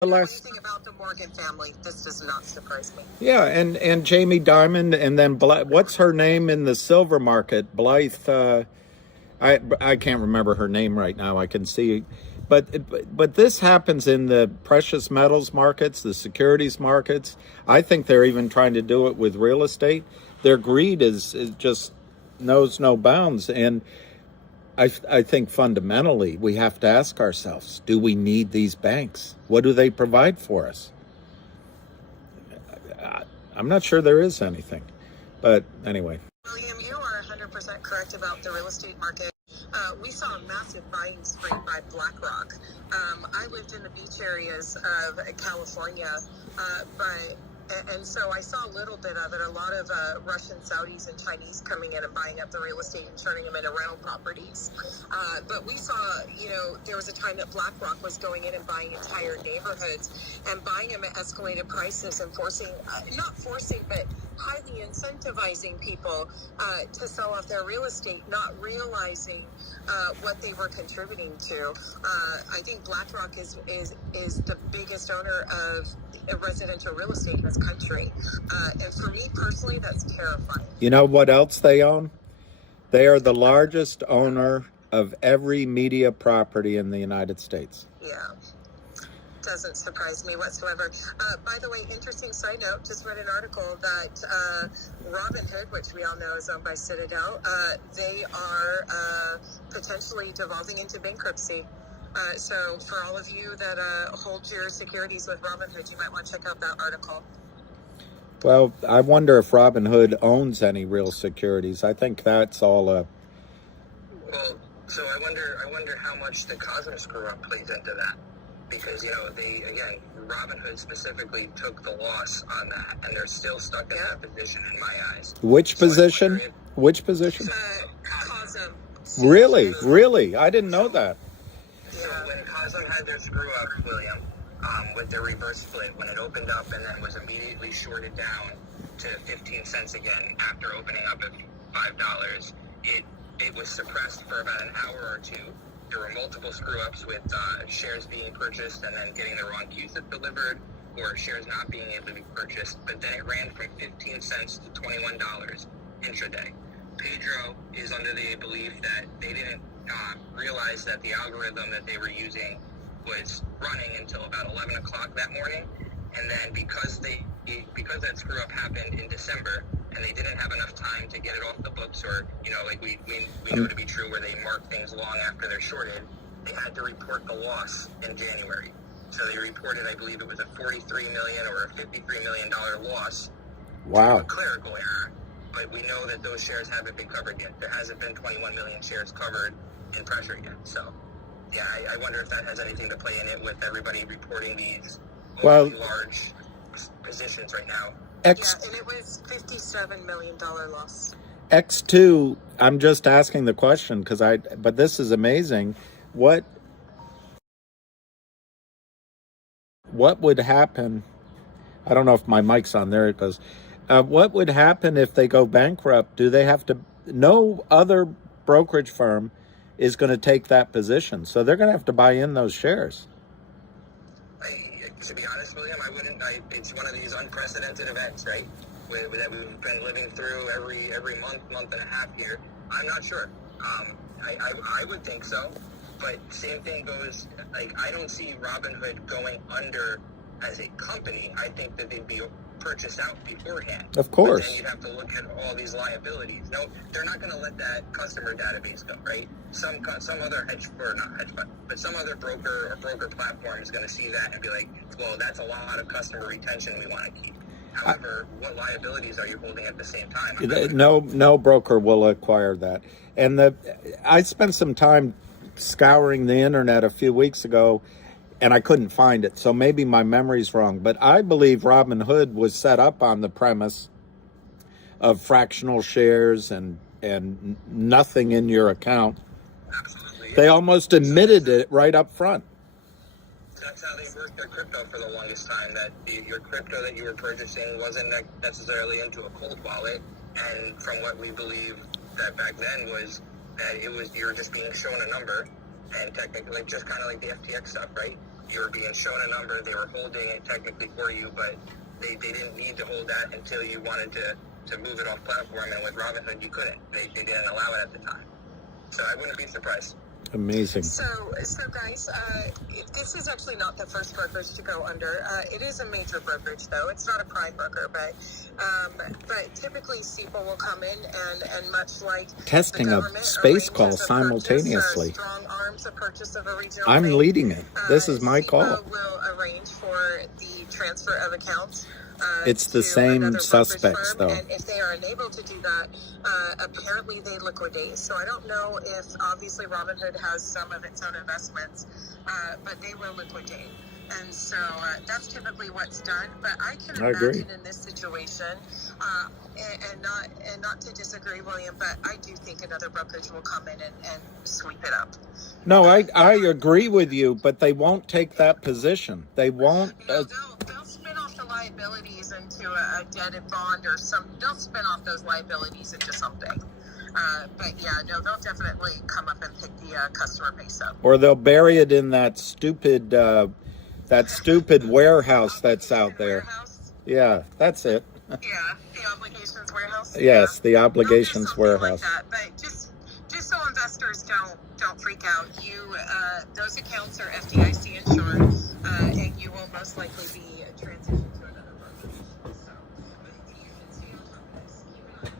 Anything about the Morgan family, this does not surprise me. Yeah, and Jamie Dimon, and then what's her name in the silver market? Blythe. I can't remember her name right now. I can see, but this happens in the precious metals markets, the securities markets. I think they're even trying to do it with real estate. Their greed is just knows no bounds, and I think fundamentally we have to ask ourselves, do we need these banks? What do they provide for us? I'm not sure there is anything. But anyway. William, you are 100% correct about the real estate market. We saw a massive buying spree by BlackRock. I lived in the beach areas of California, and so I saw a little bit of it. A lot of Russian, Saudis, and Chinese coming in and buying up the real estate and turning them into rental properties. But we saw, there was a time that BlackRock was going in and buying entire neighborhoods and buying them at escalated prices and but highly incentivizing people to sell off their real estate, not realizing what they were contributing to. I think BlackRock is the biggest owner of residential real estate in this country. And for me personally, that's terrifying. You know what else they own? They are the largest owner of every media property in the United States. Yeah. Doesn't surprise me whatsoever. By the way, interesting side note, just read an article that Robinhood, which we all know is owned by Citadel, they are potentially devolving into bankruptcy. So for all of you that hold your securities with Robinhood, you might want to check out that article. Well, I wonder if Robinhood owns any real securities. I think that's all Well, so I wonder how much the Cosm screw-up plays into that. Because, Robinhood specifically took the loss on that, and they're still stuck in that position in my eyes. Which position? Which position? Cosm. Really? I didn't know that. So when Cosm had their screw-up, William, with their reverse split, when it opened up and then was immediately shorted down to 15 cents again after opening up at $5, it was suppressed for about an hour or two. There were multiple screw-ups with shares being purchased and then getting the wrong QSIP delivered, or shares not being able to be purchased. But then it ran from 15 cents to $21 intraday. Pedro is under the belief that they didn't realize that the algorithm that they were using was running until about 11 o'clock that morning. And then because that screw-up happened in December, and they didn't have enough time to get it off the books, or, we know to be true where they mark things long after they're shorted, they had to report the loss in January. So they reported, I believe it was a $43 million or a $53 million loss. Wow. To a clerical error. But we know that those shares haven't been covered yet. There hasn't been 21 million shares covered in pressure yet. So, yeah, I wonder if that has anything to play in it with everybody reporting these large positions right now. And it was $57 million loss. X2, I'm just asking the question but this is amazing. What would happen? I don't know if my mic's on. There it goes. What would happen if they go bankrupt? Do they have to? No other brokerage firm is going to take that position, so they're going to have to buy in those shares. To be honest, William, I wouldn't. It's one of these unprecedented events, right? That we've been living through every month and a half here. I'm not sure. I would think so, but same thing goes. I don't see Robinhood going under as a company. I think that they'd be purchased out beforehand. Of course. But then you'd have to look at all these liabilities. No, they're not going to let that customer database go, right? Some other some other broker or broker platform is going to see that and be like, well, that's a lot of customer retention we want to keep. However, what liabilities are you holding at the same time? No broker will acquire that. And I spent some time scouring the internet a few weeks ago, and I couldn't find it, so maybe my memory's wrong. But I believe Robinhood was set up on the premise of fractional shares and nothing in your account. Absolutely. They almost admitted it right up front. That's how they worked their crypto for the longest time, that your crypto that you were purchasing wasn't necessarily into a cold wallet. And from what we believe that back then was that you're just being shown a number, and technically just kind of like the FTX stuff, right? You were being shown a number, they were holding it technically for you, but they didn't need to hold that until you wanted to move it off platform, and with Robinhood, you couldn't. They didn't allow it at the time. So I wouldn't be surprised. Amazing. So guys, this is actually not the first brokerage to go under. It is a major brokerage, though. It's not a prime broker, but typically people will come in and much like testing a space call simultaneously. Strong arms a purchase of a regional I'm bank. leading it. This is my call. Will arrange for the transfer of accounts. It's the same suspects, though. And if they are unable to do that, apparently they liquidate. So I don't know if, obviously, Robinhood has some of its own investments, but they will liquidate. And so that's typically what's done. But I can imagine in this situation, and not to disagree, William, but I do think another brokerage will come in and sweep it up. No, I agree with you, but they won't take that position. They won't. They'll spin off the liabilities into a debted bond or they'll spin off those liabilities into something. But yeah, no, they'll definitely come up and pick the customer base up. Or they'll bury it in that stupid warehouse that's out there. Warehouse? Yeah, that's it. Yeah, the obligations warehouse. Yes, the They'll do obligations something warehouse. like that, but just so investors don't freak out, those accounts are FDIC insured, and you will most likely be transitioned to another brokerage. So you can stay on top of this. Keep an eye on it.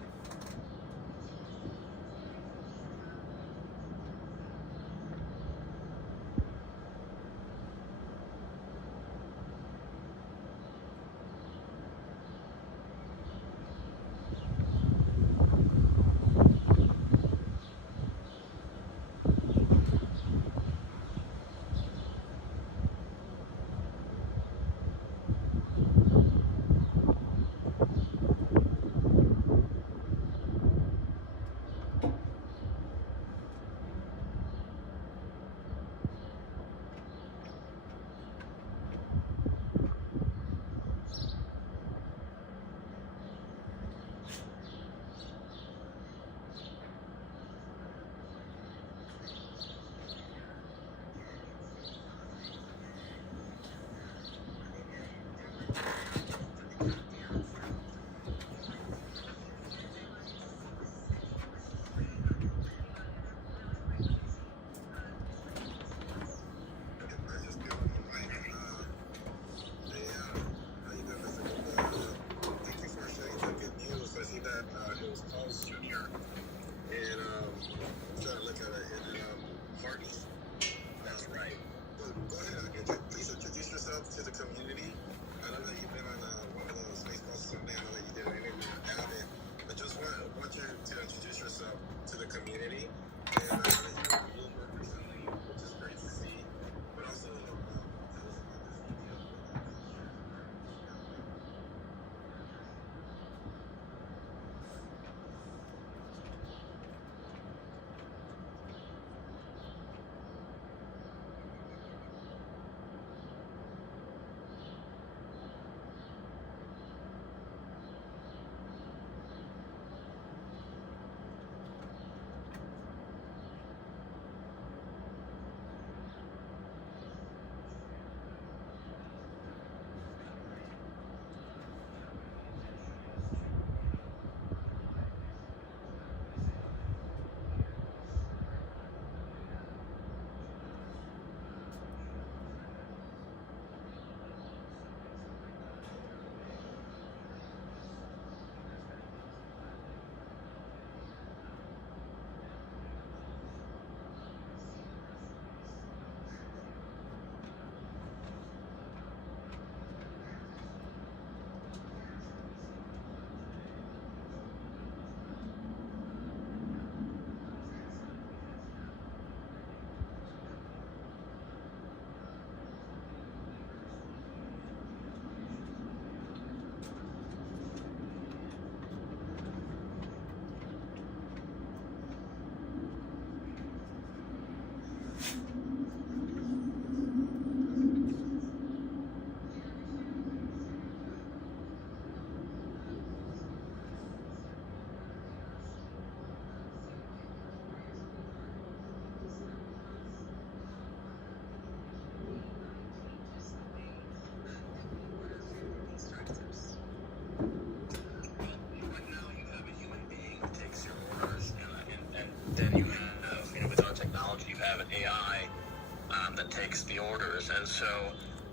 orders. And so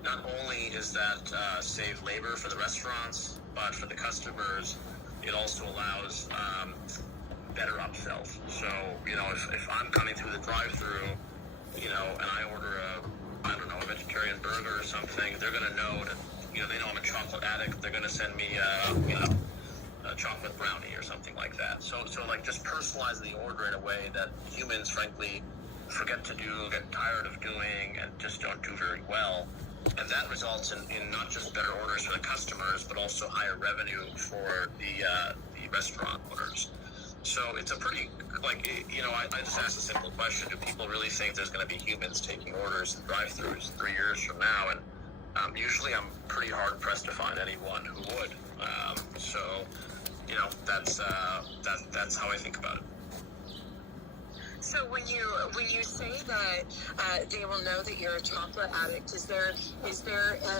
not only is that save labor for the restaurants, but for the customers, it also allows better upsells. So, if I'm coming through the drive-through, and I order a vegetarian burger or something, they're going to know that, they know I'm a chocolate addict. They're going to send me, a chocolate brownie or something like that. So like just personalize the order in a way that humans, frankly, forget to do, get tired of doing, and just don't do very well. And that results in not just better orders for the customers, but also higher revenue for the restaurant owners. So it's a pretty, I just asked a simple question. Do people really think there's going to be humans taking orders in drive-thrus 3 years from now? And usually I'm pretty hard-pressed to find anyone who would. That's how I think about it. So when you say that they will know that you're a chocolate addict, is there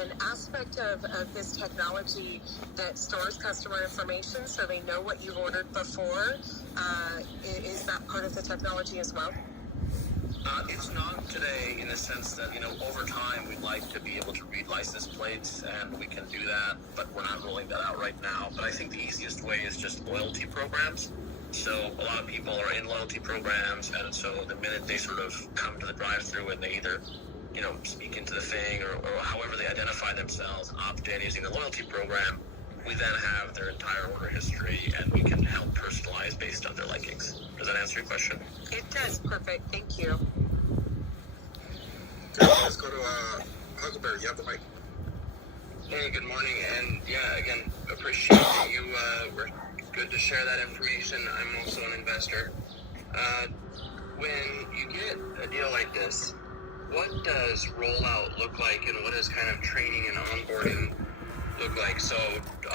an aspect of this technology that stores customer information so they know what you've ordered before? Is that part of the technology as well? It's not today in the sense that, over time we'd like to be able to read license plates, and we can do that, but we're not rolling that out right now. But I think the easiest way is just loyalty programs. So a lot of people are in loyalty programs, and so the minute they sort of come to the drive-thru and they either, speak into the thing or however they identify themselves, opt in using the loyalty program, we then have their entire order history, and we can help personalize based on their likings. Does that answer your question? It does. Perfect. Thank you. Okay, let's go to Huckleberry. You have the mic. Hey, good morning, and again, appreciate that you were good to share that information. I'm also an investor. When you get a deal like this, what does rollout look like, and what does kind of training and onboarding look like? So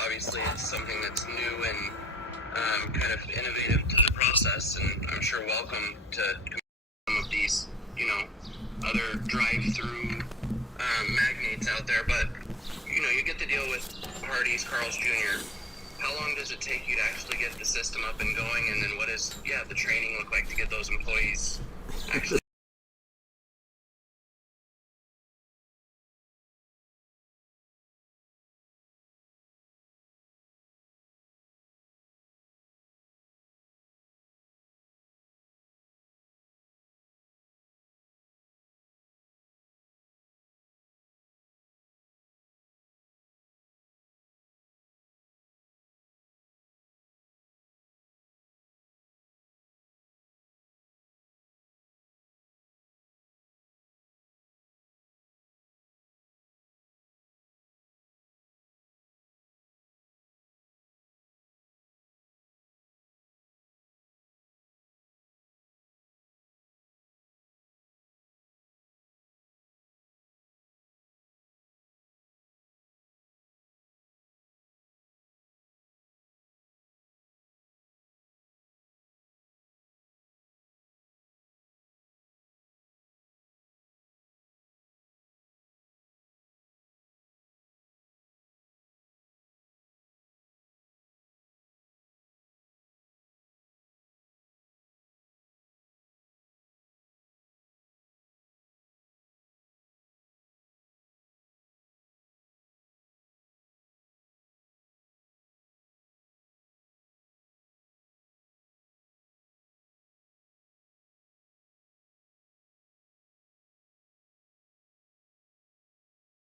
obviously it's something that's new and kind of innovative to the process, and I'm sure welcome to some of these, other drive-through magnates out there. But you get to deal with Hardee's, Carl's Jr. How long does it take you to actually get the system up and going, and then what does the training look like to get those employees actually?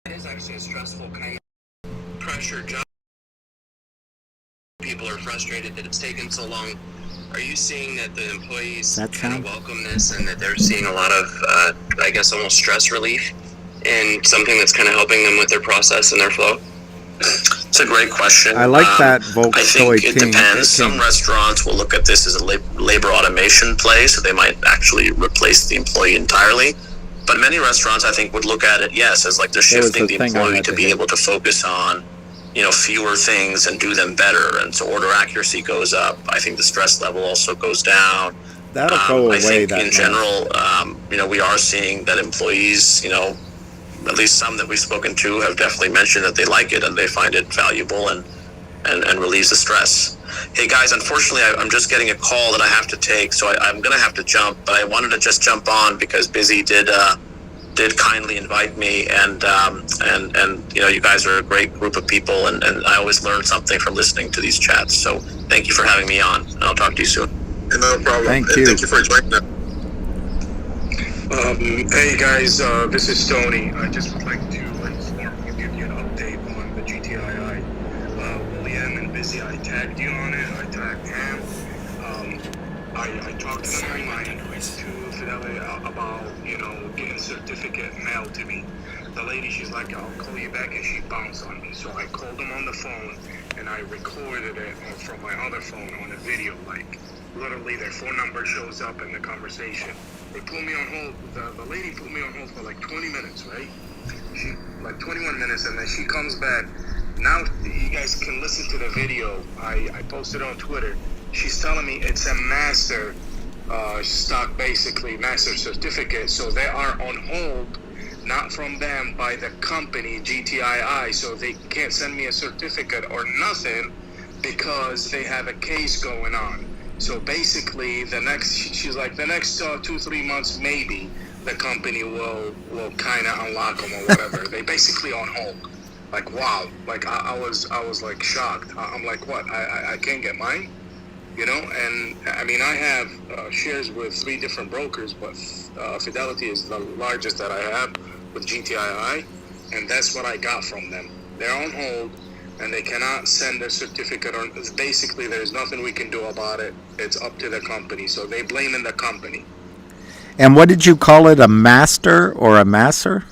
It is actually a stressful kind of pressure job. People are frustrated that it's taken so long. Are you seeing that the employees kind of welcome this, and that they're seeing a lot of, almost stress relief in something that's kind of helping them with their process and their flow? It's a great question. I like that I think it depends. Some restaurants will look at this as a labor automation play, so they might actually replace the employee entirely. But many restaurants, I think, would look at it, as like they're shifting the employee to be able to focus on, fewer things and do them better. And so order accuracy goes up. I think the stress level also goes down. That'll go away. I think in general, we are seeing that employees, at least some that we've spoken to have definitely mentioned that they like it and they find it valuable and relieves the stress. Hey guys, unfortunately, I'm just getting a call that I have to take, so I'm going to have to jump, but I wanted to just jump on because Busy did did kindly invite me, and you know, you guys are a great group of people, and I always learn something from listening to these chats. So thank you for having me on, and I'll talk to you soon. No problem. Thank And you. thank you for joining us. Hey guys, this is Tony. I just would like to inform you, give you an update on the GTII. William and Busy, I tagged you on it. I tagged him. I talked to them online to Fidelity about, you know, getting a certificate mailed to me. The lady, she's like, I'll call you back, and she bounced on me. So I called them on the phone, and I recorded it from my other phone on a video. Like, literally, their phone number shows up in the conversation. They put me on hold. The lady put me on hold for like 20 minutes, right? She, like 21 minutes, and then she comes back. Now you guys can listen to the video. I posted on Twitter. She's telling me it's a master stock, basically master certificate. So they are on hold, not from them, by the company GTII. So they can't send me a certificate or nothing because they have a case going on. So basically, she's like, the next 2-3 months, maybe the company will kind of unlock them or whatever. They basically on hold. Like, wow. Like I was like shocked. I'm like, what? I can't get mine, you know? And I mean, I have shares with 3 different brokers, but Fidelity is the largest that I have with GTII, and that's what I got from them. They're on hold, and they cannot send a certificate, or basically there's nothing we can do about it. It's up to the company. So they blaming the company. And what did you call it? A master or a masser?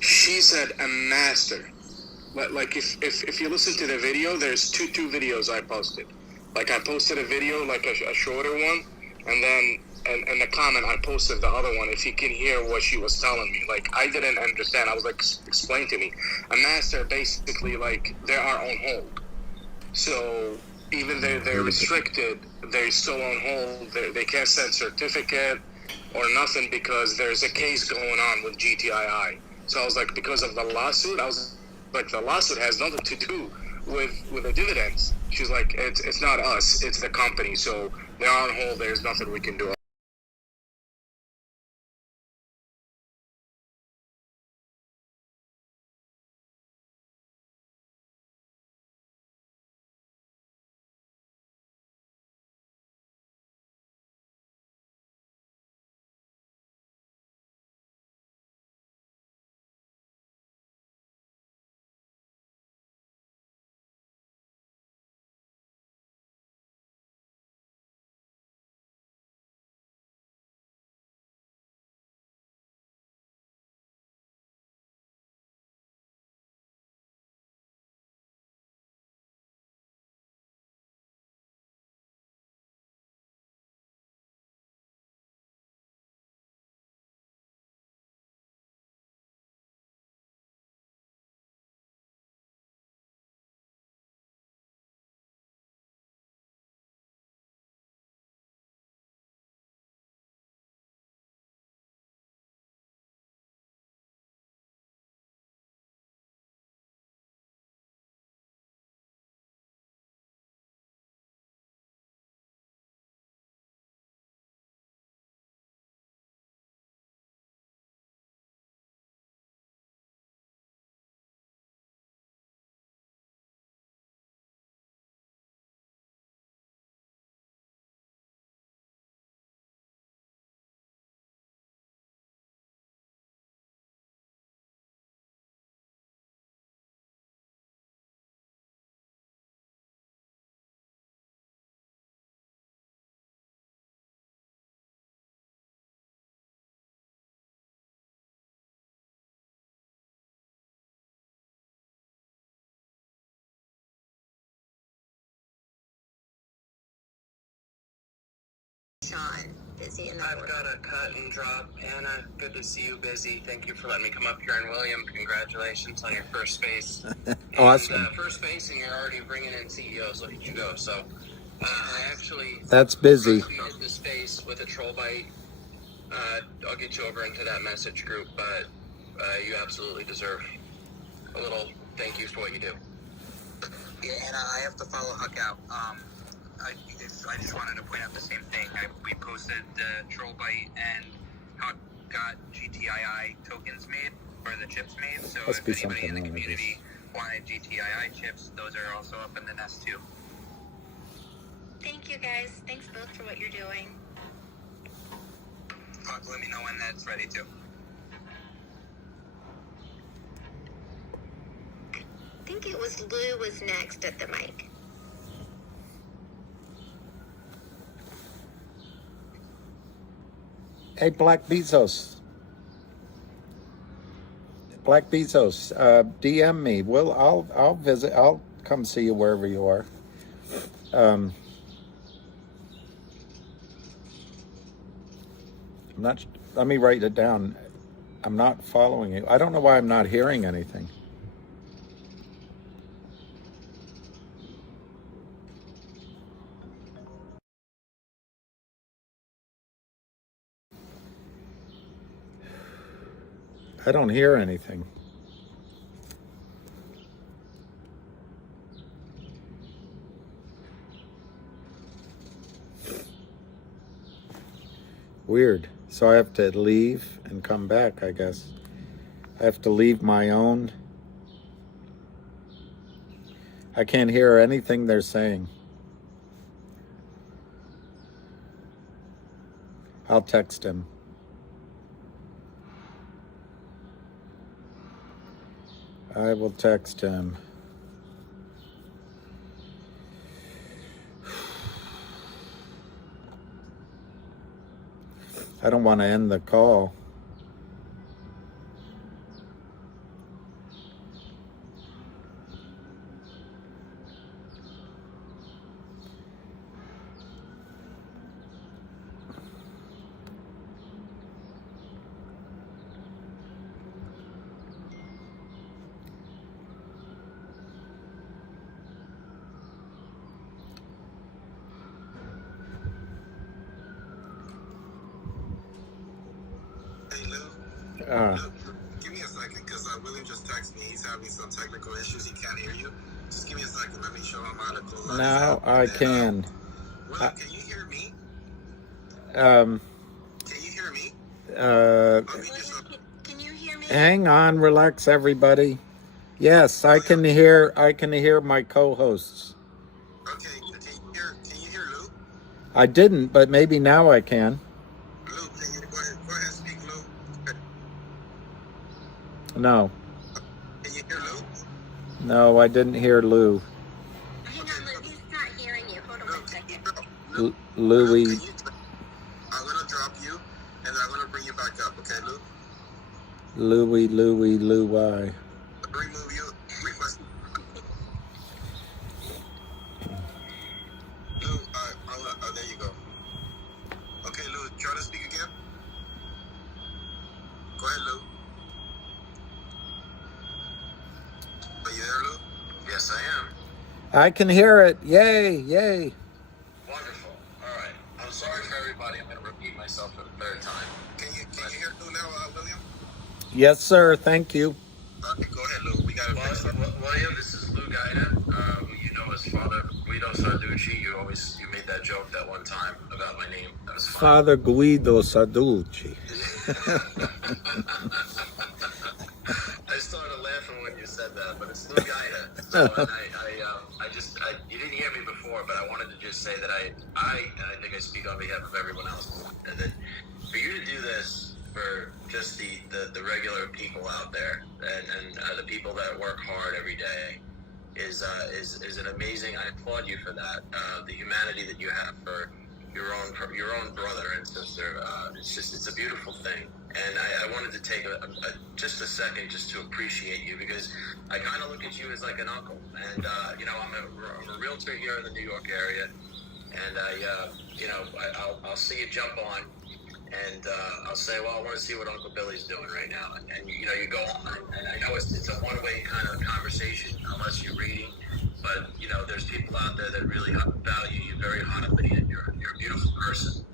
She said a master. Like if you listen to the video, there's two videos I posted. Like I posted a video, like a shorter one, and then in the comment I posted the other one. If you can hear what she was telling me, like I didn't understand. I was like, explain to me. A master, basically, like they are on hold. So even though they're restricted, they're still on hold. They can't send certificate or nothing because there's a case going on with GTII. So I was like, because of the lawsuit, I was like, the lawsuit has nothing to do with the dividends. She's like, it's not us, it's the company. So they're on hold. There's nothing we can do. Sean, Busy in the I've got a cut and drop. Anna, good to see you, Busy. Thank you for letting me come up here. And William, congratulations on your first space. Awesome. And, first space, and you're already bringing in CEOs. Look at you go. So I actually... That's Busy. ...created this space with a troll bite. I'll get you over into that message group, but you absolutely deserve a little thank you for what you do. Yeah, and I have to follow Huck out. I just wanted to point out the same thing. We posted the troll bite, and Huck got GTII tokens made, or the chips made. So Must if be anybody in the something wrong with this. community wanted GTII chips, those are also up in the nest too. Thank you, guys. Thanks both for what you're doing. Let me know when that's ready too. I think it was Lou was next at the mic. Hey, Black Bezos. Black Bezos, DM me. Well, I'll visit. I'll come see you wherever you are. I'm not. Let me write it down. I'm not following you. I don't know why I'm not hearing anything. I don't hear anything. Weird. So I have to leave and come back, I guess. I have to leave my own. I can't hear anything they're saying. I'll text him. I will text him. I don't want to end the call. Hey, Lou. Uh, Lou, give me a second, because William just texted me. He's having some technical issues. He can't hear you. Just give me a second. Let me show him how to close out now his app. I And then, can. William, can you hear me? Um, Can you hear me? uh, Let me just, Can you hear me? hang on, relax, everybody. Yes, I can hear. I can hear my co-hosts. okay, can you hear Lou? I didn't, but maybe now I can. Lou, can you go ahead and speak, Lou? No, Can you hear Lou? no, I didn't hear Lou. Hang on, Lou. He's not hearing you. Hold on Lou, one can you second. drop? Lou, Louis, can you drop? I'm gonna drop you, and I'm gonna bring you back up. Okay, Lou? Louis. Remove you. Request. Lou, there you go. Okay, Lou, try to speak again. Go ahead, Lou. Are you there, Lou? Yes, I am. I can hear it. Yay, yay. Wonderful. All right. I'm sorry for everybody. I'm going to repeat myself for the third time. Can you hear Lou now, William? Yes, sir. Thank you. Okay, go ahead, Lou. We gotta fix it. William, this is Lou Gaida, who you know as Father Guido Sarducci. You made that joke that one time about my name. That was funny. Father Guido Sarducci. I started laughing when you said that, but it's Lou Gaida. So, and you didn't hear me before, but I wanted to just say that and I think I speak on behalf of everyone else, and that for you to do this for just the regular people out there and the people that work hard every day is an amazing. I applaud you for that. The humanity that you have for your own brother and sister. It's a beautiful thing. And I wanted to take just a second just to appreciate you, because I kind of look at you as like an uncle. And I'm a realtor here in the New York area, and I'll see you jump on. And I'll say, well, I want to see what Uncle Billy's doing right now. And you go on. And I know it's a one-way kind of conversation unless you're reading. But, there's people out there that really value you very highly, and you're a beautiful person.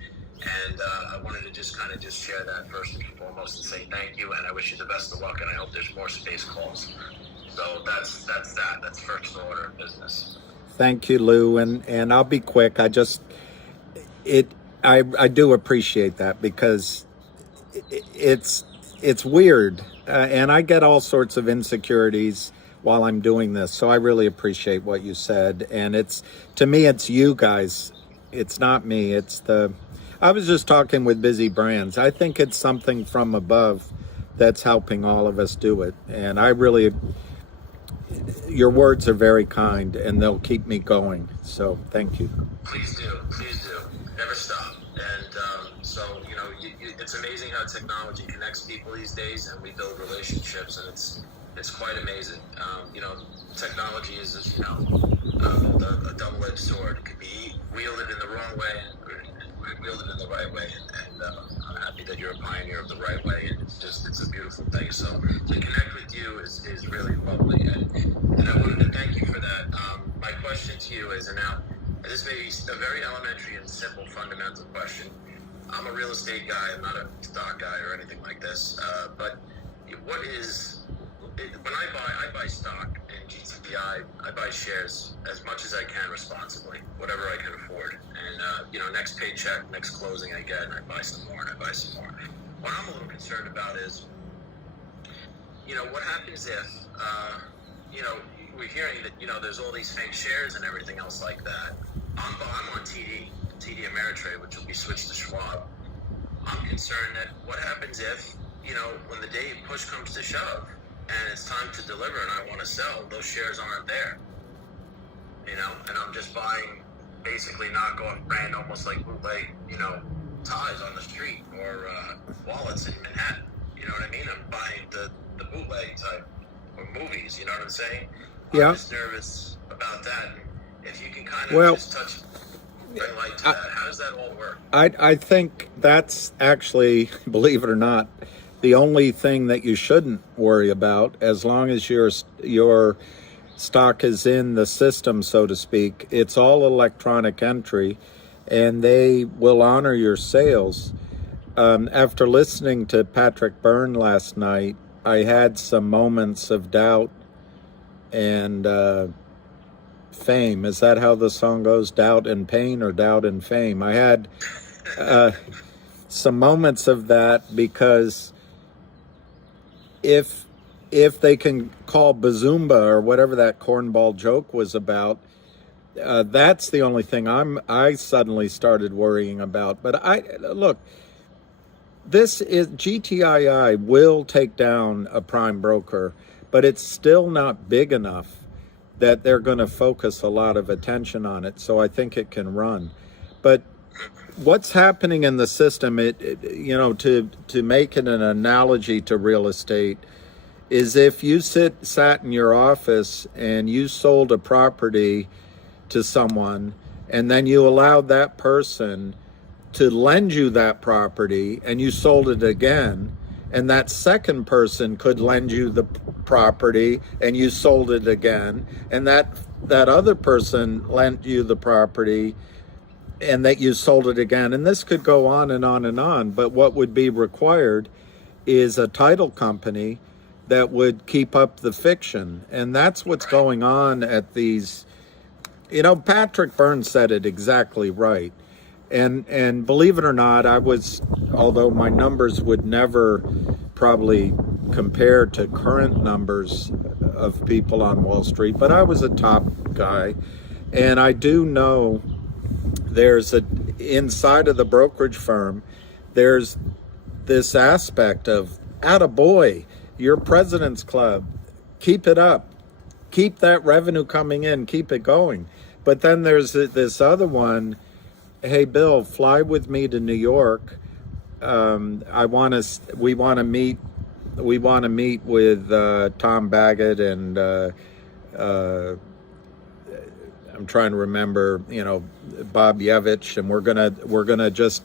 And I wanted to just share that first and foremost and say thank you. And I wish you the best of luck. And I hope there's more space calls. So that's that. That's first order of business. Thank you, Lou. And I'll be quick. I do appreciate that, because it's weird, and I get all sorts of insecurities while I'm doing this. So I really appreciate what you said, and to me, it's you guys. It's not me. I was just talking with Busy Brands. I think it's something from above that's helping all of us do it, and your words are very kind, and they'll keep me going. So thank you. Please do, never stop. And so it's amazing how technology connects people these days, and we build relationships, and it's quite amazing. Technology is, as you know, a double-edged sword. It could be wielded in the wrong way and wielded in the right way, and I'm happy that you're a pioneer of the right way, and it's a beautiful thing. So to connect with you is really lovely, and I wanted to thank you for that. My question to you is, and now this may be a very elementary and simple fundamental question. I'm a real estate guy. I'm not a stock guy or anything like this. But what is when I buy stock in GTII, I buy shares as much as I can responsibly, whatever I can afford. And next paycheck, next closing I get, and I buy some more, and I buy some more. What I'm a little concerned about is, what happens if, we're hearing that, there's all these fake shares and everything else like that. I'm on TD Ameritrade, which will be switched to Schwab. I'm concerned that what happens if, when the day push comes to shove and it's time to deliver and I want to sell, those shares aren't there. And I'm just buying basically knockoff brand, almost like bootleg, ties on the street or wallets in Manhattan. You know what I mean? I'm buying the bootleg type or movies, you know what I'm saying? Yeah. I'm just nervous about that. If you can kind of just bring light to that, how does that all work? I think that's actually, believe it or not, the only thing that you shouldn't worry about, as long as your stock is in the system, so to speak. It's all electronic entry, and they will honor your sales. After listening to Patrick Byrne last night, I had some moments of doubt and fame. Is that how the song goes? Doubt and pain, or doubt and fame? I had some moments of that, because if they can call Bazumba or whatever that cornball joke was about, that's the only thing I suddenly started worrying about. But look, this is GTII will take down a prime broker, but it's still not big enough that they're going to focus a lot of attention on it. So I think it can run. But what's happening in the system, to make it an analogy to real estate, is if you sat in your office and you sold a property to someone, and then you allowed that person to lend you that property, and you sold it again, and that second person could lend you the property and you sold it again, and that other person lent you the property and that you sold it again, and this could go on and on and on. But what would be required is a title company that would keep up the fiction, and that's what's going on at these. Patrick Byrne said it exactly right. And believe it or not, although my numbers would never probably compare to current numbers of people on Wall Street, but I was a top guy. And I do know inside of the brokerage firm, there's this aspect of, attaboy, your president's club, keep it up, keep that revenue coming in, keep it going. But then there's this other one, hey, Bill, fly with me to New York. We want to meet with Tom Baggett and I'm trying to remember, Bob Yevich, and we're gonna just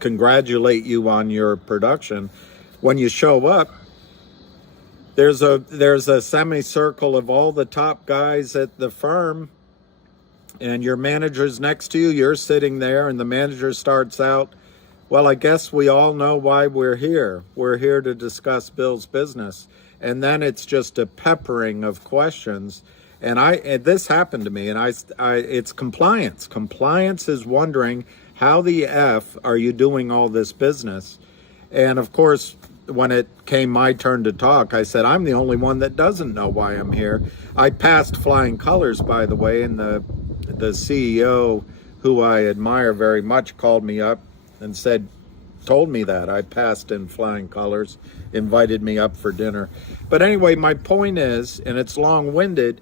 congratulate you on your production. When you show up, there's a semicircle of all the top guys at the firm, and your manager's next to you, you're sitting there, and the manager starts out, well, I guess we all know why we're here. We're here to discuss Bill's business. And then it's just a peppering of questions. And this happened to me, and it's compliance. Compliance is wondering, how the F are you doing all this business? And of course, when it came my turn to talk, I said, I'm the only one that doesn't know why I'm here. I passed flying colors, by the way, and the CEO, who I admire very much, called me up and told me that I passed in flying colors, invited me up for dinner. But anyway, my point is, and it's long-winded,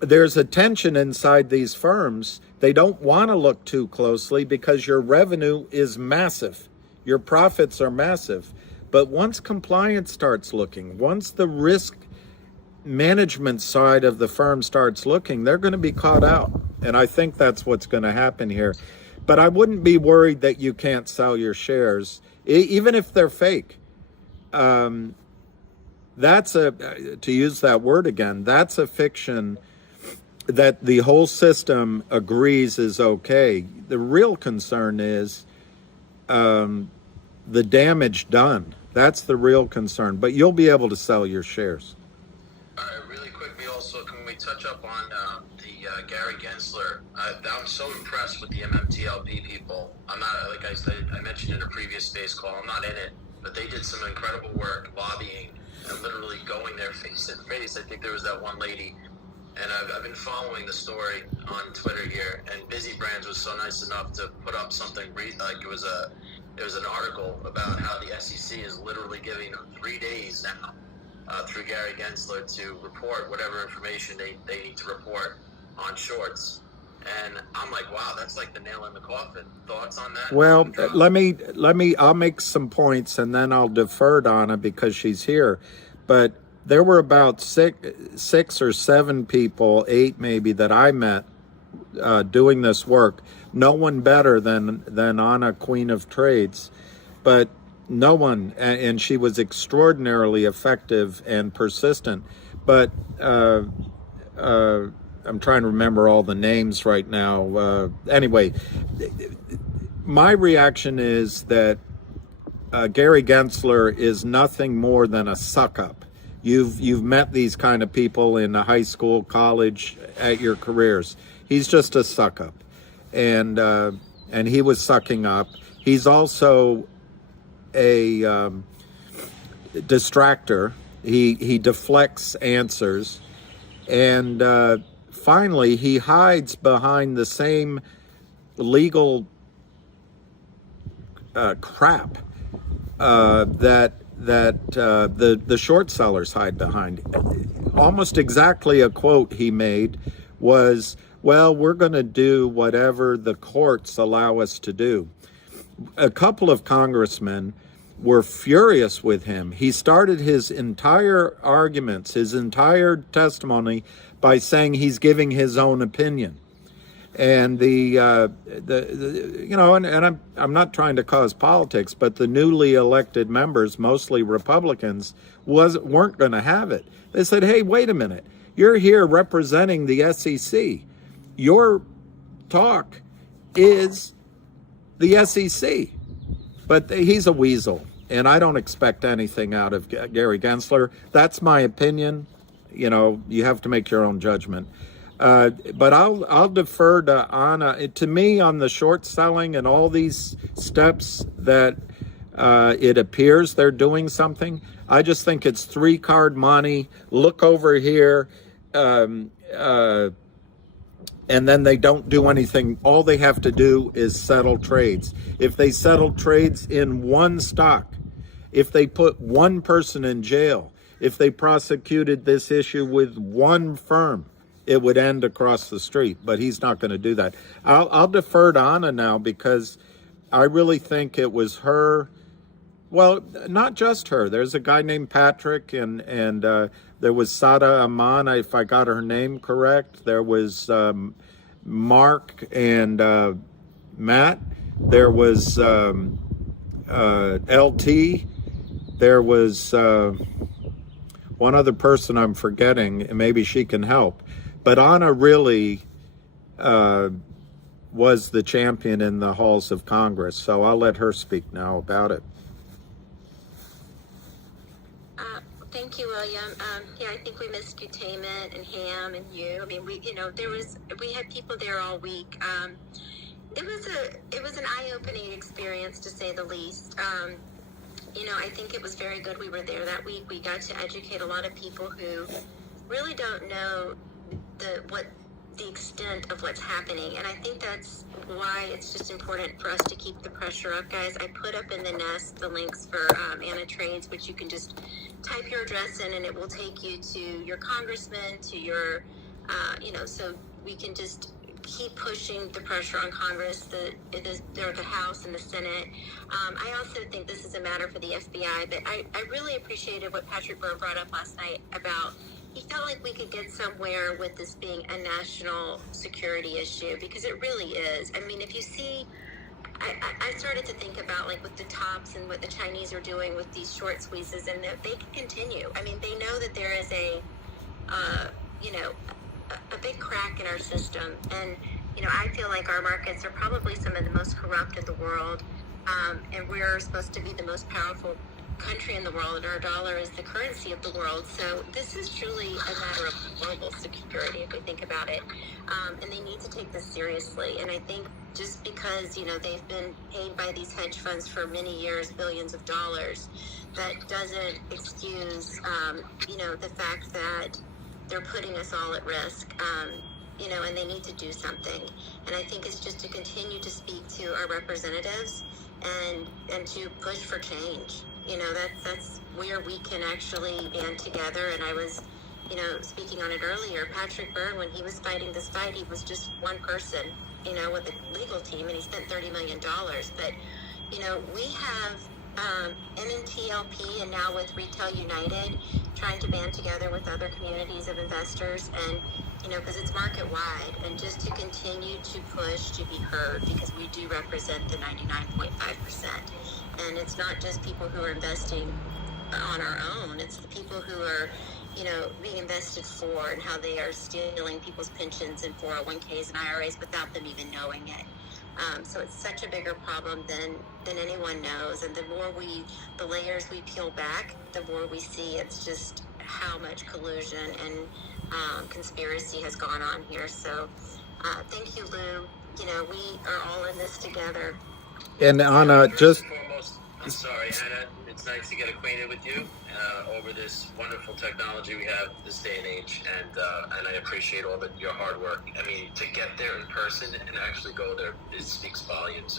there's a tension inside these firms. They don't want to look too closely because your revenue is massive. Your profits are massive. But once compliance starts looking, once the risk management side of the firm starts looking, they're going to be caught out. And I think that's what's going to happen here. But I wouldn't be worried that you can't sell your shares, even if they're fake. That's to use that word again, that's a fiction that the whole system agrees is okay. The real concern is the damage done. That's the real concern. But you'll be able to sell your shares. All right, really quickly also, can we touch up on the Gary Gensler? I'm so impressed with the MMTLP people. I'm not, like I said, I mentioned in a previous space call, I'm not in it, but they did some incredible work lobbying and literally going there face to face. I think there was that one lady, and I've been following the story on Twitter here, and Busy Brands was so nice enough to put up something like it was an article about how the SEC is literally giving them 3 days now through Gary Gensler to report whatever information they need to report on shorts. And I'm like, wow, that's like the nail in the coffin. Thoughts on that? Well, I'll make some points and then I'll defer to Anna because she's here. But there were about six or seven people, 8 maybe, that I met doing this work. No one better than Anna, Queen of Trades, but no one, and she was extraordinarily effective and persistent. But I'm trying to remember all the names right now. Anyway, my reaction is that Gary Gensler is nothing more than a suck-up. You've met these kind of people in a high school, college, at your careers. He's just a suck-up, and he was sucking up. He's also a distractor. He deflects answers, and finally he hides behind the same legal crap that the short sellers hide behind. Almost exactly a quote he made was, well, we're going to do whatever the courts allow us to do. A couple of congressmen were furious with him. He started his entire arguments, his entire testimony, by saying he's giving his own opinion. And I'm not trying to cause politics, but the newly elected members, mostly Republicans, weren't going to have it. They said, hey, wait a minute. You're here representing the SEC. Your talk is the SEC. But he's a weasel, and I don't expect anything out of Gary Gensler. That's my opinion. You know, you have to make your own judgment. But I'll defer to Anna. To me, on the short selling and all these steps that it appears they're doing something, I just think it's 3-card money. Look over here. And then they don't do anything. All they have to do is settle trades. If they settle trades in one stock, if they put one person in jail, if they prosecuted this issue with one firm, it would end across the street. But he's not going to do that. I'll defer to Anna now because I really think it was her. Well, not just her. There's a guy named Patrick, and there was Sada Aman, if I got her name correct. There was Mark and Matt. There was LT. There was one other person I'm forgetting, and maybe she can help. But Anna really was the champion in the halls of Congress, so I'll let her speak now about it. Thank you, William. Yeah, I think we missed you, Taman and Ham and you. I mean, we had people there all week. It was an eye-opening experience, to say the least. I think it was very good we were there that week. We got to educate a lot of people who really don't know the extent of what's happening. And I think that's why it's just important for us to keep the pressure up, guys. I put up in the nest the links for Anna Trades, which you can just type your address in and it will take you to your congressman, to your, so we can just keep pushing the pressure on Congress, the House and the Senate. I also think this is a matter for the FBI, but I really appreciated what Patrick Byrne brought up last night about he felt like we could get somewhere with this being a national security issue, because it really is. I mean, if you see, I started to think about like with the tops and what the Chinese are doing with these short squeezes, and that they can continue. I mean, they know that there is a big crack in our system, and I feel like our markets are probably some of the most corrupt in the world, and we're supposed to be the most powerful country in the world, and our dollar is the currency of the world. So this is truly a matter of global security if we think about it, and they need to take this seriously. And I think just because they've been paid by these hedge funds for many years billions of dollars, that doesn't excuse the fact that they're putting us all at risk, and they need to do something. And I think it's just to continue to speak to our representatives and to push for change. That's where we can actually band together. And I was, speaking on it earlier, Patrick Byrne, when he was fighting this fight, he was just one person, with a legal team, and he spent $30 million. But, we have MMTLP and now with Retail United trying to band together with other communities of investors, and because it's market wide, and just to continue to push to be heard, because we do represent the 99.5%. And it's not just people who are investing on our own, it's the people who are being invested for, and how they are stealing people's pensions and 401ks and IRAs without them even knowing it. So it's such a bigger problem than anyone knows. And the layers we peel back, the more we see it's just how much collusion and conspiracy has gone on here. So thank you, Lou. We are all in this together. And Anna, just... I'm sorry, Anna. It's nice to get acquainted with you over this wonderful technology we have this day and age, and I appreciate all your hard work. I mean, to get there in person and actually go there, it speaks volumes,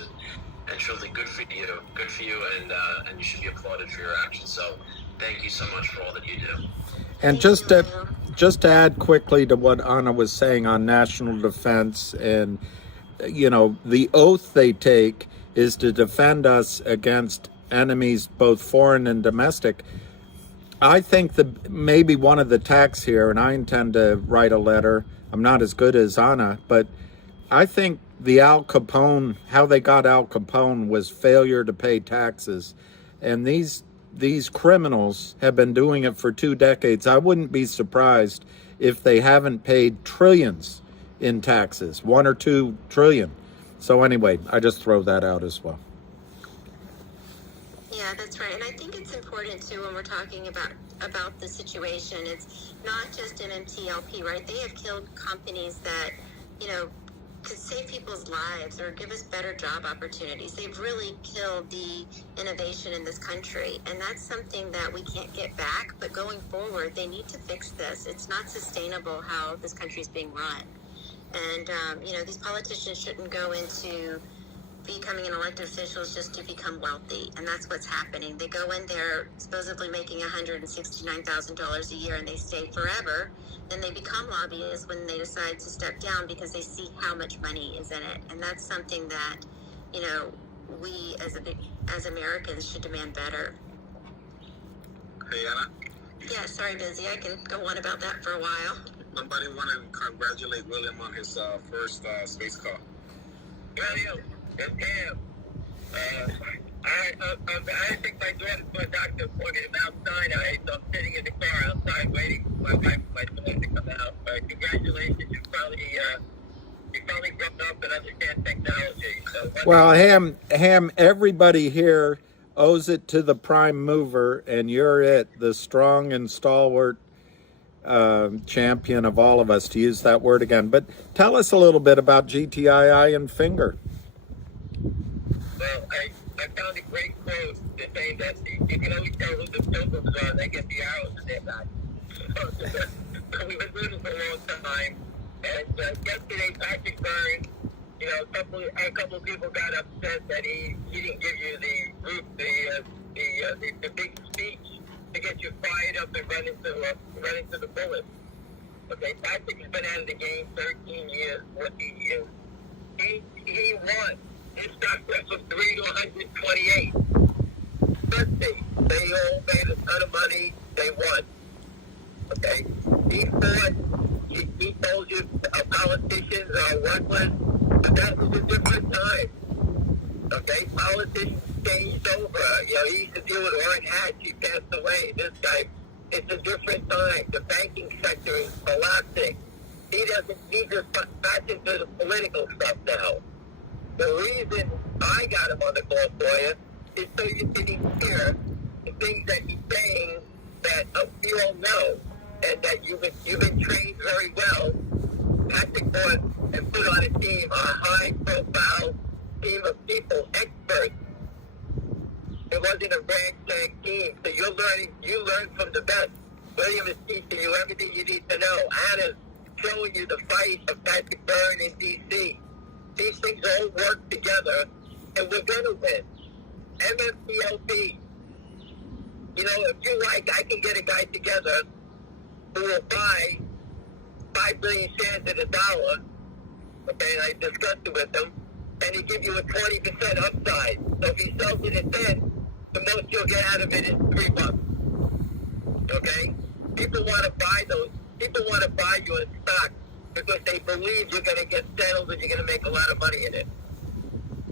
and truly good for you, and you should be applauded for your actions. So, thank you so much for all that you do. And just to add quickly to what Anna was saying on national defense, and the oath they take is to defend us against enemies, both foreign and domestic. I think maybe one of the tacks here, and I intend to write a letter. I'm not as good as Anna, but I think the Al Capone, how they got Al Capone was failure to pay taxes. And these criminals have been doing it for 2 decades. I wouldn't be surprised if they haven't paid trillions in taxes, 1 or 2 trillion. So anyway, I just throw that out as well. Yeah, that's right. And I think it's important too when we're talking about the situation. It's not just MMTLP, right? They have killed companies that, could save people's lives or give us better job opportunities. They've really killed the innovation in this country, and that's something that we can't get back. But going forward, they need to fix this. It's not sustainable how this country is being run. And, these politicians shouldn't go into becoming an elected officials just to become wealthy. And that's what's happening. They go in there supposedly making $169,000 a year, and they stay forever. Then they become lobbyists when they decide to step down because they see how much money is in it. And that's something that, we as Americans should demand better. Hey, Anna. Yeah, sorry, Busy. I can go on about that for a while. Somebody want to congratulate William on his first space call. William, it's him. I think my daughter's going to doctor appointment in Mount Sinai, so I'm sitting in the car outside waiting for my wife and my daughter to come out. But congratulations, you probably grown up and understand technology. So well, Ham, everybody here owes it to the prime mover, and you're it, the strong and stalwart champion of all of us, to use that word again. But tell us a little bit about GTII and Finger. Well, I found a great quote that saying that you can always tell who the pilgrims are. They get the arrows in their back. So we've been doing this for a long time. And yesterday, Patrick Byrne, you know, a couple of people got upset that he didn't give you the big speech to get you fired up and run into the bullets. Okay, Patrick's been out of the game 13 years, 14 years. He won. His stock went from 3 to 128. Trust me, they all made a ton of money. They won. Okay? He fought. He told you politicians are worthless, but that was a different time. Okay? Politicians changed over. You know, he used to deal with Orrin Hatch. He passed away. This guy, it's a different time. The banking sector is collapsing. He just back into the political stuff now. The reason I got him on the call for you is so you can hear the things that he's saying that you all know, and that you've been trained very well. Patrick bought and put on a team, a high-profile team of people, experts. It wasn't a ragtag team, so you learn from the best. William is teaching you everything you need to know. Anna's showing you the fight of Patrick Byrne in D.C. These things all work together, and we're going to win. MMTLP. You know, if you like, I can get a guy together who will buy 5 billion shares at $1. Okay, and I discussed it with him, and he give you a 20% upside. So if he sells it at 10, the most you'll get out of it is $3. Okay? People want to buy those. People want to buy you a stock because they believe you're going to get settled and you're going to make a lot of money in it.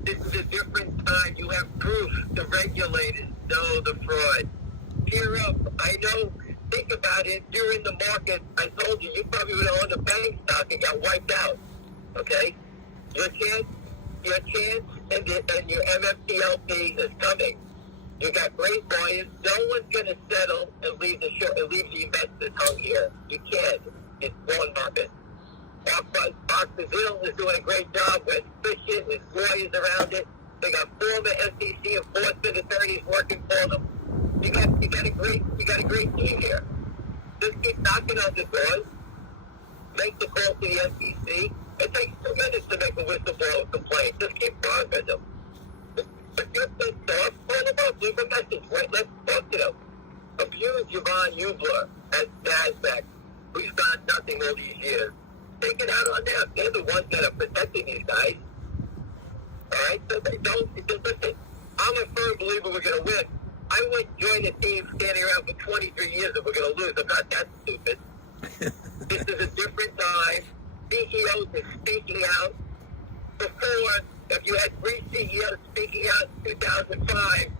This is a different time. You have proof. The regulators know the fraud. Cheer up. I know. Think about it. You're in the market. I told you, you probably would have owned a bank stock and got wiped out. Okay? Your chance and your MMTLP is coming. You got great lawyers. No one's going to settle and leave the investors hung here. You can't. It's one market. Box Brazil is doing a great job with fishing, with lawyers around it. They got former SEC enforcement attorneys working for them. You got a great team here. Just keep knocking on the doors. Make the call to the SEC. It takes 2 minutes to make a whistleblower complaint. Just keep going with them. If you're pissed off, call them up. Leave a message. Wait, let's talk to them. Abuse Yvonne Hubler at NASDAQ, who's done nothing all these years. Take it out on them. They're the ones that are protecting these guys. All right? So they don't. Listen, I'm a firm believer we're going to win. I wouldn't join a team standing around for 23 years if we're going to lose. I'm not that stupid. This is a different time. CEOs are speaking out. Before, if you had 3 CEOs speaking out in 2005,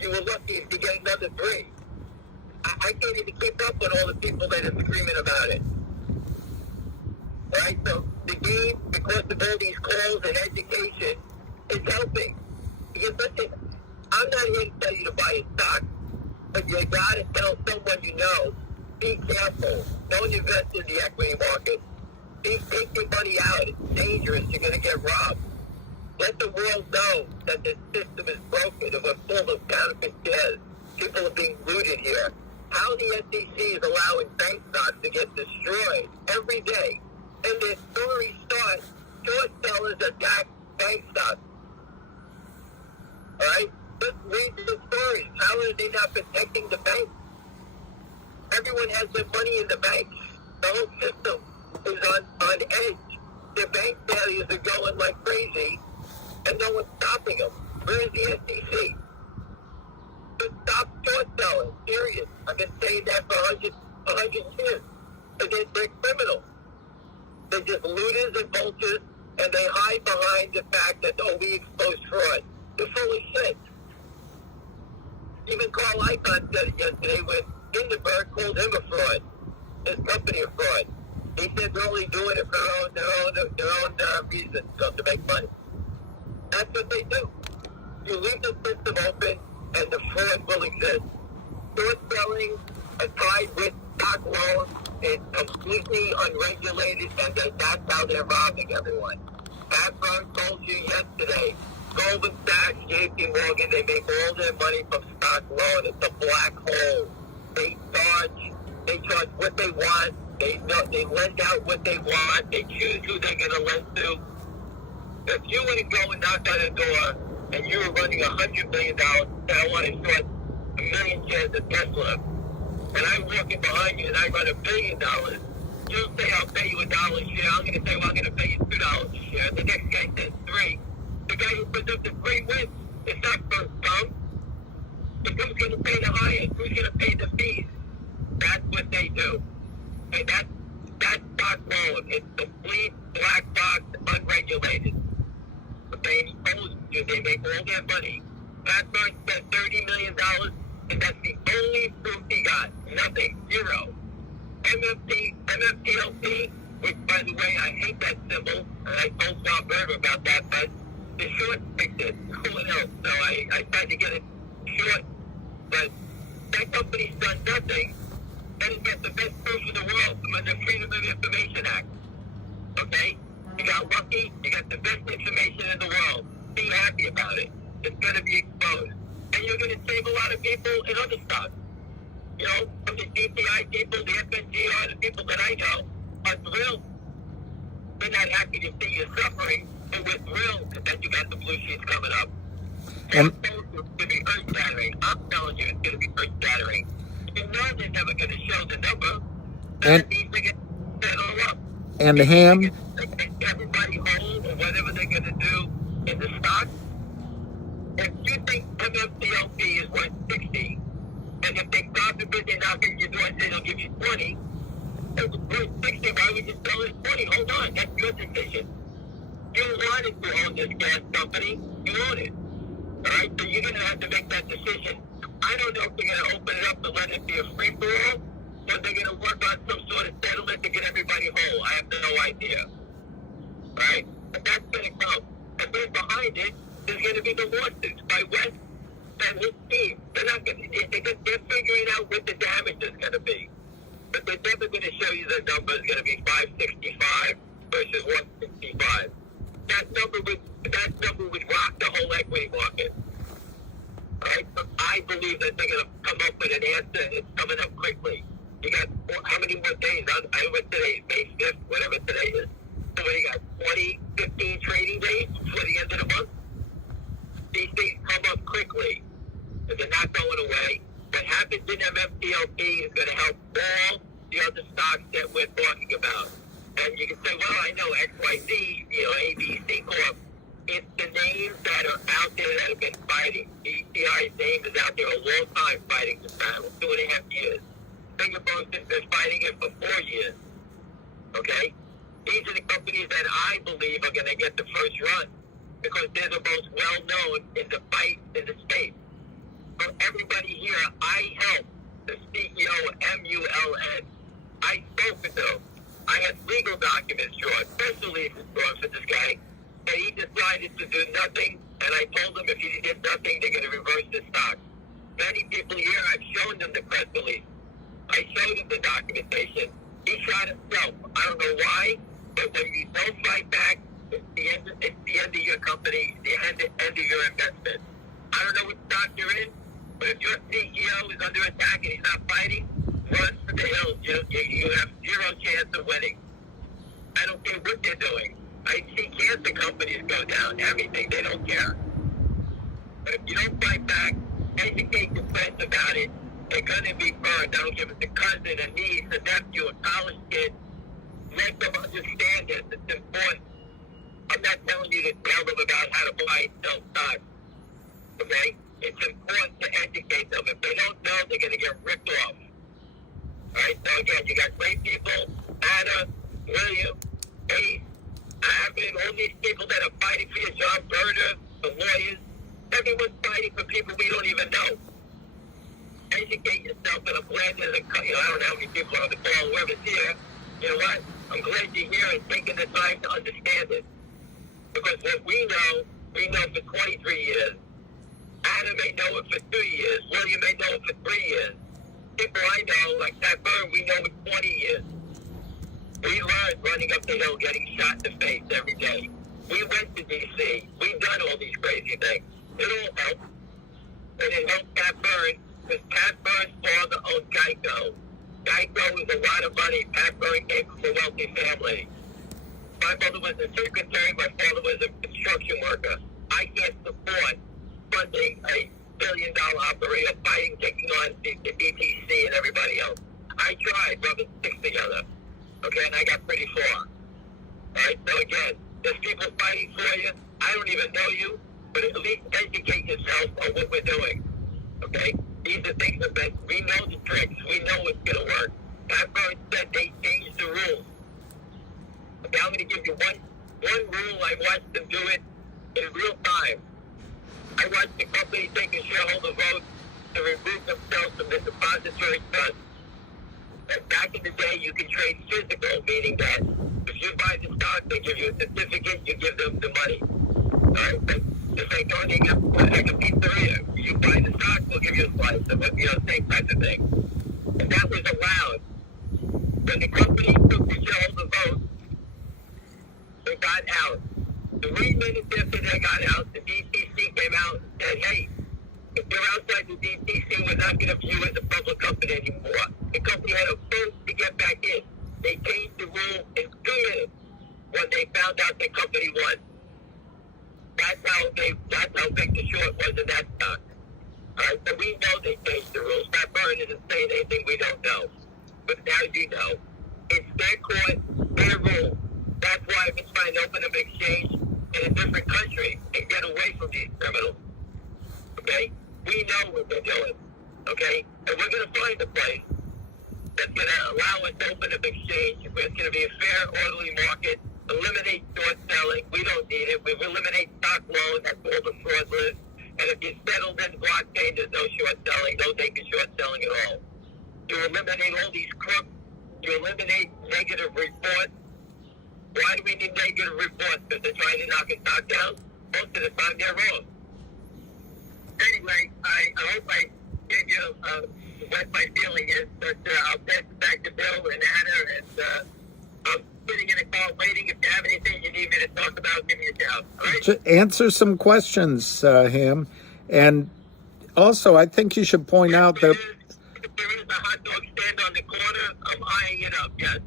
you were lucky if you get another 3. I can't even keep up with all the people that are screaming about it. All right, so the game, because of all these calls and education, is helping. Because listen, I'm not here to tell you to buy a stock, but you got to tell someone you know, be careful. Don't invest in the equity market. Take your money out. It's dangerous. You're going to get robbed. Let the world know that the system is broken and we're full of counterfeit shares. People are being looted here. How the SEC is allowing bank stocks to get destroyed every day. And their story starts, short sellers attack bank stocks. All right? Just read the stories. How are they not protecting the bank? Everyone has their money in the bank. The whole system is on edge. Their bank failures are going like crazy, and no one's stopping them. Where is the SEC? Just stop short selling. Serious. I've been saying that for 100 years. They're criminals. They're just looters and vultures, and they hide behind the fact that, oh, we exposed fraud. They're full of shit. Even Carl Icahn said it yesterday when Hindenburg called him a fraud, his company a fraud. He said they're only doing it for their own reasons, so to make money. That's what they do. You leave the system open, and the fraud will exist. Short selling, tied with stock loans, is completely unregulated, and that's how they're robbing everyone. BlackRock told you yesterday, go Goldman Sachs, JP Morgan, they make all their money from stock loan. It's a black hole. They charge what they want. They lend out what they want. They choose who they're going to lend to. If you were to go and knock on a door and you were running $100 million, and I want to short 1 million shares of Tesla, and I'm walking behind you and I run $1 billion, you'll say I'll pay you $1 a share. I'm going to say, well, I'm going to pay you $2 a share. The next guy says 3. The guy who puts up the 3 wins. It's not first come. But who's going to pay the highest? Who's going to pay the fees? That's what they do. And that's stock loan. It's complete black box, unregulated. They expose you. They make all their money. BlackRock spent $30 million, and that's the only proof he got. Nothing. 0. MMTLP, which, by the way, I hate that symbol, and I told Tom Berger about that, but the short fixed it. No one else. So I tried to get it short, but that company's done nothing. And it gets the best proof in the world from the Freedom of Information Act. Okay? You got lucky, you got the best information in the world. Be happy about it. It's going to be exposed. And you're going to save a lot of people in other stocks. You know, from the GTI people, the FNGR, the people that I know are thrilled. They're not happy to see you suffering, but we're thrilled that you got the blue sheets coming up. And it's going to be earth-shattering. I'm telling you, it's going to be earth-shattering. You know they're never going to show the number. That means they're going to settle up. And the ham? Everybody hold or whatever they're going to do in the stock. If you think MMTLP is worth 60, and if they stop the bid, they're not going to give you 20, they'll give you 20. If it's worth 60, why would you sell it at 20? Hold on, that's your decision. You wanted to own this gas company, you own it. All right, so you're going to have to make that decision. I don't know if they're going to open it up and let it be a free-for-all, or they're going to work on some sort of settlement to get everybody whole. I have no idea. Right? But that's going to come. And then behind it, there's going to be the lawsuits by West and his team. They're not going to, they're figuring out what the damage is going to be. But they're never going to show you the number is going to be 565 versus 165. That number would rock the whole equity market. All right? So I believe that they're going to come up with an answer. It's coming up quickly. You got how many more days? I don't know what today is, May 5th, whatever today is. So you got 20, 15 trading days before the end of the month. These things come up quickly. And they're not going away. What happens in MMTLP is going to help all the other stocks that we're talking about. And you can say, well, I know XYZ, ABC Corp. It's the names that are out there that have been fighting. GTI's name is out there a long time fighting this battle, 2.5 years. Singapore has been fighting it for 4 years. Okay? These are the companies that I believe are going to get the first run because they're the most well-known in the fight in the space. For everybody here, I helped the CEO of MULN. I spoke with him. I had legal documents drawn, press releases drawn for this guy, and he decided to do nothing, and I told him if he did nothing, they're going to reverse the stock. Many people here, I've shown them the press release. I showed him the documentation. He shot himself. I don't know why, but when you don't fight back, it's the end of your company, the end of your investment. I don't know what stock you're in, but if your CEO is under attack and he's not fighting, run for the hills. You have zero chance of winning. I don't care what they're doing. I see cancer companies go down, everything. They don't care. But if you don't fight back, educate the press about it, they're going to be burned. I don't give it a cousin, a niece, a nephew, a college kid. Let them understand this. It's important. I'm not telling you to tell them about how to buy and sell stocks. Okay? It's important to educate them. If they don't know, they're going to get ripped off. All right? So again, you got great people, Anna, William, Ace, Abbott, all these people that are fighting for your job, Berger, the lawyers. Everyone's fighting for people we don't even know. Educate yourself, and I'm glad there's I don't know how many people are on the call, whoever's here. You know what? I'm glad you're here and taking the time to understand it. Because what we know for 23 years. Adam may know it for 2 years. William may know it for 3 years. People I know, like that bird, we know it 20 years. We learned running up the hill, getting shot in the face every day. We went to D.C. We've done all these crazy things. It all helped. And it helped Pat Byrne, because Pat Byrne's father owned Geico. Geico was a lot of money. Pat Byrne came from a wealthy family. My mother was a secretary. My father was a construction worker. I can't support funding a billion-dollar operator fighting, taking on the BTC and everybody else. I tried rubbing sticks together, okay, and I got pretty far. All right, so again, there's people fighting for you. I don't even know you, but at least educate yourself on what we're doing, okay? These are things that we know the tricks. We know what's going to work. Pat Byrne said they changed the rules. Okay, I'm going to give you one rule. I watched them do it in real time. I watched the company take a shareholder vote to remove themselves from the depository trust. And back in the day, you could trade physical, meaning that if you buy the stock, they give you a certificate, you give them the money. All right? But it's like owning like a pizzeria. You buy the stock, we'll give you a slice of it, same type of thing. And that was allowed. When the company took the shareholder vote, they got out. 3 minutes after they got out, the DTC came out and said, hey, if you're outside the DTC, we're not going to view you as a public company anymore. The company had a vote to get back in. They changed the rule in 2 minutes when they found out the company won. That's how big the short was in that stock. All right, so we know they changed the rules. Pat Byrne isn't saying anything we don't know. But now you know. It's their court, their rule. That's why I've been trying to open up exchange in a different country and get away from these criminals. Okay? We know what they're doing. Okay? And we're going to find a place that's going to allow us to open up exchange where it's going to be a fair, orderly market, eliminate short selling. We don't need it. We eliminate stock loans. That's all the fraud lives. And if you settled in blockchain, there's no short selling, no naked short selling at all. You eliminate all these crooks. You eliminate negative reports. Why do we need negative reports? Because they're trying to knock a stock down? Most of the time, they're wrong. Anyway, I hope I gave you what my feeling is, but I'll pass it back to Bill and Anna, and I'm sitting in a call waiting. If you have anything you need me to talk about, give me a shout. All right? Answer some questions, Ham. And also, I think you should point out that... If there is a hot dog stand on the corner, I'm eyeing it up, yes.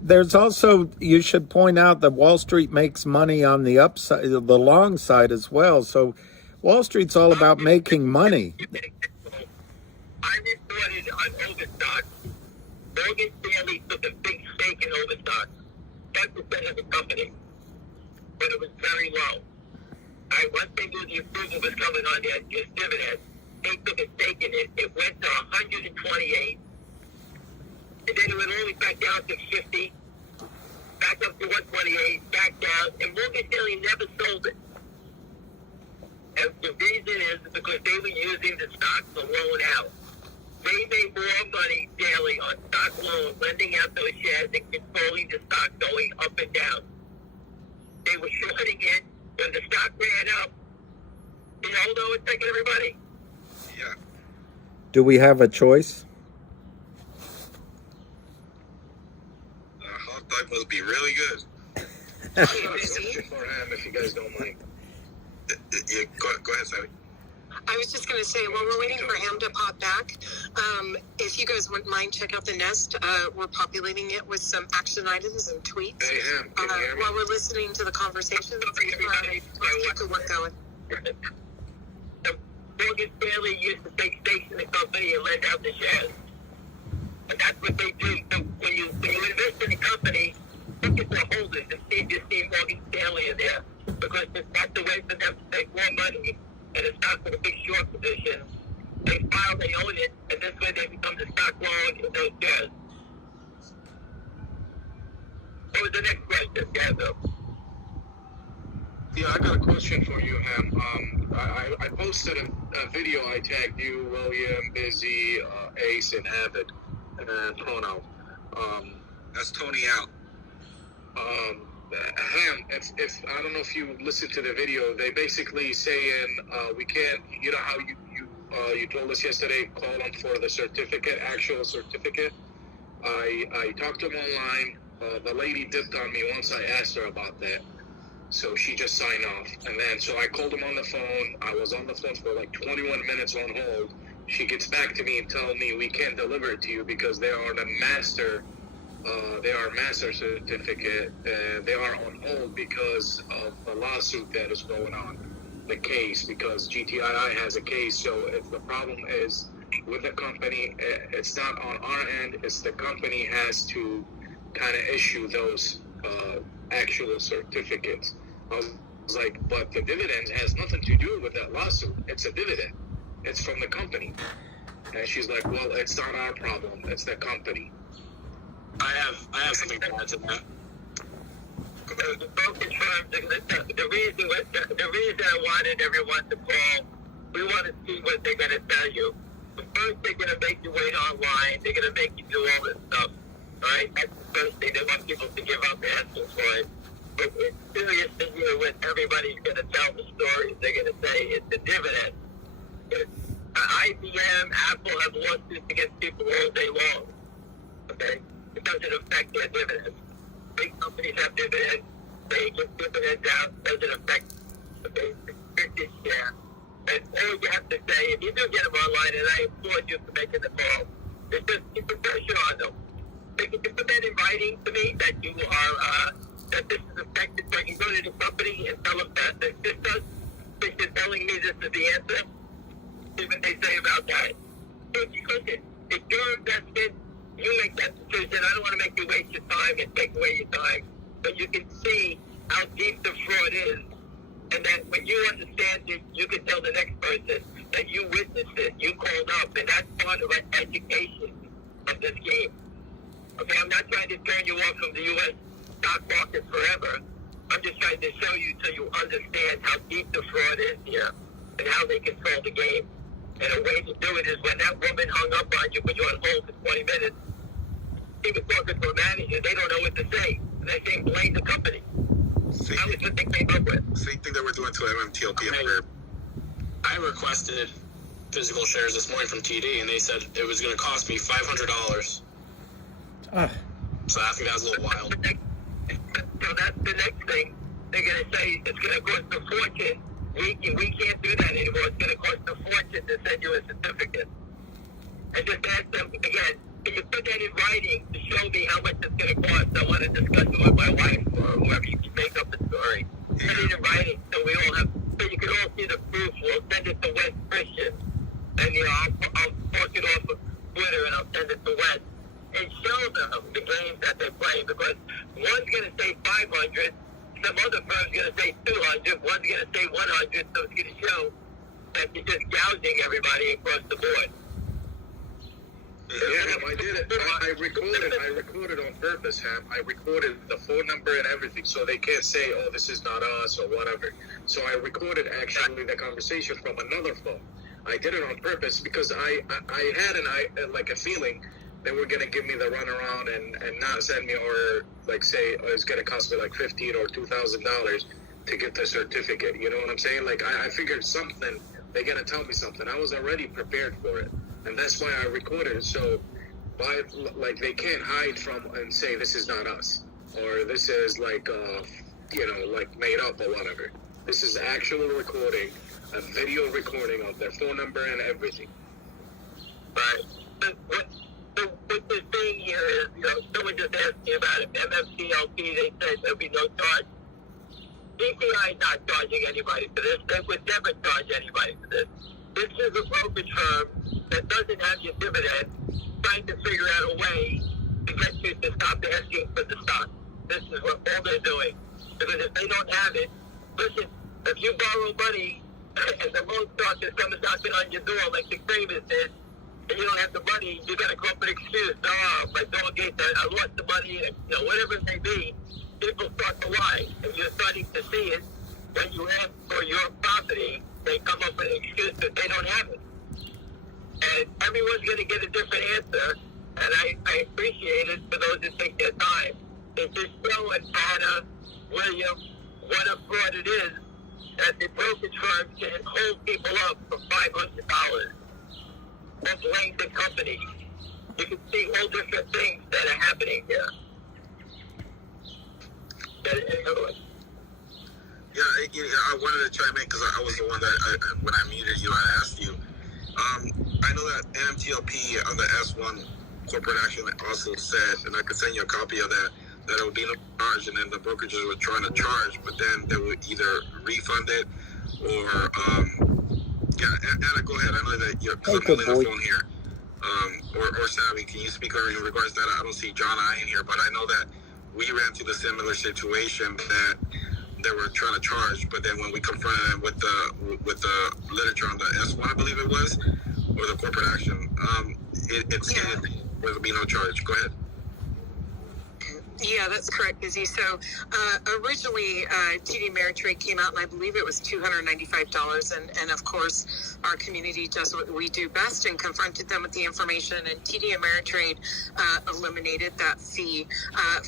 There's also, you should point out that Wall Street makes money on the upside, the long side as well. So Wall Street's all about making money. I reported on Overstock. Morgan Stanley took a big stake in Overstock, 10% of the company, but it was very low. Once they knew the approval was coming on their dividend, they took a stake in it. It went to 128. And then it went only back down to 50, back up to 128, back down, and Morgan Stanley never sold it. And the reason is because they were using the stock to loan out. They made more money daily on stock loans, lending out those shares and controlling the stock going up and down. They were shorting it when the stock ran up. You know, hold on a second, everybody. Yeah. Do we have a choice? Hot dog will be really good. For him, if you guys don't mind. Yeah, go ahead, Sally. I was just going to say, while we're waiting for Ham to pop back, if you guys wouldn't mind, check out the Nest. We're populating it with some action items and tweets. Hey, Ham, can you hear me? While we're listening to the conversation, let's keep the work going. Morgan Stanley used to take stakes in the company and lend out the shares. And that's what they do. So when you invest in a company, look at the holders and see if you see Morgan Stanley in there. Because that's the way for them to make more money. And it's not for the big short position. They file, they own it, and this way they become the stock loan in those shares. What was the next question, Gazo? Yeah, I got a question for you, Ham. I posted a video. I tagged you, William, Busy, Ace, and Avid, and Tono. That's Tony out. Ham, if I don't know if you listened to the video, they basically saying we can't. You know how you told us yesterday, call them for the certificate, actual certificate. I talked to them online. The lady dipped on me once I asked her about that. So she just signed off. And then, so I called him on the phone. I was on the phone for like 21 minutes on hold. She gets back to me and tells me we can't deliver it to you because they are the master, master certificate. They are on hold because of the lawsuit that is going on, the case, because GTII has a case. So if the problem is with the company, it's not on our end, it's the company has to kind of issue those actual certificates. I was like, but the dividend has nothing to do with that lawsuit. It's a dividend. It's from the company. And she's like, well, it's not our problem. It's the company. I have something to add to that. The brokerage firms, the reason I wanted everyone to call, we want to see what they're going to tell you. But first, they're going to make you wait online. They're going to make you do all this stuff. All right? That's the first thing. They want people to give up answers for it. But it's serious in here when everybody's going to tell the stories. They're going to say it's a dividend. IBM, Apple have lawsuits against people all day long. Okay? It doesn't affect their dividends. Big companies have dividends. They get dividends out. It doesn't affect the restricted share. And all you have to say, if you do get them online, and I applaud you for making the call, is just keep the pressure on them. They can put that in writing to me that you are, that this is affected. So I can go to the company and tell them that this does, since you're telling me this is the answer. See what they say about that. If you're invested, you make that decision. I don't want to make you waste your time and take away your time. But you can see how deep the fraud is. And that when you understand it, you can tell the next person that you witnessed it, you called up, and that's part of an education of this game. Okay, I'm not trying to turn you off from the U.S. stock market forever. I'm just trying to show you so you understand how deep the fraud is here and how they control the game. And a way to do it is when that woman hung up on you, put you on hold for 20 minutes, he was talking to a manager, they don't know what to say. And they're saying, blame the company. That was what they came up with. Same thing that we're doing to MMTLP. I requested physical shares this morning from TD, and they said it was going to cost me $500. So I think that was a little wild. So that's the next thing. They're going to say it's going to cost a fortune. We can't do that anymore. It's going to cost a fortune to send you a certificate. And just ask them, again, can you put that in writing to show me how much it's going to cost? I want to discuss it with my wife or whoever you can make up the story. Put it in writing so we all have, so you can all see the proof. We'll send it to West Christian. And, I'll talk it off of Twitter and I'll send it to West. And show them the games that they're playing because one's going to say 500, some other firm's going to say 200, one's going to say 100, so it's going to show that you're just gouging everybody across the board. Yeah, I did it. I recorded on purpose, Ham. I recorded the phone number and everything, so they can't say, "Oh, this is not us" or whatever. So I recorded actually the conversation from another phone. I did it on purpose because I had a feeling they were gonna give me the runaround and not send me or like say it's gonna cost me like $1,500 or $2,000 to get the certificate. You know what I'm saying? Like I figured something. They're gonna tell me something. I was already prepared for it. And that's why I recorded it. So, they can't hide from and say this is not us or this is like made up or whatever. This is actual recording, a video recording of their phone number and everything. Right. What they're saying here is, someone just asked me about it. MMTLP, they said there'll be no charge. GTI is not charging anybody for this. They would never charge anybody for this. This is a brokerage firm that doesn't have your dividend, trying to figure out a way to get you to stop asking for the stock. This is what all they're doing. Because if they don't have it, listen, if you borrow money and the loan shark is coming knocking on your door like the famous is, and you don't have the money, you got to come up with an excuse. Oh, my dog ate that, I lost the money, whatever it may be, people start to lie. And you're starting to see it when you ask for your property. They come up with an excuse that they don't have it. And everyone's going to get a different answer, and I appreciate it for those who take their time. It's just showing Anna, William, what a fraud it is that the brokerage firms can hold people up for $500 or blame the company. You can see all different things that are happening here. I wanted to chime in because I was the one that, when I muted you, I asked you. I know that MMTLP on the S1 corporate action also said, and I could send you a copy of that there would be no charge, and then the brokerages were trying to charge, but then they would either refund it or, Anna, go ahead. I know that you're on the phone here. Or Savvy, can you speak in regards to that? I don't see John I in here, but I know that we ran to the similar situation that they were trying to charge, but then when we confronted them with the literature on the S1, I believe it was, or the corporate action, it stated there would be no charge. Go ahead. Yeah, that's correct, Busy. So originally, TD Ameritrade came out, and I believe it was $295. And of course, our community does what we do best and confronted them with the information. And TD Ameritrade eliminated that fee.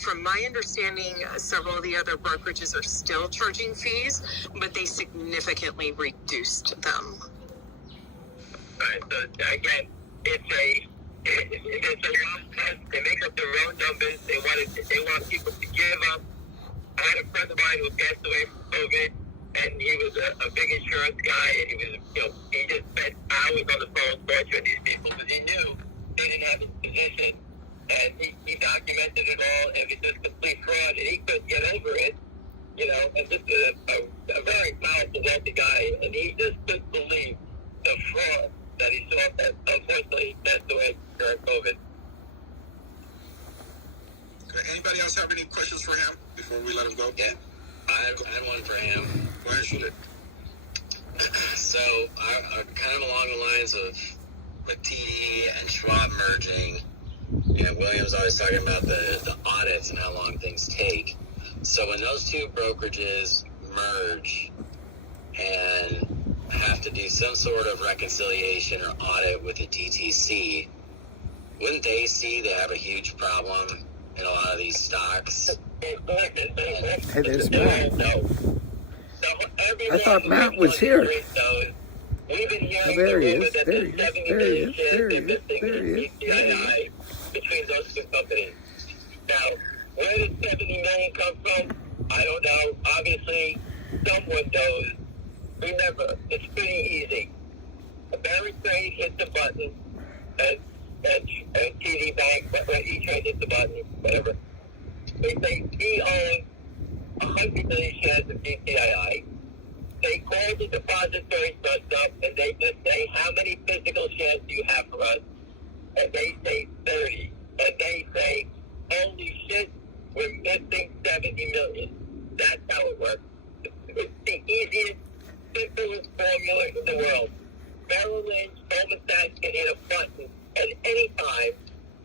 From my understanding, several of the other brokerages are still charging fees, but they significantly reduced them. Right. So again, it's a rough test. They make up their own numbers. They want people to give up. I had a friend of mine who passed away from COVID, and he was a big insurance guy, and he just spent hours on the phone torturing these people because he knew they didn't have his position, and he documented it all, and it was just complete fraud, and he couldn't get over it, and this is a very powerful, wealthy guy, and he just couldn't believe the fraud that he saw. That unfortunately passed away during COVID. Anybody else have any questions for him before we let him go? Yeah, I had one for him. Go ahead, shoot it. So, kind of along the lines of with TD and Schwab merging, William's always talking about the audits and how long things take. So when those two brokerages merge and have to do some sort of reconciliation or audit with the DTC, wouldn't they see they have a huge problem in a lot of these stocks? Hey, there's Matt. I thought Matt was here. We've been hearing there he rumor is. that There he there's is. 70 There he million is. shares There he they're is. missing There he in is. GTII between those two companies. Now, where did 70 million come from? I don't know. Obviously, someone knows. Remember, it's pretty easy. A Barry Trade hit the button, and TD Bank, E-Trade hit the button, whatever. They say we own 100 million shares of GTII. They call the depository trust up, and they just say, how many physical shares do you have for us? And they say 30. And they say, holy shit, we're missing 70 million. That's how it works. It's the easiest, simplest formula in the world. Merrill Lynch, Goldman Sachs can hit a button at any time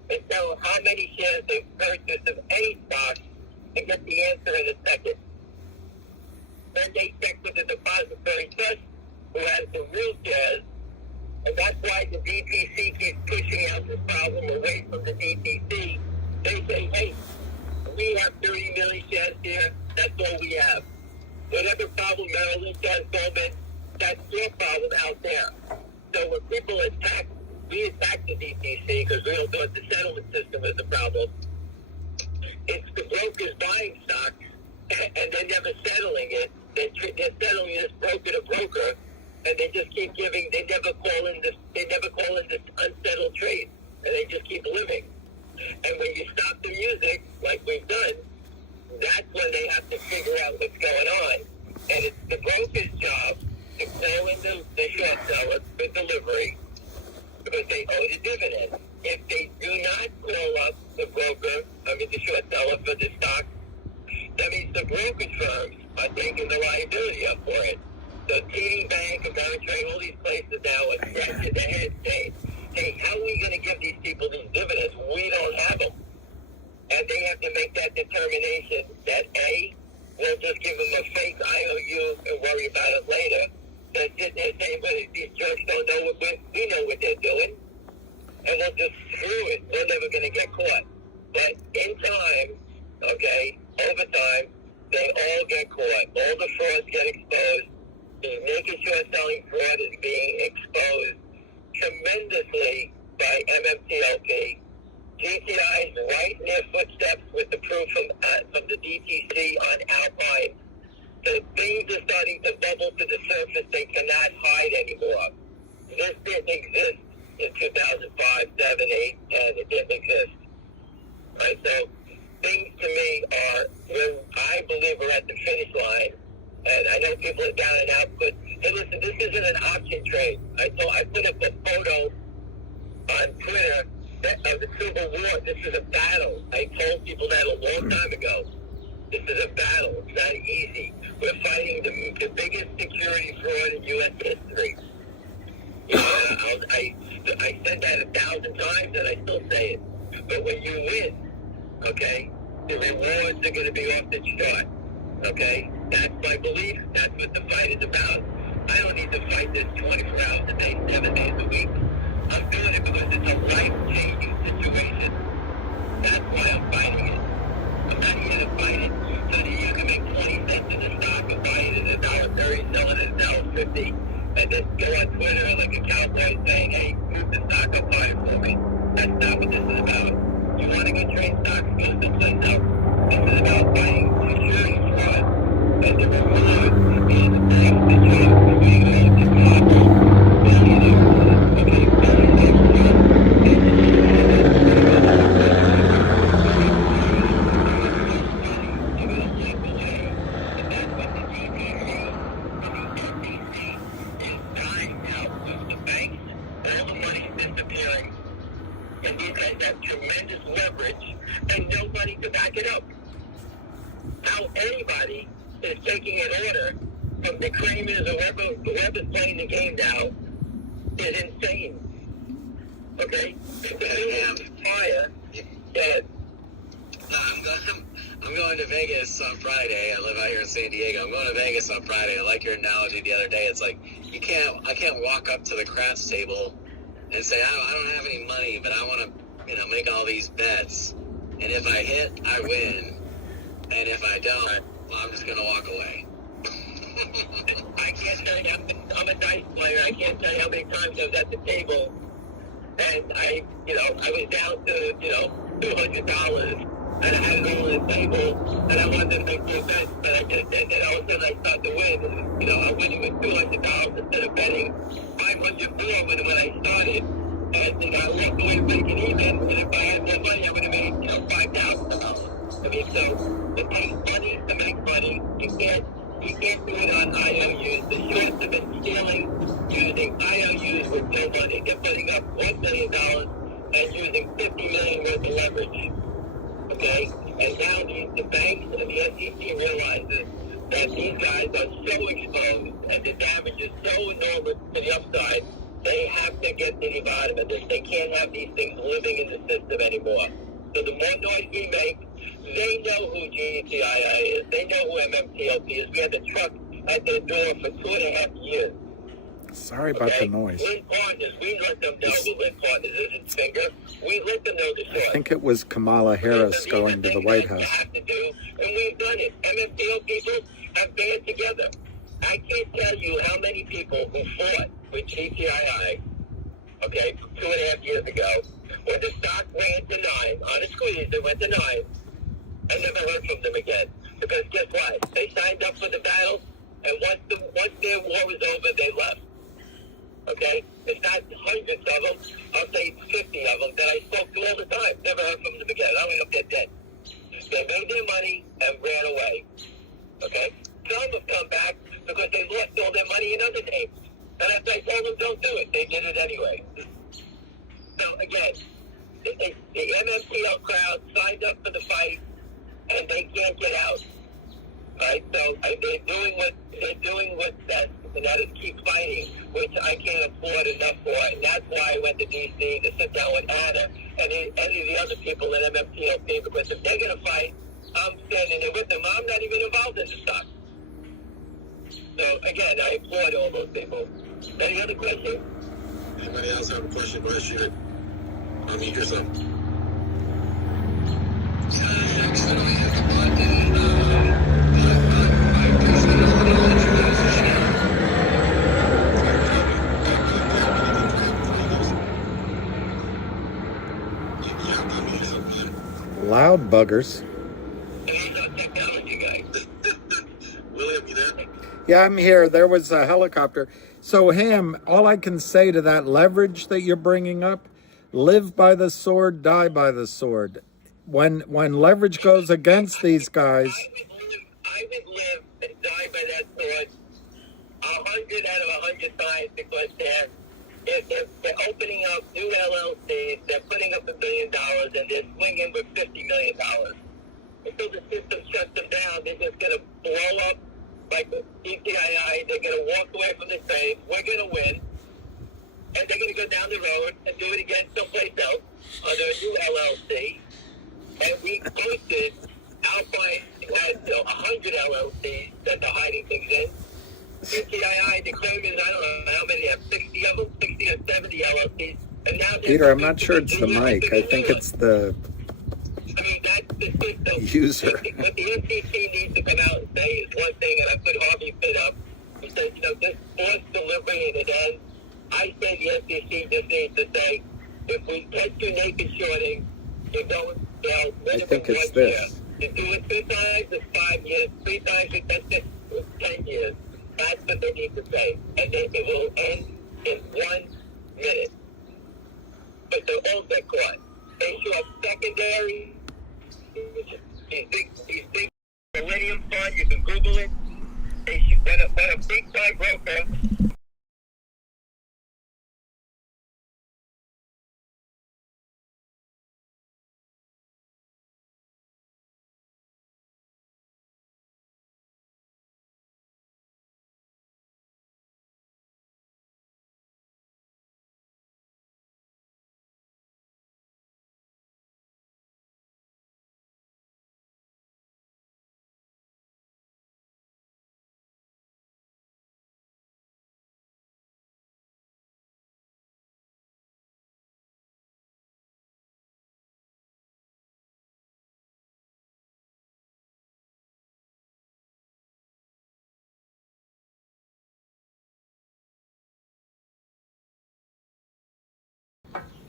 and tell how many shares they've purchased of any stock and get the answer in a second. Then they check with the depository trust, who has the real shares, and that's why the DTC keeps pushing out this problem away from the DTC. They say, hey, we have 30 million shares here, that's all we have. Whatever problem Merrill Lynch has, Goldman, that's your problem out there. So when people attack, we attack the DTC because we don't thought the settlement system is the problem. It's the brokers buying stocks and they're never settling it. They're settling this broker to broker, and they just keep giving. They never call in this unsettled trade, and they just keep living. And when you stop the music, like we've done, that's when they have to figure out what's going on. And it's the broker's job to call in the short seller for delivery because they owe the dividend. If they do not call up the short seller for the stock, that means the brokerage firms are taking the liability up for it. So TD Bank, Ameritrade, all these places now are scratching their heads saying, hey, how are we going to give these people these dividends? We don't have them. And they have to make that determination that A, we'll just give them a fake IOU and worry about it later. They're sitting there saying, well, these jerks don't know we know what they're doing. And we'll just screw it. We're never going to get caught. But in time, over time, they all get caught. All the frauds get exposed. The naked short selling fraud is being exposed tremendously by MMTLP. GTI is right in their footsteps with the proof from the DTC on Alpine. that things are starting to bubble to the surface they cannot hide anymore. This didn't exist in 2005, 7, 8, 10. It didn't exist. Right? So things to me are, I believe we're at the finish line. And I know people are down and out, but hey, listen, this isn't an option trade. I put up a photo on Twitter of the Civil War. This is a battle. I told people that a long time ago. This is a battle. It's not easy. We're fighting the biggest security fraud in U.S. history. You know, I said that 1,000 times, and I still say it. But when you win, okay, the rewards are going to be off the chart. Okay? That's my belief. That's what the fight is about. I don't need to fight this 24 hours a day, 7 days a week. I'm doing it because it's a life-changing situation. That's why I'm fighting it. I'm not here to fight it so that you can make 20 cents in the stock and buy it at $1.30, sell it at $1.50, and then go on Twitter like a cowboy saying, hey, move the stock up, buy it for me. That's not what this is about. You want to go trade stocks, go someplace else. This is about fighting security fraud and the reward and the banks that you have to be able to control billionaires. Okay, and these guys have tremendous leverage and no money to back it up. How anybody is taking an order from the Kramers or whoever's playing the game now is insane. Okay? Fire. Yeah. I'm going to Vegas on Friday. I live out here in San Diego. I'm going to Vegas on Friday. I like your analogy the other day. It's like I can't walk up to the craps table and say, I don't have any money, but I want to, make all these bets. And if I hit, I win. And if I don't, I'm just going to walk away. I can't tell you, I'm a dice player. I can't tell you how many times I was at the table and I was down to, $200 and I had it all on the table and I wanted to make more bets, but I just, and then all of a sudden I start to win. And, I win with $200 instead of betting 500 more when I started. And, I walked away making even, and if I had more money, I would have made, $5,000. I mean, so it takes money to make money. You can't do it on IOUs. The shorts have been stealing using IOUs with no money. They're putting up $1 million and using $50 million worth of leverage. Okay? And now the banks and the SEC realizes that these guys are so exposed and the damage is so enormous to the upside, they have to get to the bottom of this. They can't have these things living in the system anymore. So the more noise we make, they know who GTII is. They know who MMTLP is. We had the truck at their door for 2.5 years. Sorry about the noise. Link Partners, we let them know who Link Partners is in Finger. We let them know the source. I think it was Kamala Harris going to the White House. Have to do, and we've done it. MMTL people have band together. I can't tell you how many people who fought with GTII, 2.5 years ago, when the stock ran to 9, on a squeeze, it went to 9. I never heard from them again. Because guess what? They signed up for the battle, and once their war was over, they left. Okay? It's not hundreds of them. I'll say 50 of them that I spoke to all the time. Never heard from them again. I don't know if they're dead. They made their money and ran away. Okay? Some have come back because they lost all their money in other names. And after I told them don't do it, they did it anyway. So again, the MMTL crowd signed up for the fight, and they can't get out. Right? So they're doing what's best, and that is keep fighting, which I can't afford enough for. And that's why I went to D.C. to sit down with Anna and any of the other people in MMTLP, because if they're going to fight, I'm standing there with them. I'm not even involved in the stock. So again, I applaud all those people. Any other questions? Anybody else have a question? Go ahead, shoot it. Unmute yourself. Loud buggers. He's a technology guy. William, you there? Yeah, I'm here. There was a helicopter. So, Ham, all I can say to that leverage that you're bringing up, live by the sword, die by the sword. When leverage goes against these guys, I would live and die by that sword 100 out of 100 times, because they're opening up new LLCs, they're putting up $1 billion, and they're swinging with $50 million. Until the system shuts them down, they're just going to blow up like the GTII. They're going to walk away from the safe. We're going to win. And they're going to go down the road and do it again someplace else under a new LLC. And we posted Alpine has 100 LLCs that they're hiding things in. GTII declared, I don't know how many they have, 60 of them, 60 or 70 LLCs. And now Peter, I'm not sure it's the mic. I think it's the that's the system. user. What the SEC needs to come out and say is one thing, and I put Harvey Pitt up. He said, this forced delivery and it ends. I said the SEC just needs to say, if we catch you naked shorting, you're going down minimum 1 year. You do it 2 times, it's 5 years. 3 times, it's 10 years. That's what they need to say. And then it will end in 1 minute. But they're all get caught. They show up secondary. These big Millennium Fund, you can Google it. They should, when a big time broker.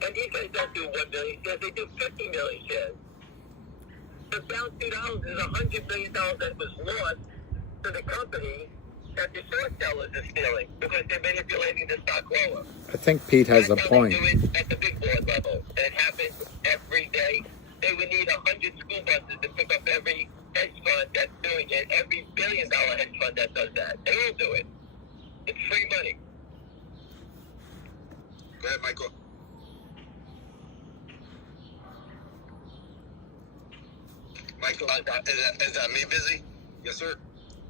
And these guys don't do 1 million shares, they do 50 million shares. So down $2 is $100 million that was lost to the company that the short sellers are stealing because they're manipulating the stock lower. I think Pete has a point. They do it at the big board level, and it happens every day. They would need 100 school buses to pick up every hedge fund that's doing it, every $1 billion hedge fund that does that. They all do it. It's free money. Go ahead, Michael. Michael, is that me busy? Yes, sir.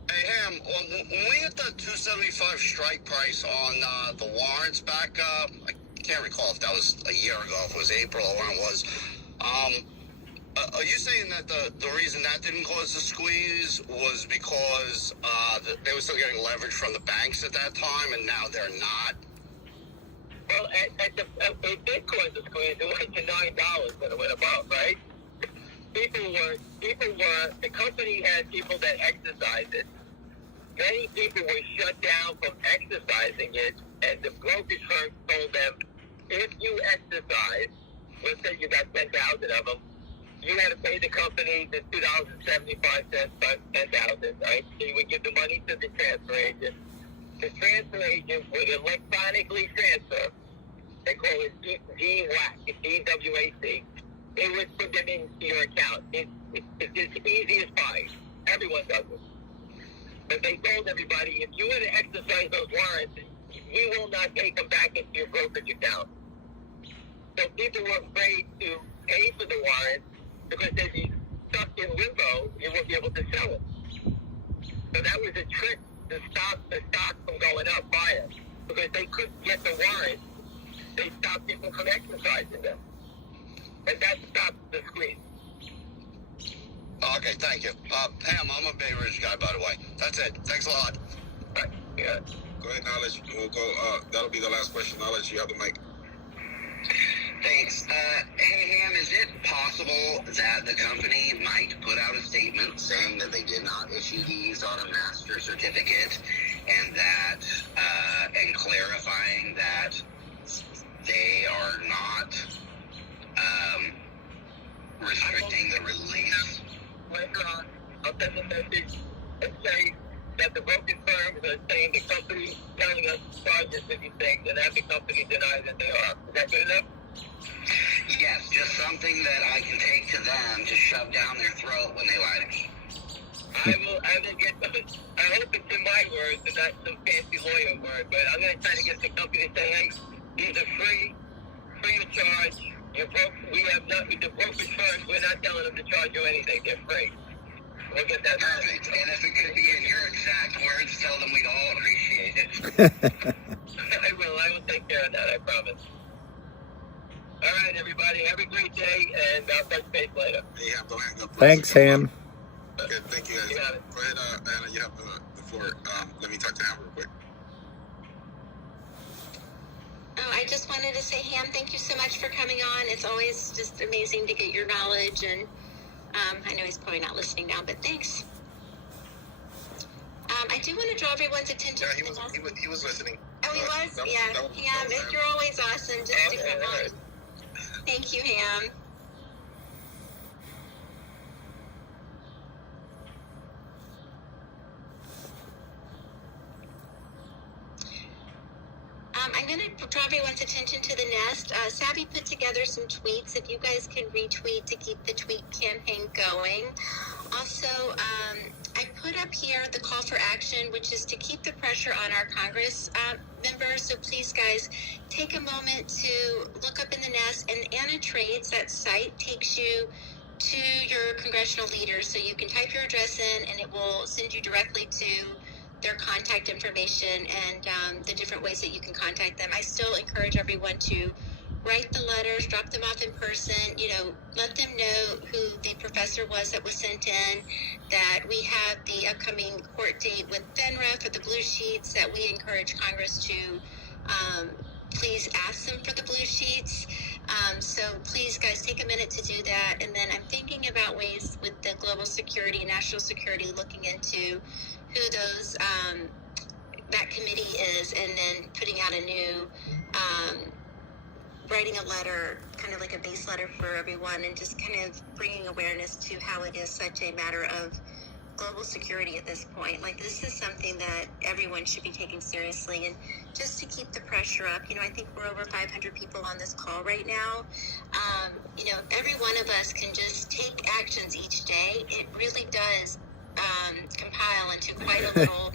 Hey, Ham, when we hit the 275 strike price on the warrants back, I can't recall if that was a year ago, if it was April or when it was. Are you saying that the reason that didn't cause the squeeze was because they were still getting leverage from the banks at that time, and now they're not? Well, it did cause the squeeze. It went to $9 when it went above, right? The company had people that exercised it. Many people were shut down from exercising it, and the brokerage firm told them, if you exercise, let's say you got 10,000 of them, you had to pay the company the $2.75 times 10,000, right? So you would give the money to the transfer agent. The transfer agent would electronically transfer. They call it DWAC, DWAC. It would put them into your account. It's as easy as pie. Everyone does it. But they told everybody, if you were to exercise those warrants, we will not take them back into your brokerage account. So people were afraid to pay for the warrants because they'd be stuck in limbo. You won't be able to sell it. So that was a trick to stop the stock from going up higher. Because they couldn't get the warrants, they stopped people from exercising them. And that stopped the squeeze. Okay, thank you. Pam, I'm a Bay Ridge guy, by the way. That's it. Thanks a lot. Right. Yeah. Go ahead, knowledge. We'll go. That'll be the last question. I'll let you have the mic. Thanks. Hey, Ham, is it possible that the company might put out a statement saying that they did not issue these on a master certificate, and that, and clarifying that they are not restricting the release? Later on, I'll send a message and say, that the brokerage firms are saying the company telling us charges to these things, and that the company denies that they are. Is that good enough? Yes, just something that I can take to them to shove down their throat when they lie to me. I will get those. I hope it's in my words and not some fancy lawyer word, but I'm going to try to get the company to say, hey, these are free of charge. We have nothing, the brokerage firms, we're not telling them to charge you anything. They're free. We'll get that. Perfect. And if it could be in your exact words, tell them we'd all appreciate it. I will take care of that, I promise. All right, everybody, have a great day, and I'll touch base later. Yeah, go ahead. Thanks, Ham. Okay, thank you guys. You got it. Go ahead, Anna, you have the floor. Let me talk to Ham real quick. Oh, I just wanted to say, Ham, thank you so much for coming on. It's always just amazing to get your knowledge, and I know he's probably not listening now, but thanks. I do want to draw everyone's attention. Yeah, he was listening. Oh, he was? Ham, you're always awesome. Just different one. Thank you, Ham. I'm going to draw everyone's attention to the Nest. Savvy put together some tweets. If you guys can retweet to keep the tweet campaign going. Also, I put up here the call for action, which is to keep the pressure on our Congress members. So please, guys, take a moment to look up in the Nest. And Anna Trades, that site, takes you to your congressional leaders. So you can type your address in, and it will send you directly to their contact information and the different ways that you can contact them. I still encourage everyone to write the letters, drop them off in person, let them know who the professor was that was sent in, that we have the upcoming court date with FINRA for the blue sheets, that we encourage Congress to please ask them for the blue sheets. So please, guys, take a minute to do that. And then I'm thinking about ways with the global security and national security, looking into who those that committee is, and then putting out a new writing a letter, kind of like a base letter for everyone, and just kind of bringing awareness to how it is such a matter of global security at this point. Like, this is something that everyone should be taking seriously, and just to keep the pressure up. I think we're over 500 people on this call right now. Every one of us can just take actions each day. It really does compile into quite a little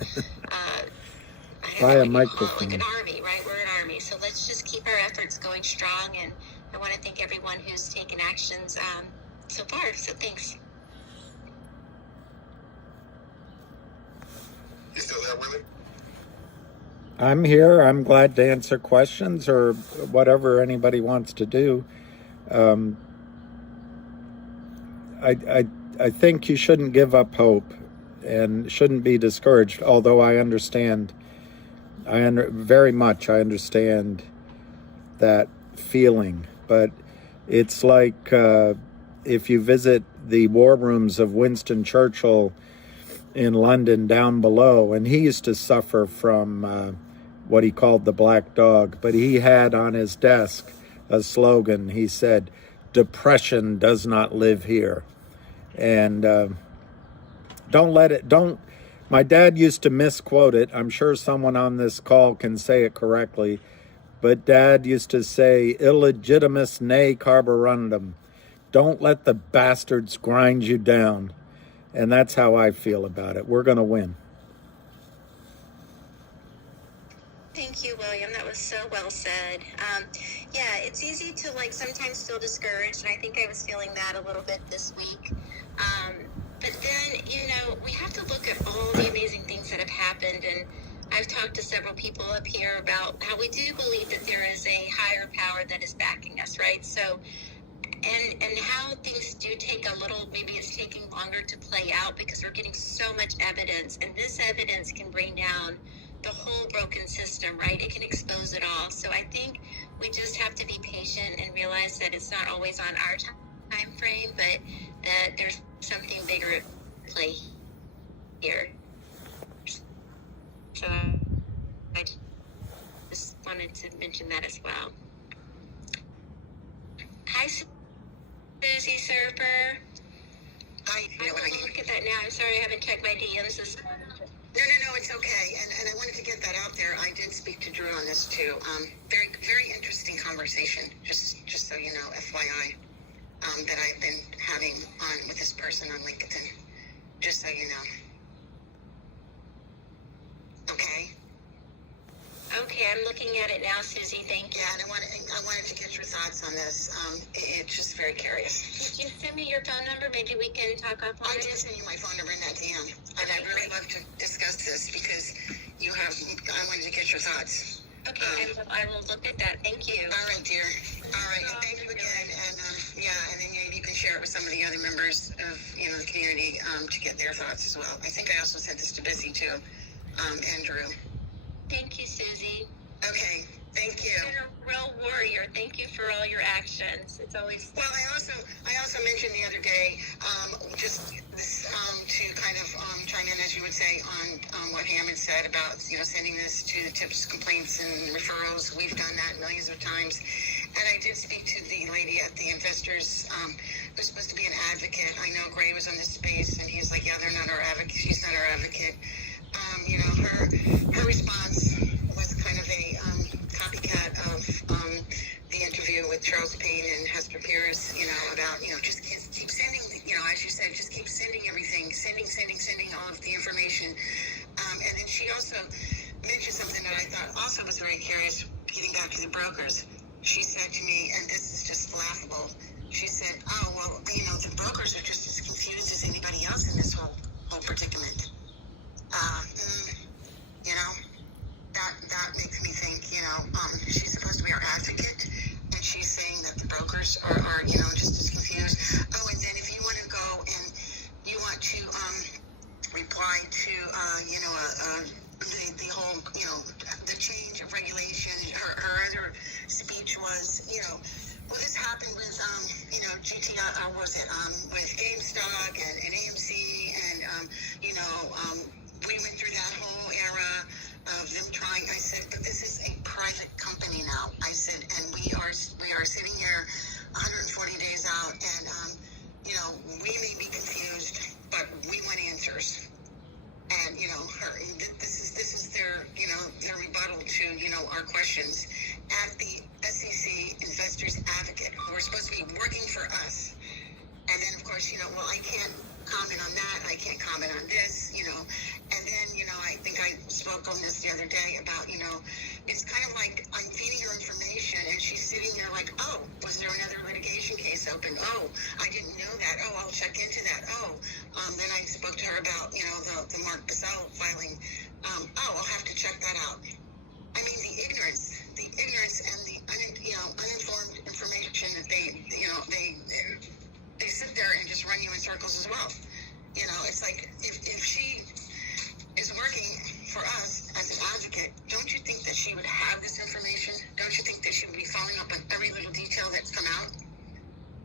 Buy a microphone. like an army, right? We're an army. So let's just keep our efforts going strong, and I want to thank everyone who's taken actions so far. So thanks. You still there, Willie? I'm here. I'm glad to answer questions or whatever anybody wants to do. I think you shouldn't give up hope and shouldn't be discouraged, although I understand, very much I understand that feeling. But it's like if you visit the war rooms of Winston Churchill in London down below, and he used to suffer from what he called the black dog, but he had on his desk a slogan. He said, "Depression does not live here." And my dad used to misquote it. I'm sure someone on this call can say it correctly, but Dad used to say, "Illegitimus ne carborundum." Don't let the bastards grind you down. And that's how I feel about it. We're going to win. Thank you, William. That was so well said. It's easy to sometimes feel discouraged, and I think I was feeling that a little bit this week. But then, we have to look at all the amazing things that have happened, and I've talked to several people up here about how we do believe that there is a higher power that is backing us, right? So, and how things do take maybe it's taking longer to play out because we're getting so much evidence, and this evidence can bring down the whole broken system, right? It can expose it all. So I think we just have to be patient and realize that it's not always on our time frame, but that there's something bigger at play here. So I just wanted to mention that as well. Hi, Susie Surfer. I will look at that now. sorry I haven't checked my DMs this morning. No, it's okay. And I wanted to get that out there. I did speak to Drew on this too. Very, very interesting conversation. Just so you know, FYI, that I've been having on with this person on LinkedIn. Just so you know. Okay. Okay, I'm looking at it now, Susie. Thank you. Yeah, and I wanted to get your thoughts on this. It's just very curious. Did you send me your phone number? Maybe we can talk up on I it. did send you my phone number in that DM, and I'd really love to discuss this because I wanted to get your thoughts. Okay, I will look at that. Thank you. All right, dear. All right, and thank you again. And and then maybe you can share it with some of the other members of the community to get their thoughts as well. I think I also sent this to Bissy too, Andrew. Thank you, Susie. Okay, thank you. You're a real warrior. Thank you for all your actions. It's always well. I also mentioned the other day, just this, to kind of chime in, as you would say, on what Hammond said about sending this to the tips, complaints, and referrals. We've done that millions of times, and I did speak to the lady at the investors who's supposed to be an advocate. I know Gray was on this space, and he's like, yeah, they're not our advocate. She's not our advocate. Her response was kind of a copycat of the interview with Charles Payne and Hester Pierce, about, just keep sending, as you said, just keep sending everything, sending all of the information. And then she also mentioned something that I thought also was very curious, getting back to the brokers. She said to me, and this is just laughable, she said, oh, well, the brokers are just as confused as anybody else in this whole predicament. That makes me think, she's supposed to be our advocate, and she's saying that the brokers are just as confused. Oh, and then if you want to go and you want to reply to, the whole, the change of regulation, her other speech was, well, this happened with, GTII, or was it, with GameStop and AMC, and, we went through that whole era of them trying. I said, but this is a private company now. I said, and we are sitting here 140 days out, and we may be confused, but we want answers. And this is their their rebuttal to our questions as the SEC investors advocate, who are supposed to be working for us. And then of course well, I can't comment on that. I can't comment on this. And then, I think I spoke on this the other day about, it's kind of like I'm feeding her information and she's sitting there like, oh, was there another litigation case open? Oh, I didn't know that. Oh, I'll check into that. Oh, then I spoke to her about, the Mark Basel filing. Oh, I'll have to check that out. I mean, the ignorance and the uninformed information that they sit there and just run you in circles as well. It's like if she is working for us as an advocate, don't you think that she would have this information? Don't you think that she would be following up on every little detail that's come out?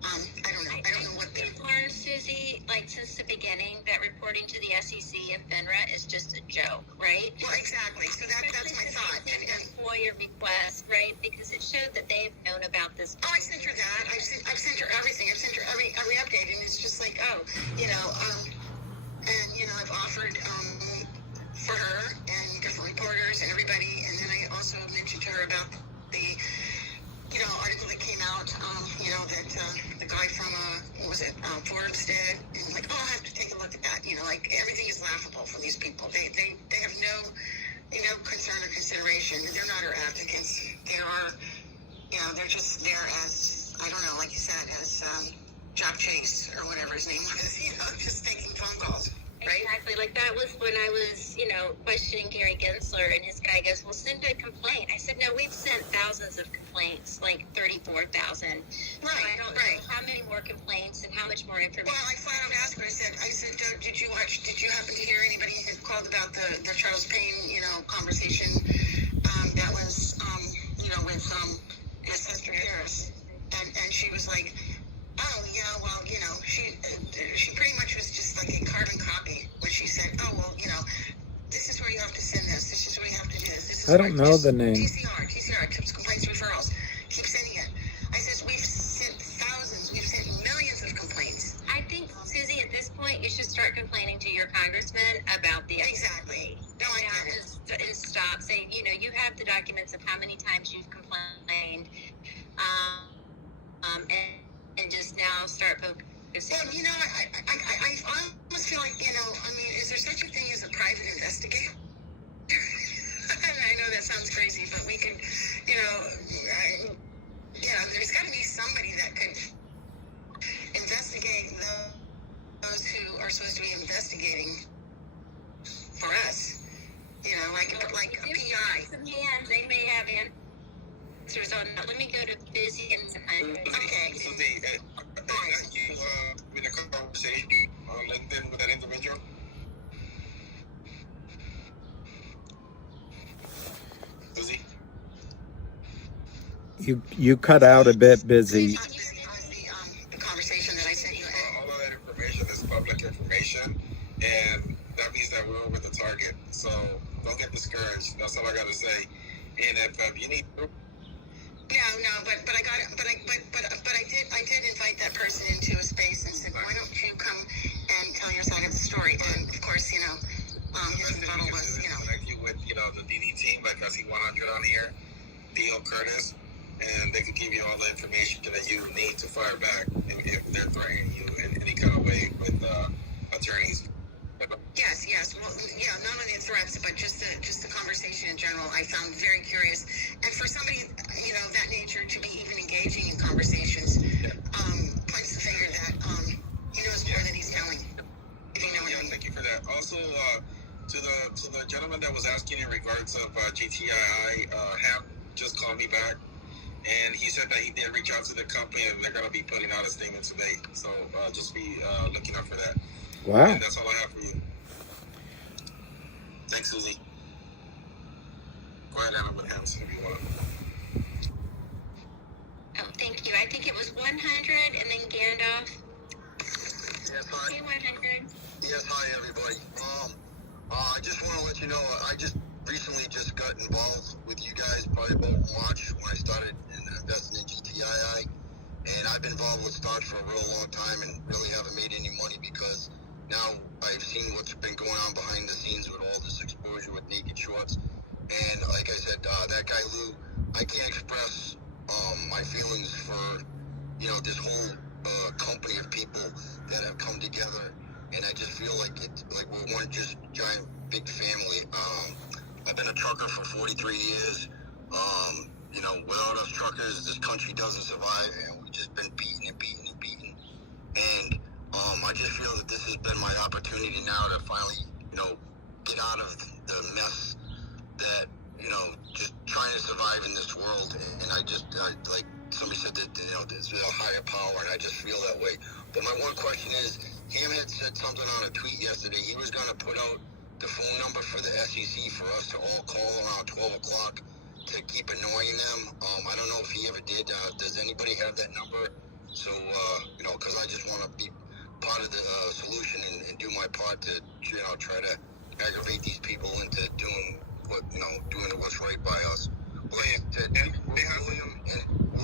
I don't know. I don't know what the... learned, Susie, since the beginning, that reporting to the SEC and FINRA is just a joke, right? Well, exactly. So that's my thought. And FOIA request, right? Because it showed that they've known about this. Oh, I sent her that. I've sent her everything. I've sent her every update, and it's just like, oh, and I've offered for her and different reporters and everybody, and then I also mentioned to her about the article that came out, that the guy from Forbes did, and like, oh, I'll have to take a look at that. Everything is laughable for these people. They have no concern or consideration. They're not our advocates. They are, they're just there as, I don't know, like you said, as Job Chase or whatever his name was, just taking phone calls. Right? Exactly. Like that was when I was, questioning Gary Gensler, and his guy goes, well, send a complaint. I said, no, we've sent thousands of complaints, like 34,000. Right. So I don't know how many more complaints and how much more information. Well, I flat out asked her, I said, did you happen to hear anybody who called about the Charles Payne, conversation, that was, with Hester Harris? And she was like, oh, yeah, well, she pretty much was just like a carbon copy when she said, oh, well, this is where you have to send this. This is where you have to do this. This is I don't know the name. TCR, tips, complaints, referrals. Keep sending it. I says, we've sent thousands. We've sent millions of complaints. I think, Susie, at this point, you should start complaining to your about the Exactly. No, I get it. and stop saying, you know, you have the documents of how many times you've complained, and just now start focusing. Well, you know, I almost feel like, you know, I mean, is there such a thing as a private investigator? I know that sounds crazy, but we could, you know, there's got to be somebody that could investigate those who are supposed to be investigating for us. You know, like a PI. Some hands, they may have answers on that. Let me go to Busy and Okay. So you in a conversation on LinkedIn with that individual? Busy? You cut out a bit, Busy. The conversation that I sent you. All of that information is public information, and that means that we're over the target. So don't get discouraged. That's all I got to say. And if you need proof. No, but I did invite that person into a space and said, why don't you come and tell your side of the story? And of course, you know, his rebuttal was, you know. Connect you with, you know, the DD team, like I see 100 on here, D.O. Curtis, and they can give you all the information that you need to fire back if they're threatening you in any kind of way with attorneys. Yes. Well, yeah, not only the threats, but just the conversation in general, I found very curious. And for somebody, you know, of that nature to be even engaging in conversations, points the finger that he knows more than he's telling. If you know what I mean. Thank you for that. Also, to the gentleman that was asking in regards of GTII, Ham just called me back, and he said that he did reach out to the company, and they're going to be putting out a statement today. So just be looking out for that. Wow. And that's all I have for you. Thanks, Susie. Go ahead, Anna, with Ham, if you want. Oh, thank you. I think it was 100 and then Gandalf. Yes, hi. Okay, 100. Yes, hi, everybody. I just want to let you know, I just recently just got involved with you guys, probably about March when I started investing in GTII. And I've been involved with stocks for a real long time and really haven't made any money because now I've seen what's been going on behind the scenes with all this exposure with naked shorts. And like I said, that guy Lou, I can't express my feelings for, you know, this whole company of people that have come together. And I just feel like we're one just giant big family. I've been a trucker for 43 years. You know, without us truckers, this country doesn't survive, and we've just been beaten. And I just feel that this has been my opportunity now to finally, you know, get out of the mess that, you know, just trying to survive in this world. And I like somebody said that, you know, there's a higher power, and I just feel that way. But my one question is, Ham had said something on a tweet yesterday. He was going to put out the phone number for the SEC for us to all call around 12 o'clock to keep annoying them. I don't know if he ever did. Does anybody have that number? So, you know, because I just want to be part of the solution and do my part to, you know, try to aggravate these people into doing what's right by us.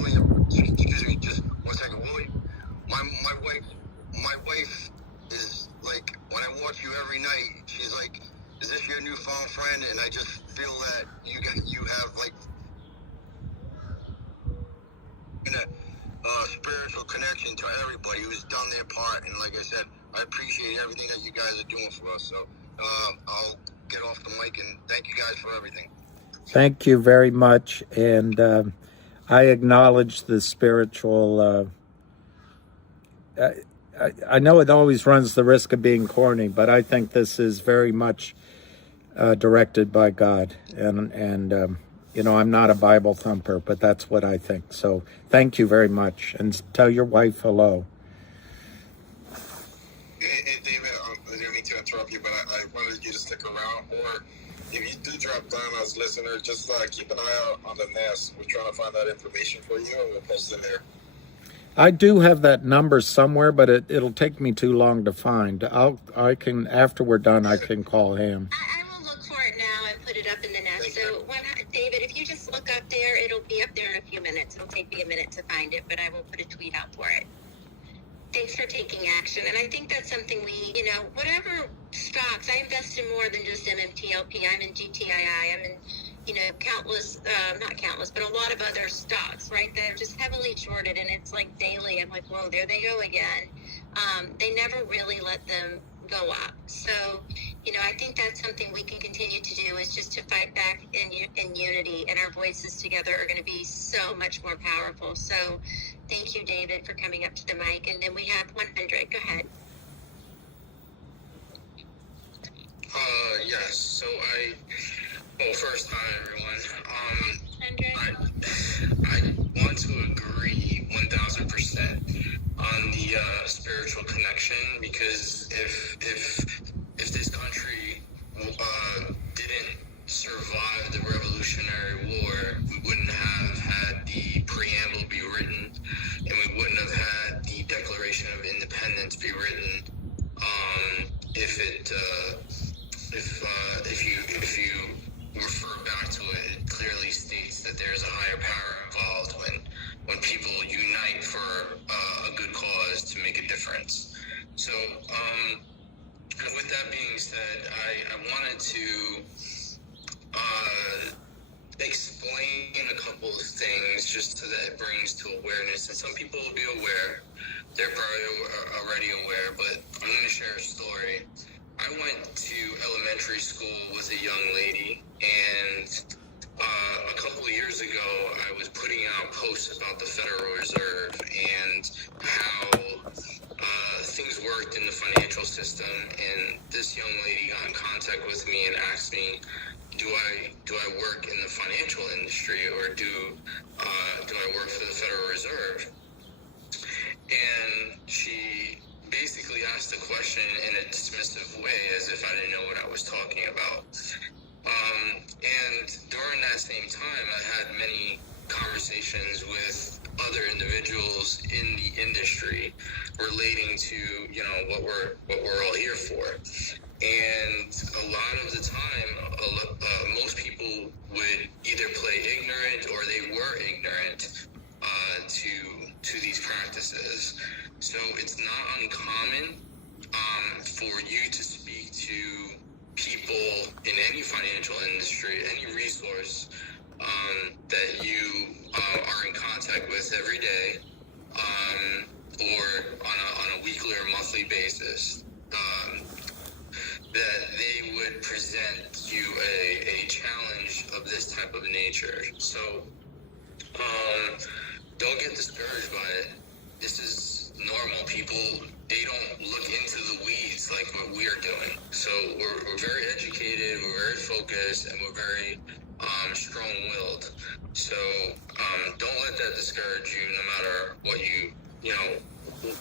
William, excuse me, just 1 second. William, my wife is like, when I watch you every night, she's like, is this your newfound friend? And I just feel that you have like a spiritual connection to everybody who's done their part. And like I said, I appreciate everything that you guys are doing for us. So I'll get off the mic and thank you guys for everything. Thank you very much. And I acknowledge the spiritual. I know it always runs the risk of being corny, but I think this is very much directed by God. And you know, I'm not a Bible thumper, but that's what I think. So thank you very much. And tell your wife hello. Hey, David, I didn't mean to interrupt you, but I wanted you to stick around. Or if you do drop down as listener, just keep an eye out on the nest. We're trying to find that information for you, and we'll post it there. I do have that number somewhere, but it'll take me too long to find. After we're done, I can call him. I will look for it now and put it up in the nest. So, David, if you just look up there, it'll be up there in a few minutes. It'll take me a minute to find it, but I will put a tweet out for it. Thanks for taking action. And I think that's something we, whatever stocks, I invest in more than just MMTLP. I'm in GTII. I'm in, countless, not countless, but a lot of other stocks, right? That are just heavily shorted. And it's like daily, I'm like, whoa, there they go again. They never really let them go up. So, I think that's something we can continue to do, is just to fight back in unity, and our voices together are going to be so much more powerful. So thank you, David, for coming up to the mic. And then we have 100. Go ahead. Yes. So first, hi, everyone. I want to agree 1,000% on the spiritual connection, because if this country didn't survive the Revolutionary War, we wouldn't have had the preamble be written, and we wouldn't have had the Declaration of Independence be written. If you refer back to it, it clearly states that there's a higher power involved when people unite for a good cause to make a difference. So, with that being said, I wanted to explain a couple of things just so that it brings to awareness, and some people will be aware. They're probably already aware, but I'm going to share a story. I went to elementary school with a young lady, and a couple of years ago, I was putting out posts about the Federal Reserve and how things worked in the financial system, and this young lady got in contact with me and asked me, do I work in the financial industry, or do I work for the Federal Reserve? And she basically asked the question in a dismissive way, as if I didn't know what I was talking about. And during that same time, I had many conversations with other individuals in the industry relating to, what we're all here for. And a lot of the time, most people would either play ignorant or they were ignorant to these practices. So it's not uncommon for you to speak to people in any financial industry, any resource that you are in contact with every day, or on a weekly or monthly basis, that they would present you a challenge of this type of nature. So don't get discouraged by it. This is normal. People, they don't look into the weeds like what we're doing. So we're very educated, we're very focused, and we're very strong-willed. So don't let that discourage you, no matter what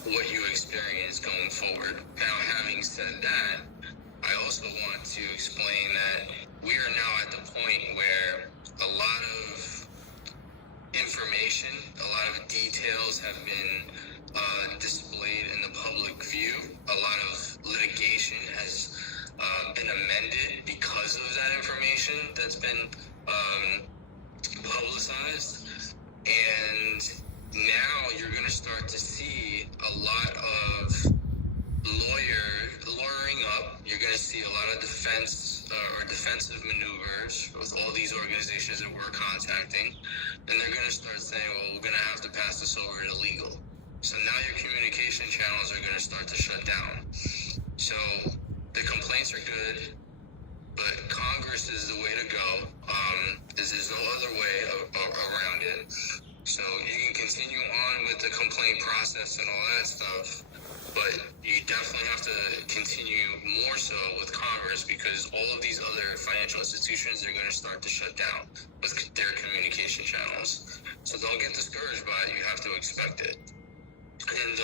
what you experience going forward. Now, having said that, I also want to explain that we are now at the point where a lot of information, a lot of details have been displayed in the public view. A lot of litigation has been amended because of that information that's been publicized. And now you're going to start to see a lot of lawyering up. You're going to see a lot of defensive maneuvers with all these organizations that we're contacting, and they're going to start saying, well, we're going to have to pass this over to legal. So now your communication channels are going to start to shut down. So the complaints are good, but Congress is the way to go. There's no other way around it. So you can continue on with the complaint process and all that stuff, but you definitely have to continue more so with Congress, because all of these other financial institutions are going to start to shut down with their communication channels. So don't get discouraged by it. You have to expect it. And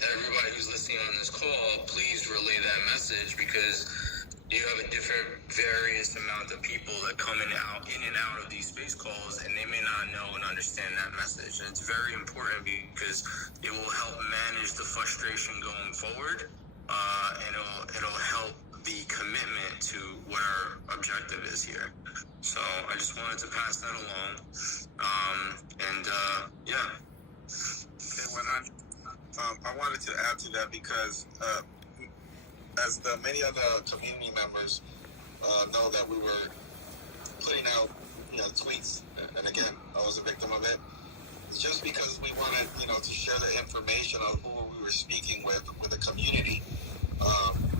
everybody who's listening on this call, please relay that message, because you have a different various amount of people that come in and out of these space calls, and they may not know and understand that message. And it's very important, because it will help manage the frustration going forward, and it'll help the commitment to what our objective is here. So I just wanted to pass that along. Yeah. Okay, 100. I wanted to add to that because as the many other community members know that we were putting out, tweets, and again, I was a victim of it. It's just because we wanted, to share the information of who we were speaking with the community.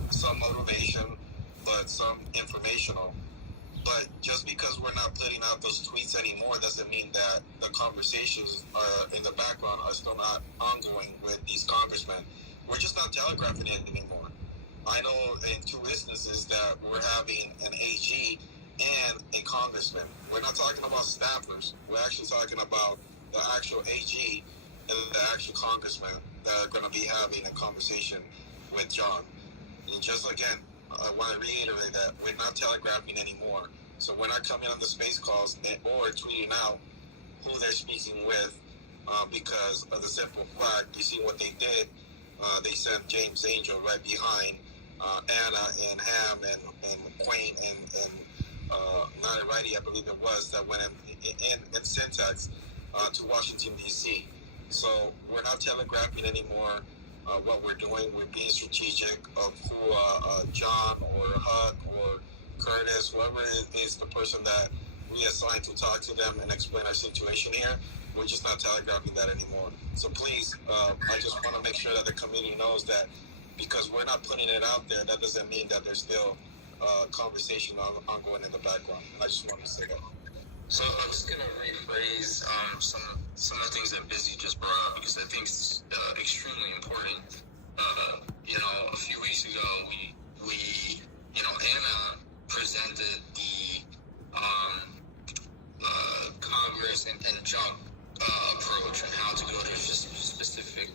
Some motivation, but some informational. But just because we're not putting out those tweets anymore doesn't mean that the conversations in the background are still not ongoing with these congressmen. We're just not telegraphing it anymore. I know in 2 instances that we're having an AG and a congressman. We're not talking about staffers. We're actually talking about the actual AG and the actual congressman that are going to be having a conversation with John. And just again, I want to reiterate that we're not telegraphing anymore. So we're not coming on the space calls or tweeting out who they're speaking with because of the simple fact, you see what they did. They sent James Angel right behind Anna and Ham and McQueen and Nari Righty, I believe it was, that went in syntax to Washington, D.C. So we're not telegraphing anymore what we're doing. We're being strategic of who John or Huck or Curtis, whoever is the person that we assign to talk to them and explain our situation here. We're just not telegraphing that anymore. So please, I just want to make sure that the community knows that because we're not putting it out there, that doesn't mean that there's still conversation ongoing in the background. I just want to say that. So I'm just going to rephrase some of the things that Busy just brought up because I think it's extremely important. A few weeks ago, we Anna presented the Congress and junk approach on how to go to specific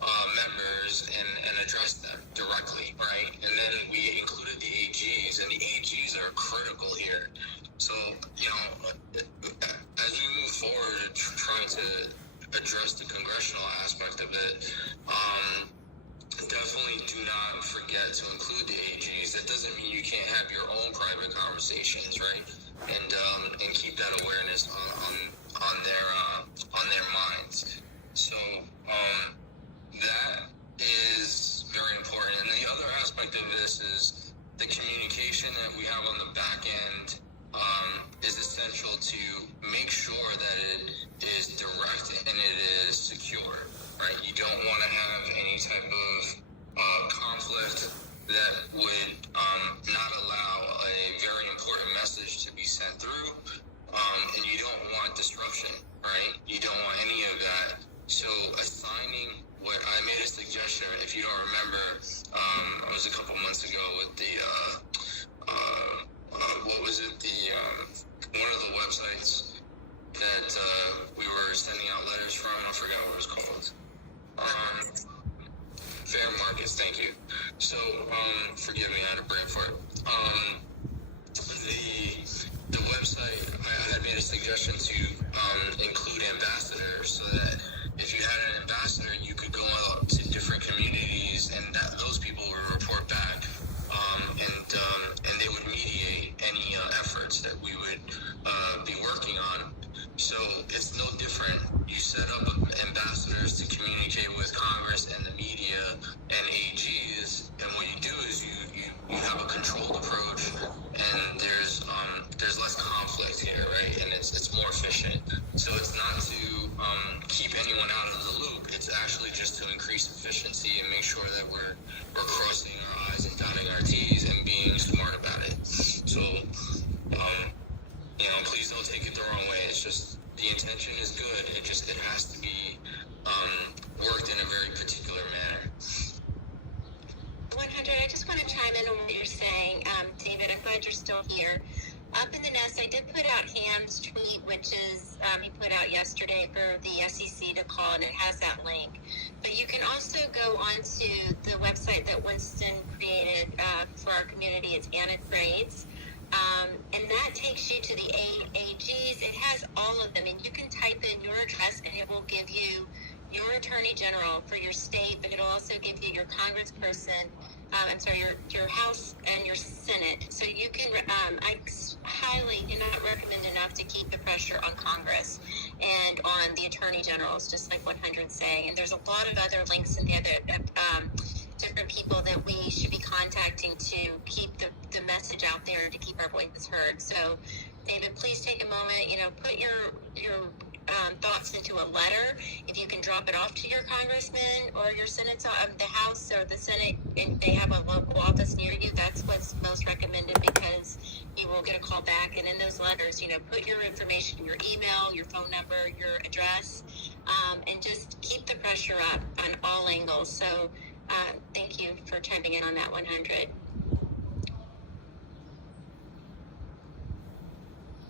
members and address them directly, right? And then we included the AGs, and the AGs are critical here. So, as we move forward, trying to address the congressional aspect of it, definitely do not forget to include the AGs. That doesn't mean you can't have your own private conversations, right? And keep that awareness on their minds. So that is very important. And the other aspect of this is the communication that we have on the back end is essential to make sure that it is direct and it is secure, right? You don't want to have any type of conflict that would not allow a very important message to be sent through, and you don't want disruption, right? You don't want any of that. So assigning what I made a suggestion, if you don't remember, it was a couple months ago with the what was it, one of the websites that we were sending out letters from, I forgot what it was called. Fair Markets, thank you. So, forgive me, I had a brain fart. The website, I had made a suggestion to include ambassadors so that if you had an ambassador, you could go out to different communities and those people would report back, and they would mediate any efforts that we would be working on. So it's no different. You set up ambassadors to communicate with Congress and the media and AGs, and what you do is you have a controlled approach, and there's less conflict here, right? And it's more efficient. So it's not to keep anyone out of the loop. It's actually just to increase efficiency and make sure that we're crossing our I's and dotting our T's and being smart about it. So, please don't take it the wrong way. It's just the intention is good. It has to be worked in a very particular manner. 100, I just want to chime in on what you're saying, David. I'm glad you're still here. Up in the nest, I did put out Ham's tweet, which is he put out yesterday for the SEC to call, and it has that link. But you can also go onto the website that Winston created for our community. It's Anna Trades. And that takes you to the AGs. It has all of them, and you can type in your address, and it will give you your attorney general for your state, but it'll also give you your congressperson, your House and your Senate. So you can, I highly do not recommend enough to keep the pressure on Congress. and on the Attorney General's, just like 100's saying. And there's a lot of other links in there that different people that we should be contacting to keep the message out there, to keep our voices heard. So, David, please take a moment, put your thoughts into a letter. If you can drop it off to your congressman or your Senate, the House or the Senate, and they have a local office near you, that's what's most recommended, because you will get a call back. And in those letters, put your information, your email, your phone number, your address, and just keep the pressure up on all angles. So thank you for chiming in on that 100.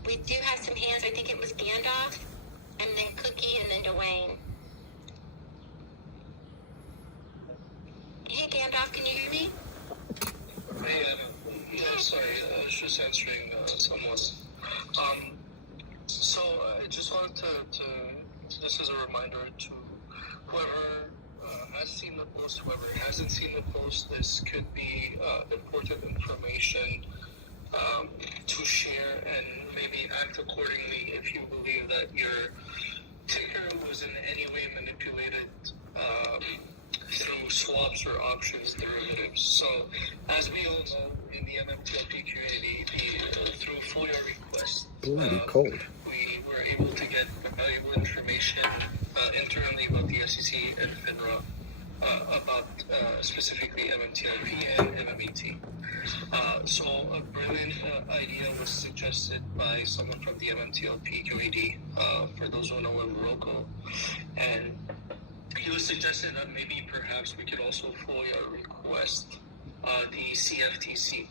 We do have some hands. I think it was Gandalf, and then Cookie, and then Dwayne. Hey, Gandalf, can you hear me? Hey, no, sorry, I was just answering someone. So I just wanted to this is a reminder to whoever has seen the post, whoever hasn't seen the post, this could be important information to share, and maybe act accordingly if you believe that your ticker was in any way manipulated through swaps or options derivatives. So, as we all know, in the MMTLP community, through FOIA requests, bloody cold, we were able to get valuable information internally about the SEC and FINRA about specifically MMTLP and MMET. So a brilliant idea was suggested by someone from the MMTLP community, for those who know him, Rocco, and he was suggesting that maybe perhaps we could also FOIA request the CFTC.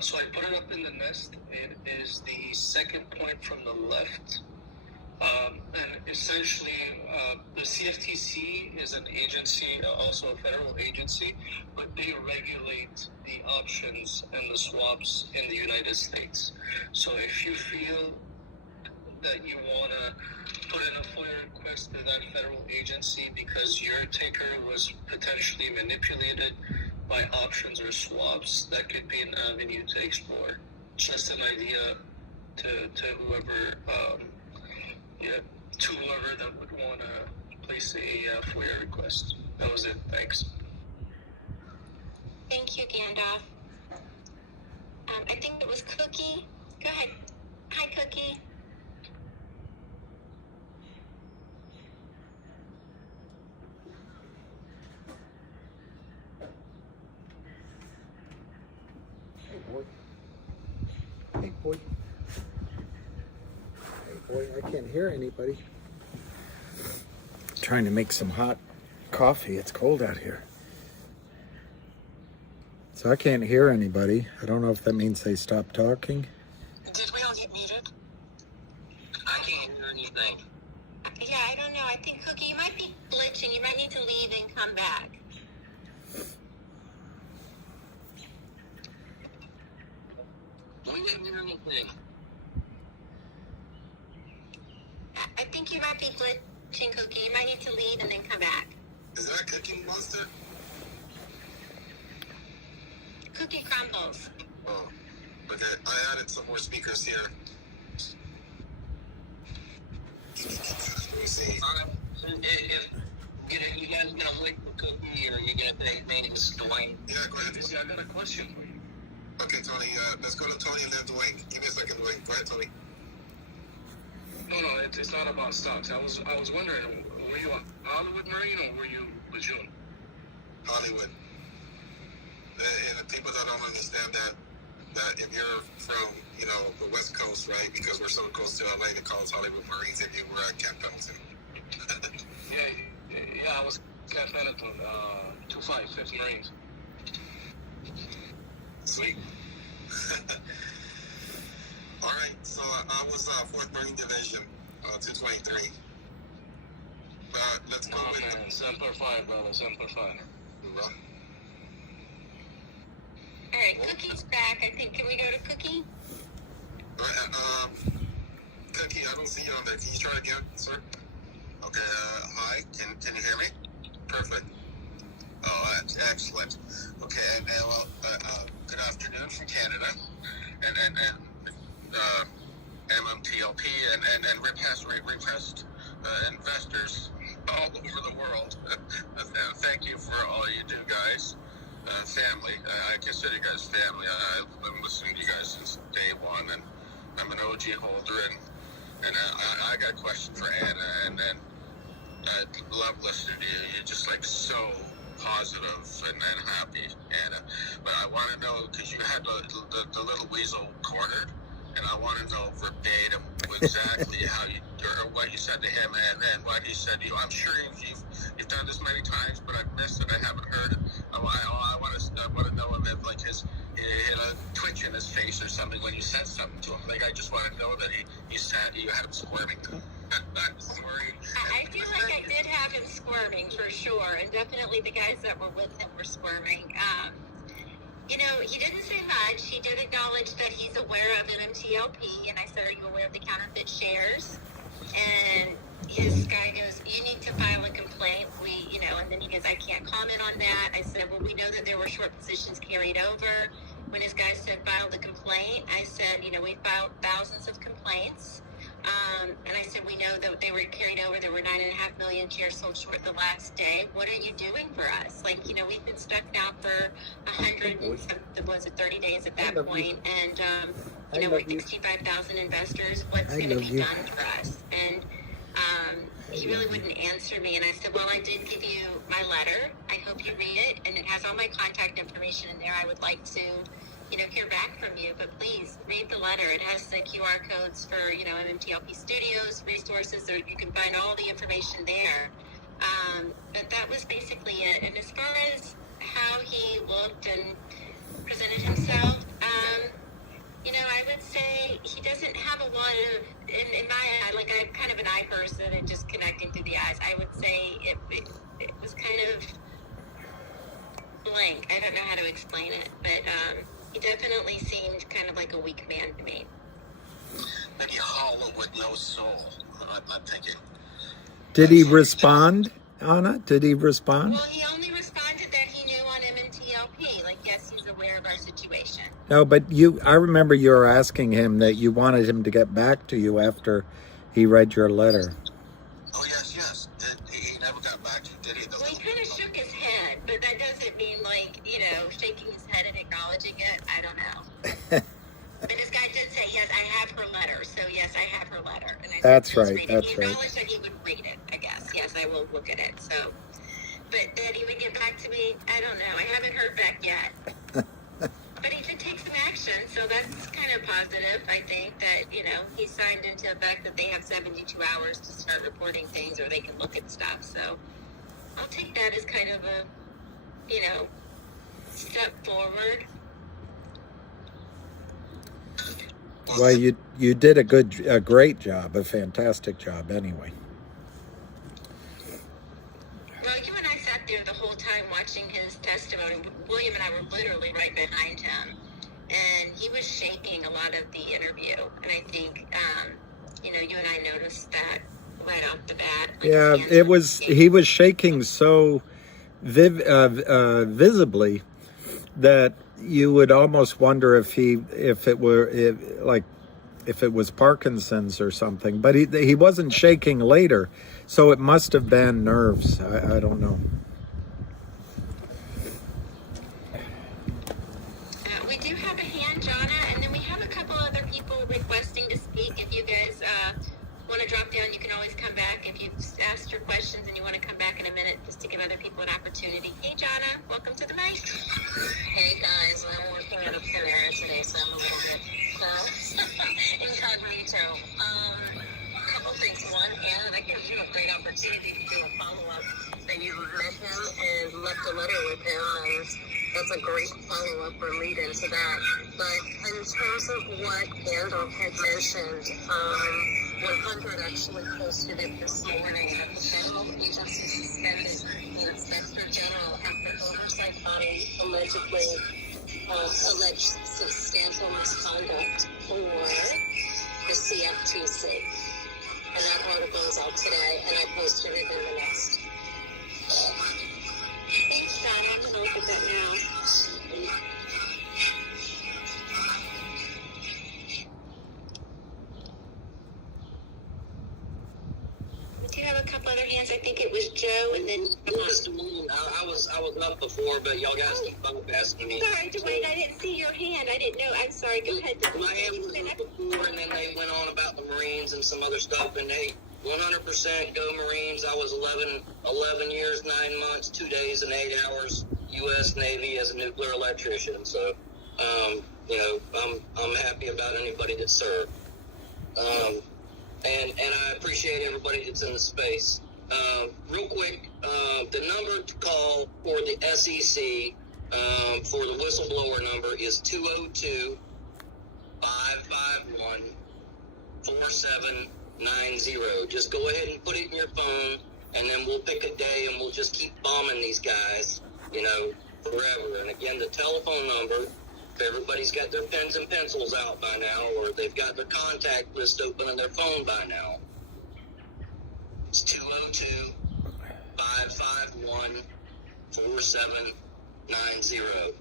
So I put it up in the nest. It is the second point from the left. And essentially, the CFTC is an agency, also a federal agency, but they regulate the options and the swaps in the United States. So if you feel that you want to put in a FOIA request to that federal agency because your ticker was potentially manipulated by options or swaps, that could be an avenue to explore. Just an idea to whoever... to whoever that would want to place a FOIA request. That was it. Thanks. Thank you, Gandalf. I think it was Cookie. Go ahead. Hi, Cookie. Hey, boy. Hey, boy. Boy, I can't hear anybody. Trying to make some hot coffee. It's cold out here. So I can't hear anybody. I don't know if that means they stopped talking. Did we all get muted? I can't hear anything. Yeah, I don't know. I think, Cookie, you might be glitching. You might need to leave and come back. We didn't hear anything. I think you might be glitching, Cookie. You might need to leave and then come back. Is that Cookie Monster? Cookie Crumbles. Oh, okay. I added some more speakers here. Let me see. If you guys gonna wait for Cookie, or you gonna say his name is Dwayne? Yeah, go ahead. I got a question for you. Okay, Tony. Let's go to Tony and then Dwayne. Give me a second, Dwayne. Go ahead, Tony. No, it's not about stocks. I was wondering, were you a Hollywood Marine or were you Lejeune? Hollywood. And the people that don't understand that if you're from, the West Coast, right? Because we're so close to LA, they call us Hollywood Marines if you were at Camp Pendleton. Yeah, I was Camp Pendleton, 2-5, 5th Marines. Sweet. All right, so I was 4th Marine Division, 223. Let's go with... man, Semper Fi, brother, Semper Fi. All right, Cookie's back. I think. Can we go to Cookie? All right, Cookie, I don't see you on there. Can you try again, sir? Okay, hi, can you hear me? Perfect. Oh, excellent. Okay, well, good afternoon from Canada. And MMTLP and repressed investors all over the world. And thank you for all you do, guys. Family. I consider you guys family. I've been listening to you guys since day one, and I'm an OG holder, and I got a question for Anna, and I love listening to you. You're just like so positive and happy, Anna. But I want to know, because you had the little weasel cornered, and I want to know verbatim exactly how you, or what you said to him, and then what he said to you. I'm sure you've done this many times, but I've missed it. I haven't heard it. I want to know if like he had a twitch in his face or something when you said something to him. Like, I just want to know that he said you had him squirming. I feel like I did have him squirming for sure, and definitely the guys that were with him were squirming. You know, he didn't say much. He did acknowledge that he's aware of MMTLP, and I said, "Are you aware of the counterfeit shares?" And his guy goes, "You need to file a complaint." And then he goes, "I can't comment on that." I said, "Well, we know that there were short positions carried over." When his guy said, "File the complaint," I said, "We filed thousands of complaints." And I said, "We know that they were carried over. There were 9.5 million shares sold short the last day. What are you doing for us?" We've been stuck now for 30 days at that point. And, we're 65,000 investors. What's going to be done for us? And he really wouldn't answer me. And I said, "Well, I did give you my letter. I hope you read it. And it has all my contact information in there. I would like to hear back from you, but please read the letter. It has the QR codes for, MMTLP Studios, resources, or you can find all the information there." But that was basically it. And as far as how he looked and presented himself, I would say he doesn't have a lot of, in my eye, like I'm kind of an eye person and just connecting through the eyes, I would say it was kind of blank. I don't know how to explain it, but he definitely seemed kind of like a weak man to me. Maybe hollow with no soul, I'm thinking. Did he respond, Anna? Did he respond? Well, he only responded that he knew on MMTLP. Like, yes, he's aware of our situation. No, but I remember you were asking him that you wanted him to get back to you after he read your letter. Oh, yes. He never got back to you, did he? Well, he kind of shook his head, but that doesn't mean, shaking his head and acknowledging it. I don't know. But this guy did say, "Yes, I have her letter." So, yes, I have her letter. And I That's said, right. He acknowledged that he would read it, I guess. Yes, I will look at it. So, but that he would get back to me, I don't know. I haven't heard back yet. But he did take some action, so that's kind of positive, I think, that, he signed into the fact that they have 72 hours to start reporting things, or they can look at stuff. So I'll take that as kind of a, step forward. Well, you did a great job, a fantastic job anyway. Well, you and I sat there the whole time watching his testimony. William and I were literally right behind him, and he was shaking a lot of the interview. And I think, you and I noticed that right off the bat. Yeah, he was shaking so visibly that you would almost wonder if it was Parkinson's or something. But he wasn't shaking later, so it must have been nerves. I don't know. We do have a hand, Jonna, and then we have a couple other people requesting to speak. If you guys want to drop down, you can always come back. If you've asked your questions and you want to come back in a minute, just to give other people an opportunity. Hey, Jonna, welcome to the mic. Hey, guys, I'm working at a fair today, so I'm a little bit incognito. A couple things. One, Anna, that gives you a great opportunity to do a follow-up. That you met him and left a letter with him, and that's a great follow-up or lead into that. But in terms of what Randall had mentioned, 100 actually posted it this morning that the federal agency suspended the inspector general after oversight body alleged substantial misconduct for the CFTC. And that article is out today, and I posted it in the Nest. Thanks, John. I'm going to look at that now. a couple other hands. I think it was Joe and then. I was up before, but y'all guys keep bypassing me. Sorry, Dwayne, I didn't see your hand. I didn't know. I'm sorry. Go ahead. My hand was up before, and then they went on about the Marines and some other stuff, and they 100% go Marines. I was 11 years, 9 months, 2 days, and 8 hours U.S. Navy as a nuclear electrician. So, you know, I'm happy about anybody that served. And I appreciate everybody that's in the space. Real quick, the number to call for the SEC for the whistleblower number is 202-551-4790. Just go ahead and put it in your phone, and then we'll pick a day, and we'll just keep bombing these guys, you know, forever. And again, the telephone number, if everybody's got their pens and pencils out by now, or they've got their contact list open on their phone by now, it's 202-551-4790.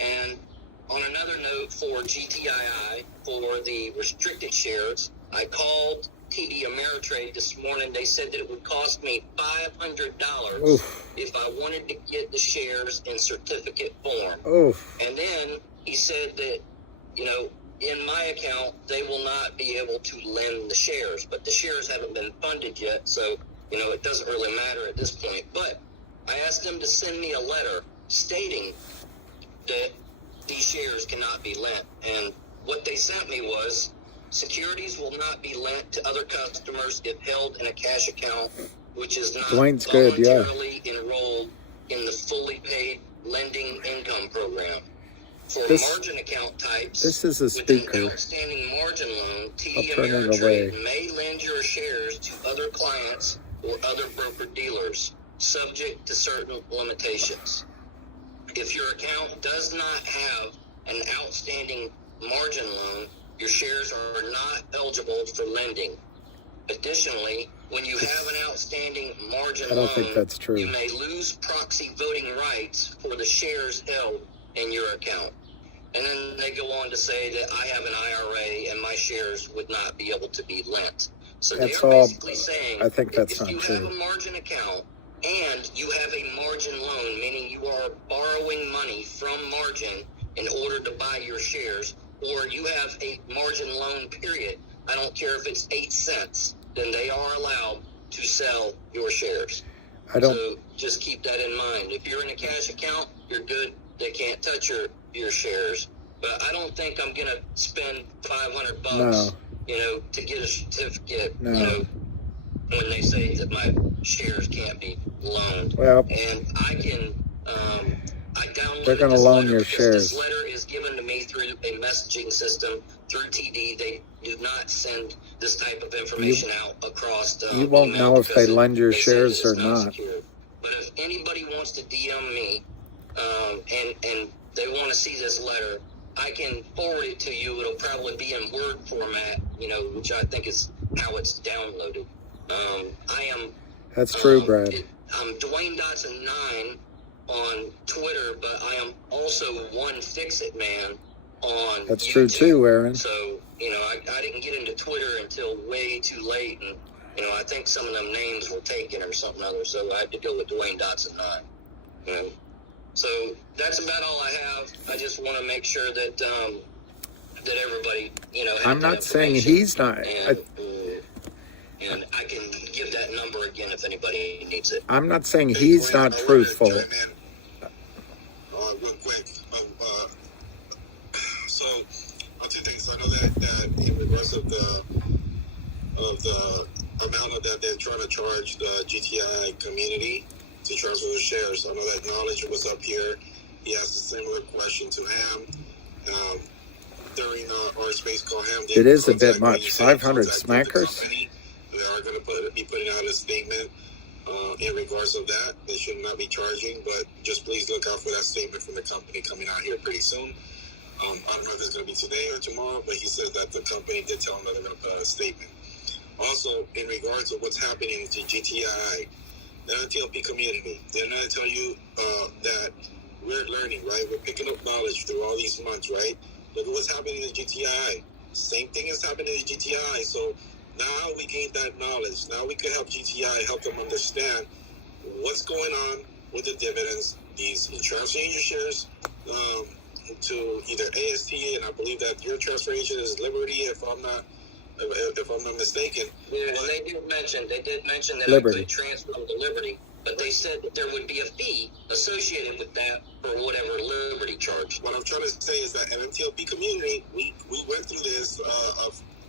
And on another note, for GTII, for the restricted shares, I called TD Ameritrade this morning. They said that it would cost me $500 if I wanted to get the shares in certificate form. And then he said that, you know, in my account, they will not be able to lend the shares, but the shares haven't been funded yet, so, you know, it doesn't really matter at this point. But I asked them to send me a letter stating that these shares cannot be lent. And what they sent me was, securities will not be lent to other customers if held in a cash account, which is not voluntarily enrolled in the fully paid lending income program. For margin account types, this is a with an speaker. outstanding margin loan, TD Ameritrade may lend your shares to other clients or other broker-dealers, subject to certain limitations. If your account does not have an outstanding margin loan, your shares are not eligible for lending. Additionally, when you have an outstanding margin loan, think that's true. you may lose proxy voting rights for the shares held in your account. And then they go on to say that I have an IRA and my shares would not be able to be lent. So That's they are all. basically saying, I think that's if not you true. have a margin account and you have a margin loan, meaning you are borrowing money from margin in order to buy your shares, or you have a margin loan period, I don't care if it's 8 cents, then they are allowed to sell your shares. So just keep that in mind. If you're in a cash account, you're good. They can't touch your shares. But I don't think I'm going to spend $500, you know, to get a certificate, you know, when they say that my shares can't be loaned. Well, and I can, I downloaded they're going to loan your shares. This letter is given to me through a messaging system through TD. They do not send this type of information out across. You won't know if they lend your shares or not. Secure. But if anybody wants to DM me, and they want to see this letter, I can forward it to you. It'll probably be in Word format, you know, which I think is how it's downloaded. I am. That's true, Brad. I'm Dwayne Dotson 9 on Twitter, but I am also One Fix It Man on That's YouTube. true too, Aaron. So, you know, I didn't get into Twitter until way too late, and, you know, I think some of them names were taken or something other, so I had to go with Dwayne Dotson 9. You know? So that's about all I have. I just want to make sure that that everybody, you know, I'm not saying he's not. And I can give that number again if anybody needs it. I'm not saying he's not truthful. Real quick. So, I'll two things. I know that in regards of the amount that they're trying to charge the GTI community to transfer the shares. I know that Knowledge was up here. He asked a similar question to Ham. During our space call, Ham did It is a bit much. 500 smackers? They are going to be putting out a statement in regards of that. They should not be charging, but just please look out for that statement from the company coming out here pretty soon. I don't know if it's going to be today or tomorrow, but he said that the company did tell him that they're going to put out a statement. Also, in regards to what's happening to GTII, the MMTLP community, they're going to tell you that we're learning, right? We're picking up knowledge through all these months, right? Look at what's happening to GTII. Same thing is happening to GTII. So Now we gained that knowledge. Now we could help GTI, help them understand what's going on with the dividends, these transferring your shares to either AST, and I believe that your transfer agent is Liberty, if I'm not mistaken. Yeah, they did mention that Liberty. I could transfer them to Liberty, but they said that there would be a fee associated with that for whatever Liberty charged. What I'm trying to say is that MMTLP community, we went through this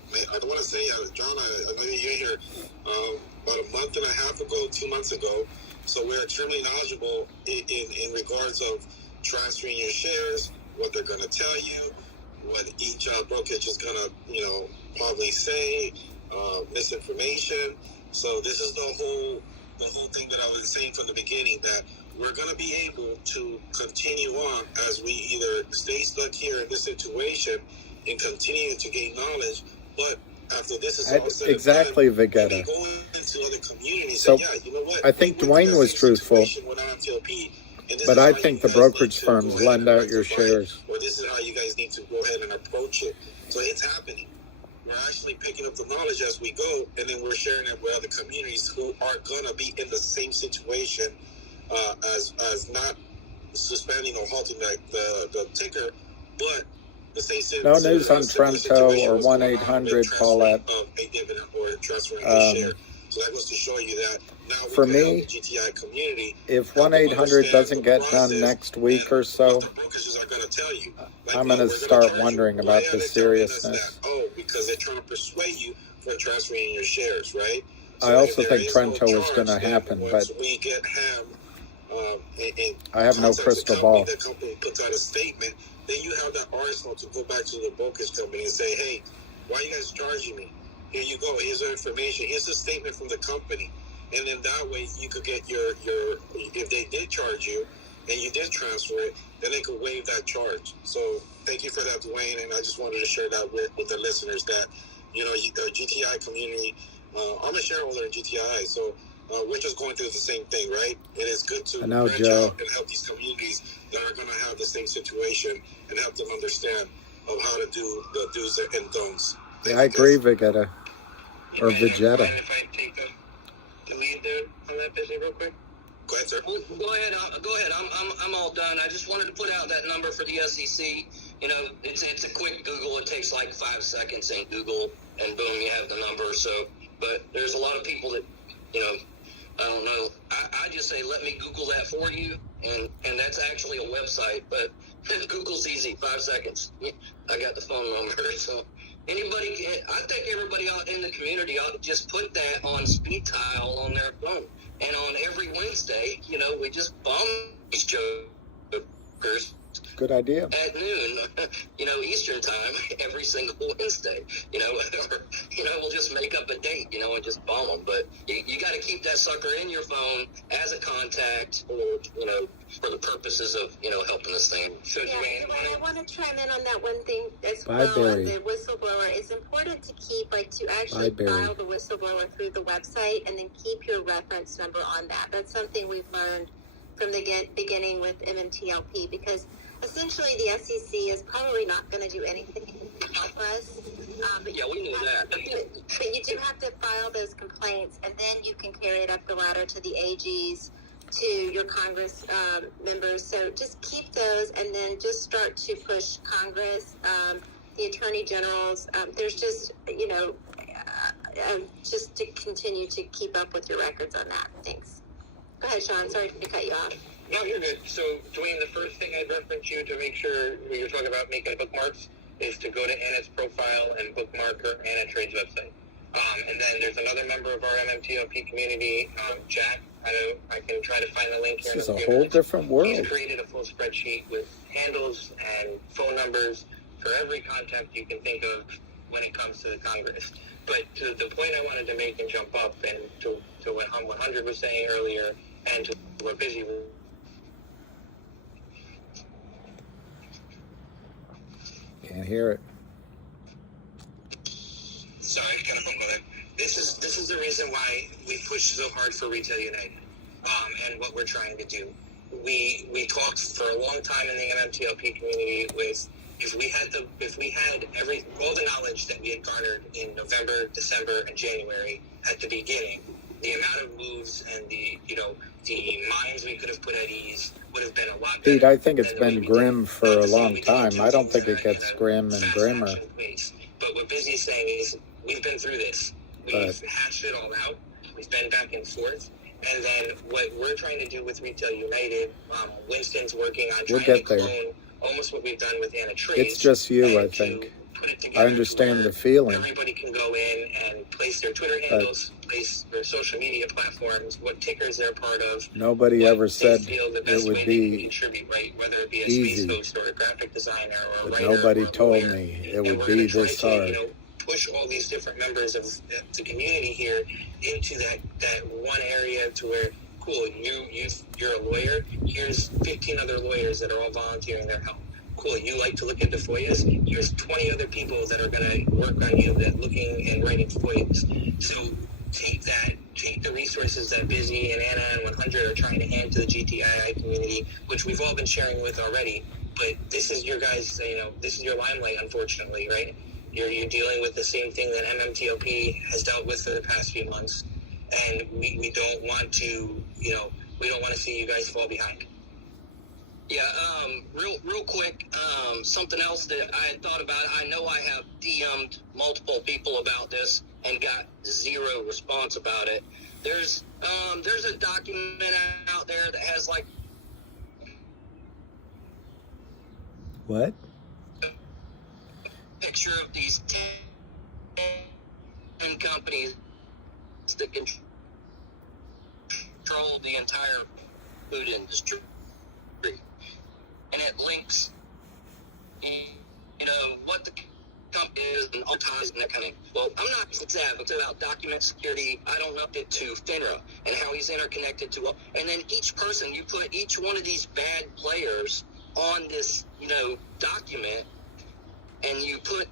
I don't want to say, John, I know you're here, about a month and a half ago, 2 months ago. So we're extremely knowledgeable in regards of transferring your shares, what they're going to tell you, what each brokerage is going to, probably say, misinformation. So this is the whole thing that I was saying from the beginning, that we're going to be able to continue on as we either stay stuck here in this situation and continue to gain knowledge. But after this is all said exactly, and done, Vegeta. we go into other communities. So and yeah, you know what? I think Dwayne was truthful, but I think the brokerage firms lend out your shares. Or this is how you guys need to go ahead and approach it. So it's happening. We're actually picking up the knowledge as we go, and then we're sharing it with other communities who are gonna be in the same situation as not suspending or halting the ticker, but the same No news on Trento or 1-800-Paulette. A dividend or transferring a share. So that goes to show you that now we For can me, help the GTI community. if 1-800 doesn't get done next week or so, I'm going to start wondering about the seriousness. Because they're trying to persuade you for transferring your shares, right? I also think Trento is going to happen, but we get ham. I have no crystal ball. The company puts out a statement, then you have that arsenal to go back to the brokerage company and say, hey, why are you guys charging me? Here you go. Here's the information. Here's the statement from the company. And then that way you could get your if they did charge you and you did transfer it, then they could waive that charge. So thank you for that, Dwayne. And I just wanted to share that with the listeners that, the GTI community, I'm a shareholder in GTI, so we're just going through the same thing, right? It is good to branch out and help these communities that are going to have the same situation and help them understand of how to do the do's and don'ts. I agree, Vegeta. Or Vegeta. If I take the lead there on that business real quick? Go ahead, sir. Well, go ahead. I'm all done. I just wanted to put out that number for the SEC. It's a quick Google. It takes like 5 seconds in Google, and boom, you have the number. So, but there's a lot of people that, I don't know. I just say, let me Google that for you, and that's actually a website. But Google's easy, 5 seconds. I got the phone number. So I think everybody out in the community ought to just put that on speed dial on their phone. And on every Wednesday, we just bomb these jokers. Good idea. At noon, Eastern time, every single Wednesday, or, we'll just make up a date, and just bomb them. But you got to keep that sucker in your phone as a contact, or, for the purposes of, helping this thing. So, I want to chime in on that one thing as well as the whistleblower. It's important to keep, to actually file the whistleblower through the website and then keep your reference number on that. That's something we've learned from the beginning with MMTLP, because essentially the SEC is probably not going to do anything to help us. But we knew that. But you do have to file those complaints, and then you can carry it up the ladder to the AGs, to your Congress members. So just keep those, and then just start to push Congress, the Attorney Generals. There's just, just to continue to keep up with your records on that. Thanks. Go ahead, Sean. Sorry to cut you off. No, you're good. So, Dwayne, the first thing I'd reference you to make sure when you're talking about making bookmarks is to go to Anna's profile and bookmark her Anna Trades website. And then there's another member of our MMTLP community, Jack. I can try to find the link here. This is a whole different world. He's created a full spreadsheet with handles and phone numbers for every contact you can think of when it comes to the Congress. But to the point I wanted to make and jump up, and to what 100 was saying earlier, and to what Busy was. Can't hear it. Sorry, kind of phone call. This is the reason why we push so hard for Retail United, and what we're trying to do. We talked for a long time in the MMTLP community with if we had all the knowledge that we had garnered in November, December, and January at the beginning, the amount of moves and the minds we could have put at ease would have been a lot better. Pete, I think it's been grim for a long time. I don't think it gets grim and grimmer. But what Busy is saying is, we've been through this. We've hashed it all out. We've been back and forth. And then what we're trying to do with Retail United, Winston's working on trying to clone almost what we've done with Anna Trees. It's just you, I think. I understand the feeling. Everybody can go in and place their Twitter handles, place their social media platforms, what tickers they're part of. Nobody ever said it would be contribute, right? Whether it be a easy. space host or a graphic designer or a But writer. nobody or a told lawyer. me it would be this hard. Push all these different members of the community here into that one area to where, cool, you're a lawyer. Here's 15 other lawyers that are all volunteering their help. Cool, you like to look at the FOIAs? Here's 20 other people that are going to work on you that looking and writing FOIAs. So take the resources that Busy and Anna and 100 are trying to hand to the GTII community, which we've all been sharing with already. But this is your guys, this is your limelight, unfortunately, right? You're dealing with the same thing that MMTLP has dealt with for the past few months, and we don't want to, we don't want to see you guys fall behind. Yeah, real quick, something else that I had thought about. I know I have DM'd multiple people about this and got zero response about it. There's a document out there that has like what? Picture of these 10 companies that control the entire food industry. And it links, what the company is and all ties and that kind of thing. Well, I'm not savvy about document security. I don't know it to FINRA and how he's interconnected to, and then each person, you put each one of these bad players on this, document, and you put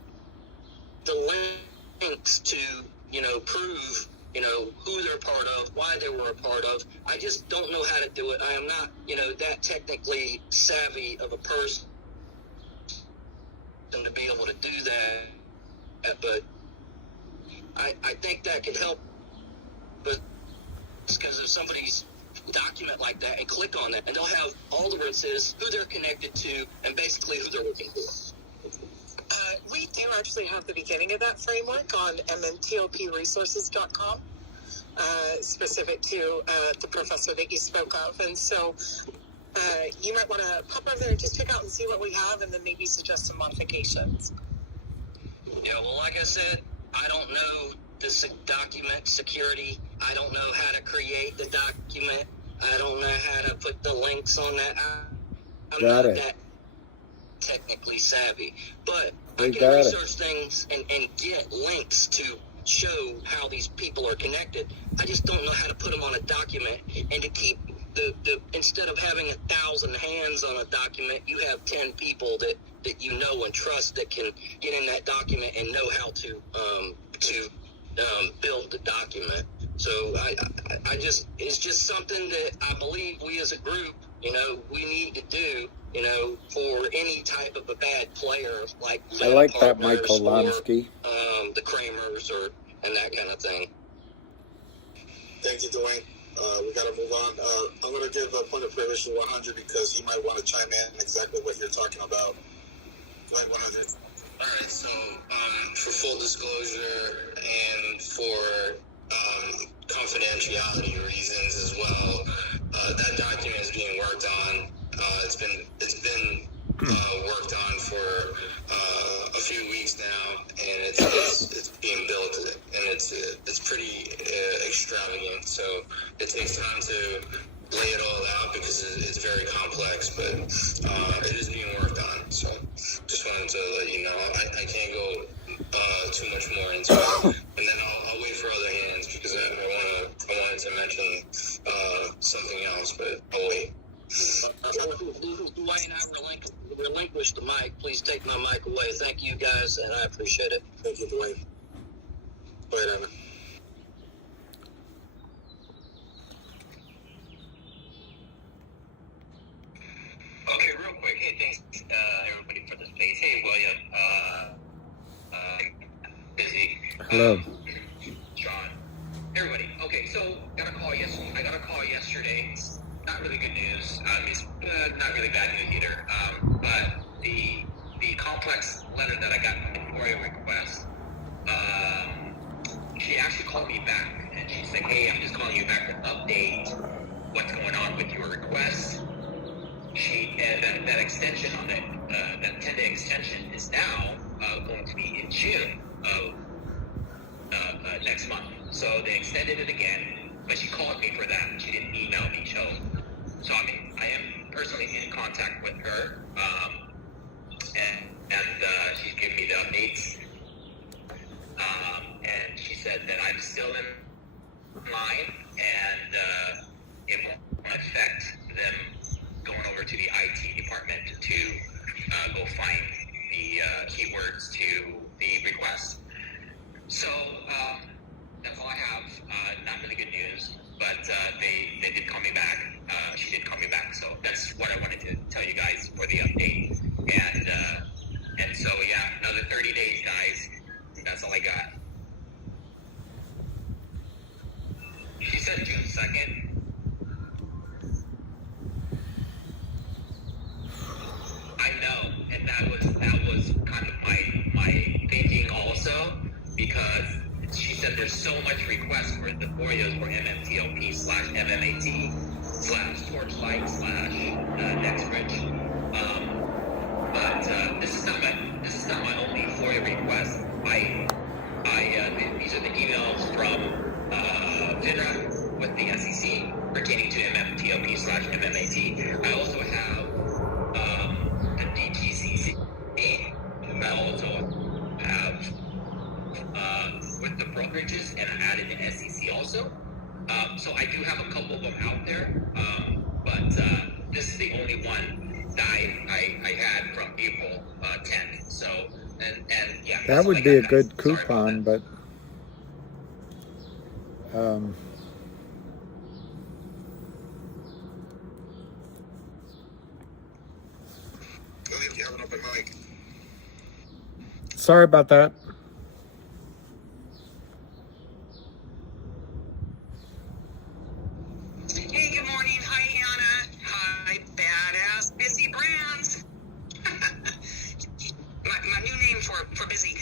the links to, prove, who they're part of, why they were a part of. I just don't know how to do it. I am not, that technically savvy of a person to be able to do that. But I think that could help. But because if somebody's document like that and click on that, and they'll have all the references, who they're connected to, and basically who they're working for. We do actually have the beginning of that framework on mmtlpresources.com, specific to the professor that you spoke of. And so you might want to pop over there and just check out and see what we have, and then maybe suggest some modifications. Yeah, well, like I said, I don't know this document security. I don't know how to create the document. I don't know how to put the links on that. I'm not that technically savvy, but I can research things and get links to show how these people are connected. I just don't know how to put them on a document, and to keep the instead of having 1,000 hands on a document, you have 10 people that you know and trust that can get in that document and know how to build the document. So I just, it's just something that I believe we as a group, we need to do, for any type of a bad player, like I like that, Michael Lonsky. The Kramers and that kind of thing. Thank you, Dwayne. We got to move on. I'm going to give a point of privilege to 100 because he might want to chime in exactly what you're talking about. Go ahead, 100. All right, so for full disclosure and for confidentiality reasons as well, that document is being worked on. It's been worked on for a few weeks now, and it's being built, and it's pretty extravagant. So it takes time to lay it all out because it's very complex, but it is being worked on. So just wanted to let you know. I can't go too much more into it, and then I'll wait for other hands because I wanted to mention something else, but I'll wait. Dwayne, I relinquish the mic. Please take my mic away. Thank you, guys, and I appreciate it. Thank you, Dwayne. Go ahead, Anna. Okay, real quick. Hey, thanks everybody for the space. Hey, William. Hello. John. Everybody. Okay, so I got a call yesterday. It's not really good news. It's not really bad news either. But the complex letter that I got from the FOIA request, she actually called me back and she said, "Hey, I'm just calling you back to update what's going on with your request." And that extension on it, that 10-day extension is now going to be in June of next month. So they extended it again, but she called me for that. She didn't email me. So I mean, I am personally in contact with her, and she's giving me the updates. And she said that I'm still in line, and it won't affect them going over to the IT department to go find the keywords to the request. So that's all I have. Not really good news, but they did call me back. She did call me back, so that's what I wanted to tell you guys for the update. And so yeah, another 30 days, guys. That's all I got. She said June 2nd. I know, and that was kind of my thinking also, because she said there's so much request for the FOIAs for MMTLP / MMAT / Torchlight / NextBridge. But this is not my only FOIA request. These are the emails from FINRA with the SEC pertaining to MMTLP / MMAT. I also have the DTCC. I also have with the brokerages, and I added the SEC also. So I do have a couple of them out there, but this is the only one that I had from April 10th. So and yeah, That would be a good coupon, but You have an open mic. sorry about that. Hey, good morning. Hi, Anna. Hi, Badass Busy Brands. my new name for busy.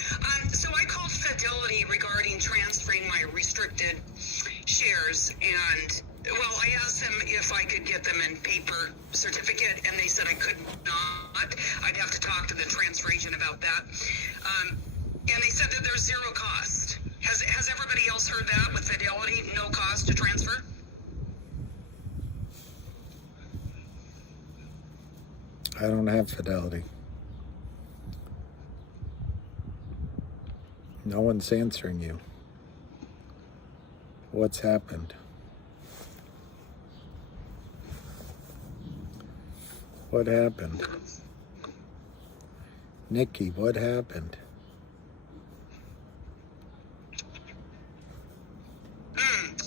So I called Fidelity regarding transferring my restricted shares, and well, I asked them if I could get them in paper certificate, and they said I could not. I'd have to talk to the transfer agent about that. And they said that there's zero cost. Has everybody else heard that with Fidelity? No cost to transfer? I don't have Fidelity. No one's answering you. What's happened? What happened? Nikki, what happened?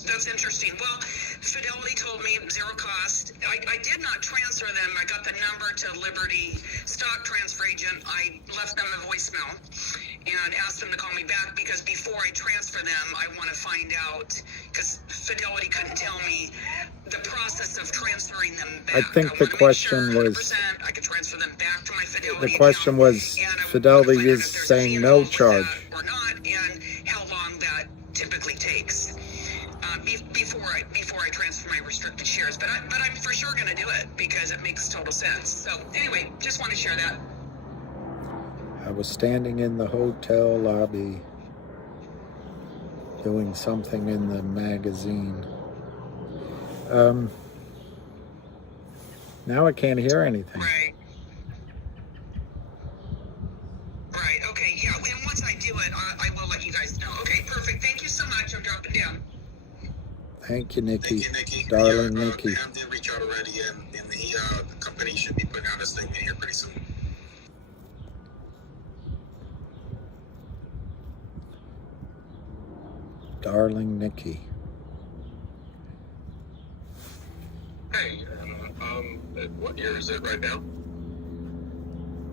That's interesting. Well, Fidelity told me zero cost. I did not transfer them. I got the number to Liberty Stock Transfer Agent. I left them a voicemail and asked them to call me back, because before I transfer them, I want to find out, because Fidelity couldn't tell me the process of transferring them back. I think the question was, I could transfer them back to my Fidelity the question was, Fidelity is saying no charge. or not, and how long that typically takes before I transfer my restricted shares. But I'm for sure going to do it, because it makes total sense. So anyway, just want to share that. I was standing in the hotel lobby doing something in the magazine. Now I can't hear anything. Right. Okay. Yeah. And once I do it, I will let you guys know. Okay. Perfect. Thank you so much. I'm dropping down. Thank you, Nikki. Thank you, Nikki. Darling Nikki. Pam did reach out already, and the company should be putting out a statement here pretty soon. Darling Nikki. Hey, what year is it right now?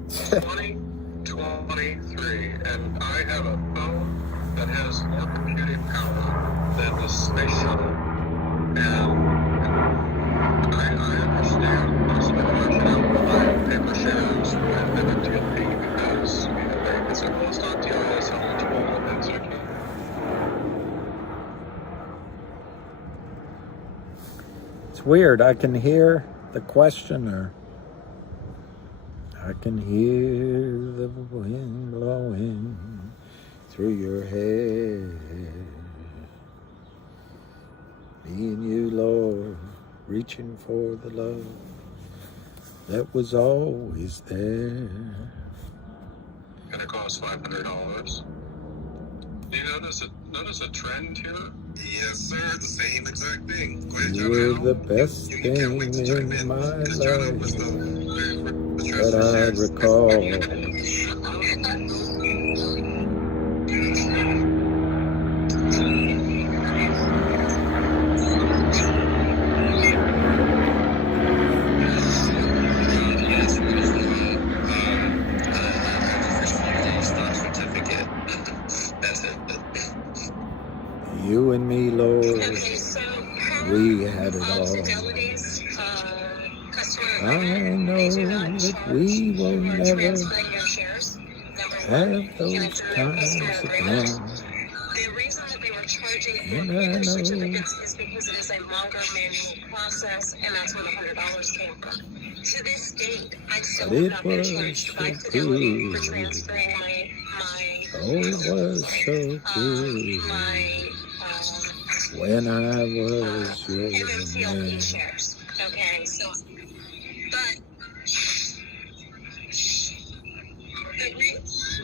2023, and I have a phone that has more computing power than the space shuttle. And I understand possibly the rationale for buying paper shares with MMTLP because it's a closed-on deal that's eligible and SEC. It's weird. I can hear the questioner. I can hear the wind blowing through your hair. Me and you, Lord, reaching for the love that was always there. Gonna cost $500. Do you notice a trend here? Yes, sir. The same exact thing. Go ahead, You were the best thing in my life that I recall. You and me, Lord, we had it all. I know that we will never have those times again. The reason that they were charging for paper certificates is because it is a longer manual process, and that's where the $100 came from. To this date, I still have not been charged by Fidelity for transferring my oh, it was so good when I was your MMTLP man. shares. Okay, so, but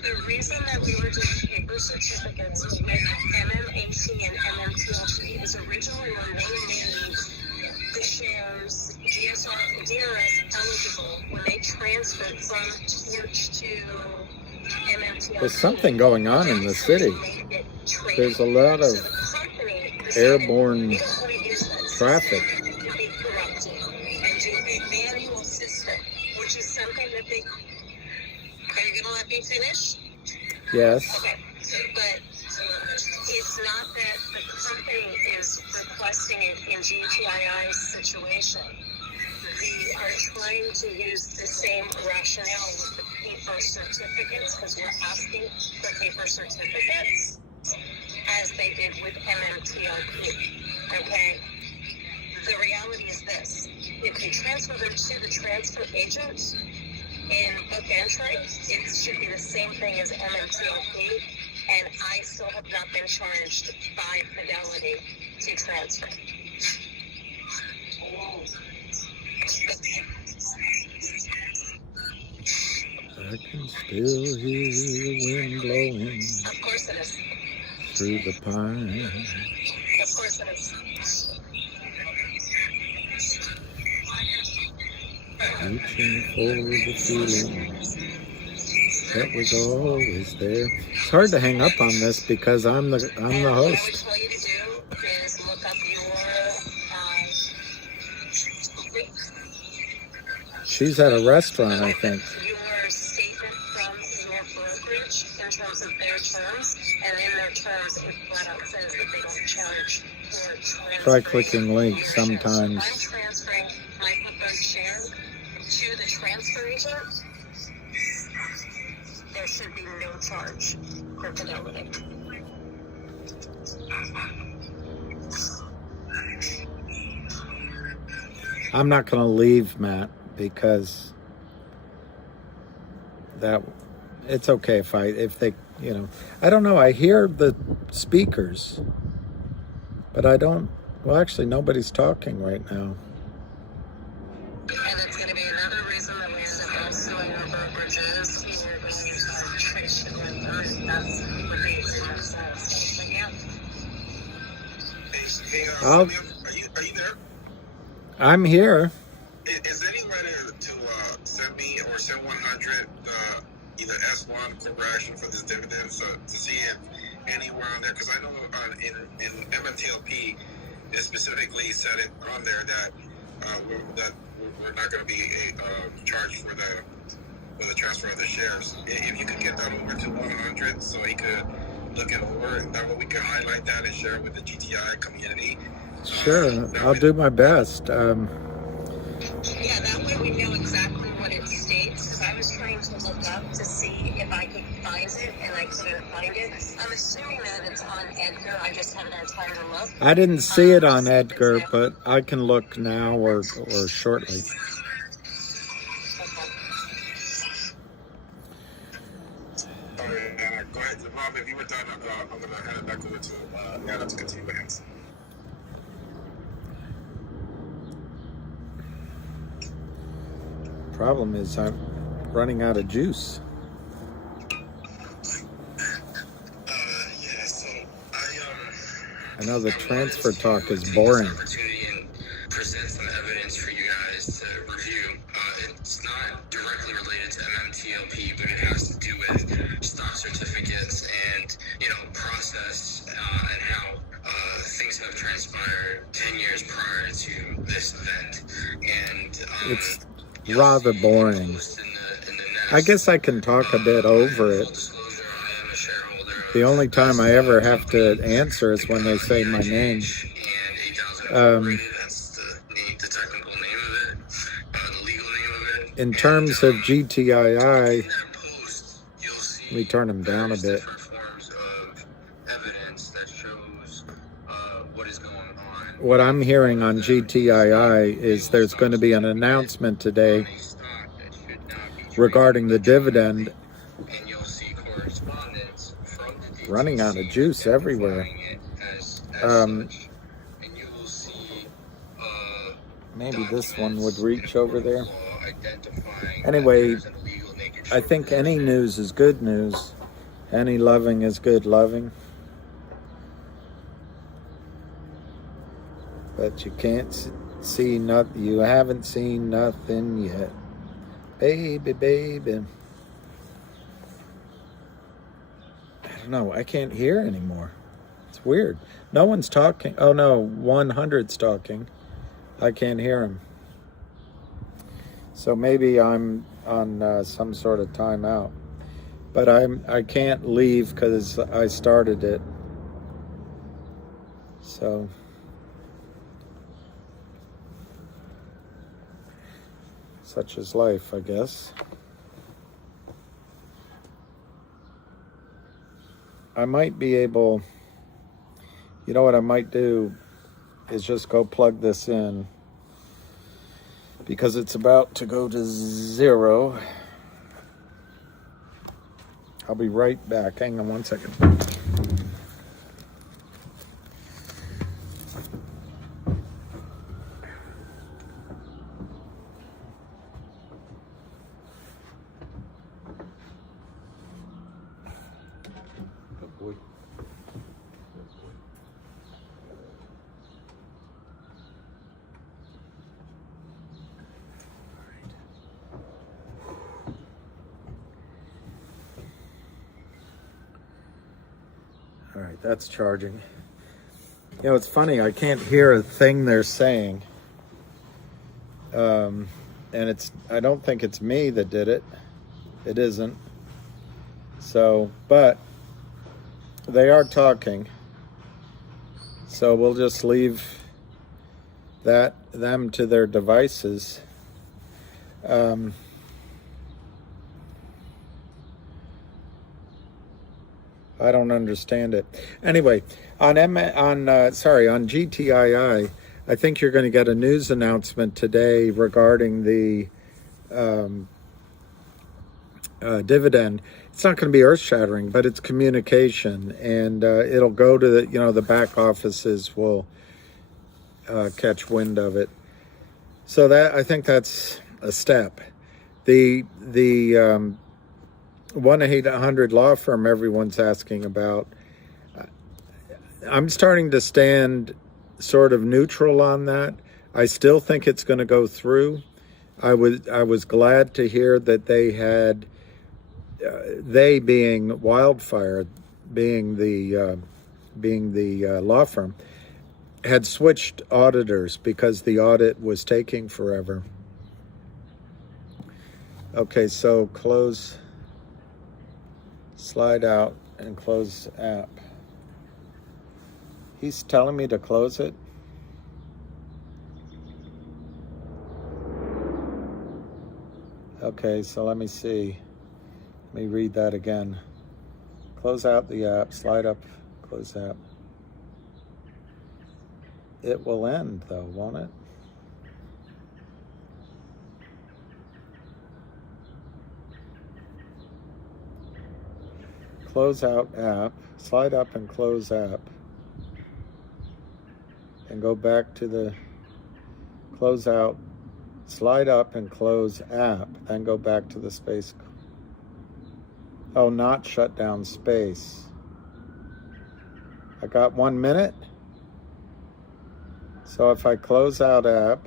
the reason that we were doing paper certificates with MMAT and MMTLP is originally when they made the shares DRS eligible, when they transferred from Torch to MMTLP. There's something going on in the city. There's a lot of airborne traffic. And do a manual system, which is something that they... Are you going to let me finish? Yes. Okay. But it's not that the company is requesting it in GTII's situation. We are trying to use the same rationale with the paper certificates, because we're asking for paper certificates as they did with MMTLP. Okay? The reality is this. If you transfer them to the transfer agent in book entry, it should be the same thing as MMTLP, and I still have not been charged by Fidelity to transfer. I can still hear the wind blowing Of course it is. through the pine. Of course it is. Reaching for the feeling that was always there. It's hard to hang up on this because I'm the host. What I would tell you to do is look up She's at a restaurant, I think. your statement from your brokerage in terms of their terms, and in their terms it flat out says that they don't charge for transferring. Try clicking links I'm sometimes. transferring my preferred share to the transfer agent. There should be no charge for Fidelity. I'm not going to leave, Matt, because that it's okay if they, I don't know. I hear the speakers, but I don't. Well, actually, nobody's talking right now. And it's going to be another reason that we end up suing our brokerages. We're going to use arbitration with them. That's what the agreement says. But yeah. Hey, I'll, are you there? I'm here. Is there any way to send me or send 100 either S1 corporation for this dividend to see if anywhere on there? Because I know in MMTLP it specifically said it on there that we're not going to be charged for the transfer of the shares. If you could get that over to 100 so he could look it over? That way we can highlight that and share it with the GTI community. Sure, I'll do my best. Yeah, that way we know exactly what it states. Because I was trying to look up to see if I could find it, and I couldn't find it. I'm assuming that it's on Edgar. I just haven't had time to look. I didn't see it on Edgar, but I can look now or shortly. Go ahead, Rob. If you were done, I'm going to hand it back over to Nana to continue with him. Problem is, I'm running out of juice. I know the transfer talk is boring. Opportunity and present some evidence for you guys to review. It's not directly related to MMTLP, but it has to do with stock certificates and, process and how things have transpired 10 years prior to this event. And It's rather boring. I guess I can talk a bit over it. The only time I ever have to answer is when they say my name. In terms of GTII, let me turn them down a bit. What I'm hearing on GTII is there's going to be an announcement today regarding the dividend. Running out of juice everywhere. Maybe this one would reach over there. Anyway, I think any news is good news. Any loving is good loving. But you can't see nothing. You haven't seen nothing yet. Baby, baby. No, I can't hear anymore. It's weird. No one's talking. Oh no, 100's talking. I can't hear him. So maybe I'm on some sort of timeout. But I can't leave because I started it. So such is life, I guess. I might be able, you know what I might do is just go plug this in because it's about to go to 0. I'll be right back. Hang on one second. All right, that's charging. You know, it's funny, I can't hear a thing they're saying. And I don't think it's me that did it. It isn't. So, but they are talking. So we'll just leave them to their devices. I don't understand it. Anyway, on GTII, I think you're going to get a news announcement today regarding the dividend. It's not going to be earth-shattering, but it's communication, and it'll go to the back offices will catch wind of it. So that I think that's a step. The 1-800 law firm everyone's asking about. I'm starting to stand sort of neutral on that. I still think it's going to go through. I was glad to hear that they had, they being Wildfire, being the law firm, had switched auditors because the audit was taking forever. Okay, so close. Slide out and close app. He's telling me to close it. Okay, so let me see. Let me read that again. Close out the app, slide up, close app. It will end though, won't it? Close out app, slide up and close app. And go back to the close out, slide up and close app, then go back to the space. Oh, not shut down space. I got 1 minute. So if I close out app,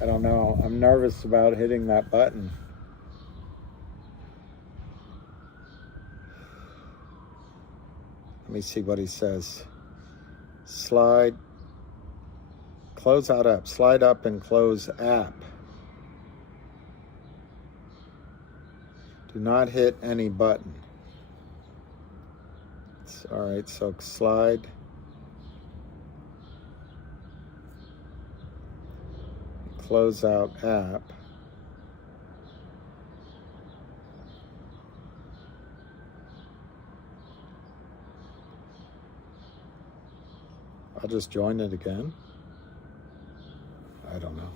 I don't know. I'm nervous about hitting that button. Let me see what he says. Slide, close out app, slide up and close app. Do not hit any button. All right, so slide. Close out app. I'll just join it again. I don't know.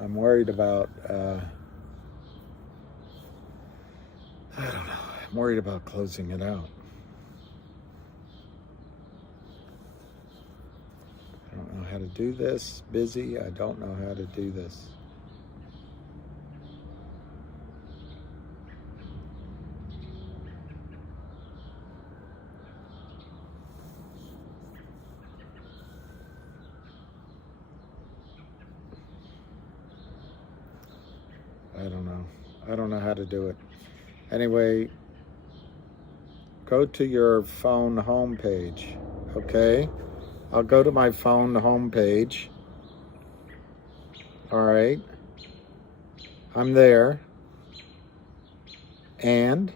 I'm worried about, I don't know. I'm worried about closing it out. I don't know how to do this. Busy. I don't know how to do this. I don't know how to do it. Anyway, go to your phone homepage, okay? I'll go to my phone homepage. All right. I'm there. And,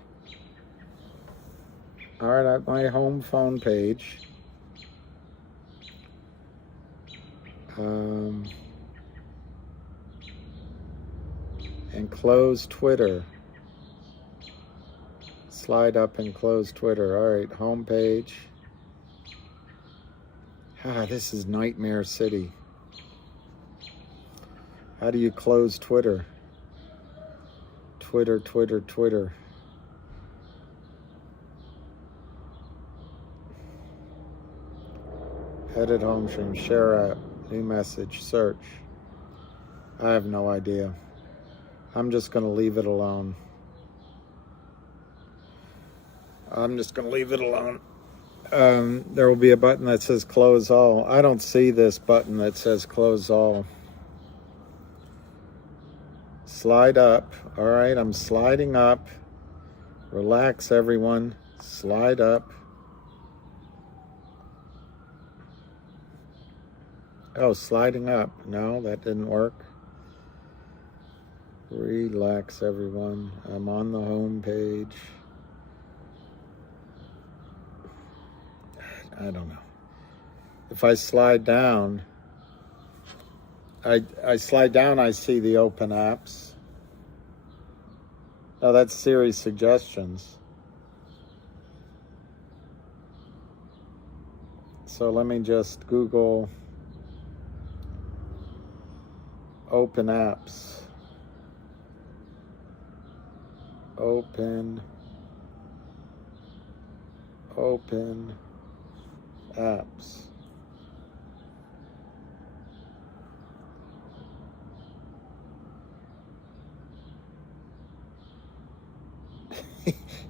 all right, at my home phone page. And close Twitter. Slide up and close Twitter. All right, home page. This is Nightmare City. How do you close Twitter? Twitter. Edit home stream, share app, new message, search. I have no idea. I'm just going to leave it alone. There will be a button that says close all. I don't see this button that says close all. Slide up. All right, I'm sliding up. Relax, everyone. Slide up. Oh, sliding up. No, that didn't work. Relax, everyone. I'm on the home page. I don't know. If I slide down, I slide down, I see the open apps. Oh, that's Siri suggestions. So let me just Google open apps. Open apps.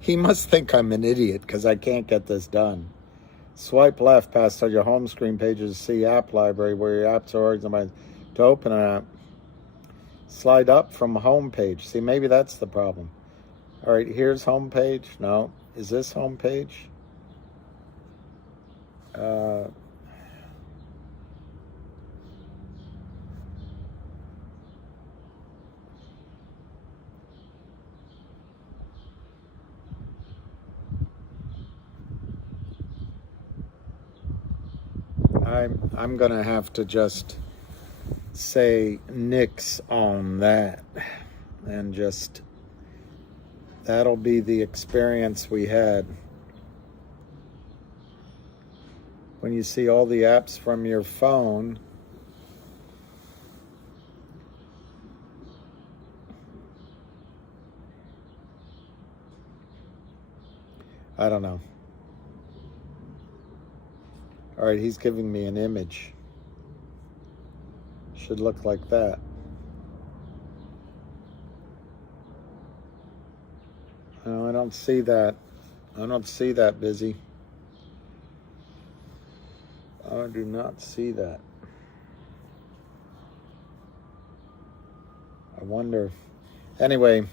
He must think I'm an idiot because I can't get this done. Swipe left past your home screen pages to see app library where your apps are organized. To open an app, slide up from home page. See, maybe that's the problem. All right, here's homepage. No, is this homepage? I'm gonna have to just say nix on that, and just that'll be the experience we had. When you see all the apps from your phone, I don't know. All right, he's giving me an image. Should look like that. No, I don't see that. I don't see that, Busy. I do not see that. I wonder. Anyway,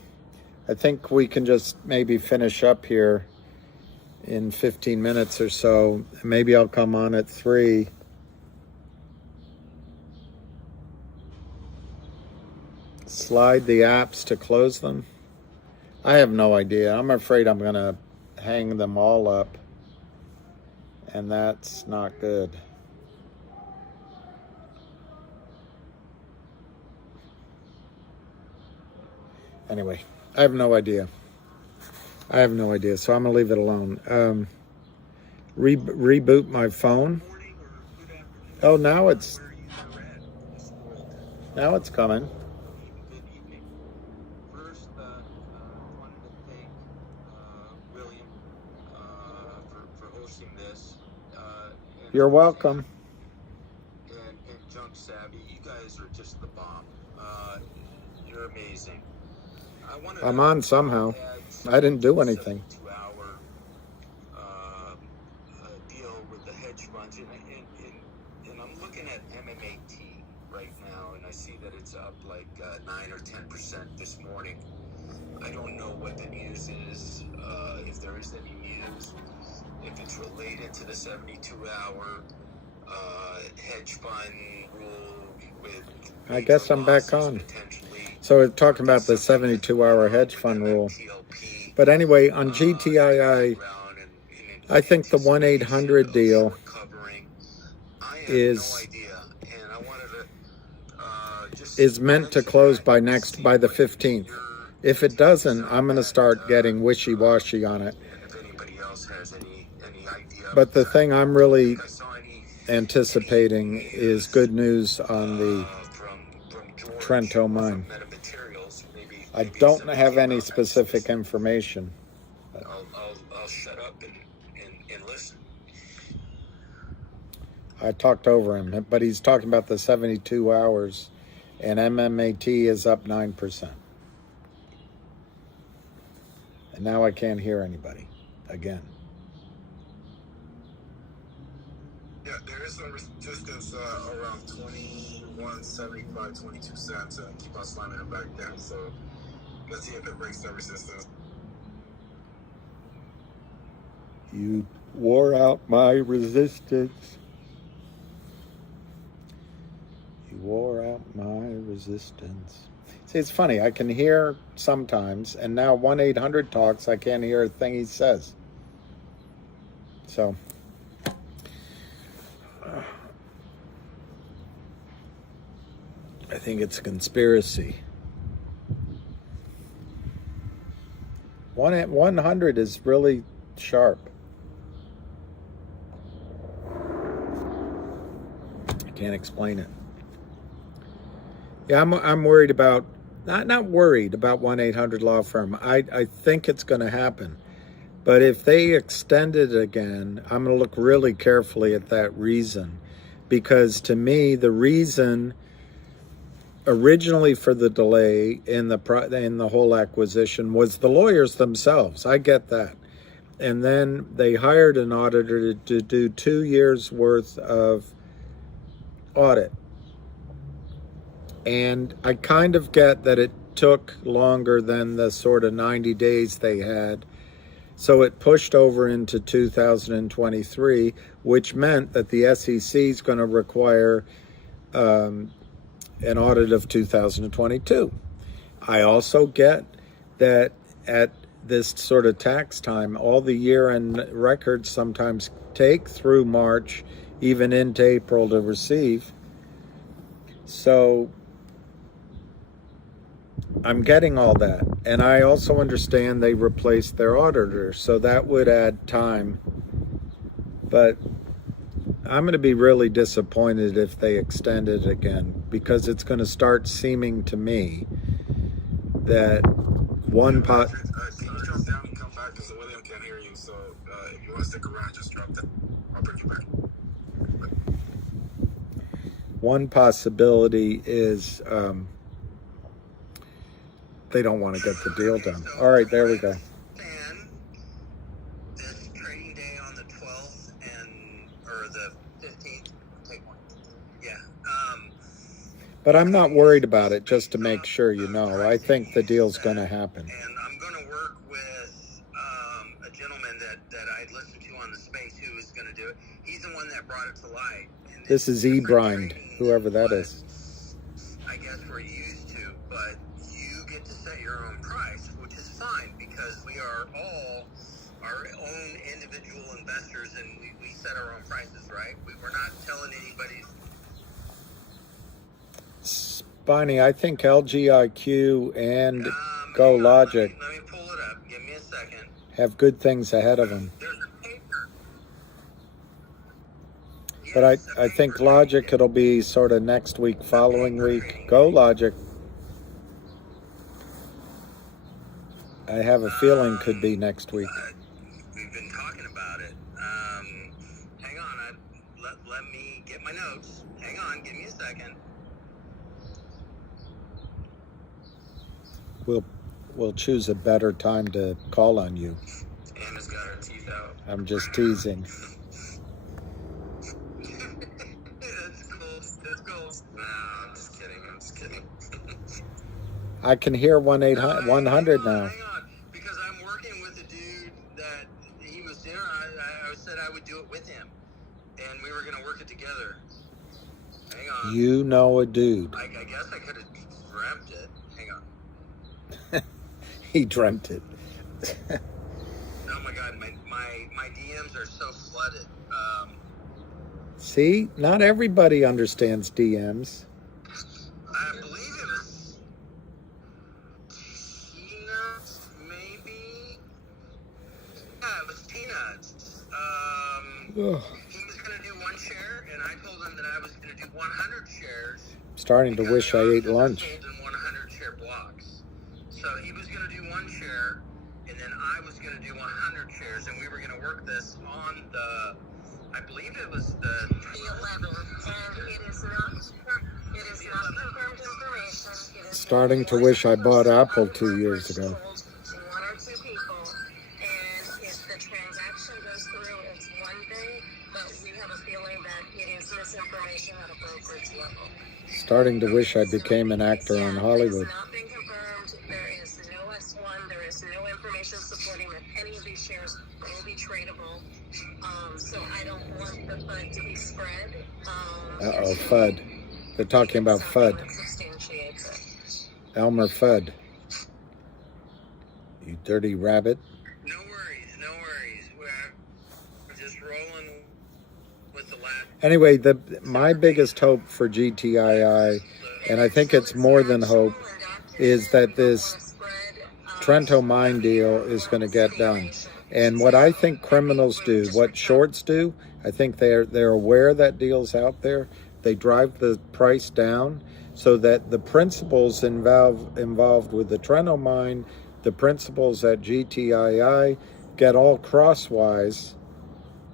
I think we can just maybe finish up here in 15 minutes or so. Maybe I'll come on at 3. Slide the apps to close them. I have no idea. I'm afraid I'm going to hang them all up, and that's not good. Anyway, I have no idea. So I'm going to leave it alone. Reboot my phone. Oh, now it's coming. First, wanted to thank William for hosting this. You're welcome. And Junk Savvy, you guys are just the bomb. You're amazing. I'm on somehow. I didn't do anything. 2-hour deal with the hedge funds, and I'm looking at MMAT right now, and I see that it's up like 9 or 10% this morning. I don't know what the news is, if there is any news, if it's related to the 72-hour hedge fund rule with. I guess I'm back on. So we're talking about the 72-hour hedge fund rule. But anyway, on GTII, I think the 1-800 deal is meant to close by the 15th. If it doesn't, I'm going to start getting wishy-washy on it. But the thing I'm really anticipating is good news on the Trento mine. I don't have any specific information. I'll shut up and listen. I talked over him, but he's talking about the 72 hours, and MMAT is up 9%. And now I can't hear anybody again. Yeah, there is some resistance around 21.75, 22 cents, and keep on slamming it back down. So let's see if it breaks that resistance. You wore out my resistance. You wore out my resistance. See, it's funny. I can hear sometimes, and now 1-800 talks. I can't hear a thing he says. So I think it's a conspiracy. 100 is really sharp. I can't explain it. Yeah, I'm worried about, not worried about 1-800 law firm. I think it's going to happen. But if they extend it again, I'm going to look really carefully at that reason. Because to me, the reason originally for the delay in the whole acquisition was the lawyers themselves. I get that. And then they hired an auditor to do 2 years worth of audit. And I kind of get that it took longer than the sort of 90 days they had. So it pushed over into 2023, which meant that the SEC is going to require an audit of 2022. I also get that at this sort of tax time, all the year-end records sometimes take through March, even into April to receive. So I'm getting all that. And I also understand they replaced their auditor, so that would add time. But I'm going to be really disappointed if they extend it again, because it's going to start seeming to me that one pot. Can you drop down and come back? Because William can't hear you. So if you want to stick around, just drop down. I'll bring you back. One possibility is they don't want to get the deal done. All right, there we go. This trading day on the 12th or the 15th. Take one. Yeah. But I'm not worried about it, just to make sure you know. I think the deal's going to happen. And I'm going to work with a gentleman that I listened to on the space who is going to do it. He's the one that brought it to light. And This is E-Brind, whoever that is. I guess we're used to, but you get to set your own price, which is fine because we are all our own individual investors and we set our own prices, right? We're not telling anybody. Bonnie, I think LGIQ and GoLogic Let me pull it up. Give me a second. have good things ahead of them. There's a paper. But I think Logic, it'll be sort of next week, following week. GoLogic, I have a feeling could be next week. We've been talking about it. Hang on. Let me get my notes. Hang on. Give me a second. We'll choose a better time to call on you. Anna's got her teeth out. I'm just teasing. That's cool. No, I'm just kidding. I can hear 1-800 now. Hang on, because I'm working with a dude that he was there. I said I would do it with him, and we were going to work it together. Hang on. You know a dude. I guess I could have dreamt it. Hang on. He dreamt it. Oh my God, my DMs are so flooded. See, not everybody understands DMs. I believe it was Peanuts, maybe. Yeah, it was Peanuts. He was going to do one share, and I told him that I was going to do 100 shares. I'm starting to wish I ate lunch. In 100 share blocks. So he was going to do one share, and then I was going to do 100 shares, and we were going to work this on the, I believe it was the 11th, and it is not confirmed information. It is Starting to wish I bought Apple 2 years ago. one or two people, and if the transaction goes through, it's one thing, but we have a feeling that it is misinformation at a brokerage level. Starting to wish I became an actor in Hollywood. It's not been confirmed. There is no S1. There is no information supporting that any of these shares will be tradable. So I don't want the FUD to be spread. Uh-oh, FUD. They're talking about FUD. Elmer Fudd. You dirty rabbit. No worries. We're just rolling with the last. Anyway, my biggest hope for GTII, and I think it's more than hope, is that this Trento mine deal is going to get done. And what I think criminals do, what shorts do, I think they're aware that deal's out there. They drive the price down so that the principals involved with the Trento mine, the principals at GTII, get all crosswise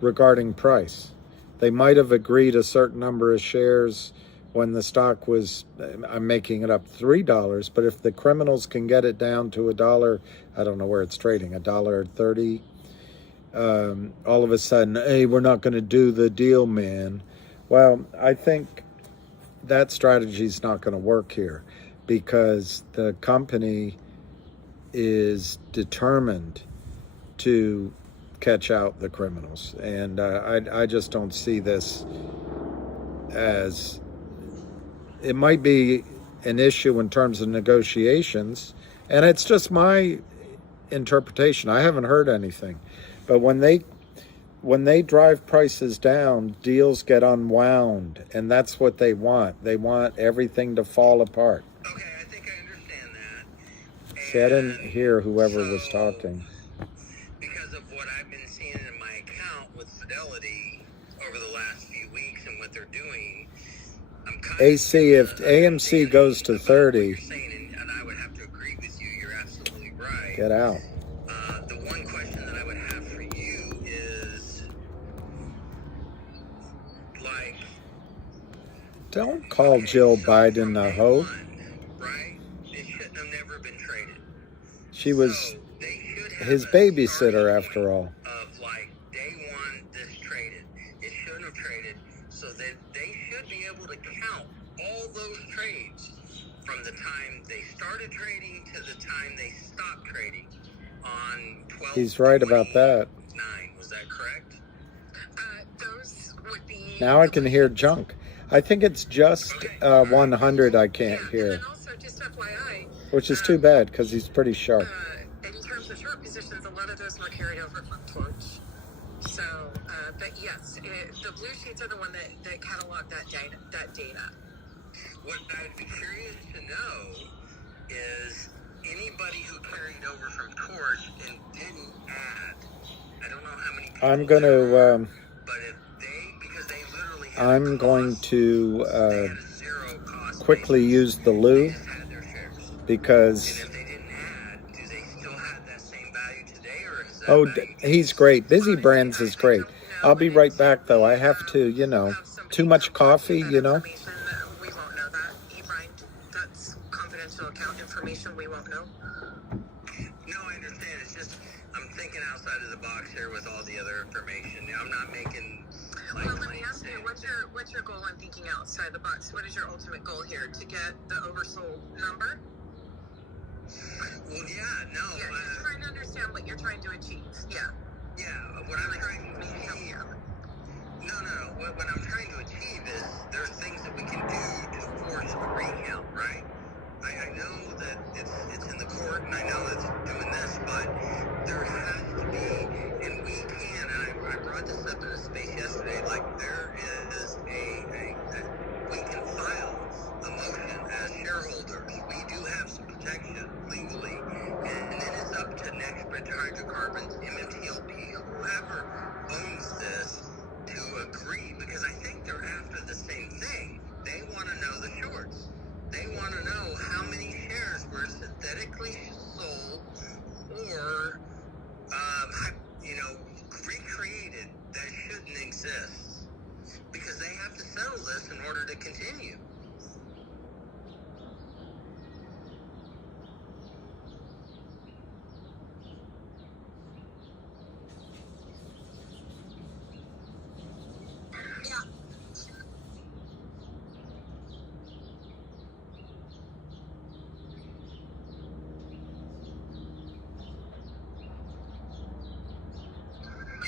regarding price. They might have agreed a certain number of shares when the stock was, I'm making it up, $3, but if the criminals can get it down to $1, I don't know where it's trading, $1.30, all of a sudden, hey, we're not going to do the deal, man. Well, I think that strategy is not going to work here. because the company is determined to catch out the criminals. And I just don't see this as, it might be an issue in terms of negotiations, and it's just my interpretation. I haven't heard anything, but when they drive prices down, deals get unwound, and that's what they want. They want everything to fall apart. Okay, I think I understand that. See, I didn't hear whoever was talking. Because of what I've been seeing in my account with Fidelity over the last few weeks and what they're doing, I'm kind AC, if AMC goes to 30, and I would have to agree with you. You're absolutely right. get out. The one question that I would have for you is, like, Don't call Jill Biden a hoe. right? It shouldn't have never been traded. She was his babysitter, after all. Of like day one, this traded. It shouldn't have traded. So that they should be able to count all those trades from the time they started trading to the time they stopped trading on 12. He's right about that. Was that correct? Those would be. Now I can hear junk. I think it's just 100 I can't hear, And also, just FYI, which is too bad because he's pretty sharp. in terms of short positions, a lot of those were carried over from Torch. So, but yes, the blue sheets are the one that catalog that data. What I'd be curious to know is anybody who carried over from Torch and didn't add. I don't know how many people. I'm going to. But if because they literally I'm going to quickly use the loo because. Oh, he's great. Busy Brands is great. I'll be right back, though. I have to, too much coffee, We won't know that. E-Brian, that's confidential account information we won't know. No, I understand. It's just I'm thinking outside of the box here with all the other information. I'm not making. Well, let me ask you, what's your goal on thinking outside the box? What is your ultimate goal here? To get the oversold number? Well, yeah, no. Yeah, just trying to understand what you're trying to achieve. Yeah. Yeah, what I'm trying to achieve. No. What I'm trying to achieve is there's things that we can do to force a recount, right? I know that it's in the court, and I know it's doing this, but there has to be, and we can. And I brought this up in a space yesterday. Like there is we can file a motion as shareholders. We do have some protection legally, and then it's up to Nextbridge Hydrocarbons, MMTLP, whoever owns this, to agree, because I think they're after the same thing. They want to know the shorts. They want to know how many shares were synthetically sold or, recreated that shouldn't exist, because they have to settle this in order to continue.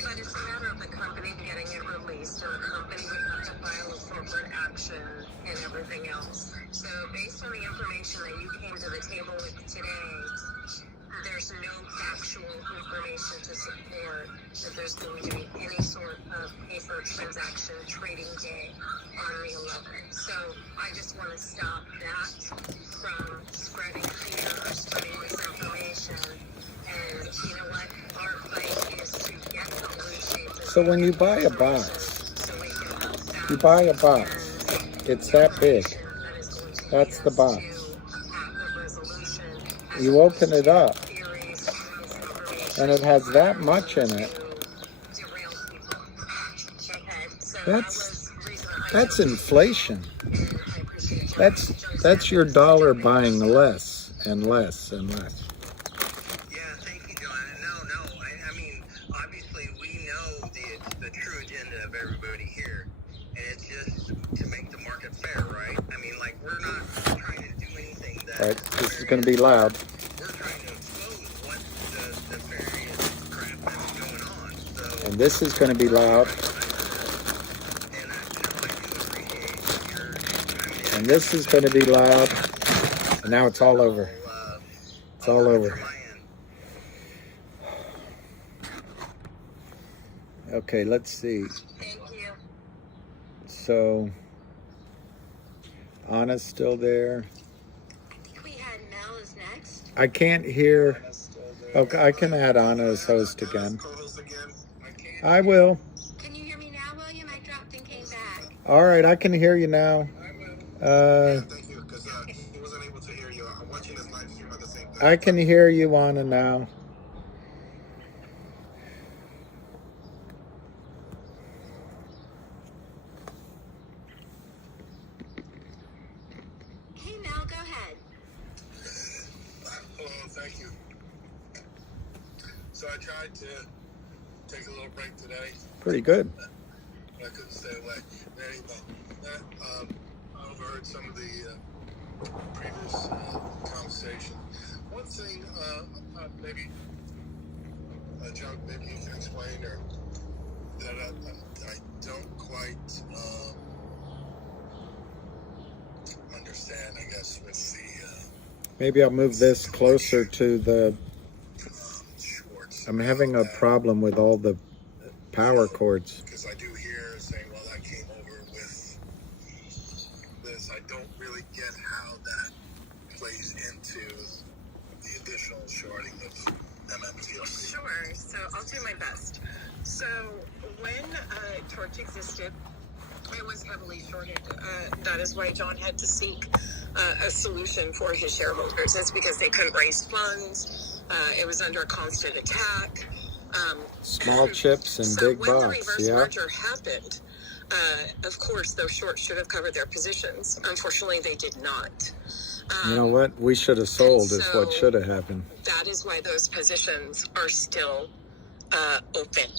But it's a matter of the company getting it released, or the company would have to file a corporate action and everything else. So based on the information that you came to the table with today, there's no factual information to support that there's going to be any sort of paper transaction trading day on the 11th. So I just want to stop that from spreading fear or spreading misinformation. And you know what? Our fight is to get the blue sheets. So when you buy a box, it's that big. That's the box. You open it up, and it has that much in it. That's inflation. That's your dollar buying less and less and less. Yeah, thank you, John. No. I mean, obviously, we know the true agenda of everybody here, and it's just to make the market fair, right? I mean, like, we're not trying to do anything that going to be loud. We're trying to expose what the nefarious crap that's going on. So, And this is going to be loud. And this is going to be loud. And now it's all over. It's all over. Okay, let's see. Thank you. So, Anna's still there. I think we had Mel is next. I can't hear. Okay, I can add Anna as host again. I will. Can you hear me now, William? I dropped and came back. All right, I can hear you now. Thank you, because he wasn't able to hear you. I'm watching this live stream at the same time. I can hear you, Anna, now. Hey, Mel, go ahead. Oh, thank you. So I tried to take a little break today. Pretty good. I couldn't stay away. Anyway, I overheard some of the previous conversation. One thing, maybe, John, maybe you can explain, or that I don't quite understand, I guess, with the... Maybe I'll move this closer to the... I'm having a problem with all the power cords. Because I do hear saying, well, that came over with this. I don't really get how that plays into the additional shorting of MMTLP. Sure. So I'll do my best. So when Torch existed, it was heavily shorted. That is why John had to seek a solution for his shareholders. That's because they couldn't raise funds. It was under a constant attack. Small chips and so big when the bucks, reverse yeah. merger happened, of course, those shorts should have covered their positions. Unfortunately, they did not. You know what? We should have sold is so what should have happened. That is why those positions are still open.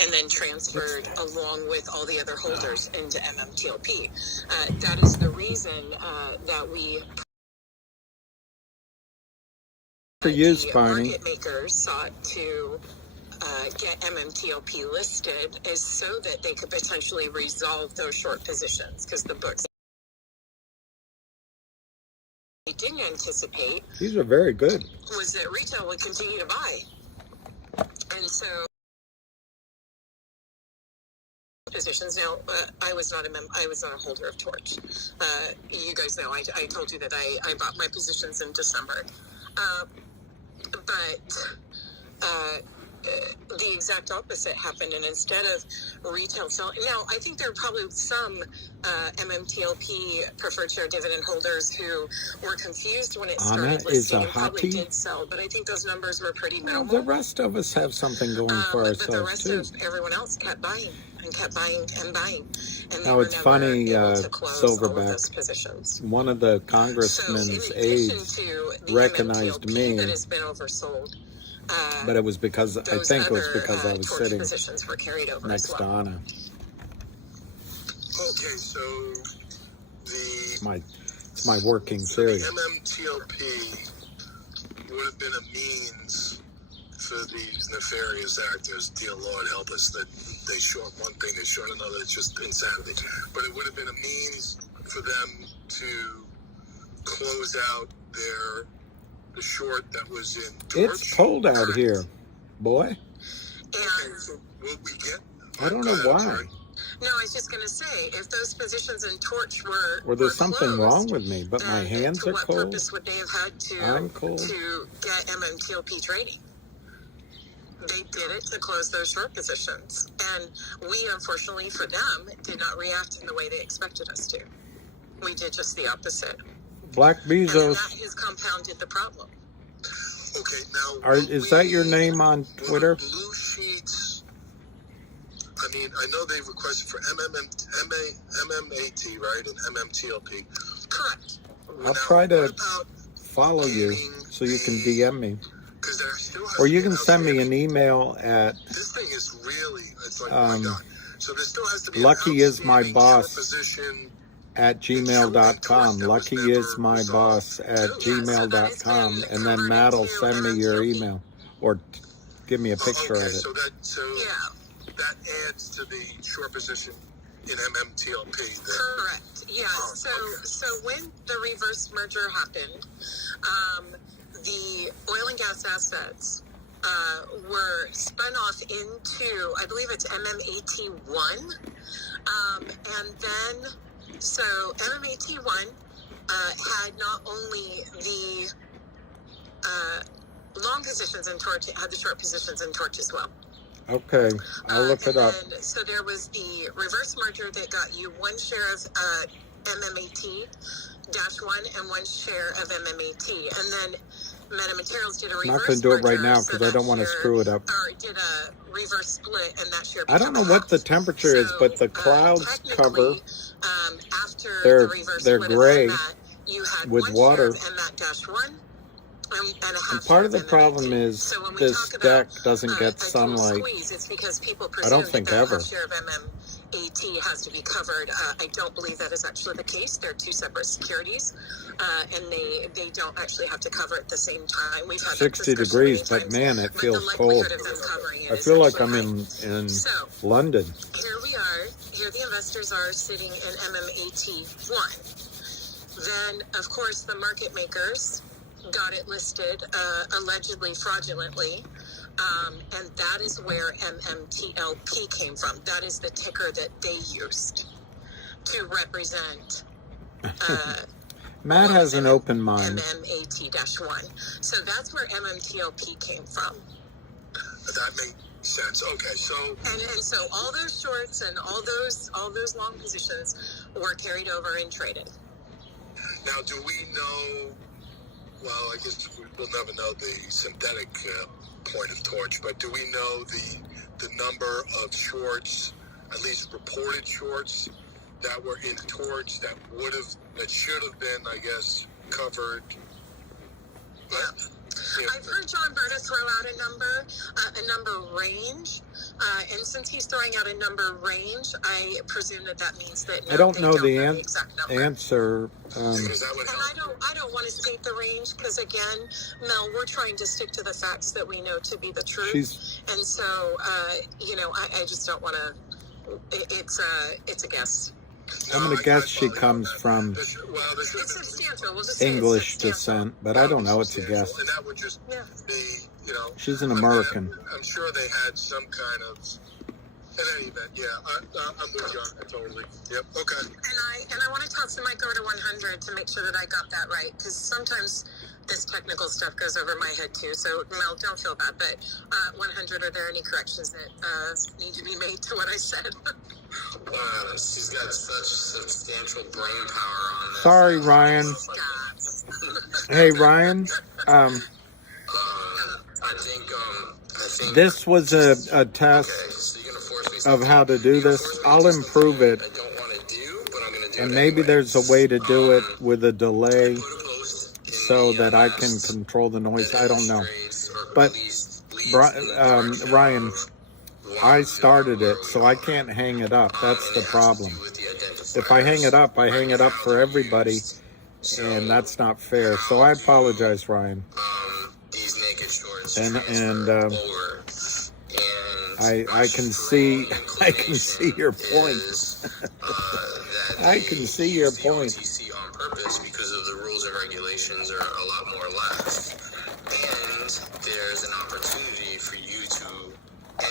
And then transferred along with all the other holders into MMTLP. That is the reason that we... For use, the Barney. market makers sought to get MMTLP listed is so that they could potentially resolve those short positions, because the books they didn't anticipate These are very good. was that retail would continue to buy. And so positions. Now, I was not a holder of Torch. You guys know I told you that I bought my positions in December. But the exact opposite happened, and instead of retail selling, now I think there are probably some MMTLP preferred share dividend holders who were confused when it started listing and probably did sell, but I think those numbers were pretty minimal. Well, the rest of us have something going for ourselves, but the rest too. of everyone else kept buying and kept buying and buying. And they Oh, were it's never funny, able to close all of those Silverback. positions. One of the congressman's aides recognized MMTLP me, that has been oversold. but it was because, I think it was because I was Torch sitting positions were carried over next as to well. Anna. Okay, so It's my working theory. the MMTLP would have been a means for these nefarious actors, dear Lord help us, that they short one thing, they short another. It's just insanity. But it would have been a means for them to close out the short that was in Torch. It's cold out here, boy. Okay, so will we get... I don't know why. No, I was just going to say, if those positions in Torch were Or there's something closed, wrong with me, but my hands to are what cold. purpose would they have had I'm cold. to get MMTLP trading? They did it to close those short positions. And we, unfortunately for them, did not react in the way they expected us to. We did just the opposite. Black And that Bezos. has compounded the problem. Okay, now... Is that your name on Twitter? Blue sheets... I mean, I know they requested for MMAT, right, and MMTLP. Correct. I'll try to follow you so you can DM me. Or you can send me an email at This thing is really, it's like, my God. So there still has to be Lucky is my boss position @gmail.com. luckyismyboss@gmail.com. And then Matt will send me your email or give me a picture of it. So that adds to the short position in MMTLP. Correct. Yeah. So when the reverse merger happened, the oil and gas assets were spun off into, I believe it's MMAT1, and then so MMAT1 had not only the long positions in Torch, it had the short positions in Torch as well. Okay, I'll look it up. So there was the reverse merger that got you one share of MMAT-1 and one share of MMAT. And then Metamaterials did a reverse merger. I'm not going to do it right now because I don't want to screw it up. Or did a reverse split, and that share I don't know what the temperature is, but the clouds cover. After they're gray with water. And part of the problem is this deck doesn't get sunlight. It's because people I don't think ever. Share of MMAT has to be covered. I don't believe that is actually the case. They're two separate securities, and they don't actually have to cover at the same time. We've had 60 degrees, but man, it feels cold. I feel like I'm in London. Here we are. Here the investors are sitting in MMAT1. Then, of course, the market makers got it listed allegedly fraudulently, and that is where MMTLP came from. That is the ticker that they used to represent Matt has an open mind. MMAT-1. So that's where MMTLP came from. That makes sense. Okay, so and so all those shorts and all those long positions were carried over and traded. Now, do we know? Well, I guess we'll never know the synthetic point of Torch, but do we know the number of shorts, at least reported shorts, that were in Torch that should have been, I guess, covered? I've heard John Berta throw out a number range, and since he's throwing out a number range, I presume that means that I don't know the exact answer. And I don't want to state the range because, again, Mel, we're trying to stick to the facts that we know to be the truth. And so, I just don't want to. It's a guess. I'm going to guess she comes from English descent, but I don't know. It's a guess. And that would just be, she's an American. I'm sure they had some kind of. In any event, I'm with you on that totally. Yep. Okay. And I want to toss the mic over to 100 to make sure that I got that right, because sometimes this technical stuff goes over my head too. So Mel, don't feel bad. But 100, are there any corrections that need to be made to what I said? She's got such substantial brain power on this. Sorry, Ryan. Hey, Ryan. I think this was a test of how to do this. I'll improve it. And maybe there's a way to do it with a delay so that I can control the noise. I don't know. But Ryan, I started it, so I can't hang it up. That's the problem. If I hang it up for everybody, and that's not fair. So I apologize, Ryan. And I can see your point. I can see your point. On purpose because of the rules and regulations are a lot more lax, and there's an opportunity for you to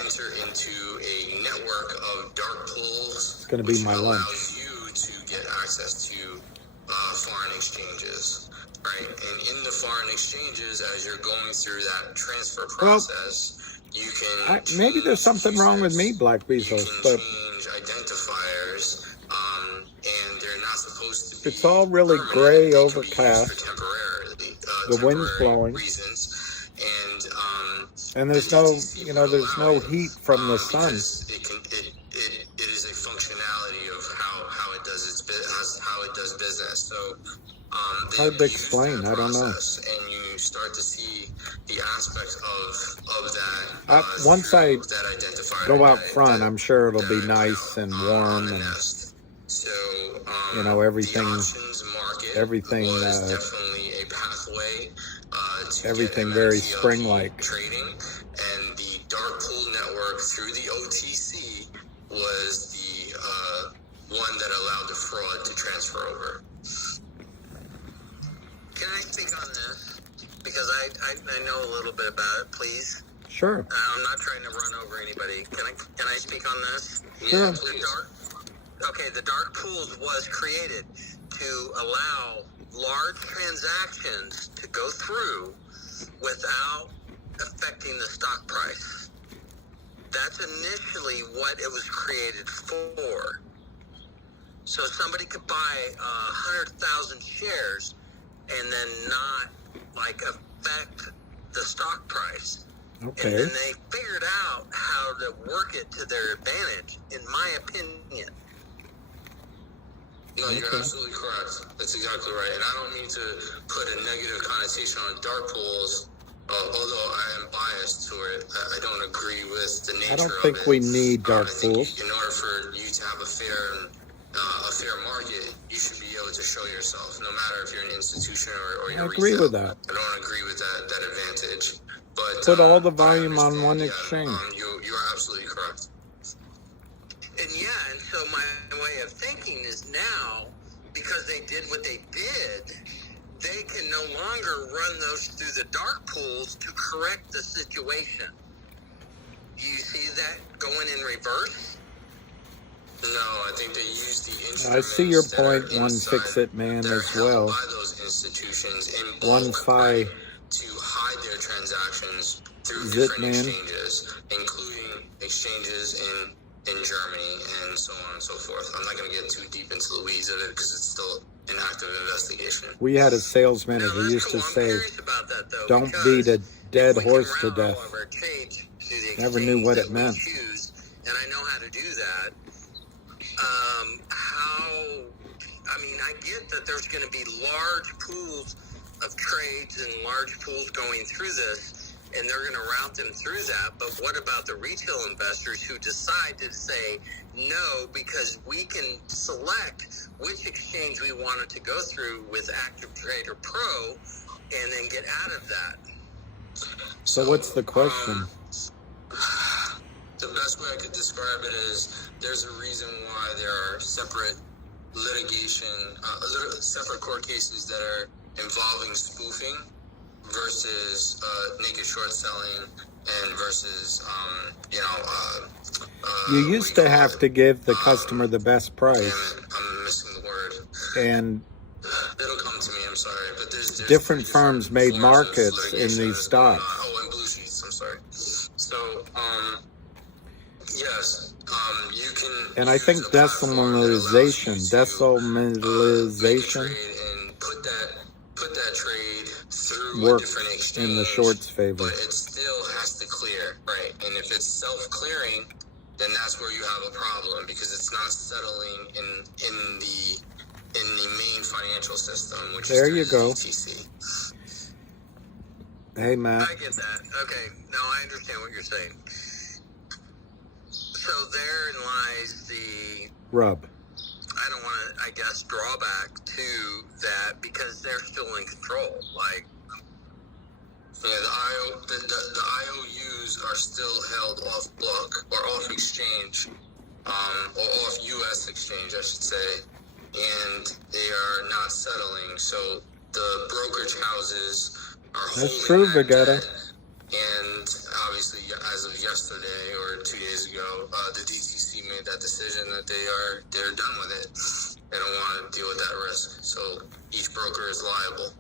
enter into a network of dark pools. It's going to be my lunch. Allows you to get access to foreign exchanges, right? And in the foreign exchanges, as you're going through that transfer process, you can maybe there's something wrong with me, Black Bezos, but change identifiers, and they're not supposed to be. It's all really gray, overcast. The wind's blowing, and there's no heat from the sun. It is a functionality of how it does business. So hard to explain. I don't know. And you start to see the aspects of that. Once I go out front, I'm sure it'll be nice and warm. So You know, everything, the options market everything, was definitely a pathway to everything get very MMTLP spring-like. trading, and the dark pool network through the OTC was the one that allowed the fraud to transfer over. Can I speak on this? Because I know a little bit about it, please. Sure. I'm not trying to run over anybody. Can I speak on this? Sure. The dark pools was created to allow large transactions to go through without affecting the stock price. That's initially what it was created for. So somebody could buy 100,000 shares and then not affect the stock price. Okay. And then they figured out how to work it to their advantage, in my opinion. No, you're absolutely correct. That's exactly right. And I don't need to put a negative connotation on dark pools, although I am biased to it. I don't agree with the nature of it. I don't think we need dark pools. In order for you to have a fair market, you should be able to show yourself, no matter if you're an institution or you're I agree retail. with that. I don't agree with that advantage. But put all the volume on one exchange. You are absolutely correct. And so my way of thinking is now, because they did what they did, they can no longer run those through the dark pools to correct the situation. Do you see that going in reverse? No, I think they use the instruments. I see your point, one fix-it man as well. By those institutions in One bulk, fi to hide their transactions through Zit different man. exchanges, including exchanges in Germany and so on and so forth. I'm not going to get too deep into the weeds of it because it's still an active investigation. We had a sales manager who used to say, don't beat a dead horse to death. Never knew what it meant. And I know how to do that. I get that there's going to be large pools of trades and large pools going through this, and they're going to route them through that. But what about the retail investors who decide to say no because we can select which exchange we want it to go through with Active Trader Pro and then get out of that? So what's the question? The best way I could describe it is there's a reason why there are separate litigation, separate court cases that are involving spoofing versus naked short selling and versus, you used to have to give the customer the best price. I'm missing the word. And it'll come to me, I'm sorry. But there's different firms made markets in these stocks. And blue sheets, I'm sorry. So, yes, you can. And I think decimalization. And put that trade through works a different exchange in the short's favor. But it still has to clear, right? And if it's self-clearing, then that's where you have a problem because it's not settling in the main financial system, which there is you go. GTC. Hey, Matt. I get that. Okay, now I understand what you're saying. So therein lies the rub. I don't want to, I guess, drawback to that because they're still in control. The IOUs are still held off block or off exchange, or off U.S. exchange, I should say, and they are not settling. So the brokerage houses are That's true, Vegeta. And obviously, as of yesterday or 2 days ago, the DTC made that decision that they're done with it. They don't want to deal with that risk. So each broker is liable.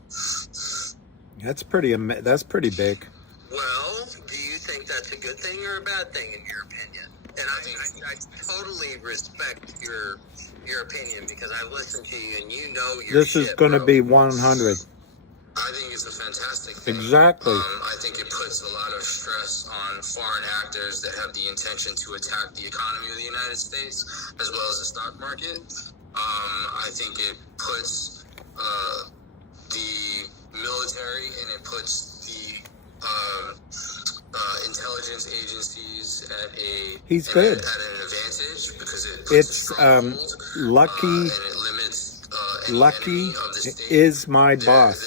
That's pretty big. Well, do you think that's a good thing or a bad thing in your opinion? And I totally respect your opinion because I listen to you and you know your This is going to be 100. I think it's a fantastic thing. Exactly. I think it puts a lot of stress on foreign actors that have the intention to attack the economy of the United States as well as the stock market. I think it puts the military and it puts the intelligence agencies at He's good. at an advantage because it's lucky. and it limits Lucky is my boss.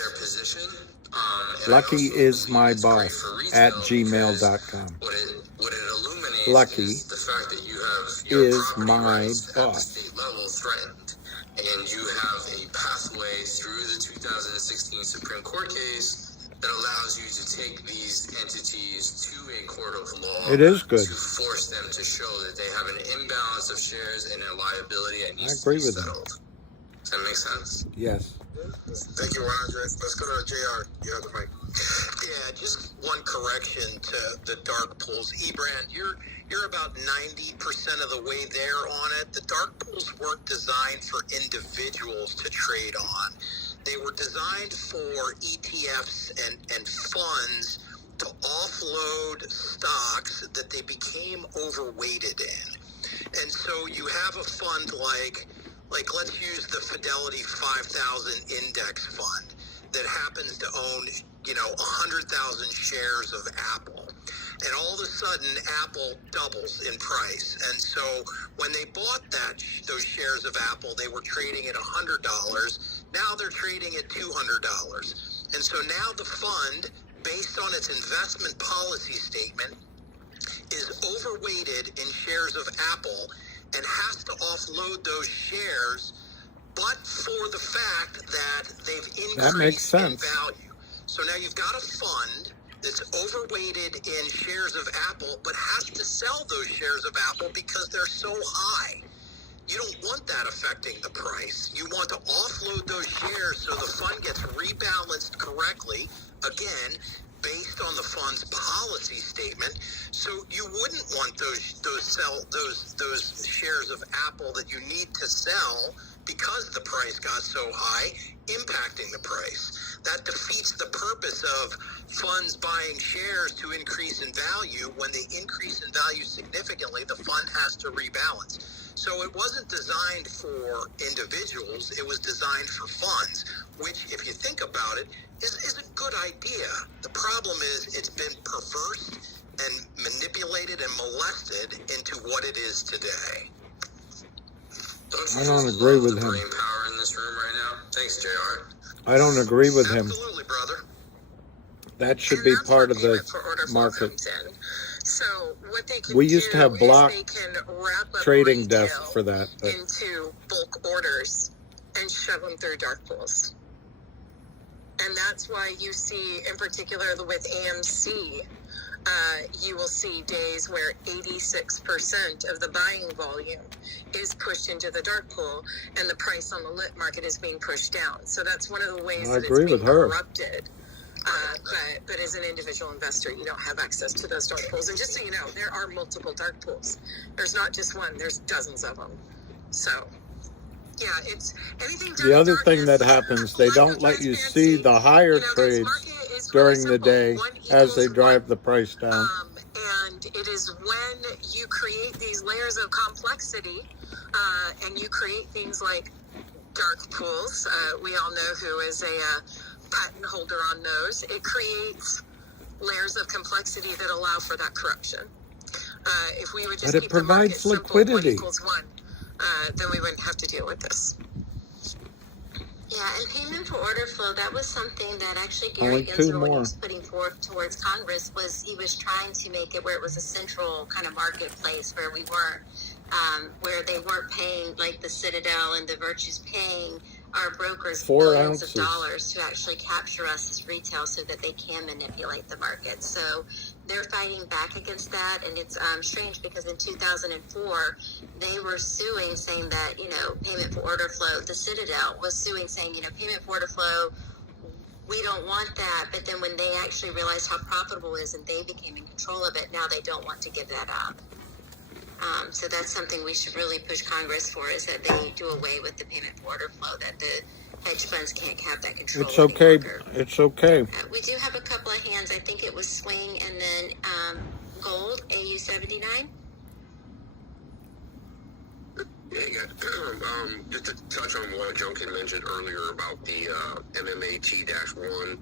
Lucky is my boss at gmail.com. What it illuminates Lucky is the fact that you have your is property my rights at the boss. state level threatened, and you have a pathway through the 2016 Supreme Court case that allows you to take these entities to a court of law. It is good. To force them to show that they have an imbalance of shares and a liability that needs I agree to be with settled. Does that make sense? Yes. Thank you, Roger. Let's go to JR. You have the mic. Yeah, just one correction to the dark pools. Ebrand, you're about 90% of the way there on it. The dark pools weren't designed for individuals to trade on. They were designed for ETFs and funds to offload stocks that they became overweighted in. And so you have a fund like let's use the Fidelity 5000 index fund that happens to own, 100,000 shares of Apple. And all of a sudden, Apple doubles in price. And so when they bought those shares of Apple, they were trading at $100. Now they're trading at $200. And so now the fund, based on its investment policy statement, is overweighted in shares of Apple and has to offload those shares, but for the fact that they've increased in value. So now you've got a fund that's overweighted in shares of Apple, but has to sell those shares of Apple because they're so high. You don't want that affecting the price. You want to offload those shares so the fund gets rebalanced correctly, again, based on the fund's policy statement. So you wouldn't want those shares of Apple that you need to sell because the price got so high, impacting the price. That defeats the purpose of funds buying shares to increase in value. When they increase in value significantly, the fund has to rebalance. So it wasn't designed for individuals, it was designed for funds, which, if you think about it, is a good idea. The problem is it's been perverse and manipulated and molested into what it is today. I don't agree with him. Brain power in this room right now. Thanks, JR. I don't agree with him. Absolutely, brother. That should be part of the market. So what they can We used to have block they can wrap up trading desk for that. But into bulk orders and shove them through dark pools. And that's why you see, in particular with AMC, you will see days where 86% of the buying volume is pushed into the dark pool, and the price on the lit market is being pushed down. So that's one of the ways that it's being corrupted. But as an individual investor, you don't have access to those dark pools. And just so you know, there are multiple dark pools. There's not just one. There's dozens of them. So, yeah, it's anything. The other thing that happens, they don't let you see the higher trades during the day as they drive the price down. And it is when you create these layers of complexity and you create things like dark pools. We all know who is a patent holder on those. It creates layers of complexity that allow for that corruption. If we would just But it keep the market provides liquidity. simple, 1 = 1, then we wouldn't have to deal with this. Yeah, and payment for order flow, that was something that actually Only Gary 2 Gensler, when he more. was putting forth towards Congress, he was trying to make it where it was a central kind of marketplace where we weren't, where they weren't paying, like the Citadel and the Virtues paying our brokers 4 billions ounces. of dollars to actually capture us as retail so that they can manipulate the market. So they're fighting back against that, and it's strange because in 2004 they were suing, saying that payment for order flow. The Citadel was suing, saying payment for order flow, we don't want that. But then when they actually realized how profitable it is and they became in control of it, now they don't want to give that up. So that's something we should really push Congress for, is that they do away with the payment for order flow, that the hedge funds can't have that control. It's okay. It's okay. We do have a couple of hands. I think it was Swing and then Gold, AU79. Just to touch on what Junkin mentioned earlier about the MMAT-1,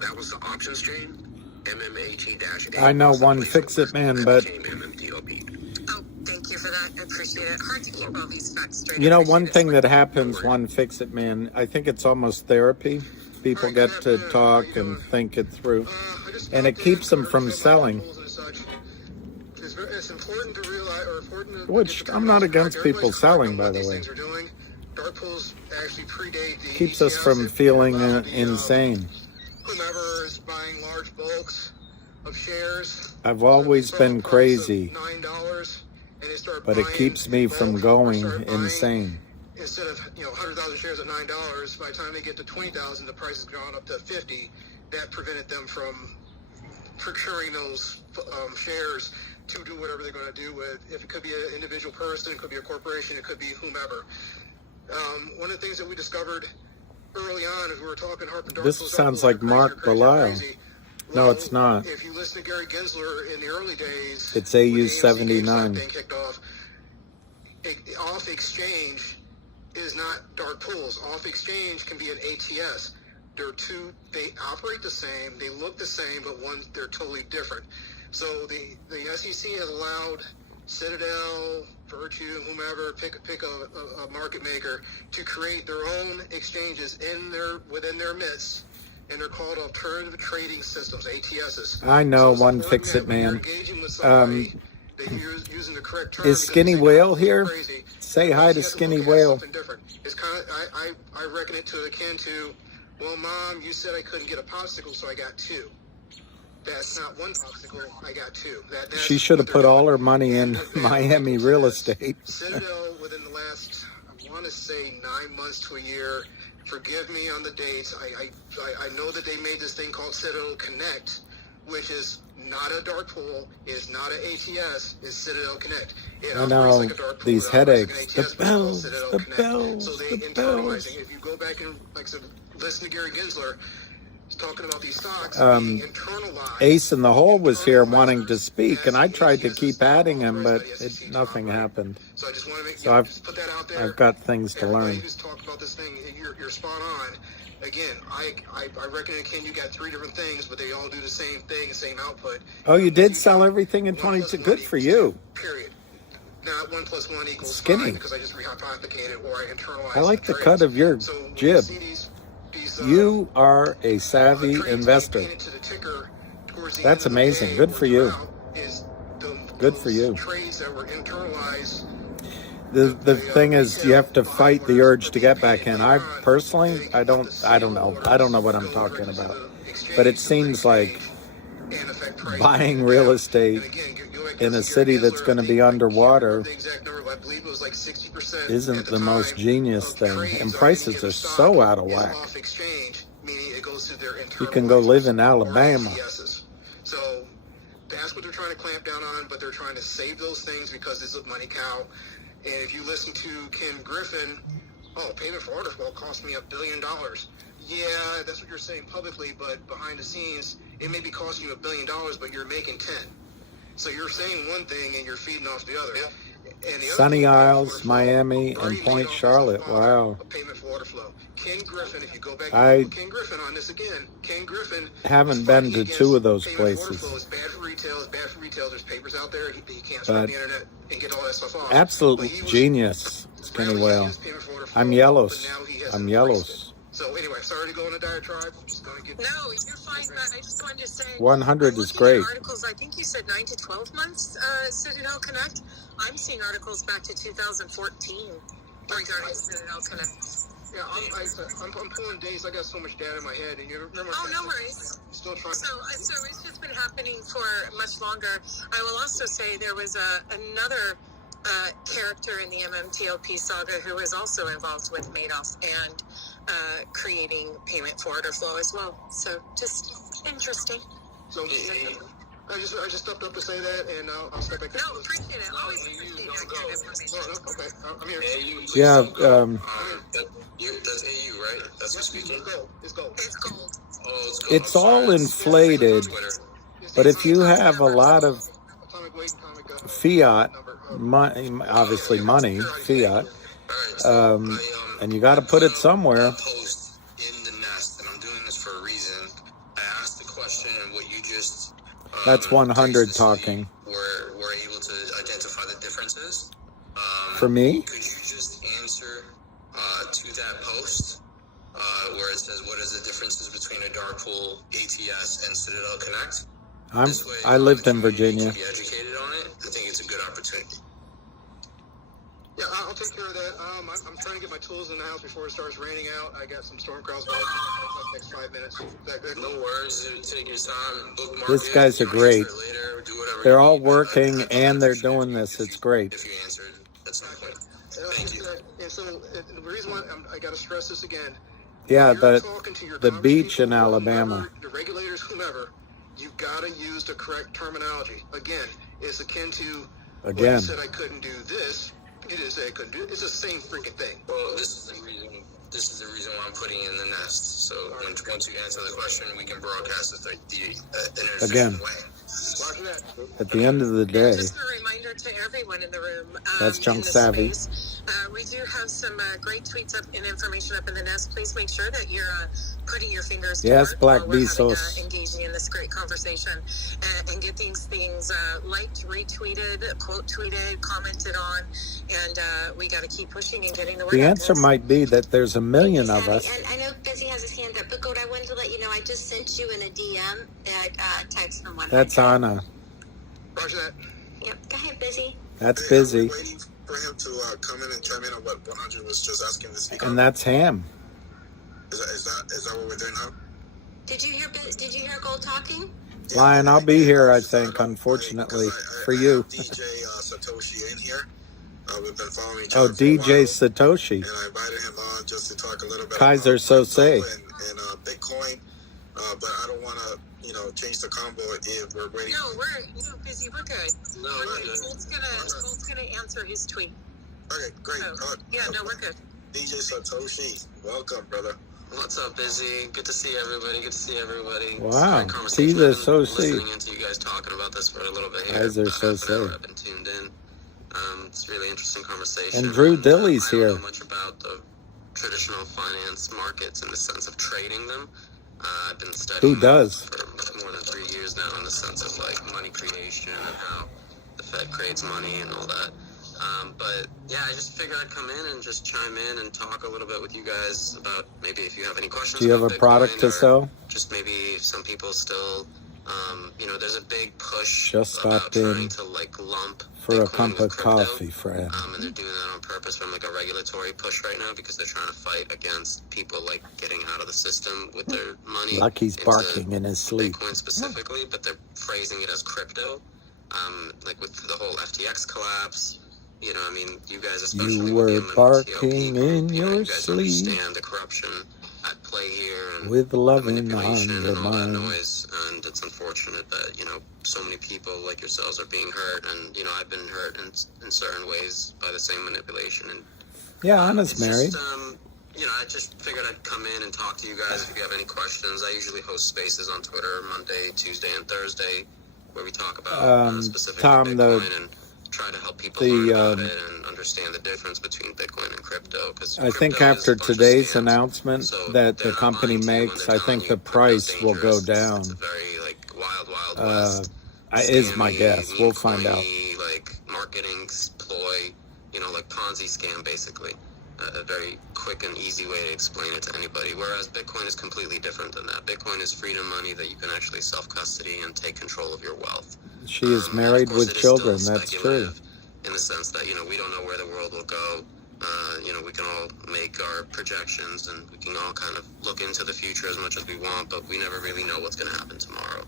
that was the options chain. MMAT-8. I know one fix-it man, but MMTLP. Oh, thank Thank you for that. I appreciate it. Hard to keep all these facts straight. You know, one thing that happens one Fix It Man, I think it's almost therapy. People get to talk and think it through, and it keeps them from selling. It's important to realize, or important to Which I'm not against people selling, by the way. Dark pools actually predate the Keeps us from feeling insane. Whomever is buying large bulks of shares. I've always been crazy, $9, and they start but it buying keeps me from bulk, going start buying, insane. Instead of 100,000 shares at $9, by the time they get to 20,000, the price has gone up to 50. That prevented them from procuring those shares to do whatever they're going to do with. If it could be an individual person, it could be a corporation, it could be whomever. One of the things that we discovered early on as we were talking, This sounds like Mark Belial. No, it's not. If you listen to Gary Gensler in the early days, it's AU 79. Being kicked off exchange is not dark pools. Off exchange can be an ATS. They're two. They operate the same. They look the same, but they're totally different. So the SEC has allowed Citadel, Virtue, whomever, pick a market maker to create their own exchanges within their midst, and they're called alternative trading systems, ATSs. I know, so one Fix It Man. Using the correct term, is Skinny Whale here? Say hi to Skinny Whale. It's kind of, I reckon it to akin to, well, Mom, you said I couldn't get a popsicle, so I got two. That's not one popsicle, I got two. She should have put all her money in Miami real estate. Citadel, within the last, I want to say 9 months to a year, forgive me on the dates, I know that they made this thing called Citadel Connect, which is not a dark pool, is not an ATS, is Citadel Connect. I know, like these headaches, the bells, the bells, so they the internalize it. bells. If you go back and, like I said, listen to Gary Gensler, talking about these stocks being internalized. Ace in the Hole was here wanting to speak, and I tried to keep adding him, but nothing happened. So I just want to make so I've put that out there. I've got things to learn. Everybody who's talked about this thing, you're spot on. Again, I reckon, Ken, you got three different things, but they all do the same thing, the same output. Oh, you did sell everything in 22. Good for you. Period. Not 1 + 1 = Skinny. 5 because I just rehypothecated or I internalized. I like the cut of your jib. You are a savvy investor. That's amazing. Good for you. Good for you. Trades that were internalized. The thing is, you have to fight the urge to get back in. I personally, I don't know what I'm talking about. But it seems like buying real estate in a city that's going to be underwater isn't the most genius thing. And prices are so out of whack. You can go live in Alabama. So that's what they're trying to clamp down on, but they're trying to save those things because it's a money cow. And if you listen to Ken Griffin, payment for order flow cost me $1 billion. Yeah, that's what you're saying publicly, but behind the scenes, it may be costing you $1 billion, but you're making 10. So you're saying one thing and you're feeding off the other. And the Sunny Isles, Miami, and Point Charlotte. Wow. Payment for order flow. Ken Griffin, if you go back and Ken Griffin on this again, Ken Griffin haven't been to two of those places. It's bad for retail. It's bad for retail. There's papers out there. He can't spread the internet and get all that stuff off. Absolute genius, Skinny Whale. I'm yellows. I'm yellows. So anyway, sorry to go on a diatribe. I'm just going to get. No, you're fine. I just wanted to say 100 is great. Articles, I think you said 9 to 12 months. Citadel Connect. I'm seeing articles back to 2014 regarding Citadel Connect. Yeah, I'm pulling dates. I got so much data in my head, and you remember. Oh, no worries. Still trying. So it's just been happening for much longer. I will also say there was another character in the MMTLP saga who was also involved with Madoff and creating payment for order flow as well. So just interesting. So I just stepped up to say that, and I'll step back. No, appreciate it. Always appreciate that kind of information. Okay, I'm here. Yeah. That's AU, right? That's what's speaking. It's gold. It's gold. Oh, it's gold. It's all inflated, but if you have a lot of fiat, obviously money, fiat, and you got to put it somewhere. Post in the nest, and I'm doing this for a reason. I asked the question, and what you just that's 100 talking. We're able to identify the difference is. For me? Could you just answer to that post where it says what is the differences between a dark pool, ATS, and Citadel Connect? I lived in Virginia. Be educated on it. I think it's a good opportunity. Yeah, I'll take care of that. I'm trying to get my tools in the house before it starts raining out. I got some storm clouds going in the next 5 minutes. No worries. Take your time. Bookmark These it, guys are great. later, do whatever They're you all need. working and they're doing this. It's great. If you answered at some point. Thank you. And so the reason why I got to stress this again. Yeah, when you're talking to your the Congress beach people, in Alabama. whomever, the regulators, whomever, you've got to use the correct terminology. Again, it's akin to when you said I couldn't do this. It is I couldn't do it. It's the same freaking thing. Well, this is the reason why I'm putting in the nest. So once you answer the question, we can broadcast it in an efficient way. At the end of the day, Just a reminder to everyone in the room. That's Junk in this Savvy. Space, we do have some great tweets up and information up in the nest. Please make sure that you're putting your fingers to Yes, work Black while we're Bezos. engaging in this great conversation and get these things liked, retweeted, quote tweeted, commented on, and we got to keep pushing and getting the word the out. answer might be that there's a million of us. And I know Busy has his hand up, but Gold, I wanted to let you know I just sent you in a DM that text from one. That's Anna. Roger that. Yep. Go ahead, Busy. That's Busy. Waiting for him to come in and chime in on what 100 was just asking to speak on. And that's Ham. Is that what we're doing now? Did you hear Gold talking? Lion, I'll be here, I think, unfortunately, for you. DJ Satoshi in here. We've been following each Oh, other for a DJ while, Satoshi. and I invited him on just to talk a little bit Kaiser about Sose. and Bitcoin. But I don't want to, change the combo if we're waiting. No, we're busy. We're good. No, we're good. Bolt's gonna answer his tweet. Okay, great. We're good. DJ Satoshi, welcome, brother. What's up, Busy? Good to see everybody. Wow. Great conversation. Kaiser I've been Sose. listening into you guys talking about this for a little bit here. Kaiser Sose. I've been tuned in. It's a really interesting conversation. And Drew Dilly's I here. don't know much about the traditional finance markets in the sense of trading them. I've been studying Who does? for more than 3 years now in the sense of like money creation and how the Fed creates money and all that. But yeah, I just figured I'd come in and just chime in and talk a little bit with you guys about maybe if you have any questions. Do you have a about product Bitcoin to or sell? Just maybe if some people still, there's a big push Just about stopped trying in to like lump for a Bitcoin cup with of crypto. coffee, friend. And they're doing that on purpose from like a regulatory push right now because they're trying to fight against people like getting out of the system with their money. Lucky's into barking in his sleep. Bitcoin specifically, but they're phrasing it as crypto. Like with the whole FTX collapse, you guys especially You with were the MMTLP barking group, in you your guys sleep understand the corruption at play here and with the loving manipulation on your and all that mind. noise. And it's unfortunate that so many people like yourselves are being hurt, and I've been hurt in certain ways by the same manipulation. And Yeah, Anna's married. just, I just figured I'd come in and talk to you guys if you have any questions. I usually host spaces on Twitter Monday, Tuesday, and Thursday where we talk about specific Tom, Bitcoin and try to help people learn about it and understand the difference between Bitcoin and crypto. Because I think after today's announcement that the company makes, I think the price will go down. It's a very wild west. Is my guess. We'll find out. Marketing ploy, like Ponzi scam, basically. A very quick and easy way to explain it to anybody. Whereas Bitcoin is completely different than that. Bitcoin is freedom money that you can actually self-custody and take control of your wealth. She is married with children. That's true. In the sense that, we don't know where the world will go. We can all make our projections and we can all kind of look into the future as much as we want, but we never really know what's going to happen tomorrow.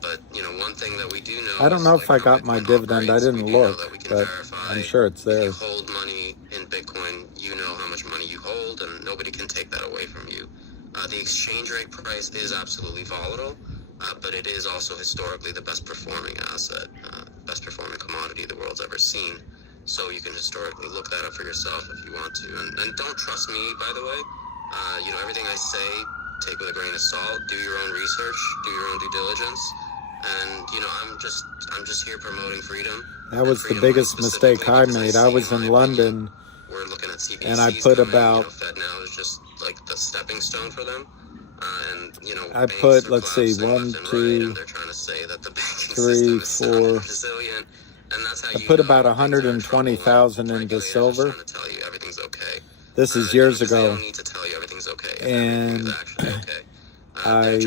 But one thing that we do know. I don't know if I got my dividend. I didn't look, but I'm sure it's there. If you hold money in Bitcoin, you know how much money you hold, and nobody can take that away from you. The exchange rate price is absolutely volatile, but it is also historically the best performing asset, best performing commodity the world's ever seen. So you can historically look that up for yourself if you want to. And don't trust me, by the way. Everything I say, take with a grain of salt. Do your own research. Do your own due diligence. And I'm just here promoting freedom. That was the biggest mistake I made. I was in London, we're looking at CBDCs and I put about. Fed now is just like the stepping stone for them. I put, let's see, 1, 2, 3, 4. resilient, and I put about 120,000 into silver. This is years ago, and I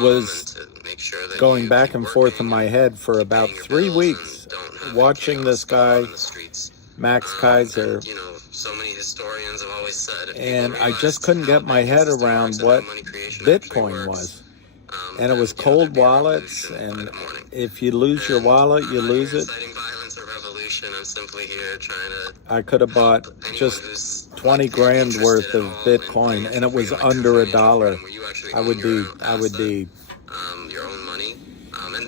was going back and forth in my head for about 3 weeks, watching this guy, Max Kaiser, and I just couldn't get my head around what Bitcoin was. And it was cold wallets, and if you lose your wallet, you lose it. I could have bought just 20 grand worth of Bitcoin, and it was under $1. I would be.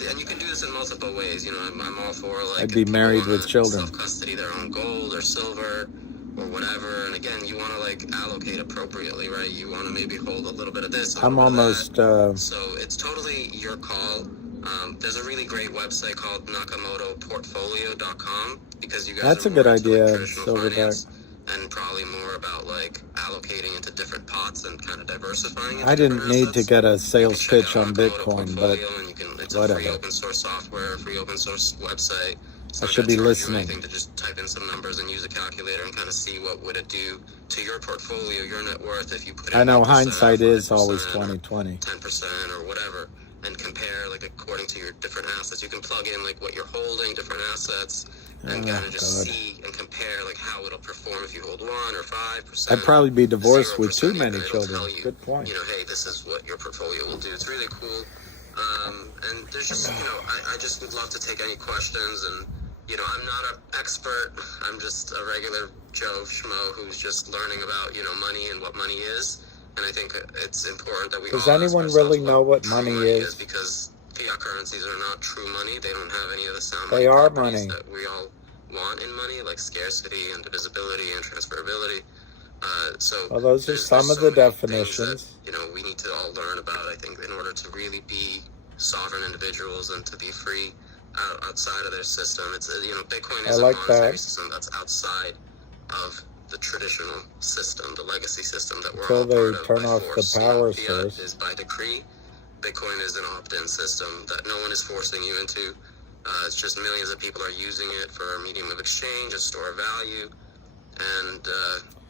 And you can do this in multiple ways. You know, I'm all for like. I'd be married with children. Self-custody their own gold or silver or whatever. And again, you want to like allocate appropriately, right? You want to maybe hold a little bit of this. I'm almost. So it's totally your call. There's a really great website called NakamotoPortfolio.com because you guys. That's a good idea, Silverback. And probably more about like allocating into different pots and kind of diversifying. I didn't need to get a sales pitch on Bitcoin, but it's whatever. A free open source software, free open source website. I should be listening. To just type in some numbers and use a calculator and kind of see what would it do to your portfolio, your net worth if you put in. I know hindsight is always 20/20. 10% or whatever, and compare like according to your different assets. You can plug in like what you're holding, different assets, and kind of just see and compare like how it'll perform if you hold 1 or 5%. I'd probably be divorced with too many children. Good point. You know, hey, this is what your portfolio will do. It's really cool. And there's just, you know, I just would love to take any questions. And, you know, I'm not an expert. I'm just a regular Joe Schmo who's just learning about, you know, money and what money is. And I think it's important that we Does anyone really know what money is? Because fiat currencies are not true money. They don't have any of the sound they are money that we all want in money, like scarcity and divisibility and transferability. Well, those are some of the definitions. That, you know, we need to all learn about, I think, in order to really be sovereign individuals and to be free outside of their system. It's, you know, Bitcoin is a monetary system that's outside of the traditional system, the legacy system that we're all part of. Until they turn off the power source. Is by decree. Bitcoin is an opt-in system that no one is forcing you into. It's just millions of people are using it for a medium of exchange, a store of value, and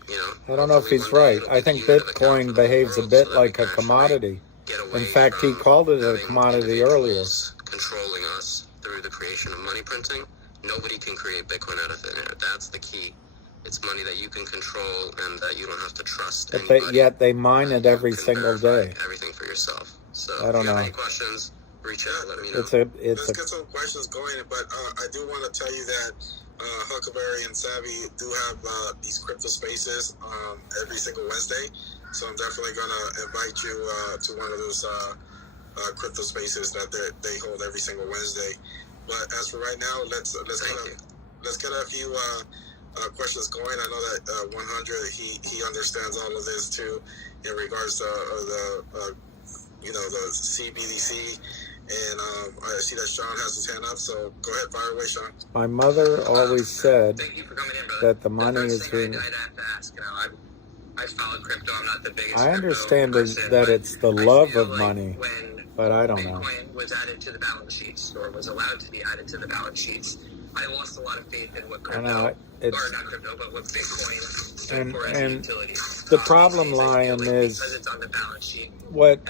you know. I don't know if he's right. I think Bitcoin behaves a bit like a commodity. In fact, he called it a commodity earlier. Controlling us through the creation of money printing. Nobody can create Bitcoin out of thin air. That's the key. It's money that you can control and that you don't have to trust anybody. Yet they mine it every single day. Everything for yourself. So I don't if you know. have any questions, reach out. Let me know. Let's get some questions going. But I do want to tell you that Huckleberry and Savvy do have these crypto spaces every single Wednesday. So I'm definitely going to invite you to one of those crypto spaces that they hold every single Wednesday. But as for right now, let's get a few questions going. I know that 100 he understands all of this too in regards to the CBDC. And I see that Sean has his hand up, so go ahead, fire away, Sean. My mother always said that the money is being. I'd have to ask, you know, I follow crypto. I'm not the biggest. I understand that it's the love of money, but I don't know. Bitcoin was added to the balance sheets, or was allowed to be added to the balance sheets. I lost a lot of faith in what crypto, or not crypto, but what Bitcoin stood for as a utility. The problem, Lion, is because it's on the balance sheet. What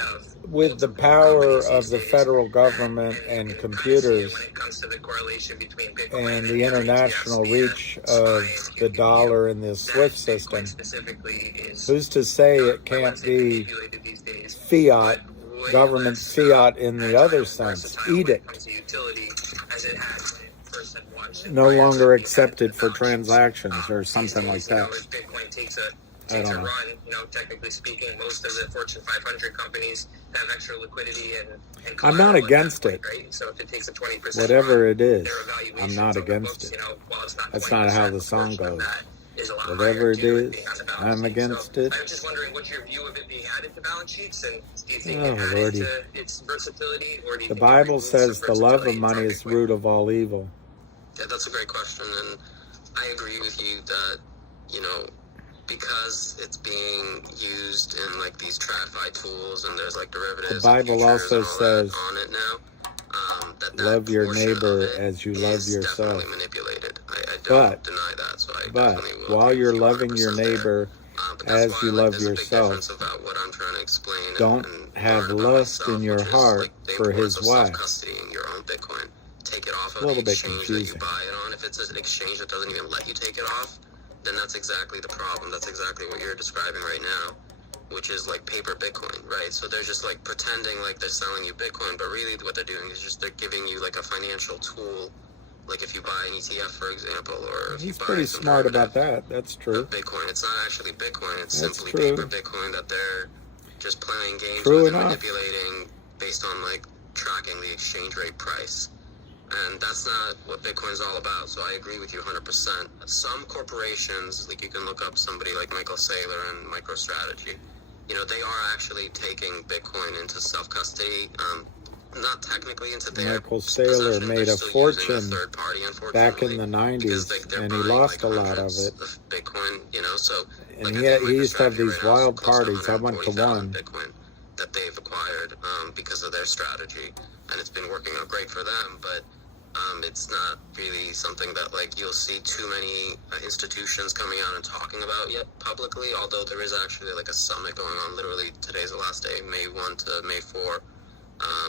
with the power of the federal government and computers and the international reach of the dollar in the SWIFT system, who's to say it can't be fiat, government fiat in the other sense, edict, no longer accepted for transactions or something like that. I don't know. You know, technically speaking, most of the Fortune 500 companies have extra liquidity and I'm not against it. Right? So if it takes a 20% whatever it is, I'm not against it. That's not how the song goes. Whatever it is, I'm against it. I'm just wondering what's your view of it being added to balance sheets, and do you think it added to its versatility, or do you the think Bible says the love of money is the root of all evil. Yeah, that's a great question, and I agree with you that, you know, because it's being used in like these TradFi tools and there's like derivatives. The Bible also says on it now. love your neighbor as you love yourself. Manipulated. I But don't deny that. So I definitely will while agree you're with you loving your 100% there. neighbor But that's as why, you like, love there's a big yourself, difference about what I'm trying to explain don't and have learn about lust myself, in your which is, heart like, the for importance his of wife. self-custodying your own Bitcoin. Take it off A of the little bit exchange that you confusing. buy it on. If it's an exchange that doesn't even let you take it off, then that's exactly the problem. That's exactly what you're describing right now, which is like paper Bitcoin, right? So they're just like pretending like they're selling you Bitcoin, but really what they're doing is just they're giving you like a financial tool. Like if you buy an ETF, for example, or if He's you buy pretty some smart derivative about that. That's true. of Bitcoin, it's not actually Bitcoin. It's That's simply true. paper Bitcoin that they're just playing games True with and enough. manipulating based on like tracking the exchange rate price. And that's not what Bitcoin is all about. So I agree with you 100%. Some corporations, like you can look up somebody like Michael Saylor and MicroStrategy, you know, they are actually taking Bitcoin into self-custody. Not technically into their Michael Saylor possession. made They're a still fortune using a third party, back in unfortunately, the because 90s, like they're and he buying lost like a lot of hundreds it. of Bitcoin, you know. So And like I think he used to have MicroStrategy these right now is wild close to parties. I went to 140,000 one. Bitcoin that they've acquired because of their strategy, and it's been working out great for them. But it's not really something that like you'll see too many institutions coming out and talking about yet publicly. Although there is actually like a summit going on. Literally today's the last day, May 1 to May 4.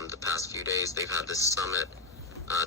The past few days they've had this summit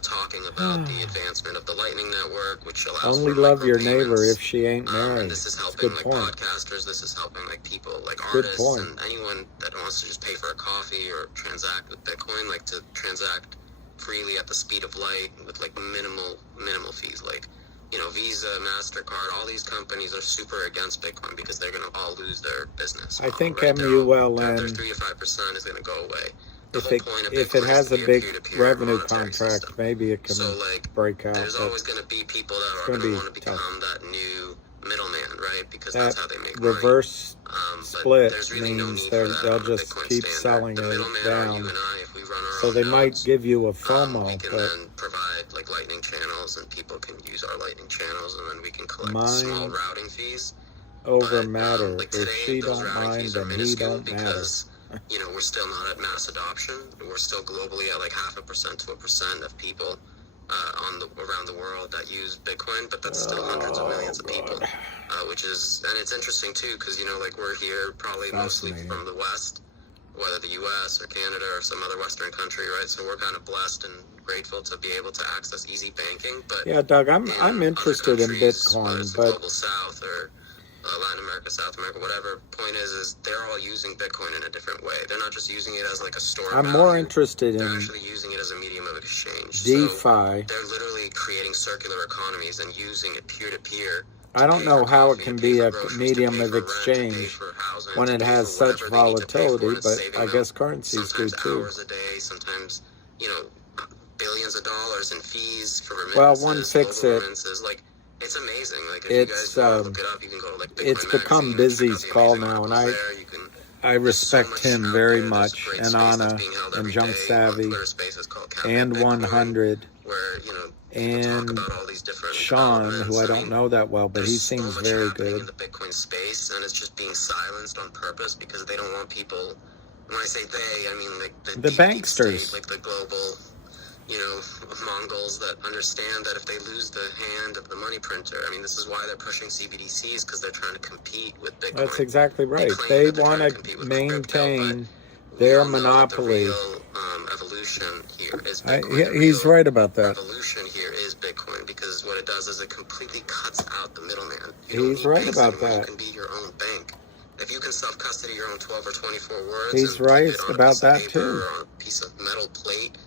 talking about the advancement of the Lightning Network, which allows Only for love your neighbor micropayments. if she ain't married. And this is That's a helping good like point. podcasters. This is helping like people like Good artists point. and anyone that wants to just pay for a coffee or transact with Bitcoin, like to transact freely at the speed of light with like minimal fees. Like, you know, Visa, MasterCard, all these companies are super against Bitcoin because they're going to all lose their business. I think right? MULN, Their 3 to 5% is going to go away. if it has a big revenue contract, maybe it can break out. There's always going to be people that are going to want to become that new middleman, right? Because that's how they make reverse split really means they'll just keep selling it down. So they might give you a FOMO, we can then provide like Lightning channels, and people can use our Lightning channels, and then we can collect small routing fees. Over matter. Like If today, she those don't routing mind, fees are then he minuscule don't matter. because you know we're still not at mass adoption. We're still globally at like 0.5% to 1% of people around the world that use Bitcoin, but that's still hundreds of millions of people, which is, and it's interesting too because you know like we're here probably mostly from the West, whether the U.S. or Canada or some other Western country, right? So we're kind of blessed and grateful to be able to access easy banking. But yeah, Doug, I'm interested in Bitcoin, but Global South or Latin America, South America, whatever. Point is they're all using Bitcoin in a different way. They're not just using it as like a store. I'm more interested They're in actually using it as a medium of exchange. DeFi. So they're literally creating circular economies and using it peer to peer. I don't know how it can be a medium of exchange when it has such volatility, but I guess currencies do too. Hours a day, sometimes, you know, billions of dollars in fees for remittances. Well, one fix it. Like, it's amazing. Like, if you guys want to look it up, you can go to like Bitcoin It's become Magazine, Busy's call now, and I respect him very much, and Anna, and Junk Savvy, and 100, and Sean, who I don't know that well, but he seems very good. In the Bitcoin space, and it's just being silenced on purpose because they don't want people. When I say they, I mean like the banksters, state, like the global, you know, Mongols that understand that if they lose the hand of the money printer, I mean, this is why they're pushing CBDCs because they're trying to compete with Bitcoin. That's exactly right. They want to maintain their monopoly. Evolution here is Bitcoin. He's right about that. Revolution here is Bitcoin because what it does is it completely cuts out the middleman. He's right about that. You can be your own bank. If you can self-custody your own 12 or 24 words, he's right about that too. Or on a piece of metal plate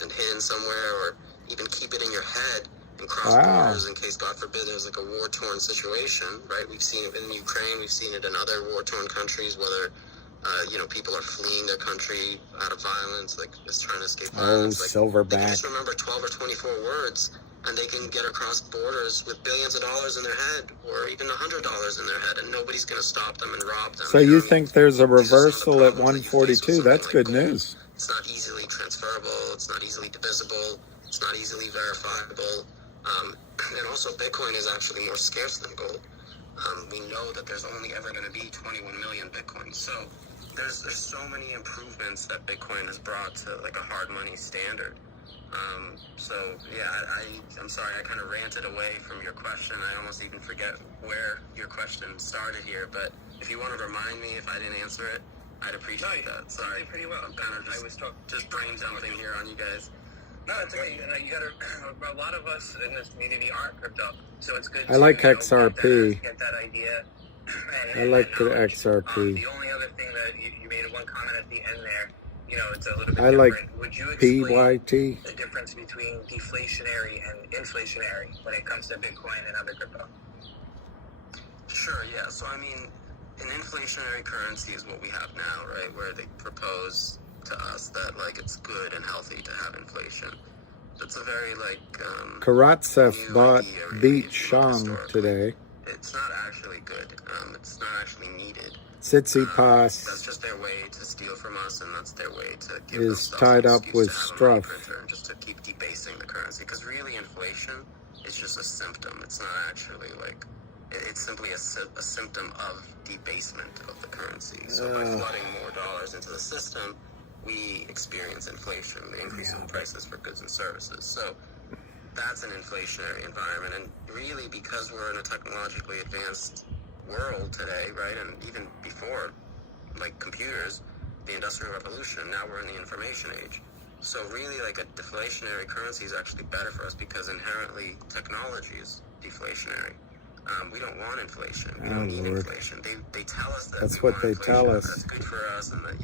and hidden somewhere, or even keep it in your head and cross borders in case, God forbid, there's like a war-torn situation, right? We've seen it in Ukraine. We've seen it in other war-torn countries, whether you know, people are fleeing their country out of violence, like just trying to escape violence. Like, Silverback. They can just remember 12 or 24 words, and they can get across borders with billions of dollars in their head, or even $100 in their head, and nobody's going to stop them and rob them. So you think there's a reversal at 142? That's good news. It's not easily transferable. It's not easily divisible. It's not easily verifiable. And also, Bitcoin is actually more scarce than gold. We know that there's only ever going to be 21 million Bitcoins. So there's so many improvements that Bitcoin has brought to like a hard money standard. So yeah, I'm sorry, I kind of ranted away from your question. I almost even forget where your question started here, but if you want to remind me if I didn't answer it, I'd appreciate that. Sorry. You did pretty well. I'm kind of just brain jumping here on you guys. No, it's okay. You gotta, a lot of us in this community aren't crypto, so it's good I like XRP. Get that idea. I like the XRP. The only other thing that you made one comment at the end there, it's a little bit I different. like Would you explain PYT. the difference between deflationary and inflationary when it comes to Bitcoin and other crypto? Sure, yeah. So, I mean, an inflationary currency is what we have now, right? Where they propose to us that, like, it's good and healthy to have inflation. It's a very, like, Karatsev beat Sham today. It's not actually good. It's not actually needed. Tsitsipas That's just their way to steal from us, and that's their way to give is themselves tied an up excuse with to have a money Struff. printer and just to keep debasing the currency. Because really, inflation is just a symptom. It's not actually like it's simply a symptom of debasement of the currency. So by flooding more dollars into the system, we experience inflation, the increase in prices for goods and services. So that's an inflationary environment, and really because we're in a technologically advanced world today, right, and even before, like computers, the Industrial Revolution, now we're in the information age. So really, like, a deflationary currency is actually better for us because inherently technology is deflationary. We don't want inflation. We don't need inflation. They tell us that That's we what want they inflation, tell that us. That's good for us, and that,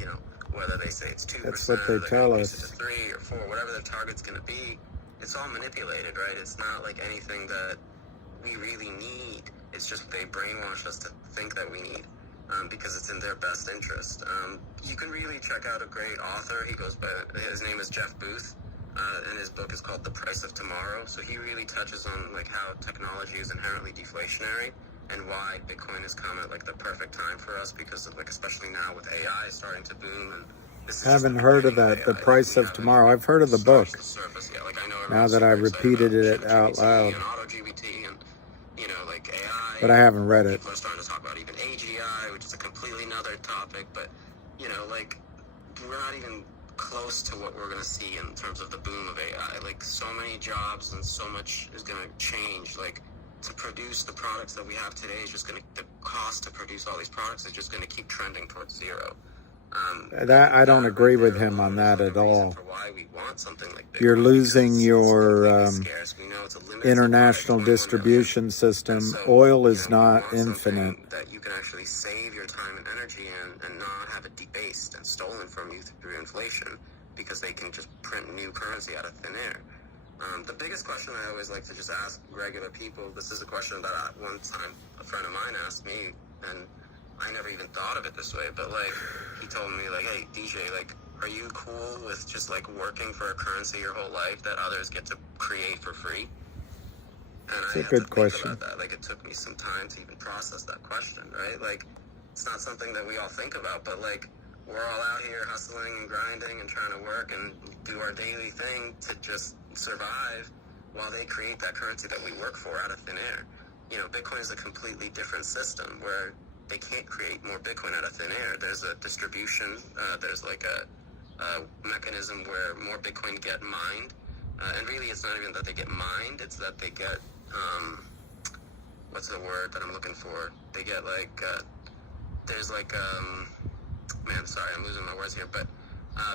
whether they say it's 2%, That's what they or they're tell gonna us. increase it to 3 or 4, whatever the target's going to be, it's all manipulated, right? It's not like anything that we really need. It's just they brainwash us to think that we need because it's in their best interest. You can really check out a great author. His name is Jeff Booth, and his book is called The Price of Tomorrow. So he really touches on like how technology is inherently deflationary and why Bitcoin has come at like the perfect time for us because of, like, especially now with AI starting to boom. And this is Haven't heard of that. The Price of Tomorrow. I've heard of the book. Now that I repeated it out loud. Like AI, but I haven't read it. People are starting to talk about even AGI, which is a completely another topic, but like we're not even close to what we're going to see in terms of the boom of AI. Like so many jobs and so much is going to change. Like to produce the products that we have today is just going to, the cost to produce all these products is just going to keep trending towards zero. That I don't agree with him on that at all. Why we want something like You're losing your international distribution system. Oil is not infinite. That you can actually save your time and energy and not have it debased and stolen from you through inflation because they can just print new currency out of thin air. The biggest question I always like to just ask regular people, this is a question that one time a friend of mine asked me, and I never even thought of it this way, but like he told me like, hey DJ, like, are you cool with just like working for a currency your whole life that others get to create for free? And It's a good question. About that. Like it took me some time to even process that question, right? Like it's not something that we all think about, but like we're all out here hustling and grinding and trying to work and do our daily thing to just survive while they create that currency that we work for out of thin air. Bitcoin is a completely different system where they can't create more Bitcoin out of thin air. There's a distribution. There's like a mechanism where more Bitcoin get mined. And really, it's not even that they get mined. It's that they get, what's the word that I'm looking for? They get like, there's like, man, sorry, I'm losing my words here. But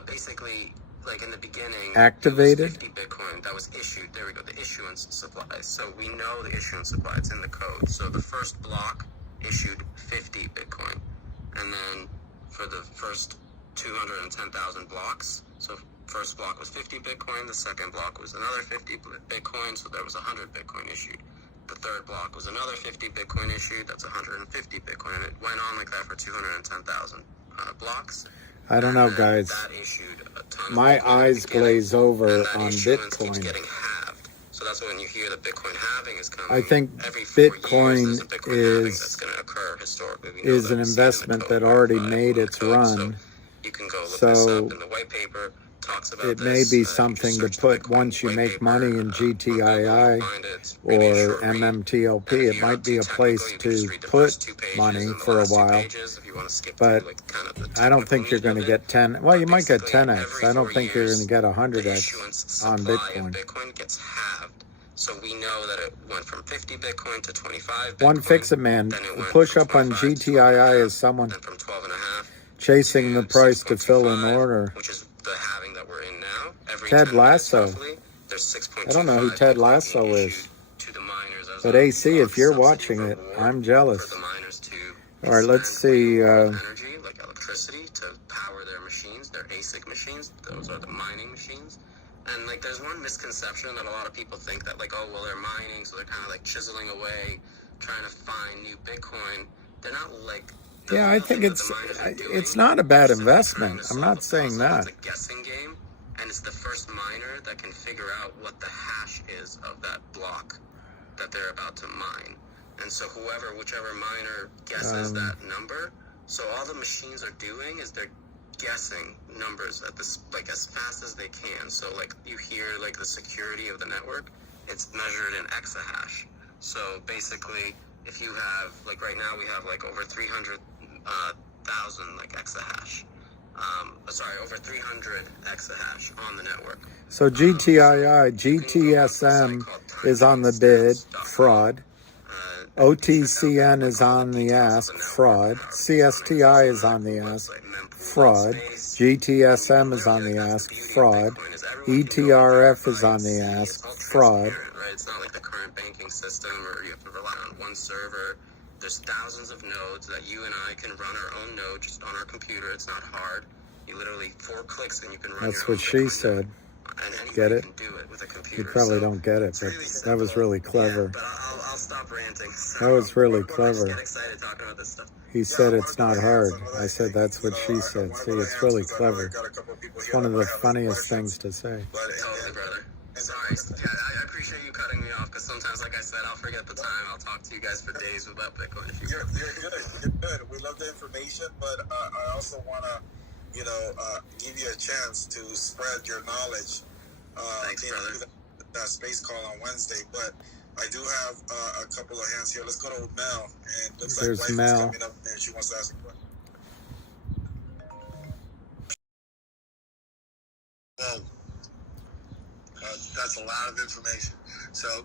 basically, like in the beginning, activated? It was 50 Bitcoin that was issued. There we go, the issuance supply. So we know the issuance supply. It's in the code. So the first block issued 50 Bitcoin, and then for the first 210,000 blocks, so first block was 50 Bitcoin, the second block was another 50 Bitcoin, so there was 100 Bitcoin issued. The third block was another 50 Bitcoin issued, that's 150 Bitcoin, and it went on like that for 210,000 blocks. I don't know, guys. My eyes glaze over on Bitcoin. So that's when you hear that Bitcoin halving is coming. I think Bitcoin is an investment that already made its run. You can go look this up in the white paper. It may be something to put once you make money in GTII or MMTLP. It might be a place to put money for a while, but I don't think you're going to get 10. Well, you might get 10x. I don't think you're going to get 100x on Bitcoin. Bitcoin gets halved. So we know that it went from 50 Bitcoin to 25 Bitcoin. One fix-it, man. The push-up on GTII is someone from 12.5 chasing the price to fill an order. which is the halving that we're in now. Every Ted 10 minutes, Lasso. roughly, there's 6.25 I don't know who Ted Bitcoin Lasso being is. issued to the miners as But a AC, if you're subsidy watching it, reward I'm jealous. for the miners to All right, let's expand see. renewable energy, like electricity, to power their machines, their ASIC machines. Those are the mining machines. And like, there's one misconception that a lot of people think that like, oh, well, they're mining, so they're kind of like chiseling away, trying to find new Bitcoin. They're not like. Yeah, I think it's not a bad investment. I'm not saying that. It's a guessing game, and it's the first miner that can figure out what the hash is of that block that they're about to mine. And so whichever miner guesses that number, so all the machines are doing is they're guessing numbers at this, like, as fast as they can. So like, you hear like the security of the network, it's measured in exahash. So basically, if you have, like, right now we have like over 300,000 like exahash. Over 300 exahash on the network. So GTII, GTSM is on the bid, fraud. OTCN is on the ask, fraud. CSTI is on the ask, fraud. GTSM is on the ask, fraud. ETRF is on the ask, fraud. Right? It's not like the current banking system where you have to rely on one server. There's thousands of nodes that you and I can run our own node just on our computer. It's not hard. You literally 4 clicks and you can run That's your own what she said. Get it? can do it with a computer. You probably don't get it, but that was really clever. But I'll stop ranting. That was really clever. Get excited talking about this stuff. He said it's not hard. I said that's what she said. See, it's really clever. It's one of the funniest things to say. Totally, brother. Sorry, I appreciate you cutting me off, because sometimes, like I said, I'll forget the time. I'll talk to you guys for days without Bitcoin. You're good. We love the information, but I also want to, give you a chance to spread your knowledge. Thanks, brother. That space call on Wednesday, but I do have a couple of hands here. Let's go to Mel, and looks There's like Life Mel. is coming up, and she wants to ask a question. Whoa. That's a lot of information. So,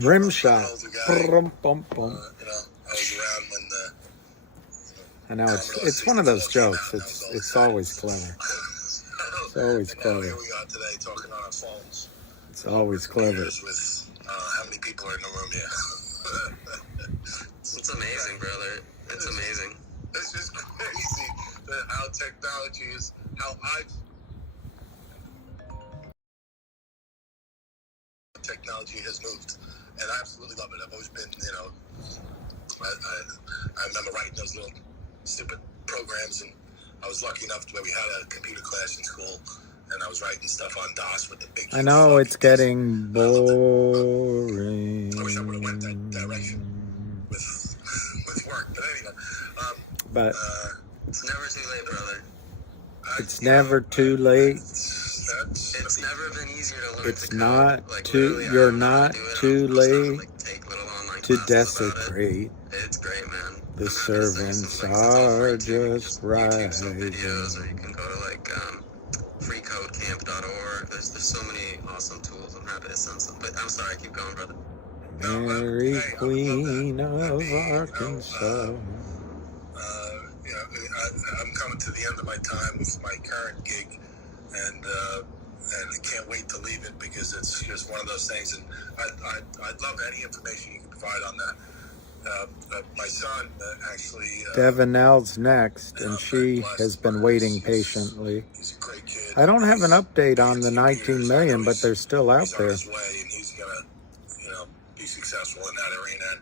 Rim shot. Bum, bum, bum. I was around when the. I know it's one of those jokes. It's always clever. It's always clever. Here we are today talking on our phones. It's always clever. With how many people are in the room here? It's amazing, brother. It's amazing. It's just crazy that how technology is, how technology has moved, and I absolutely love it. I've always been, I remember writing those little stupid programs, and I was lucky enough to where we had a computer class in school, and I was writing stuff on DOS with the big. I know it's getting boring. I wish I would have went that direction with work, but anyway. But it's never too late, brother. It's never too late. It's never been easier to learn. It's not too. You're not too late to desecrate. It's great, man. The servants are just rising. Videos, or you can go to like freecodecamp.org. There's so many awesome tools. I'm happy to send some. But I'm sorry, keep going, brother. Mary Queen of Arkansas. I'm coming to the end of my time with my current gig, and I can't wait to leave it because it's just one of those things. And I'd love any information you can provide on that. My son actually. Devinel's next, and she has been waiting patiently. He's a great kid. I don't have an update on the 19 million, but they're still out there. He's on his way, and he's gonna, be successful in that arena. And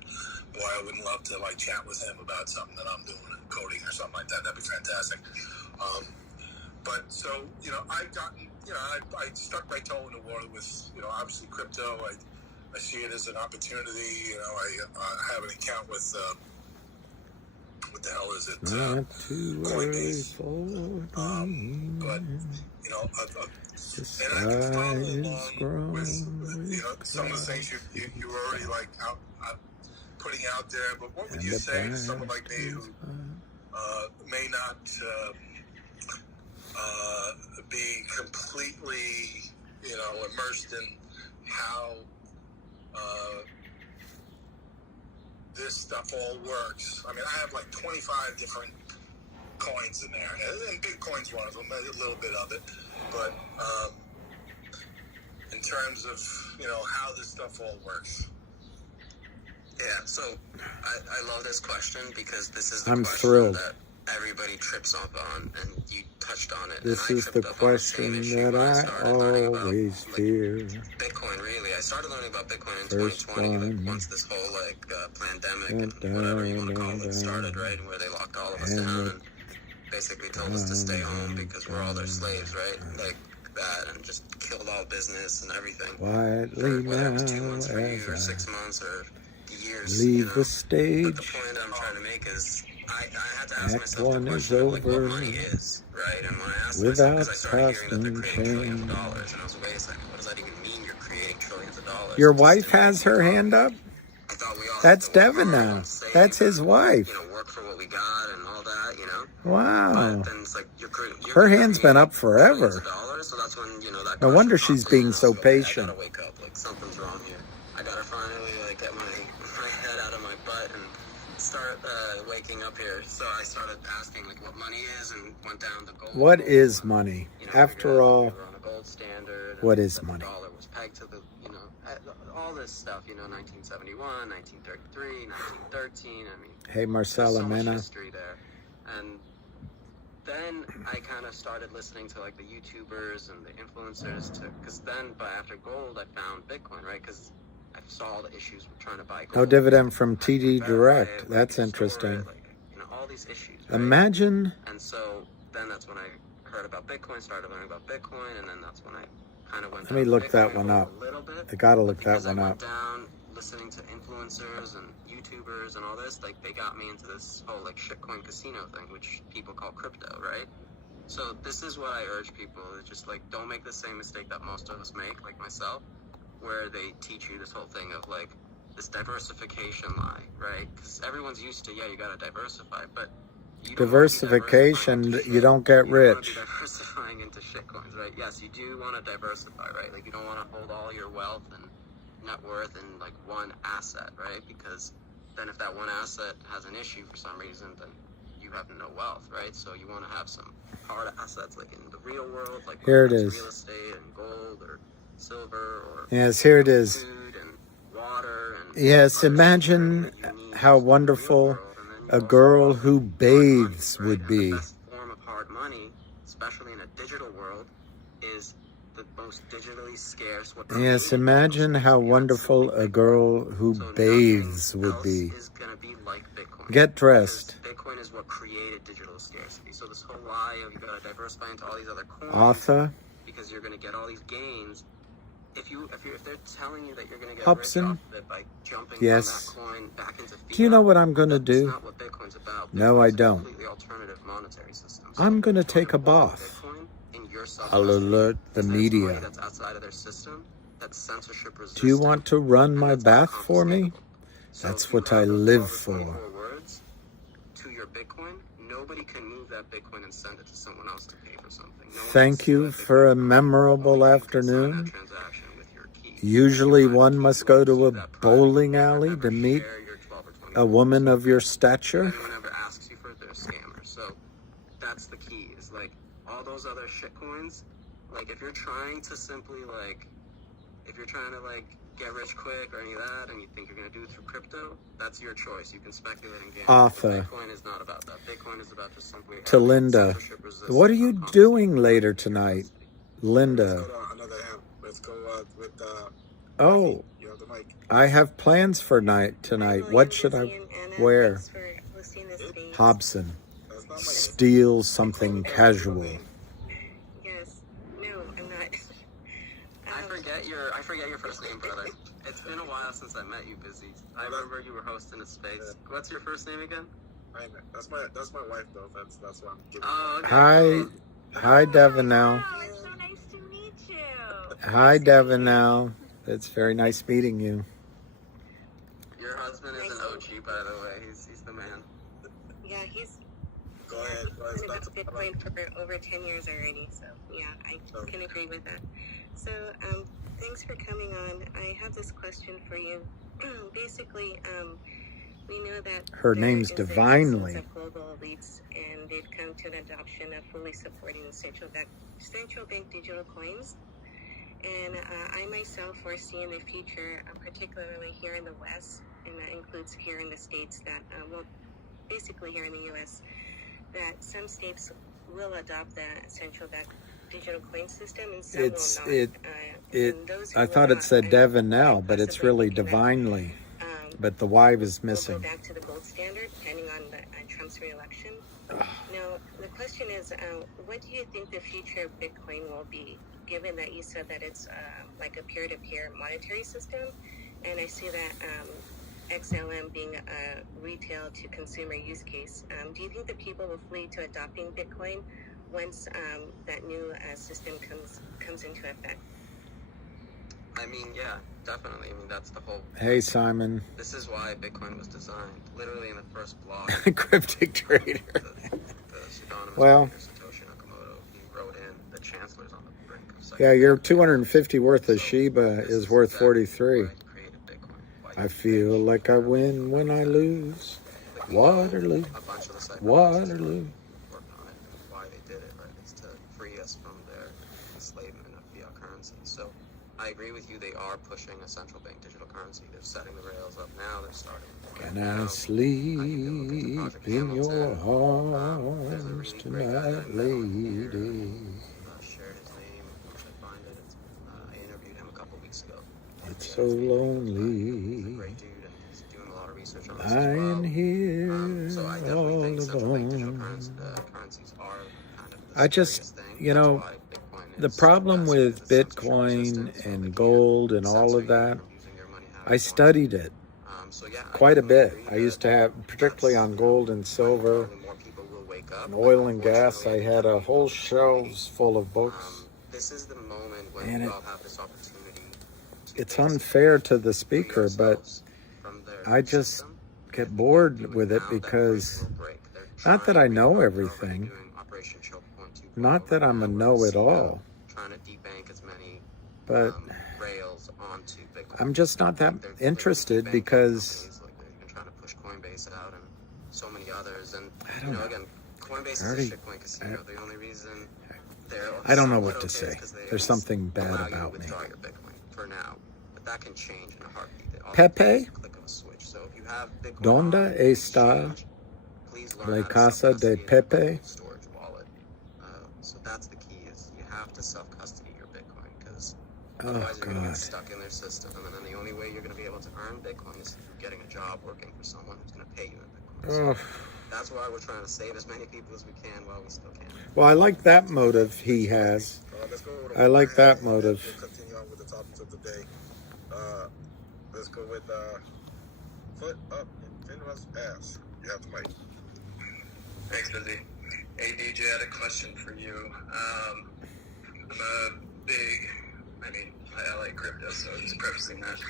boy, I would love to chat with him about something that I'm doing in coding or something like that. That'd be fantastic. But so I've gotten, I stuck my toe in the water with, obviously crypto. I see it as an opportunity. I have an account with what the hell is it? Not too Coinbase. But the and I can follow sky's along with growing some of the things you were already like putting out there. But what would you say to someone like me who may not be completely immersed in how this stuff all works? I mean, I have like 25 different coins in there, and Bitcoin's one of them, a little bit of it. But in terms of how this stuff all works. Yeah, so I love this question because this is the I'm question thrilled. that everybody trips up on, and you touched on it. This and is the question that I always fear. Bitcoin, really. I started learning about Bitcoin in 2020, like, once this whole pandemic and whatever you want to call it started, right? And where they locked all of us down and basically told us to stay home because we're all their slaves, right? Like that, and just killed all business and everything. Quietly Whether it was 2 now months for you or as 6 months or years. leave the But the stage. point I'm trying to make is I had to ask Act myself the one is question of like what over money is, right? And when I asked without myself, because I started hearing that they're casting creating trillions of shame. dollars, and I was like, wait a second, what does that even mean? You're creating trillions of dollars? Your wife has her hand up? That's Devin now. That's his wife. Work for what we got and all that, Wow. But then it's like you're Her hand's been up forever. dollars, so that's when that. No wonder she's being so I patient. gotta wake up. Like something's wrong here. I gotta finally get my head out of my butt and start waking up here. So I started asking like what money is, and went down to gold. What is money? After all, We're on a gold standard. what is The money? dollar was pegged to the all this stuff. 1971, 1933, 1913. I mean, Hey, there's Marcella so much Mena. history there. And then I kind of started listening to like the YouTubers and the influencers because then after gold I found Bitcoin, right? Because I saw all the issues with trying to buy gold. No dividend from TD Direct. That's interesting. All these issues, right? Imagine. And so then that's when I heard about Bitcoin, started learning about Bitcoin, and then that's when I kind of went Let me down look that Bitcoin one a up. little bit. I gotta look that Because one I up. went down listening to influencers and YouTubers and all this, like they got me into this whole like shitcoin casino thing, which people call crypto, right? So this is what I urge people, is just like don't make the same mistake that most of us make, like myself, where they teach you this whole thing of like this diversification lie, right? Because everyone's used to, you gotta diversify, but Diversification, you don't get rich. You don't want to be diversifying into shitcoins, right? Yes, you do want to diversify, right? Like you don't want to hold all your wealth and net worth in like one asset, right? Because then if that one asset has an issue for some reason, then you have no wealth, right? So you want to have some hard assets like in the real world, like here it is. Real estate and gold or silver or Yes, here it is. food and water and Yes, imagine how wonderful a girl who bathes would be. The best form of hard money, especially in a digital world, is the most digitally scarce. Yes, imagine how wonderful a girl who bathes would be. Is going to be like Bitcoin. Get dressed. Bitcoin is what created digital scarcity. So this whole lie of you got to diversify into all these other coins Arthur. because you're going to get all these gains. If they're telling you that you're going to get Hobson. rich off of it by jumping Yes. from that coin back into fiat, Do you know what I'm going to that's do? not what Bitcoin's about. No, I Bitcoin's a don't. completely alternative monetary system. So I'm going to take a bath. Bitcoin in your I'll alert the media. that's outside of their system, that's censorship resistant. Do you want to run my bath for me? That's what I live for. Words to your Bitcoin, nobody can move that Bitcoin and send it to someone else to pay for something. No one Thank can you for a memorable sign afternoon. that transaction with your key. Usually one must go to a bowling alley to meet a woman of your stature. Anyone ever asks you for it, they're a scammer. So that's the key, is like all those other shit coins, like if you're trying to simply like, if you're trying to like get rich quick or any of that and you think you're going to do it through crypto, that's your choice. You can speculate and gamble. Arthur. Bitcoin is not about that. Bitcoin is about just simply To Linda. What are you doing later tonight? Linda. Let's go with Oh, you have the mic. I have plans for tonight. What should I wear? Hobson. Steal something casual. Yes. No, I'm not. I forget your first name, brother. It's been a while since I met you, Busy. I remember you were hosting a space. What's your first name again? That's my wife though. That's why I'm giving. Oh, okay. Hi, Devanel. Oh, it's so nice to meet you. Hi, Devanel. It's very nice meeting you. Your husband is an OG, by the way. He's the man. Yeah, he's Go ahead. been about Bitcoin for over 10 years already. So yeah, I can agree with that. So thanks for coming on. I have this question for you. Basically, we know that Her name's Divinely. Of global elites, and they've come to an adoption of fully supporting central bank digital coins. And I myself foresee in the future, particularly here in the West, and that includes here in the States, that basically here in the U.S., that some states will adopt the central bank digital coin system, and some will not. I thought it said Devanel, but it's really Divinely. But the Y was missing. We'll go back to the gold standard, depending on Trump's re-election. Now, the question is, what do you think the future of Bitcoin will be, given that you said that it's like a peer-to-peer monetary system, and I see that XLM being a retail to consumer use case. Do you think that people will flee to adopting Bitcoin once that new system comes into effect? I mean, yeah, definitely. I mean, that's the whole... Hey, Simon. This is why Bitcoin was designed. Literally in the first blog. Cryptic trader. The pseudonymous well, Satoshi Nakamoto, he wrote in the chancellor's on the brink of... Yeah, your 250 worth of Shiba is worth 43. I feel like I win when I lose. Waterloo. Waterloo. Why they did it, right? Is to free us from their enslavement of fiat currency. So I agree with you. They are pushing a central bank digital currency. They're setting the rails up now. They're starting. Can I sleep in your arms tonight, lady? Shared his name. I should find it. I interviewed him a couple weeks ago. It's so lonely. He's a great dude, and he's doing a lot of research on this I'm here so I definitely think central bank digital currencies are kind of the I just, you know, the problem with Bitcoin and gold and all of that, I studied it quite a bit. I used to have, particularly on gold and silver, and oil and gas, I had a whole shelves full of books. This is the moment when we all have this opportunity. It's unfair to the speaker, but I just get bored with it because, not that I know everything, not that I'm a know-it-all, but I'm just not that interested because I don't know. I don't know what to say. There's something bad about me. For now, but that can change in a heartbeat. Pepe, ¿dónde está la casa de Pepe? So that's the key, is you have to self-custody your Bitcoin, because otherwise you're going to get stuck in their system, and then the only way you're going to be able to earn Bitcoin is getting a job working for someone who's going to pay you in Bitcoin. So that's why we're trying to save as many people as we can while we still can. Well, I like that motive he has. I like that motive. We'll continue on with the topics of the day. Let's go with foot up in FINRA's ass. You have the mic. Thanks, Lizzie. Hey, DJ, I had a question for you. I'm a big, I like crypto, so just prefacing that.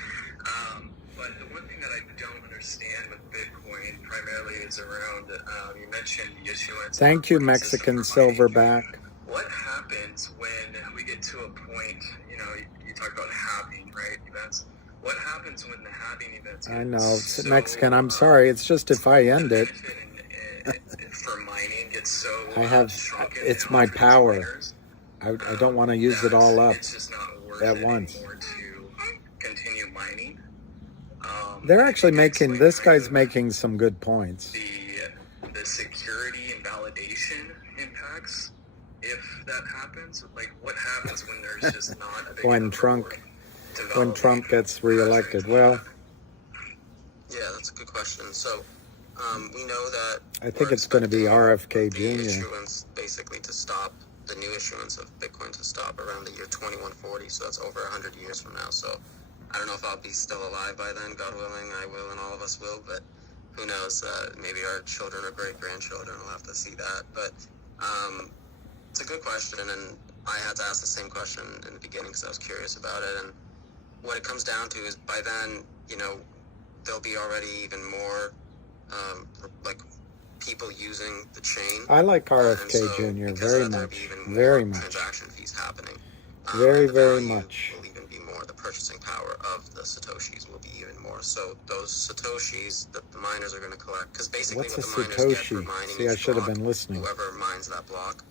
But the one thing that I don't understand with Bitcoin primarily is around, you mentioned the issuance. Thank you, Mexican Silverback. What happens when we get to a point, you talk about halving, right, events. What happens when the halving events I know, it's Mexican, I'm sorry, it's just if I end it. For mining gets so I have, it's my power. I don't want to use it all up at once. To continue mining. They're actually making, this guy's making some good points. The security and validation impacts, if that happens, like what happens when there's just not a big when Trump gets reelected? Well, yeah, that's a good question. So we know that I think it's going to be RFK Jr. Issuance basically to stop the new issuance of Bitcoin to stop around the year 2140. So that's over 100 years from now. So I don't know if I'll be still alive by then. God willing, I will, and all of us will. But who knows? Maybe our children or great-grandchildren will have to see that. But it's a good question, and I had to ask the same question in the beginning because I was curious about it. And what it comes down to is by then, there'll be already even more like people using the chain. I like RFK Jr. very much, very much. Transaction fees happening. Very, very much. Will even be more. The purchasing power of the Satoshis will be even more. So those Satoshis that the miners are going to collect, because basically What's a what the miners get for Satoshi? mining See, I each should have block, been listening. whoever mines that block,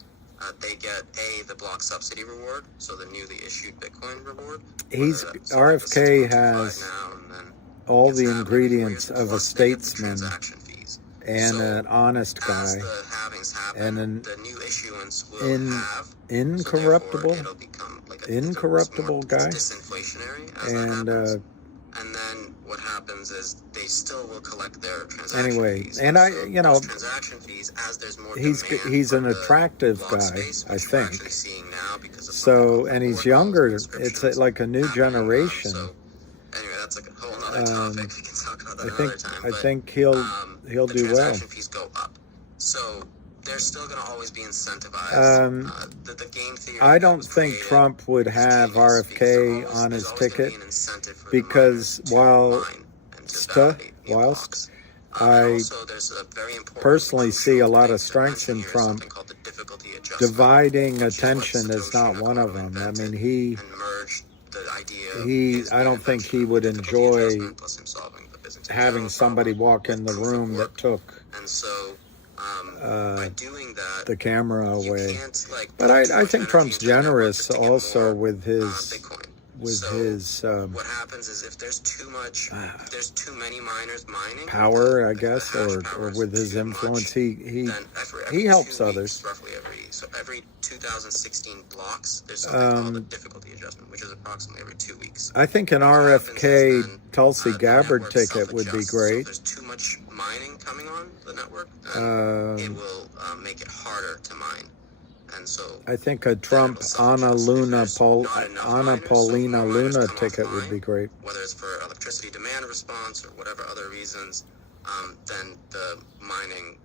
they get the block subsidy reward, so the newly issued Bitcoin reward. RFK has all the ingredients of a statesman and an honest guy, and an incorruptible guy. And then what happens is they still will collect their transaction Anyway, fees. and Transaction fees, as there's more he's an attractive guy, I think. So, and he's younger. It's like a new generation. Anyway, that's like a whole other topic. We can talk about that another time. I think he'll do well. Transaction fees go up, so they're still going to always be incentivized. The game theory I don't think Trump would have RFK on his ticket because whilst I personally see a lot of strengths in Trump, dividing attention is not one of them. I mean, I don't think he would enjoy having somebody walk in the room that took the camera away. But I think Trump's generous also with his what happens is if there's too many miners mining power, I guess, or with his influence, he helps others. Roughly every 2016 blocks, there's something called a difficulty adjustment, which is approximately every 2 weeks. I think an RFK Tulsi Gabbard ticket would be great. So if there's too much mining coming on the network, it will make it harder to mine. And so I think a Trump Anna Paulina Luna ticket would be great. Whether it's for electricity demand response or whatever other reasons, then the mining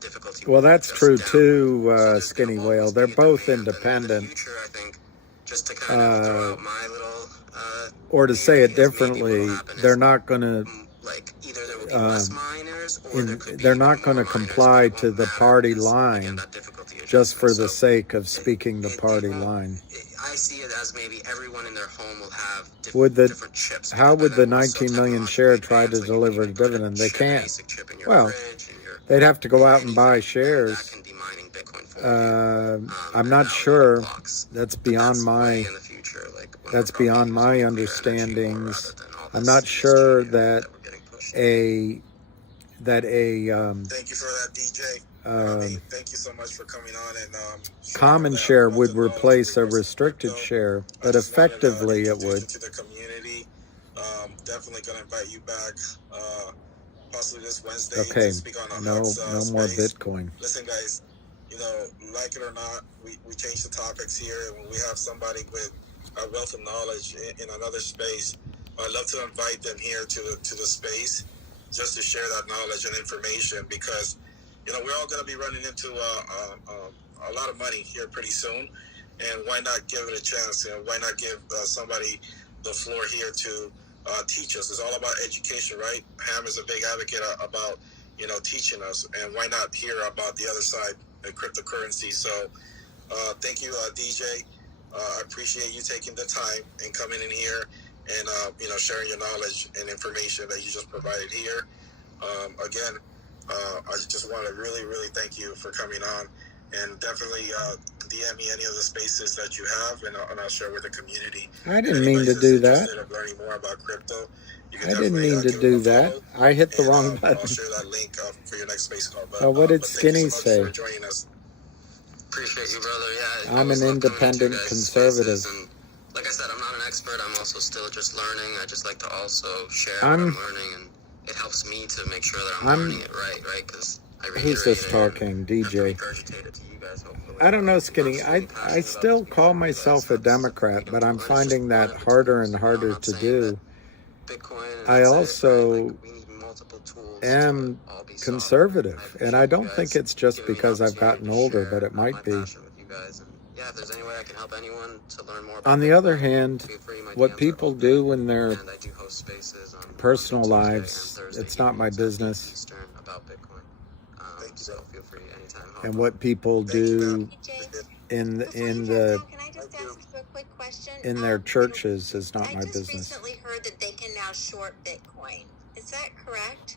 difficulty. Well, that's true too, Skinny Whale. They're both independent. I think just to kind of throw out my little or to say it differently, they're not going to. Either there will be less miners, or they're not going to comply to the party line just for the sake of speaking the party line. I see it as maybe everyone in their home will have different chips. How would the 19 million share try to deliver a dividend? They can't. Well, they'd have to go out and buy shares. I'm not sure. That's beyond my understandings. I'm not sure that thank you for that, DJ. Thank you so much for coming on. And common share would replace a restricted share, but effectively it would. To the community, definitely gonna invite you back, possibly this Wednesday. Okay, to speak on no more space. Bitcoin. Listen, guys, like it or not, we change the topics here, and when we have somebody with a wealth of knowledge in another space, I'd love to invite them here to the space just to share that knowledge and information, because we're all going to be running into a lot of money here pretty soon, and why not give it a chance? Why not give somebody the floor here to teach us? It's all about education, right? Ham is a big advocate about teaching us, and why not hear about the other side of cryptocurrency? So thank you, DJ. I appreciate you taking the time and coming in here and sharing your knowledge and information that you just provided here. Again, I just want to really, really thank you for coming on, and definitely DM me any of the spaces that you have, and I'll share with the community. I didn't mean to do that. Of learning more about crypto, I didn't mean to do that. I hit the wrong button. I'll share that link for your next space call. But, what did Skinny say? For joining us. Appreciate you, brother. Yeah, I'm an independent conservative. And like I said, I'm not an expert. I'm also still just learning. I just like to also share what I'm learning, and it helps me to make sure that I'm learning it right? Because I reiterate who's this talking, DJ? I don't know, Skinny. I still call myself a Democrat, but I'm finding that harder and harder to do. I also multiple tools am to all be conservative, and I don't think it's just because I've gotten older, but it might be. with you guys. And yeah, if there's any way I can help anyone to learn more about On the Bitcoin, other hand, feel free, my what DMs are people open, do in their and I do host spaces on personal Tuesday lives, and Thursday it's not my evenings at 8 business. Eastern about Bitcoin. So feel free anytime. And what people do in the Can I just ask you a quick question? in their churches is not I my just business. recently heard that they can now short Bitcoin. Is that correct?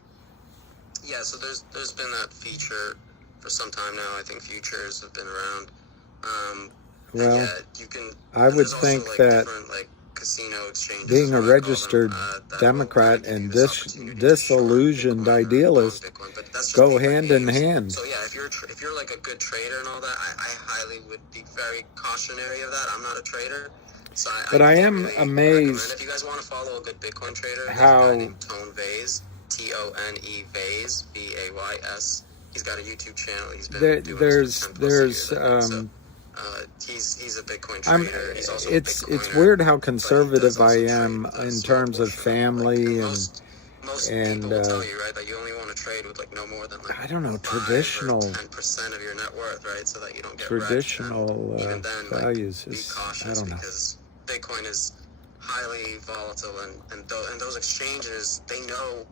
Yeah, so there's been that feature for some time now. I think futures have been around. Well, yeah, you can. I would think that Casino exchanges, being a registered Democrat and disillusioned idealist go hand in hand. So yeah, if you're like a good trader and all that, I highly would be very cautionary of that. I'm not a trader, so But I am really amazed if you guys want to follow a good Bitcoin trader, how there's a guy named Tone Vays, Tone Vays, Vays. He's got a YouTube channel. He's been doing this for 10 plus years. He's a Bitcoin trader. He's also it's weird how conservative I am in terms of family most people will tell you, right, that you only want to trade with like no more than like I don't know, traditional 10% of your net worth, right, so that you don't get traditional even then, values be is cautious I don't know. because Bitcoin is highly volatile and those exchanges, they know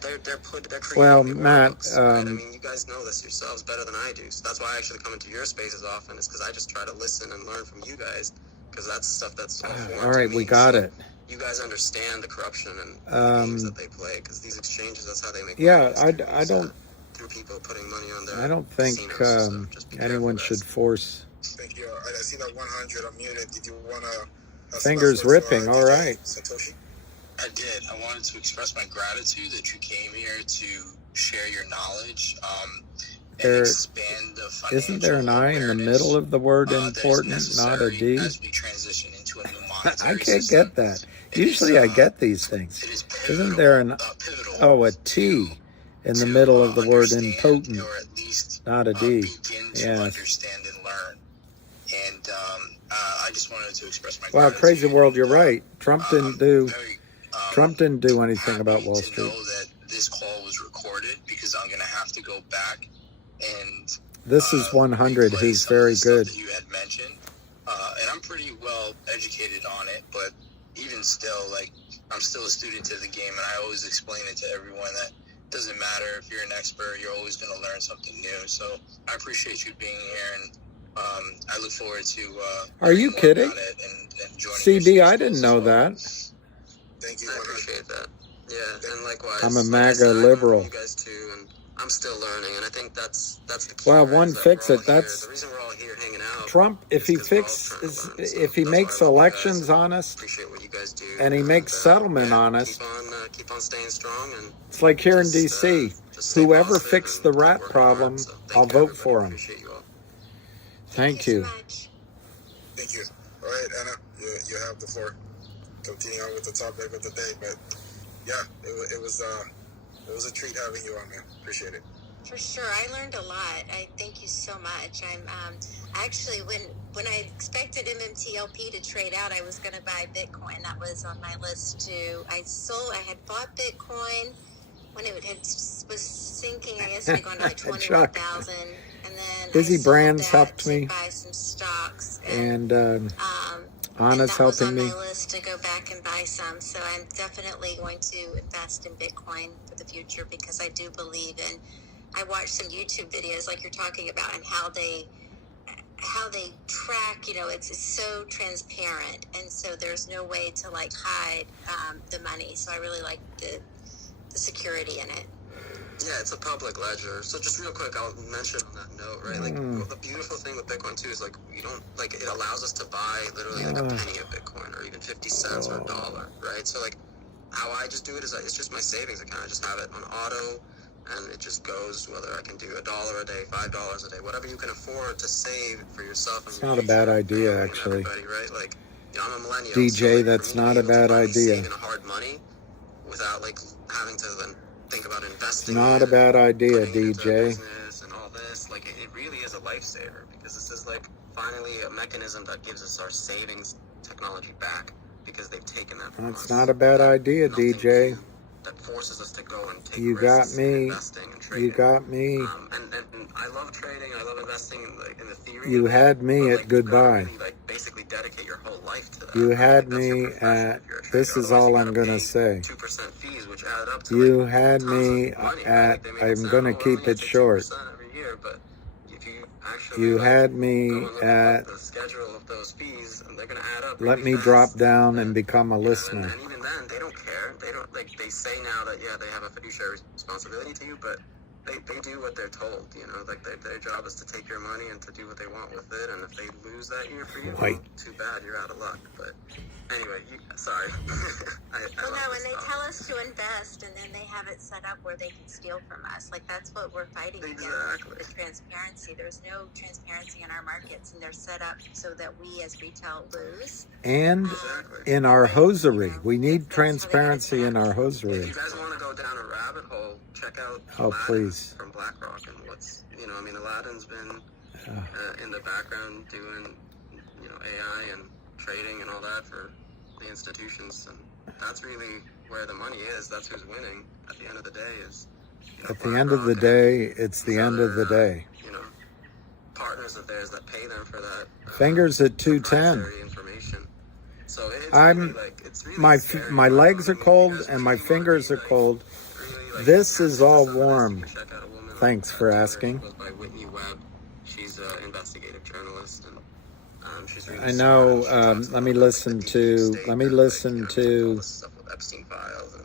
they're creating Well, the Matt, workbooks, right? I mean, you guys know this yourselves better than I do, so that's why I actually come into your spaces often, is because I just try to listen and learn from you guys, because that's stuff that's all right, we got it. You guys understand the corruption and the games that they play, because these exchanges, that's how they make money. Yeah, I don't. Through people putting money on their I don't think anyone should force. Thank you. I see that 100 unmuted. Did you want to? Fingers ripping. All right. Satoshi. I did. I wanted to express my gratitude that you came here to share your knowledge and expand the financial isn't there an I in the middle of the word important, not a D? As we transition into a new monetary I can't get that. Usually I get these things. Isn't there a T in the middle of the word impotent, not a D? Yes. Understand and learn. And I just wanted to express my Wow, gratitude. crazy world, you're right. Trump didn't do anything about Wall Street. I know that this call was recorded because I'm going to have to go back and this is 100, who's very good. that you had mentioned, and I'm pretty well educated on it, but even still, like, I'm still a student to the game, and I always explain it to everyone that it doesn't matter if you're an expert, you're always going to learn something new. So I appreciate you being here, and I look forward to Are you kidding? and joining CD, I didn't know that. Thank you. I appreciate that. Yeah, and likewise. I'm a MAGA liberal. You guys too, and I'm still learning, and I think that's the key. Well, right, one fix it. That's the reason we're all here hanging out. Trump. If he if he makes elections honest, appreciate what you guys do, and he makes settlement honest, keep on staying strong. And it's like here in D.C. Whoever fixed the rat problem, I'll vote for him. Thank you. Thank you. All right, Anna, you have the floor. Continue on with the topic of the day, but yeah, it was a treat having you on, man. Appreciate it. For sure, I learned a lot. I thank you so much. I'm actually when I expected MMTLP to trade out, I was going to buy Bitcoin. That was on my list too. I had bought Bitcoin when it was sinking. I guess it had gone to like 21,000, and then Busy Brands helped me, buy some stocks, and Anna's helping me. On my list to go back and buy some, so I'm definitely going to invest in Bitcoin for the future because I do believe in. I watched some YouTube videos like you're talking about and how they track. You know, it's so transparent, and so there's no way to like hide the money. So I really like the security in it. Yeah, it's a public ledger. So just real quick, I'll mention on that note, right? Like the beautiful thing with Bitcoin too is like you don't like it allows us to buy literally like a penny of Bitcoin or even 50 cents or $1, right? So like how I just do it is it's just my savings account. I just have it on auto, and it just goes whether I can do $1 a day, $5 a day, whatever you can afford to save for yourself. And it's not a bad idea, actually. Right? Like, you know, I'm a millennial. DJ, so like, that's not a bad idea. Saving hard money without like having to then think about investing. It's not a bad idea, DJ. And all this, like it really is a lifesaver because this is like finally a mechanism that gives us our savings technology back because they've taken that from us. That's not a bad idea, DJ. That forces us to go and take take You risks got me. in investing and trading. You got me. And I love trading. I love investing in the theory. You had me at goodbye. Really, basically dedicate your whole life to that. You had me at, this is all I'm going to say. 2% fees, which add up to You had me at, I'm going to keep it short. every year, but if you actually You had me at, the schedule of those fees, and they're going to add up. let me drop down and become a listener. And even then, they don't care. They don't, they say now that, yeah, they have a fiduciary responsibility to you, but they do what they're told, their job is to take your money and to do what they want with it, and if they lose that year for you, well, too bad, you're out of luck. But anyway, sorry. Well, no, when they tell us to invest and then they have it set up where they can steal from us, that's what we're fighting against, the transparency. There's no transparency in our markets, and they're set up so that we as retail lose. And in our hosiery. We need transparency in our hosiery. If you guys want to go down a rabbit hole, check out please. From BlackRock, and Aladdin's been in the background doing, AI and trading and all that for the institutions, and that's really where the money is. That's who's winning at the end of the day. At the end of the day, it's the end of the day. Partners of theirs that pay them for that. Fingers at 210. Information. So it's really my scary. My legs are cold and my fingers are cold. This is all warm. Thanks for asking. By Whitney Webb. She's an investigative journalist, and she's really I know. Let me listen to Epstein files.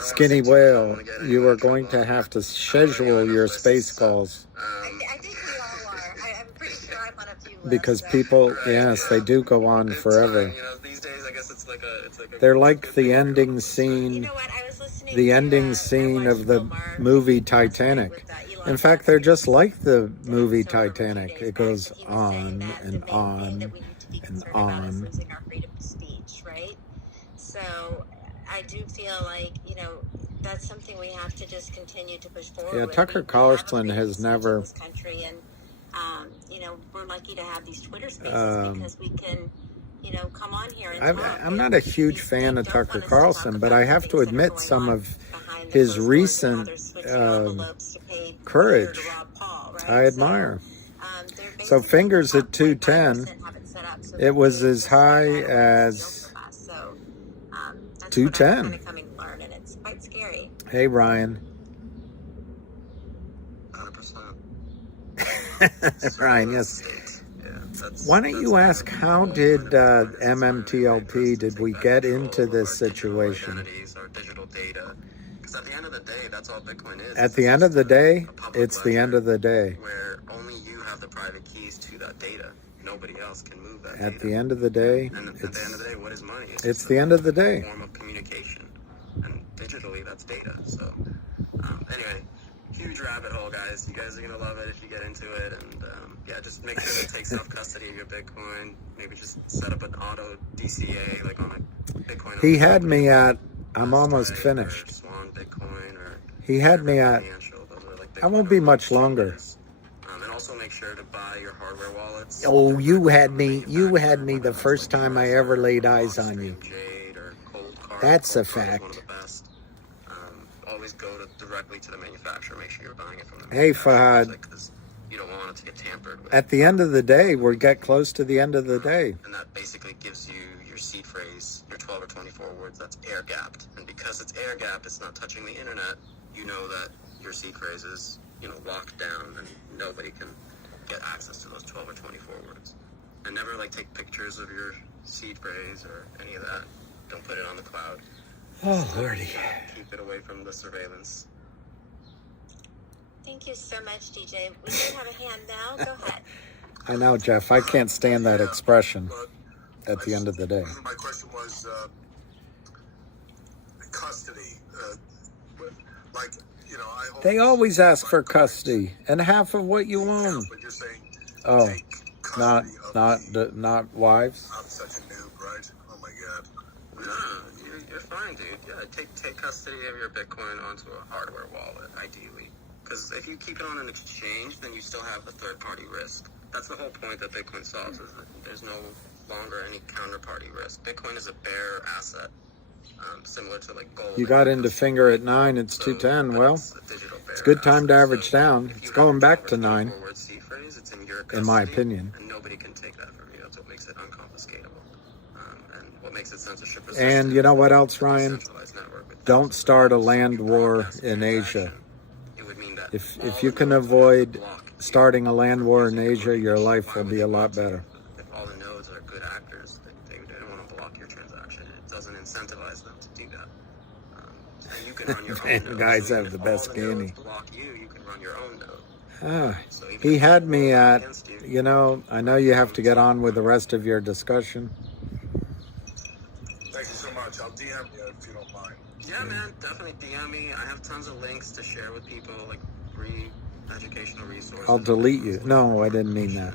Skinny Whale. You are going to have to schedule your space calls. I think we all are. I'm pretty sure I'm on a few lists. Because people, yes, they do go on forever. These days, I guess it's like a. They're like the ending scene. You know what? I was listening The to, ending scene of the movie Titanic. In fact, they're just like the movie Titanic. It goes on and on and on. Losing our freedom of speech, right? So I do feel like, that's something we have to just continue to push forward. Yeah, with. Tucker Carlson has never. This country, and we're lucky to have these Twitter spaces because we can, come on here and talk. I'm not a huge fan of Tucker Carlson, but I have to admit some of his recent courage I admire. So fingers at 210. It was as high as 210. It's quite scary. Hey, Ryan. 100%. Ryan, yes. Why don't you ask, how did MMTLP, did we get into this situation? Our digital data. Because at the end of the day, that's all Bitcoin is. At the end of the day, it's the end of the day. Where only you have the private keys to that data. Nobody else can move that data. At the end of the day, and at the end of the day, what is money? It's the end of the day. Form of communication. And digitally, that's data. So, anyway, huge rabbit hole, guys. You guys are going to love it if you get into it. And, just make sure to take self-custody of your Bitcoin. Maybe just set up an auto DCA, like on a Bitcoin. He had me at, I'm almost finished. Swan Bitcoin or he had me at, I won't be much longer. And also make sure to buy your hardware wallets. Oh, you had me the first time I ever laid eyes on you. That's a fact. One of the best. Always go directly to the manufacturer. Make sure you're buying it from them. Hey, Fahad. You don't want it to get tampered with. At the end of the day, we get close to the end of the day. And that basically gives you your seed phrase, your 12 or 24 words, that's air gapped. And because it's air gapped, it's not touching the internet, you know that your seed phrase is, locked down and nobody can get access to those 12 or 24 words. And never take pictures of your seed phrase or any of that. Don't put it on the cloud. Oh, Lordy. Keep it away from the surveillance. Thank you so much, DJ. We do have a hand now. Go ahead. I know, Jeff. I can't stand that expression at the end of the day. My question was custody. I hope they always ask for custody and half of what you own. But you're saying not wives. I'm such a noob, right? Oh my God. No, you're fine, dude. Yeah, take custody of your Bitcoin onto a hardware wallet, ideally. Because if you keep it on an exchange, then you still have the third-party risk. That's the whole point that Bitcoin solves, is that there's no longer any counterparty risk. Bitcoin is a bare asset. similar to like gold. You got into finger at 9, it's 210. Well, it's a good time to average down. It's going back to 9, in my opinion. And nobody can take that from you. That's what makes it unconfiscatable. And what makes it censorship resistant. And you know what else, Ryan? Don't start a land war in Asia. If you can avoid starting a land war in Asia, your life will be a lot better. If all the nodes are good actors, they don't want to block your transaction. It doesn't incentivize them to do that. And you can run your own node. Guys so have the best gaming. Block you can run your own node. He had me at, you know, I know you have to get on with the rest of your discussion. Thank you so much. I'll DM you if you don't mind. Yeah, man, definitely DM me. I have tons of links to share with people, like free educational resources. I'll delete you. No, I didn't mean that.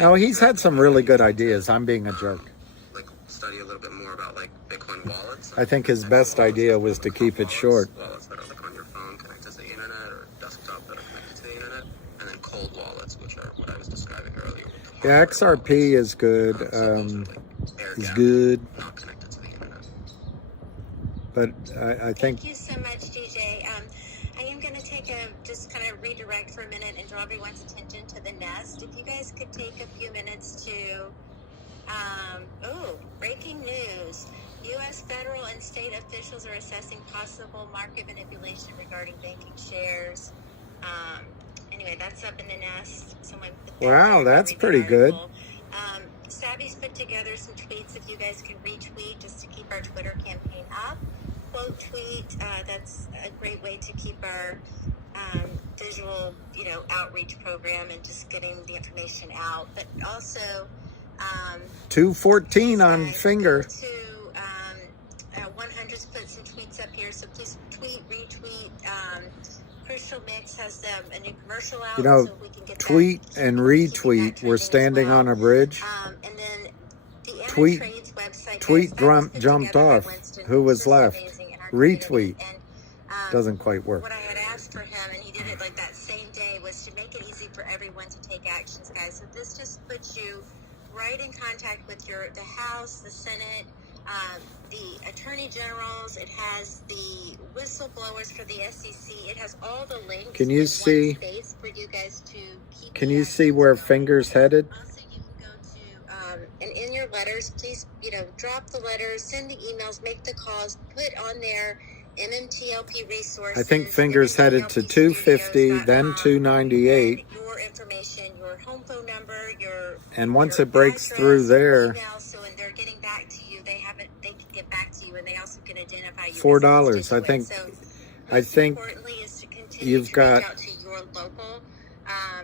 No, he's had some really good ideas. I'm being a jerk. Like study a little bit more about like Bitcoin wallets. I think his best idea was to keep it short. Wallets that are like on your phone, connected to the internet, or desktop that are connected to the internet, and then cold wallets, which are what I was describing earlier. Yeah, XRP is good. Is good. Not connected to the internet. But I think. Thank you so much, DJ. I am going to take just kind of redirect for a minute and draw everyone's attention to the Nest. If you guys could take a few minutes to, breaking news. U.S. federal and state officials are assessing possible market manipulation regarding banking shares. Anyway, that's up in the Nest. Someone put that Wow, there. that's Read the pretty good. article. Savvy's put together some tweets if you guys can retweet just to keep our Twitter campaign up. Quote tweet, that's a great way to keep our visual, outreach program and just getting the information out. But also, 214 on finger. Go to 100's put some tweets up here, so please tweet, retweet. Crucial Mix has a new commercial out, You know, so we can get tweet that, and retweet. We're standing on a bridge. and then the Tweet, Trades website, tweet guys, that was put jumped together by off. Winston, Who was who's really left? amazing in our community. Retweet. And, Doesn't quite work. what I had asked for him, and he did it like that same day, was to make it easy for everyone to take actions, guys. So this just puts you right in contact with the House, the Senate, the Attorney Generals. It has the whistleblowers for the SEC. It has all the links. Can you in one see? space for you guys to keep. Can the you see actions where going. finger's headed? Also, you can go to, and in your letters, please, drop the letters, send the emails, make the calls, put on there MMTLP resources. I think finger's headed to 250, then 298. Your information, your home phone number, your. And once your it breaks address, through there, email, so when they're getting back to you, they can get back to you, and they also can identify you. $4. I think. I think Importantly, is to continue you've to got. reach out to your local,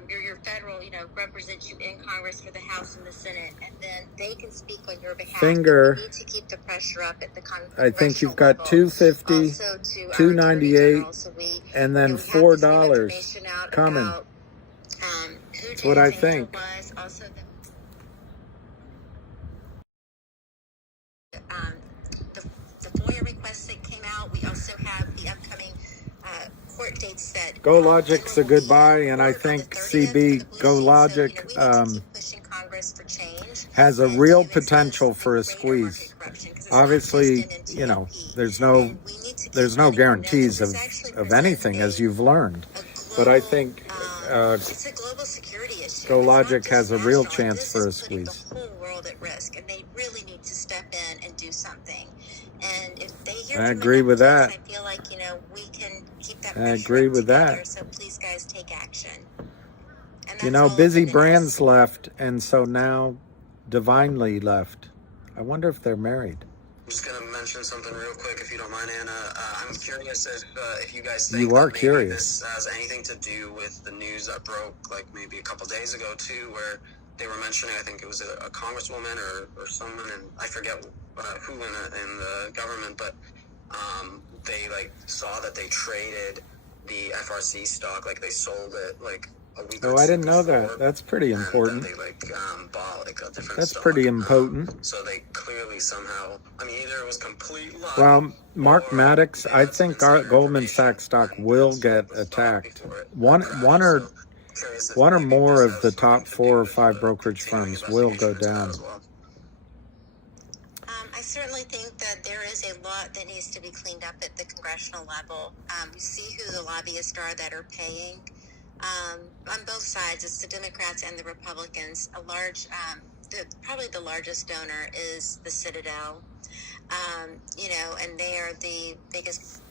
your federal, represents you in Congress for the House and the Senate, and then they can speak on your behalf. Finger. We need to keep the pressure up at the I think you've got 250, also to 298, so and then we have this new $4 information out coming. about, who That's what I James think. Angel was, also the FOIA requests that came out. We also have the upcoming court dates that Go Logic's a good buy, and I think CB Go Logic has a real potential for a squeeze. Obviously, there's no guarantees of anything, as you've learned. But I think it's a global security issue. Go Logic It's not has just a real national. chance This for a is putting squeeze. the whole world at risk, and they really need to step in and do something. And if they hear I from agree with enough that. folks, I feel like we can keep that I pressure agree up with together. that. So please, guys, take action. And Busy Brands left, and so now Divinely left. I wonder if they're married. I'm just gonna mention something real quick, if you don't mind, Anna. I'm curious if you guys think You are that maybe curious. this has anything to do with the news that broke, like maybe a couple days ago too, where they were mentioning, I think it was a congresswoman or someone, and I forget who in the government, but they saw that they traded the FRC stock, they sold it a week or Oh, two I didn't know before, that. That's pretty important. And then they bought a different That's stock. pretty important. So they clearly somehow, either it was complete luck. Well, Mark Maddox, I think our Goldman Sachs stock will get attacked. One or more of the top 4 or 5 brokerage firms will go down. I certainly think that there is is a lot that needs to be cleaned up at the congressional level. You see who the lobbyists are that are paying. On both sides, it's the Democrats and the Republicans. Probably the largest donor is the Citadel. And they are the biggest,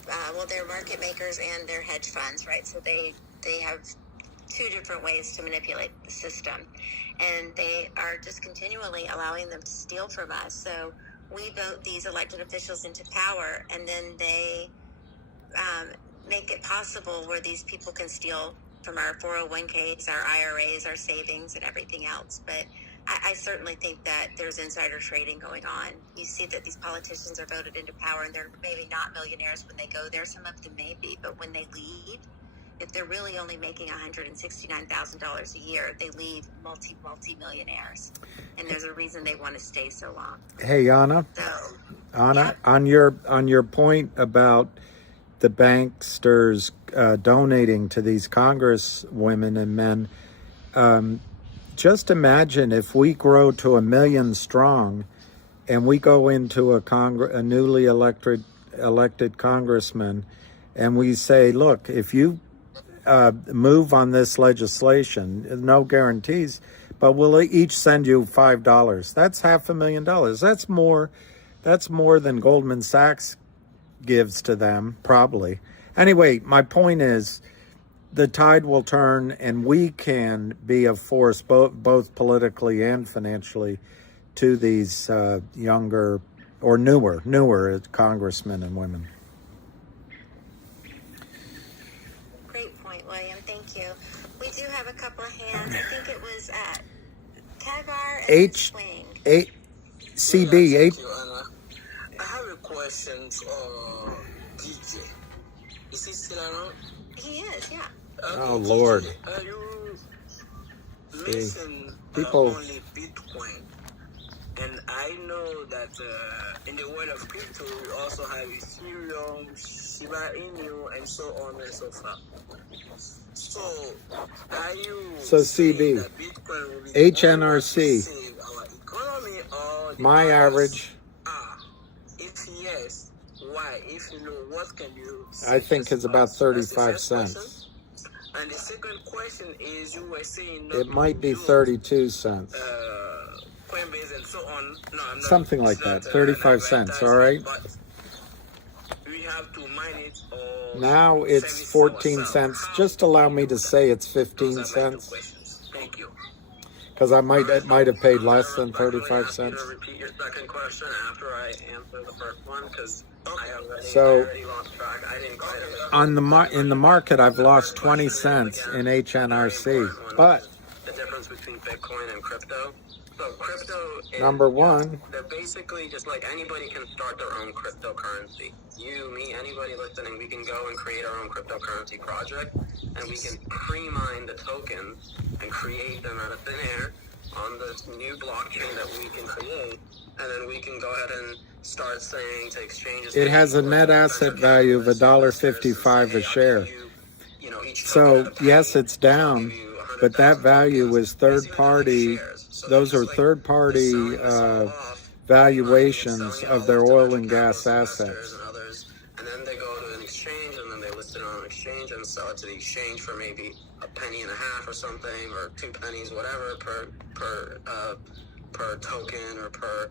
they're market makers and they're hedge funds, right? So they have two different ways to manipulate the system. And they are just continually allowing them to steal from us. So we vote these elected officials into power, and then they make it possible where these people can steal from our 401ks, our IRAs, our savings, and everything else. But I certainly think that there's insider trading going on. You see that these politicians are voted into power, and they're maybe not millionaires when they go there. Some of them may be, but when they leave, if they're really only making $169,000 a year, they leave multi-millionaires. And there's a reason they want to stay so long. Hey, Anna. Anna, yeah. on your point about the banksters donating to these congresswomen and men, just imagine if we grow to 1 million strong and we go into a newly elected congressman and we say, look, if you move on this legislation, no guarantees, but we'll each send you $5. That's $500,000. That's more than Goldman Sachs gives to them, probably. Anyway, my point is the tide will turn and we can be a force both politically and financially to these younger or newer congressmen and women. William, thank you. We do have a couple of hands. I think it was Tagar and Swing. CB. I have a question for DJ. Is he still around? He is, yeah. Oh, Lord. You mentioned people only Bitcoin. And I know that in the world of crypto, we also have Ethereum, Shiba Inu, and so on and so forth. So, are you CB, that Bitcoin will be HNRC, save our economy, or my average? If yes, why? If you know, what can you say? I think it's about 35 cents. And the second question is, you were saying it might be 32 cents. Coinbase and so on. No, I'm not, something like that. 35 cents, all right? We have to mine it or now it's 14 cents. Just allow me to say it's 15 cents. Thank you. Because it might have paid less than 35 cents. Repeat your second question after I answer the first one, because I already lost track. I didn't quite in the market, I've lost 20 cents in HNRC. But the difference between Bitcoin and crypto. So crypto is, number one, they're basically just like anybody can start their own cryptocurrency. You, me, anybody listening, we can go and create our own cryptocurrency project, and we can pre-mine the tokens and create them out of thin air on this new blockchain that we can create, and then we can go ahead and start saying to exchanges. It has a net asset value of $1.55 a share. So yes, it's down, but that value is third party. Those are third party valuations of their oil and gas assets. And then they go to an exchange, and then they list it on an exchange and sell it to the exchange for maybe $0.015 or something, or 2 pennies, whatever, per token or per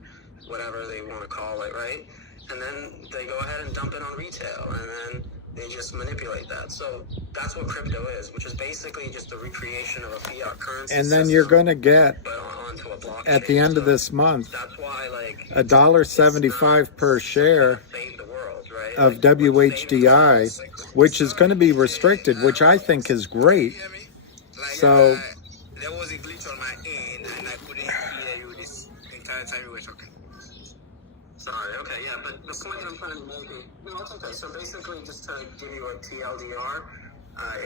whatever they want to call it, right? And then they go ahead and dump it on retail, and then they just manipulate that. So that's what crypto is, which is basically just the recreation of a fiat currency. And then you're going to get, at the end of this month, that's why, like, $1.75 per share of WHDI, which is going to be restricted, which I think is great. So there was a glitch on my end, and I couldn't hear you this entire time you were talking. Sorry, okay, yeah, but the point I'm trying to make is, no, it's okay. So basically, just to give you a TLDR,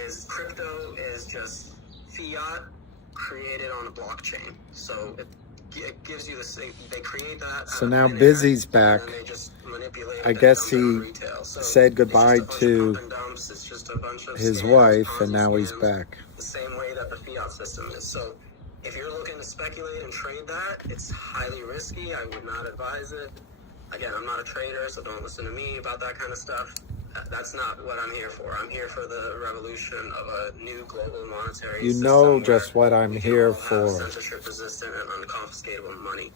is crypto is just fiat created on a blockchain. So it gives you they create that. So now Busy's back. I guess he said goodbye to his wife, and now he's back. The same way that the fiat system is. So if you're looking to speculate and trade that, it's highly risky. I would not advise it. Again, I'm not a trader, so don't listen to me about that kind of stuff. That's not what I'm here for. I'm here for the revolution of a new global monetary system. You know just what I'm we can here all have for. censorship-resistant and unconfiscatable money,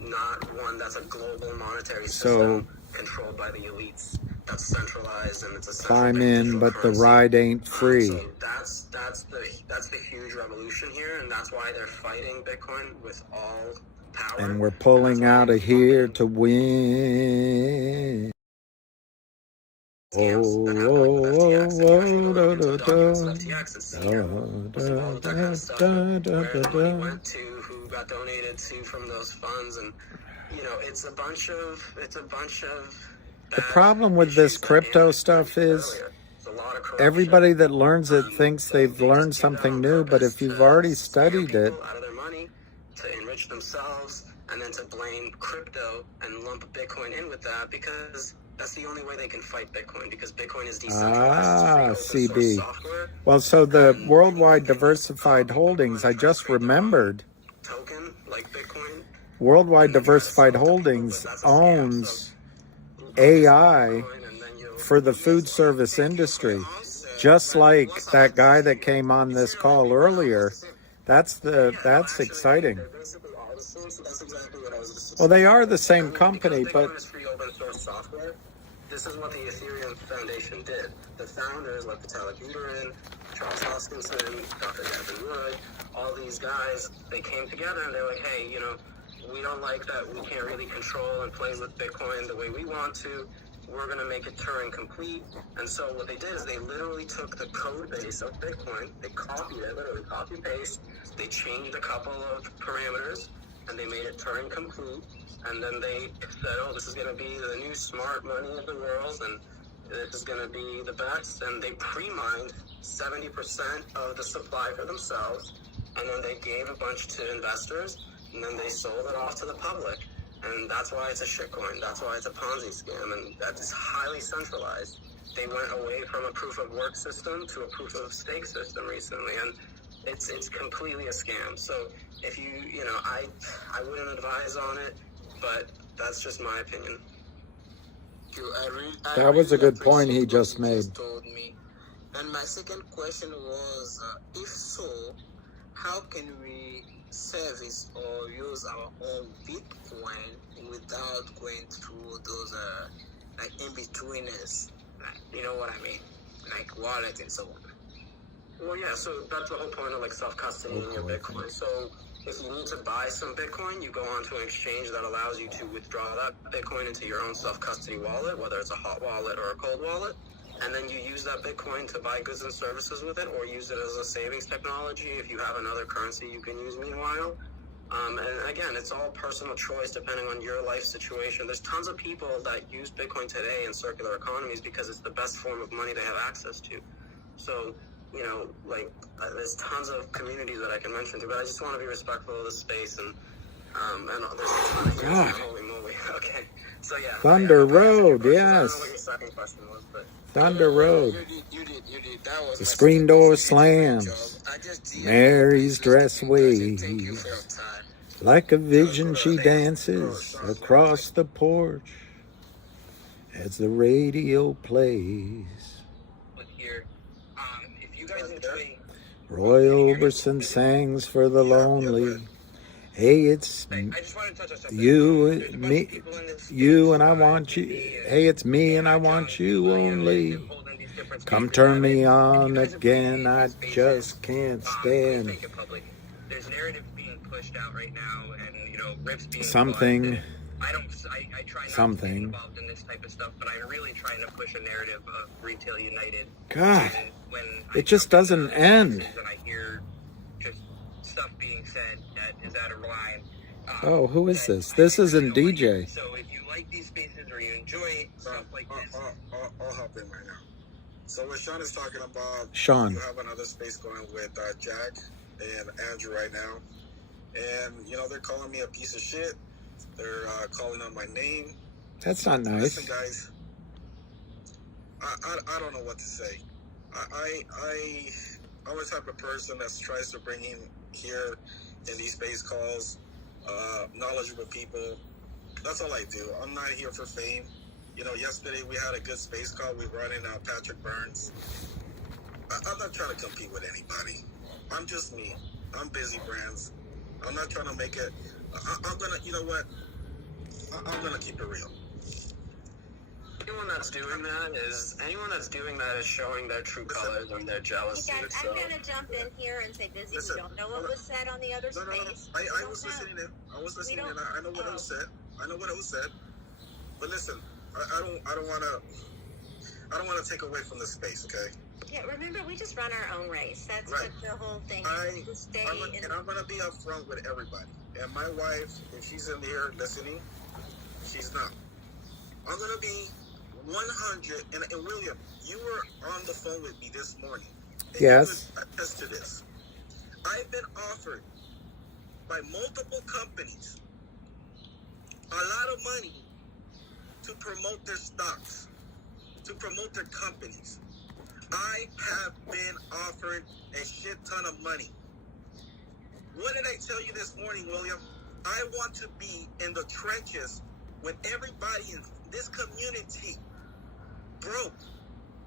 not one that's a global monetary So system controlled by the elites. That's centralized, and it's a central climb bank in, digital but the currency. ride ain't free. So that's the huge revolution here, and that's why they're fighting Bitcoin with all power. And we're pulling out of here to win. Scams that happen with FTX, and you actually go look into the documents of FTX and see here, listing all of that kind of stuff, and where the money went to, who got donated to from those funds, and you know, it's a bunch of The problem with this crypto stuff is everybody that learns it thinks they've learned something new, but if you've already studied it, out of their money to enrich themselves, and then to blame crypto and lump Bitcoin in with that, because that's the only way they can fight Bitcoin, because Bitcoin is decentralized. It's free open CB. source software. Well, so the Worldwide Diversified Holdings, I just remembered, Token like Bitcoin. Worldwide Diversified Holdings owns AI for the food service industry. Just like that guy that came on this call earlier. That's exciting. Well, they are the same company, but Bitcoin is free open source software. This is what the Ethereum Foundation did. The founders, like Vitalik Buterin, Charles Hoskinson, Dr. Gavin Wood, all these guys, they came together and they're like, hey, you know, we don't like that we can't really control and play with Bitcoin the way we want to. We're going to make it Turing complete. And so what they did is they literally took the code base of Bitcoin, they copied it, literally copy paste, they changed a couple of parameters, and they made it Turing complete. And then they said, oh, this is going to be the new smart money of the world, and this is going to be the best. And they pre-mined 70% of the supply for themselves, and then they gave a bunch to investors, and then they sold it off to the public. And that's why it's a shitcoin. That's why it's a Ponzi scam, and that's highly centralized. They went away from a proof of work system to a proof of stake system recently, and it's completely a scam. So if you know, I wouldn't advise on it, but that's just my opinion. that was a good point he just made. Told me. And my second question was, if so, how can we service or use our own Bitcoin without going through those like in-betweeners? Like, you know what I mean? Like wallet and so on. Well, yeah, so that's the whole point of like self-custody in your Bitcoin. So if you need to buy some Bitcoin, you go onto an exchange that allows you to withdraw that Bitcoin into your own self-custody wallet, whether it's a hot wallet or a cold wallet. And then you use that Bitcoin to buy goods and services with it, or use it as a savings technology if you have another currency you can use meanwhile. And again, it's all personal choice depending on your life situation. There's tons of people that use Bitcoin today in circular economies because it's the best form of money they have access to. So, you know, like, there's tons of communities that I can mention to, but I just want to be respectful of the space, and there's a ton of God. Holy moly. Okay. So, yeah. Thunder Road, I don't know yes. what your second question was, but... Thunder Road. You did. That was The screen door slams. Mary's dress waves. Like a vision she dances across the porch as the radio plays. Roy Orbison sings for the lonely. Hey, it's you, me, you, and I want you. Hey, it's me, and I want you only. Come turn me on again. I just can't stand There's narrative being pushed out right now, and you know, rips being something. I try not to get involved in this type of stuff, but I'm really trying to push a narrative of Retail United. God, it just doesn't end. And I hear just stuff being said that is out of line. Oh, who is this? This isn't DJ. So if you like these spaces or you enjoy stuff like this, I'll hop in right now. So what Sean is talking about, Sean. You have another space going with Jack and Andrew right now, and you know they're calling me a piece of shit. They're calling out my name. That's not nice. Listen, guys, I don't know what to say. I'm the type of person that tries to bring in here in these space calls knowledgeable people, That's all I do. I'm not here for fame. You know, yesterday we had a good space call. We brought in Patrick Burns. I'm not trying to compete with anybody. I'm just me. I'm busy brands. I'm not trying to make it. I'm gonna, you know what? I'm gonna keep it real. Anyone that's doing that is showing their true colors and their jealousy. Hey guys, I'm gonna jump in here and say, Busy, we don't know what was said on the other space. I was listening in. I was listening in. I know what it was said. I know what it was said. But listen, I don't want to take away from the space, okay? Yeah, remember, we just run our own race. That's right. What the whole thing is. I'm going to be upfront with everybody. And my wife, if she's in here listening, she's not. I'm going to be 100. And William, you were on the phone with me this morning. Yes. You could attest to this. I've been offered by multiple companies a lot of money to promote their stocks, to promote their companies. I have been offered a shit ton of money. What did I tell you this morning, William? I want to be in the trenches with everybody in this community, broke,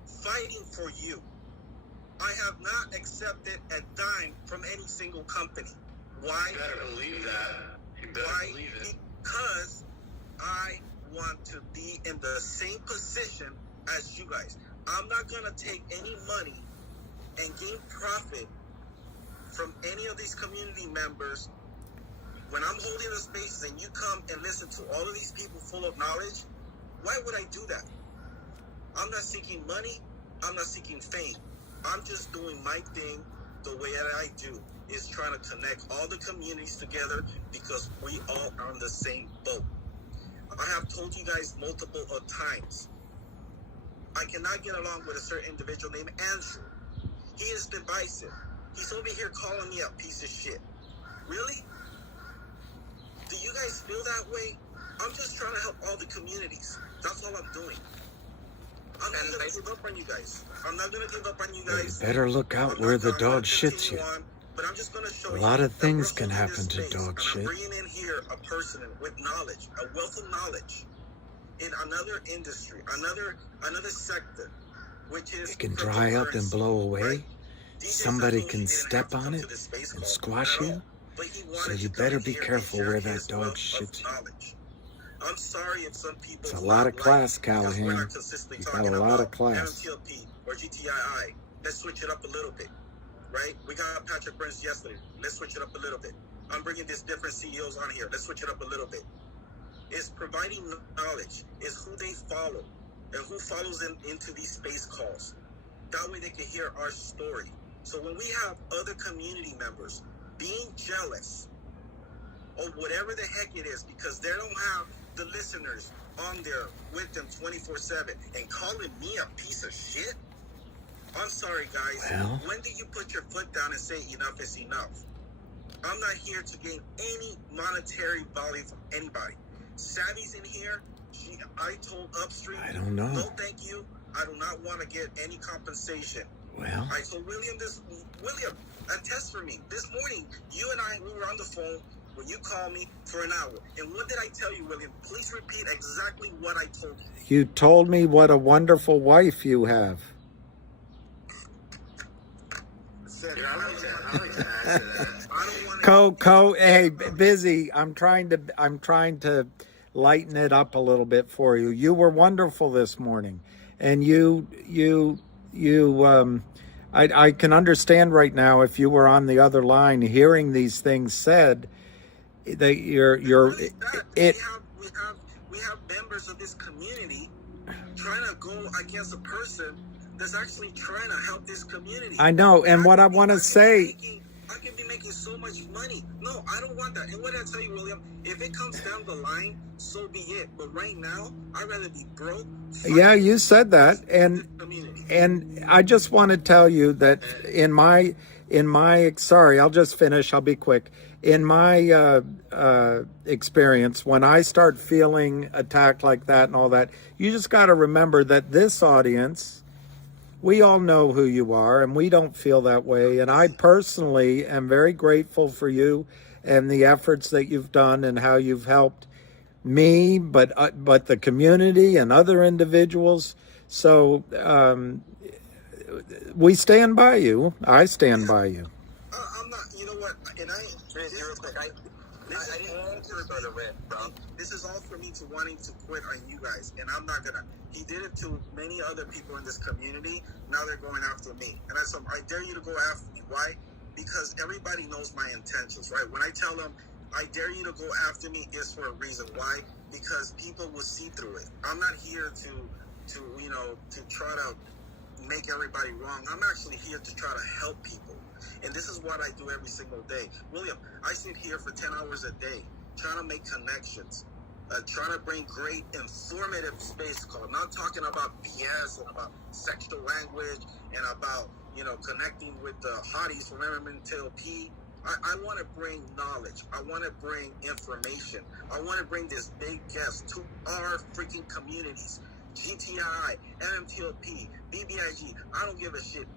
fighting for you. I have not accepted a dime from any single company. Why? You better believe that. You better believe it. Because I want to be in the same position as you guys. I'm not going to take any money and gain profit from any of these community members. When I'm holding the spaces and you come and listen to all of these people full of knowledge, why would I do that? I'm not seeking money. I'm not seeking fame. I'm just doing my thing the way that I do, is trying to connect all the communities together because we all are on the same boat. I have told you guys multiple of times, I cannot get along with a certain individual named Andrew. He is divisive. He's over here calling me a piece of shit. Really? Do you guys feel that way? I'm just trying to help all the communities. That's all I'm doing. I'm not going to give up on you guys. I'm not going to give up on you guys. Better look out where the dog shits you. But I'm just going to show a lot of things can happen to dog shit. I'm bringing in here a person with knowledge, a wealth of knowledge in another industry, another sector, which is... It can dry up and blow away. Right? Somebody can step on it and squash you. So you better be careful where that dog shits you. I'm sorry if some people... It's a lot of class, Callahan. You got a lot of class. MMTLP or GTII. Let's switch it up a little bit, right? We got Patrick Burns yesterday. Let's switch it up a little bit. I'm bringing these different CEOs on here. Let's switch it up a little bit. It's providing knowledge. It's who they follow and who follows them into these space calls. That way they can hear our story. So when we have other community members being jealous or whatever the heck it is because they don't have the listeners on there with them 24/7 and calling me a piece of shit, I'm sorry, guys. Well, when do you put your foot down and say enough is enough? I'm not here to gain any monetary value from anybody. Savvy's in here. I told Upstream, I don't know. No, thank you. I do not want to get any compensation. Well, I told William, attest for me. This morning, you and I, we were on the phone when you called me for an hour. And what did I tell you, William? Please repeat exactly what I told you. You told me what a wonderful wife you have. Hey, Busy. I'm trying to lighten it up a little bit for you. You were wonderful this morning, and I can understand right now if you were on the other line hearing these things said that we have members of this community trying to go against a person that's actually trying to help this community. I know, and what I want to say, I can be making so much money. No, I don't want that. And what I tell you, William, if it comes down the line, so be it. But right now, I'd rather be broke. Yeah, you said that, and I just want to tell you that in my sorry, I'll just finish. I'll be quick. In my experience, when I start feeling attacked like that and all that, you just got to remember that this audience, we all know who you are, and we don't feel that way. And I personally am very grateful for you and the efforts that you've done and how you've helped me, but the community and other individuals. So we stand by you. I stand by you. I'm not. You know what? And this is all for me to wanting to quit on you guys, and I'm not gonna. He did it to many other people in this community. Now they're going after me, and I dare you to go after me. Why? Because everybody knows my intentions, right? When I tell them I dare you to go after me, is for a reason. Why? Because people will see through it. I'm not here to try to make everybody wrong. I'm actually here to try to help people. And this is what I do every single day. William, I sit here for 10 hours a day trying to make connections, trying to bring great informative space call, not talking about BS and about sexual language and about, connecting with the hotties from MMTLP. I want to bring knowledge. I want to bring information. I want to bring this big guest to our freaking communities. GTII, MMTLP, BBIG, I don't give a shit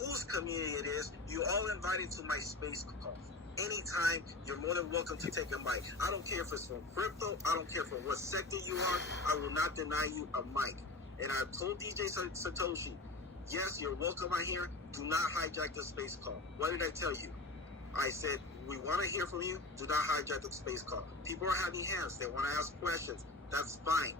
whose community it is. You all invited to my space call. Anytime, you're more than welcome to take a mic. I don't care if it's from crypto. I don't care from what sector you are. I will not deny you a mic. And I told DJ Satoshi, yes, you're welcome out here. Do not hijack the space call. What did I tell you? I said, we want to hear from you. Do not hijack the space call. People are having hands. They want to ask questions. That's fine.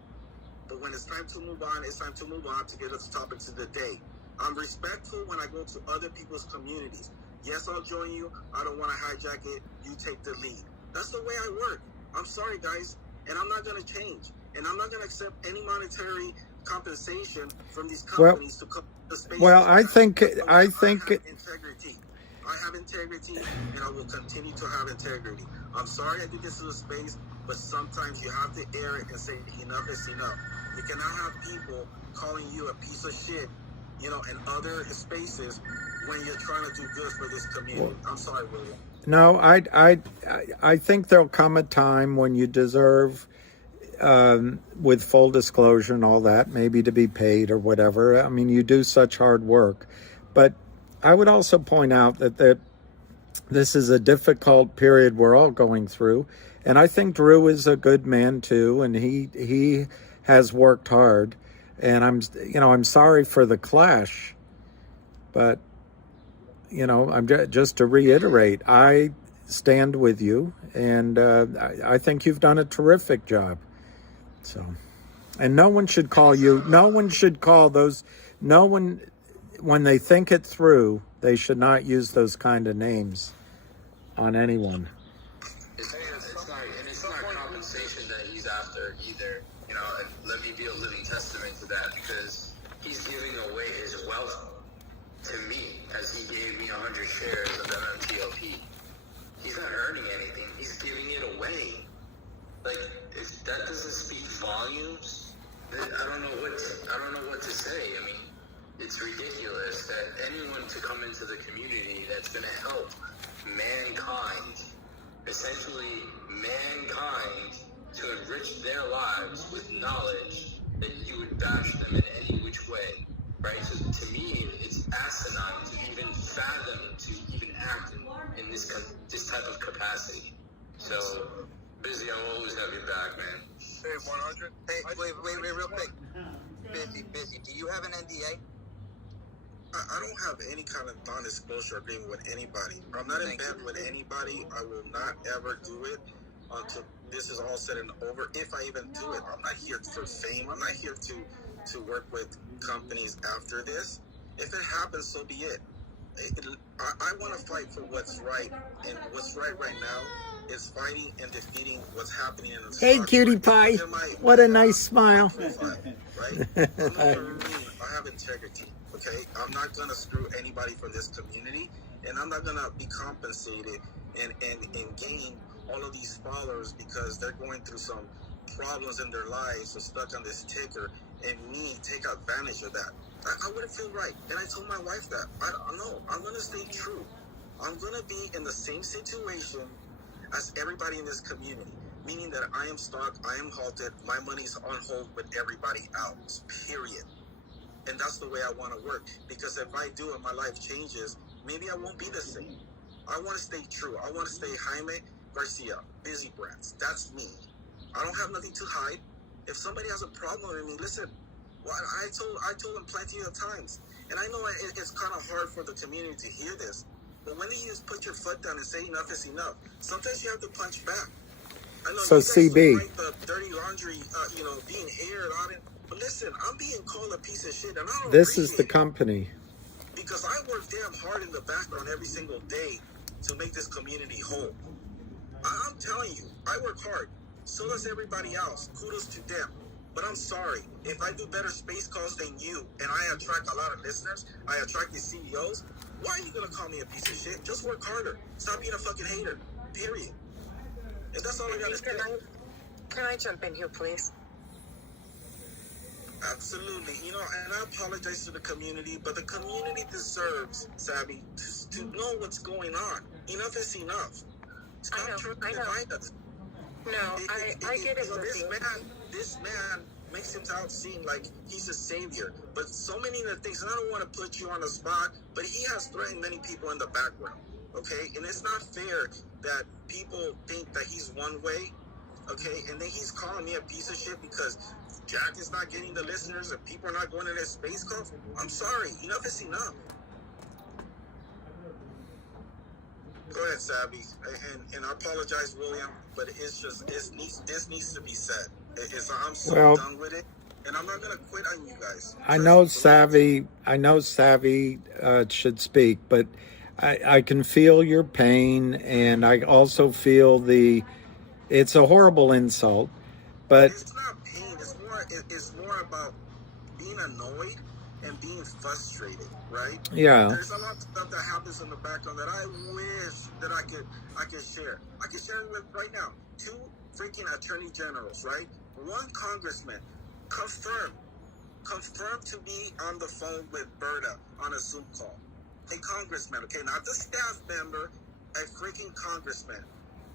But when it's time to move on, it's time to move on to get us topics of the day. I'm respectful when I go to other people's communities. Yes, I'll join you. I don't want to hijack it. You take the lead. That's the way I work. I'm sorry, guys. And I'm not going to change. And I'm not going to accept any monetary compensation from these companies to come to the space. Well, I think I have integrity. I have integrity, and I will continue to have integrity. I'm sorry I did this to the space, but sometimes you have to air it and say enough is enough. You cannot have people calling you a piece of shit, in other spaces when you're trying to do good for this community. I'm sorry, William. No, I think there'll come a time when you deserve, with full disclosure and all that, maybe to be paid or whatever. I mean, you do such hard work. But I would also point out that this is a difficult period we're all going through. And I think Drew is a good man too, and he has worked hard. And I'm sorry for the clash, but I'm just to reiterate, I stand with you, and I think you've done a terrific job. So, and no one should call those. No one, when they think it through, they should not use those kind of names on anyone. It's not compensation that he's after either. Let me be a living testament to that, because he's giving away his wealth to me as he gave me 100 shares of MMTLP. He's not earning anything. He's giving it away. Like, if that doesn't speak volumes, then I don't know what to say. I mean, it's ridiculous that anyone to come into the community that's going to help mankind, essentially mankind, to enrich their lives with knowledge, that you would bash them in any which way, right? So to me, it's asinine to even fathom to even act in this type of capacity. So, Busy, I'll always have your back, man. Hey, 100. Hey, wait, real quick. Busy. Do you have an NDA? I don't have any kind of non-disclosure agreement with anybody. I'm not in bed with anybody. I will not ever do it until this is all said and over. If I even do it, I'm not here for fame. I'm not here to work with companies after this. If it happens, so be it. I want to fight for what's right, and what's right now is fighting and defeating what's happening in the Hey, cutie pie. What a nice smile. Right? I have integrity. Okay, I'm not gonna screw anybody from this community, and I'm not gonna be compensated and gain all of these followers because they're going through some problems in their lives and stuck on this ticker, and me take advantage of that. I wouldn't feel right, and I told my wife that. I don't know. I'm gonna stay true. I'm gonna be in the same situation as everybody in this community, meaning that I am stuck, I am halted, my money's on hold with everybody else. Period. And that's the way I want to work, because if I do and my life changes, maybe I won't be the same. I want to stay true. I want to stay Jaime Garcia, Busy Brands. That's me. I don't have nothing to hide. If somebody has a problem with me, listen. Well, I told them plenty of times, and I know it's kind of hard for the community to hear this. But when you just put your foot down and say enough is enough, sometimes you have to punch back. I know So you guys CB, don't like the dirty laundry, being aired on it. But listen, I'm being called a piece of shit, and I don't this is the appreciate it company. because I work damn hard in the background every single day to make this community whole. I'm telling you, I work hard. So does everybody else. Kudos to them. But I'm sorry, if I do better space calls than you, and I attract a lot of listeners, I attract the CEOs, why are you gonna call me a piece of shit? Just work harder. Stop being a fucking hater. Period. And that's all I gotta say. Can I jump in here, please? Absolutely. And I apologize to the community, but the community deserves, Savvy, to know what's going on. Enough is enough. Stop trying to divide us. No, I get it. This man makes himself seem like he's a savior, but so many of the things, and I don't want to put you on the spot, but he has threatened many people in the background, okay? And it's not fair that people think that he's one way, okay? And then he's calling me a piece of shit because Jack is not getting the listeners and people are not going to their space calls. I'm sorry, enough is enough. Go ahead, Savvy, and I apologize, William, but it's just this needs to be said. I'm so done with it, and I'm not gonna quit on you guys. I know Savvy should speak, but I can feel your pain, and I also feel it's a horrible insult, but it's not pain. It's more about being annoyed and being frustrated, right? Yeah. There's a lot of stuff that happens in the background that I wish that I could share. I could share it with right now 2 freaking attorney generals, right? 1 congressman confirmed to be on the phone with Berta on a Zoom call. A congressman, okay, not the staff member, a freaking congressman.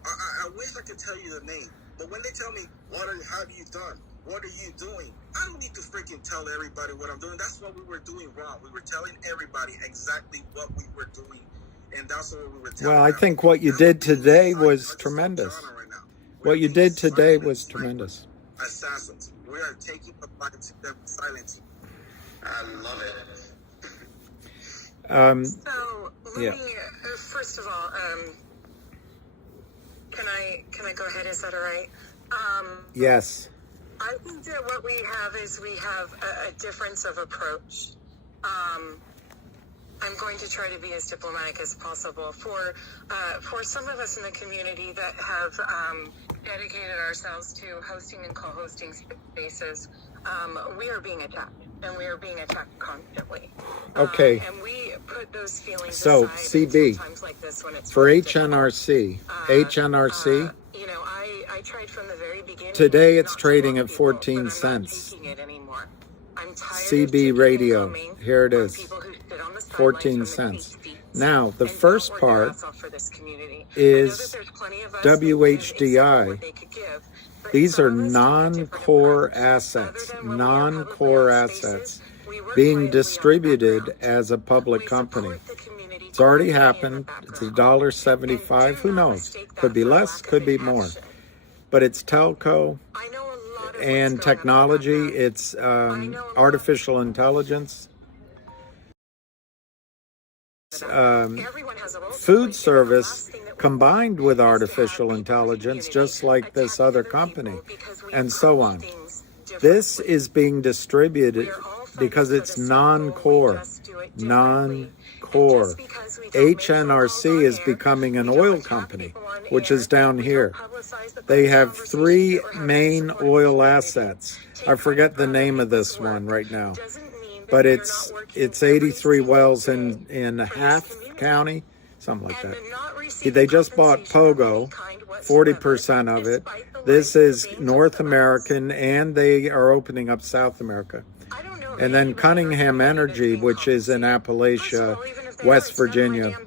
I wish I could tell you the name, but when they tell me, how have you done? What are you doing? I don't need to freaking tell everybody what I'm doing. That's what we were doing wrong. We were telling everybody exactly what we were doing, and that's what we were telling well, I them. think what you did today was tremendous. What you did today was tremendous. Assassins. We are taking the fight to them silently. I love it. So let me first of all, can I go ahead? Is that all right? Yes. I think that what we have is a difference of approach. I'm going to try to be as diplomatic as possible. For some of us in the community that have dedicated ourselves to hosting and co-hosting spaces, we are being attacked, and we are being attacked constantly. Okay. And we put those feelings so, aside CB, times like this when it's for really HNRC, I tried from the very beginning. Today it's trading at 14 cents. CB radio, here it is, 14 cents. Now, the first part is WHDI. These are non-core assets, being distributed as a public company. It's already happened. It's $1.75. Who knows? Could be less, could be more. But it's telco and technology. It's artificial intelligence. Food service combined with artificial intelligence, just like this other company, and so on. This is being distributed because it's non-core. Non-core. HNRC is becoming an oil company, which is down here. They have 3 main oil assets. I forget the name of this one right now, but it's 83 wells in Hath County, something like that. They just bought Pogo, 40% of it. This is North American, and they are opening up South America. And then Cunningham Energy, which is in Appalachia, West Virginia.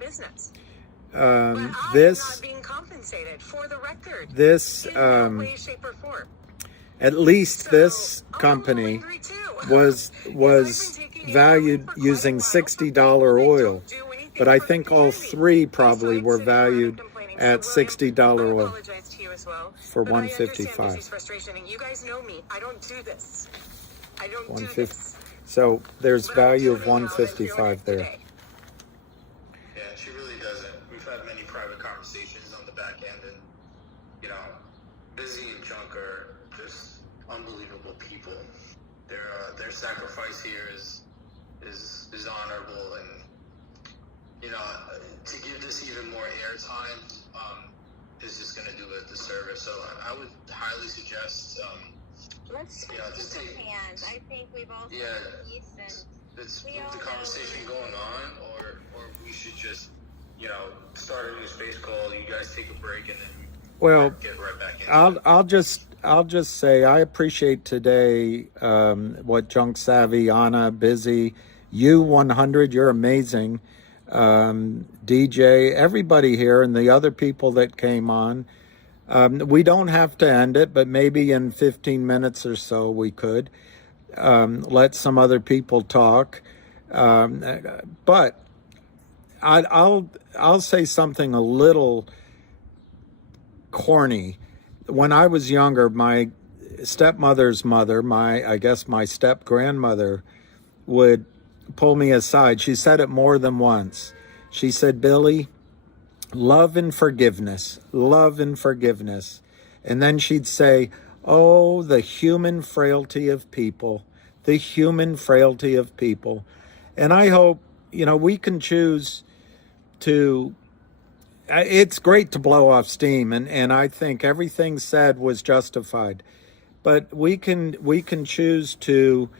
At least this company was valued using $60 oil, but I think all 3 probably were valued at $60 oil. I apologize to you as well. For but I understand $155. Busy's frustration, and you guys know me. I don't do this. I don't do 150. this. So there's But value I'm of doing it now, and I'm doing 155 it there. today. Yeah, she really doesn't. We've had many private conversations on the back end, and you know, Busy and Junk are just unbelievable people. Their sacrifice here is honorable, and you know, to give this even more airtime is just going to do a disservice. So I would highly suggest, Let's just take hands. I think we've all yeah. Let's move the conversation going on, or we should just, you know, start a new space call. You guys take a break and then get right back in. I'll just say I appreciate today what Junk Savvy, Anna, Busy, you 100, you're amazing. DJ, everybody here, and the other people that came on. We don't have to end it, but maybe in 15 minutes or so we could let some other people talk. But I'll say something a little corny. When I was younger, my stepmother's mother, I guess my step grandmother, would pull me aside. She said it more than once. She said, Billy, love and forgiveness, love and forgiveness. And then she'd say, oh, the human frailty of people, the human frailty of people. And I hope, you know, we can choose to, it's great to blow off steam, and I think everything said was justified. But we can choose to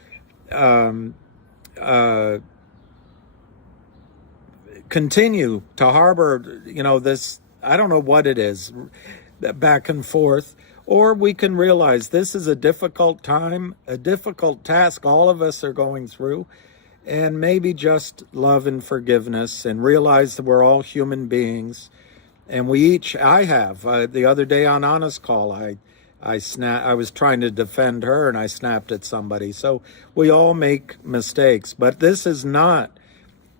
continue to harbor, you know, this, I don't know what it is, back and forth, or we can realize this is a difficult time, a difficult task all of us are going through, and maybe just love and forgiveness and realize that we're all human beings. And I have, the other day on Anna's call, I was trying to defend her and I snapped at somebody. So we all make mistakes, but this is not,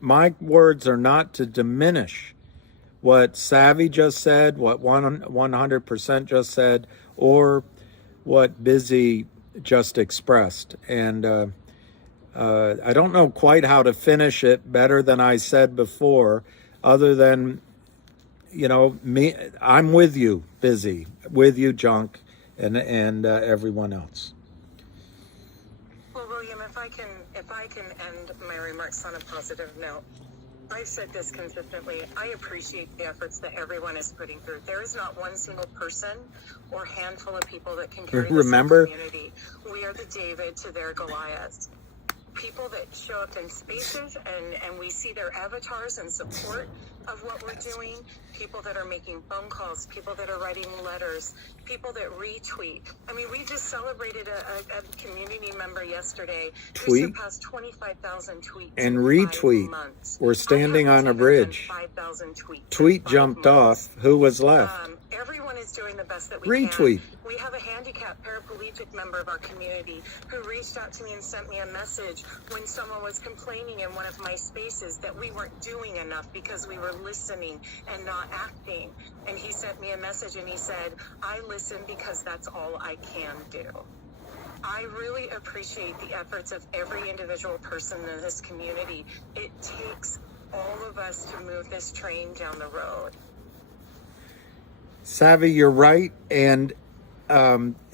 my words are not to diminish what Savvy just said, what 100% just said, or what Busy just expressed. And I don't know quite how to finish it better than I said before, other than, you know, I'm with you, Busy, with you, Junk, and everyone else. Well, William, if I can end my remarks on a positive note, I've said this consistently. I appreciate the efforts that everyone is putting through. There is not one single person or handful of people that can carry this community. We are the David to their Goliath. People that show up in spaces and we see their avatars in support of what we're doing, people that are making phone calls, people that are writing letters, people that retweet. I mean, we just celebrated a community member yesterday who surpassed 25,000 tweets and in retweet. 5 months. We're standing on a bridge. 5,000 tweets. Tweet jumped off. Who was left? Everyone is doing the best that we Retweet. can. We have a handicapped paraplegic member of our community who reached out to me and sent me a message when someone was complaining in one of my spaces that we weren't doing enough because we were listening and not acting. And he sent me a message and he said, I listen because that's all I can do. I really appreciate the efforts of every individual person in this community. It takes all of us to move this train down the road. Savvy, you're right. And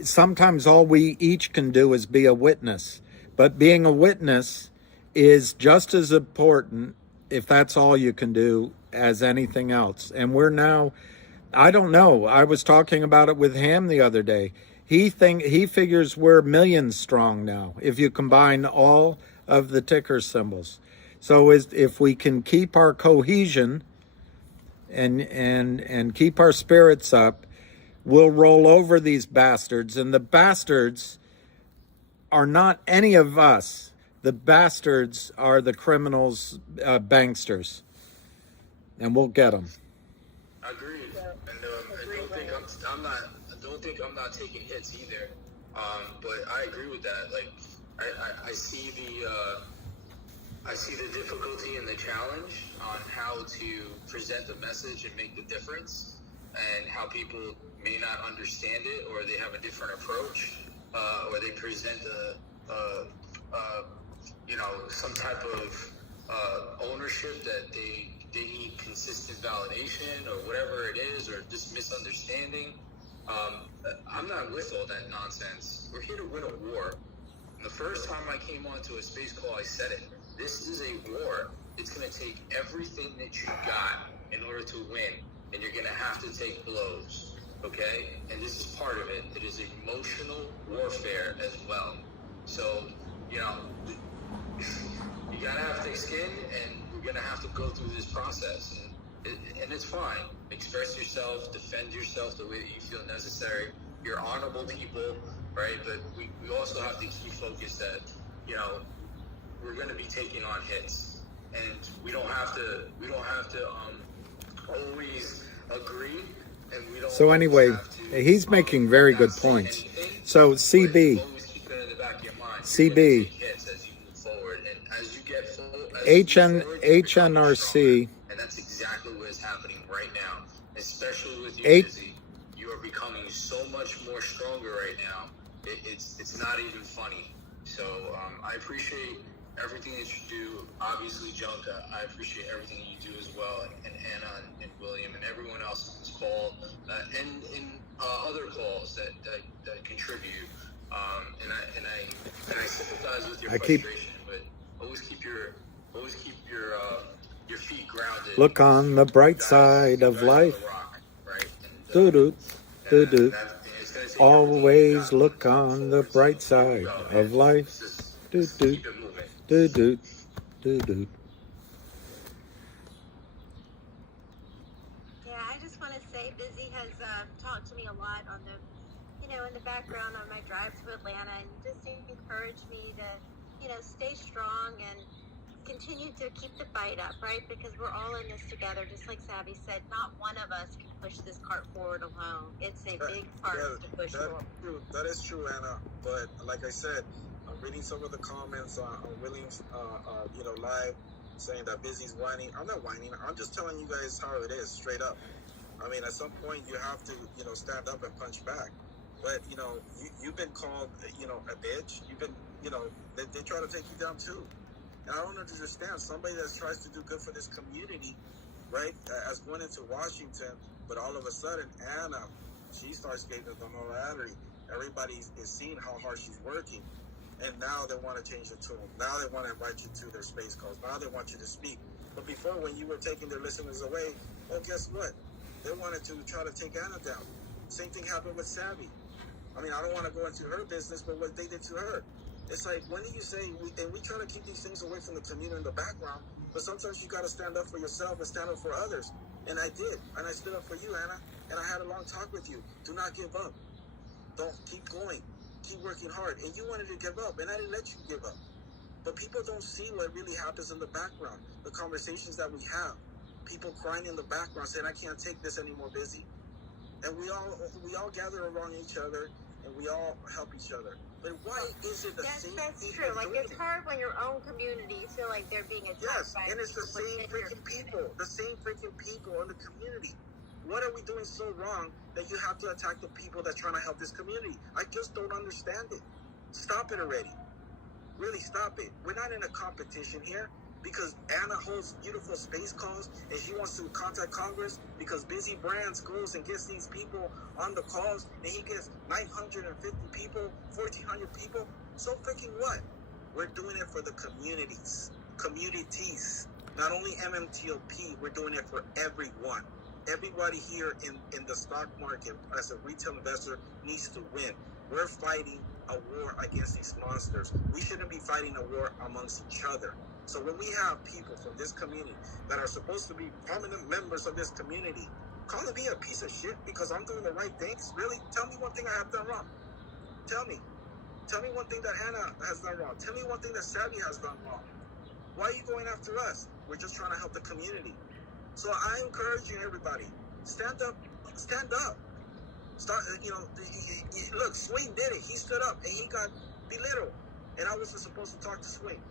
sometimes all we each can do is be a witness. But being a witness is just as important, if that's all you can do, as anything else. And we're now, I don't know, I was talking about it with Ham the other day. He figures we're millions strong now, if you combine all of the ticker symbols. So if we can keep our cohesion and keep our spirits up, we'll roll over these bastards. And the bastards are not any of us. The bastards are the criminals, banksters. And we'll get them. Agreed. And I don't think I'm not taking hits either. But I agree with that. Like, I see the difficulty and the challenge on how to present the message and make the difference. and how people may not understand it, or they have a different approach, or they present some type of ownership that they need consistent validation or whatever it is, or just misunderstanding. I'm not with all that nonsense. We're here to win a war. And the first time I came onto a space call, I said it. This is a war. It's going to take everything that you got in order to win, and you're going to have to take blows, okay? And this is part of it. It is emotional warfare as well. So, you got to have thick skin, and you're going to have to go through this process. And it's fine. Express yourself, defend yourself the way that you feel necessary. You're honorable people, right? But we also have to keep focused that, we're going to be taking on hits. And we don't have to always agree. And we don't. So anyway, he's making very good points. So CB, HNRC, and that's exactly what is happening right now, especially with you, Izzy. You are becoming so much more stronger right now. It's not even funny. So I appreciate everything that you do. Obviously, Junka, I appreciate everything you do as well, and Anna and William and everyone else on this call, and in other calls that contribute. And I sympathize with your frustration, but always keep your feet grounded. Look on the bright side of life. Do-do, do-do. Always look on the bright side of life. Do-do, do-do, do-do. Yeah, I just want to say Busy has talked to me a lot on the, in the background on my drive to Atlanta, and just encouraged me to, stay strong and continue to keep the fight up, right? Because we're all in this together. Just like Savvy said, not one of us can push this cart forward alone. It's a big cart to push forward. That is true, Anna. But like I said, I'm reading some of the comments on William's, live, saying that Busy's whining. I'm not whining. I'm just telling you guys how it is, straight up. I mean, at some point you have to, stand up and punch back. But, you've been called, a bitch. You've been, they try to take you down too. And I don't understand somebody that tries to do good for this community, right, as going into Washington, but all of a sudden, Anna, she starts getting the notoriety. Everybody is seeing how hard she's working. And now they want to change the tune. Now they want to invite you to their space calls. Now they want you to speak. But before, when you were taking their listeners away, guess what? They wanted to try to take Anna down. Same thing happened with Savvy. I mean, I don't want to go into her business, but what they did to her. It's like, when do you say, and we try to keep these things away from the community in the background, but sometimes you got to stand up for yourself and stand up for others. And I did. And I stood up for you, Anna. And I had a long talk with you. Do not give up. Don't keep going. Keep working hard. And you wanted to give up, and I didn't let you give up. But people don't see what really happens in the background. The conversations that we have. People crying in the background saying, I can't take this anymore, Busy. And we all gather around each other, and we all help each other. But why is it the same? That's true. Like, it's hard when your own community, you feel like they're being attacked by. Yes, and it's the same freaking people. The same freaking people in the community. What are we doing so wrong that you have to attack the people that's trying to help this community? I just don't understand it. Stop it already. Really, stop it. We're not in a competition here. Because Anna holds beautiful space calls and she wants to contact Congress, because Busy Brands goes and gets these people on the calls and he gets 950 people, 1,400 people. So freaking what? We're doing it for the communities. Not only MMTLP, we're doing it for everyone. Everybody here in the stock market as a retail investor needs to win. We're fighting a war against these monsters. We shouldn't be fighting a war amongst each other. So when we have people from this community that are supposed to be prominent members of this community calling me a piece of shit because I'm doing the right things, really? Tell me one thing I have done wrong. Tell me one thing that Hannah has done wrong. Tell me one thing that Savvy has done wrong. Why are you going after us? We're just trying to help the community. So I encourage you, everybody, stand up. Start, look, Swing did it. He stood up and he got belittled. And I wasn't supposed to talk to Swing.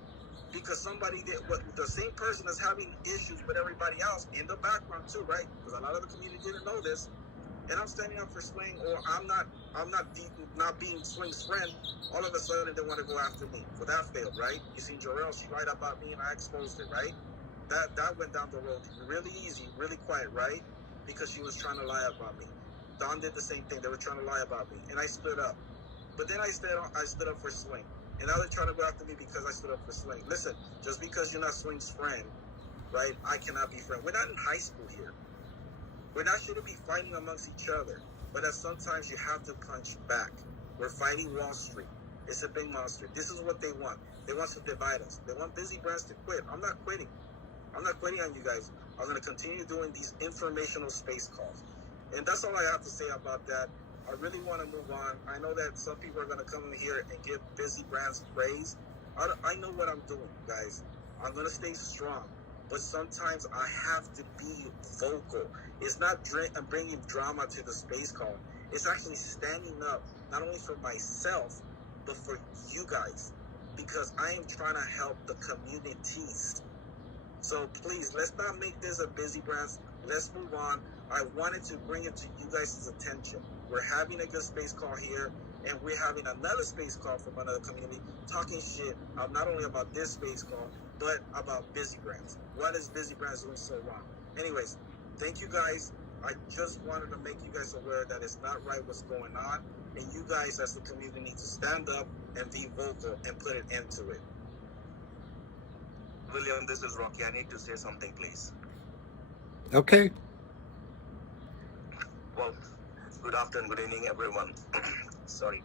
Because somebody did, the same person that's having issues with everybody else in the background too, right? Because a lot of the community didn't know this. and I'm standing up for Swing, or I'm not being Swing's friend, all of a sudden they want to go after me. Well, that failed, right? You seen Jarrell, she lied about me and I exposed it, right? That went down the road really easy, really quiet, right? Because she was trying to lie about me. Don did the same thing. They were trying to lie about me, and I stood up. But then I stood up for Swing. And now they're trying to go after me because I stood up for Swing. Listen, just because you're not Swing's friend, right, I cannot be friend. We're not in high school here. We're not sure to be fighting amongst each other. But sometimes you have to punch back. We're fighting Wall Street. It's a big monster. This is what they want. They want to divide us. They want Busy Brands to quit. I'm not quitting. I'm not quitting on you guys. I'm going to continue doing these informational space calls. And that's all I have to say about that. I really want to move on. I know that some people are going to come in here and give Busy Brands praise. I know what I'm doing, guys. I'm going to stay strong. But sometimes I have to be vocal. It's not bringing drama to the space call. It's actually standing up, not only for myself, but for you guys. Because I am trying to help the communities. So please, let's not make this a Busy Brands. Let's move on. I wanted to bring it to you guys' attention. We're having a good space call here, and we're having another space call from another community talking shit not only about this space call, but about Busy Brands. What is Busy Brands doing so wrong? Anyways, thank you guys. I just wanted to make you guys aware that it's not right what's going on, and you guys as the community need to stand up and be vocal and put an end to it. William, this is Rocky. I need to say something, please. Okay. Well, good afternoon, good evening, everyone. Sorry.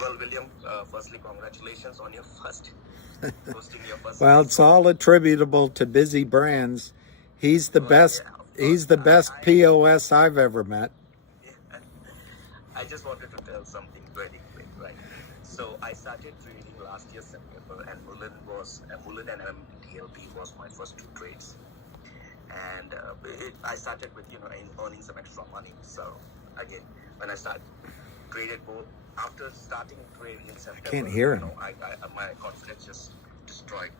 Well, William, firstly, congratulations on your first hosting your first. Well, it's all attributable to Busy Brands. He's the best. Yeah, he's the best POS I've ever met. Yeah. I just wanted to tell something very quick, right? So I started trading last year September, and Mullen and MMTLP was my first two trades. And I started with earning some extra money. So again, when I traded both, after starting trading in September, Can't hear him. My confidence just destroyed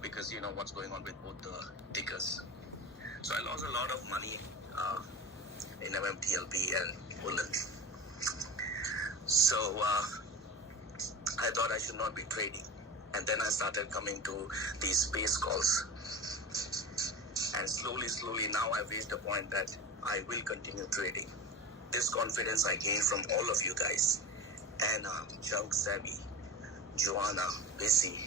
because what's going on with both the tickers. So I lost a lot of money in MMTLP and Mullen. So I thought I should not be trading, and then I started coming to these space calls. And slowly, now I've reached a point that I will continue trading. This confidence I gained from all of you guys. Anna, Junk Savvy, Joanna, Busy,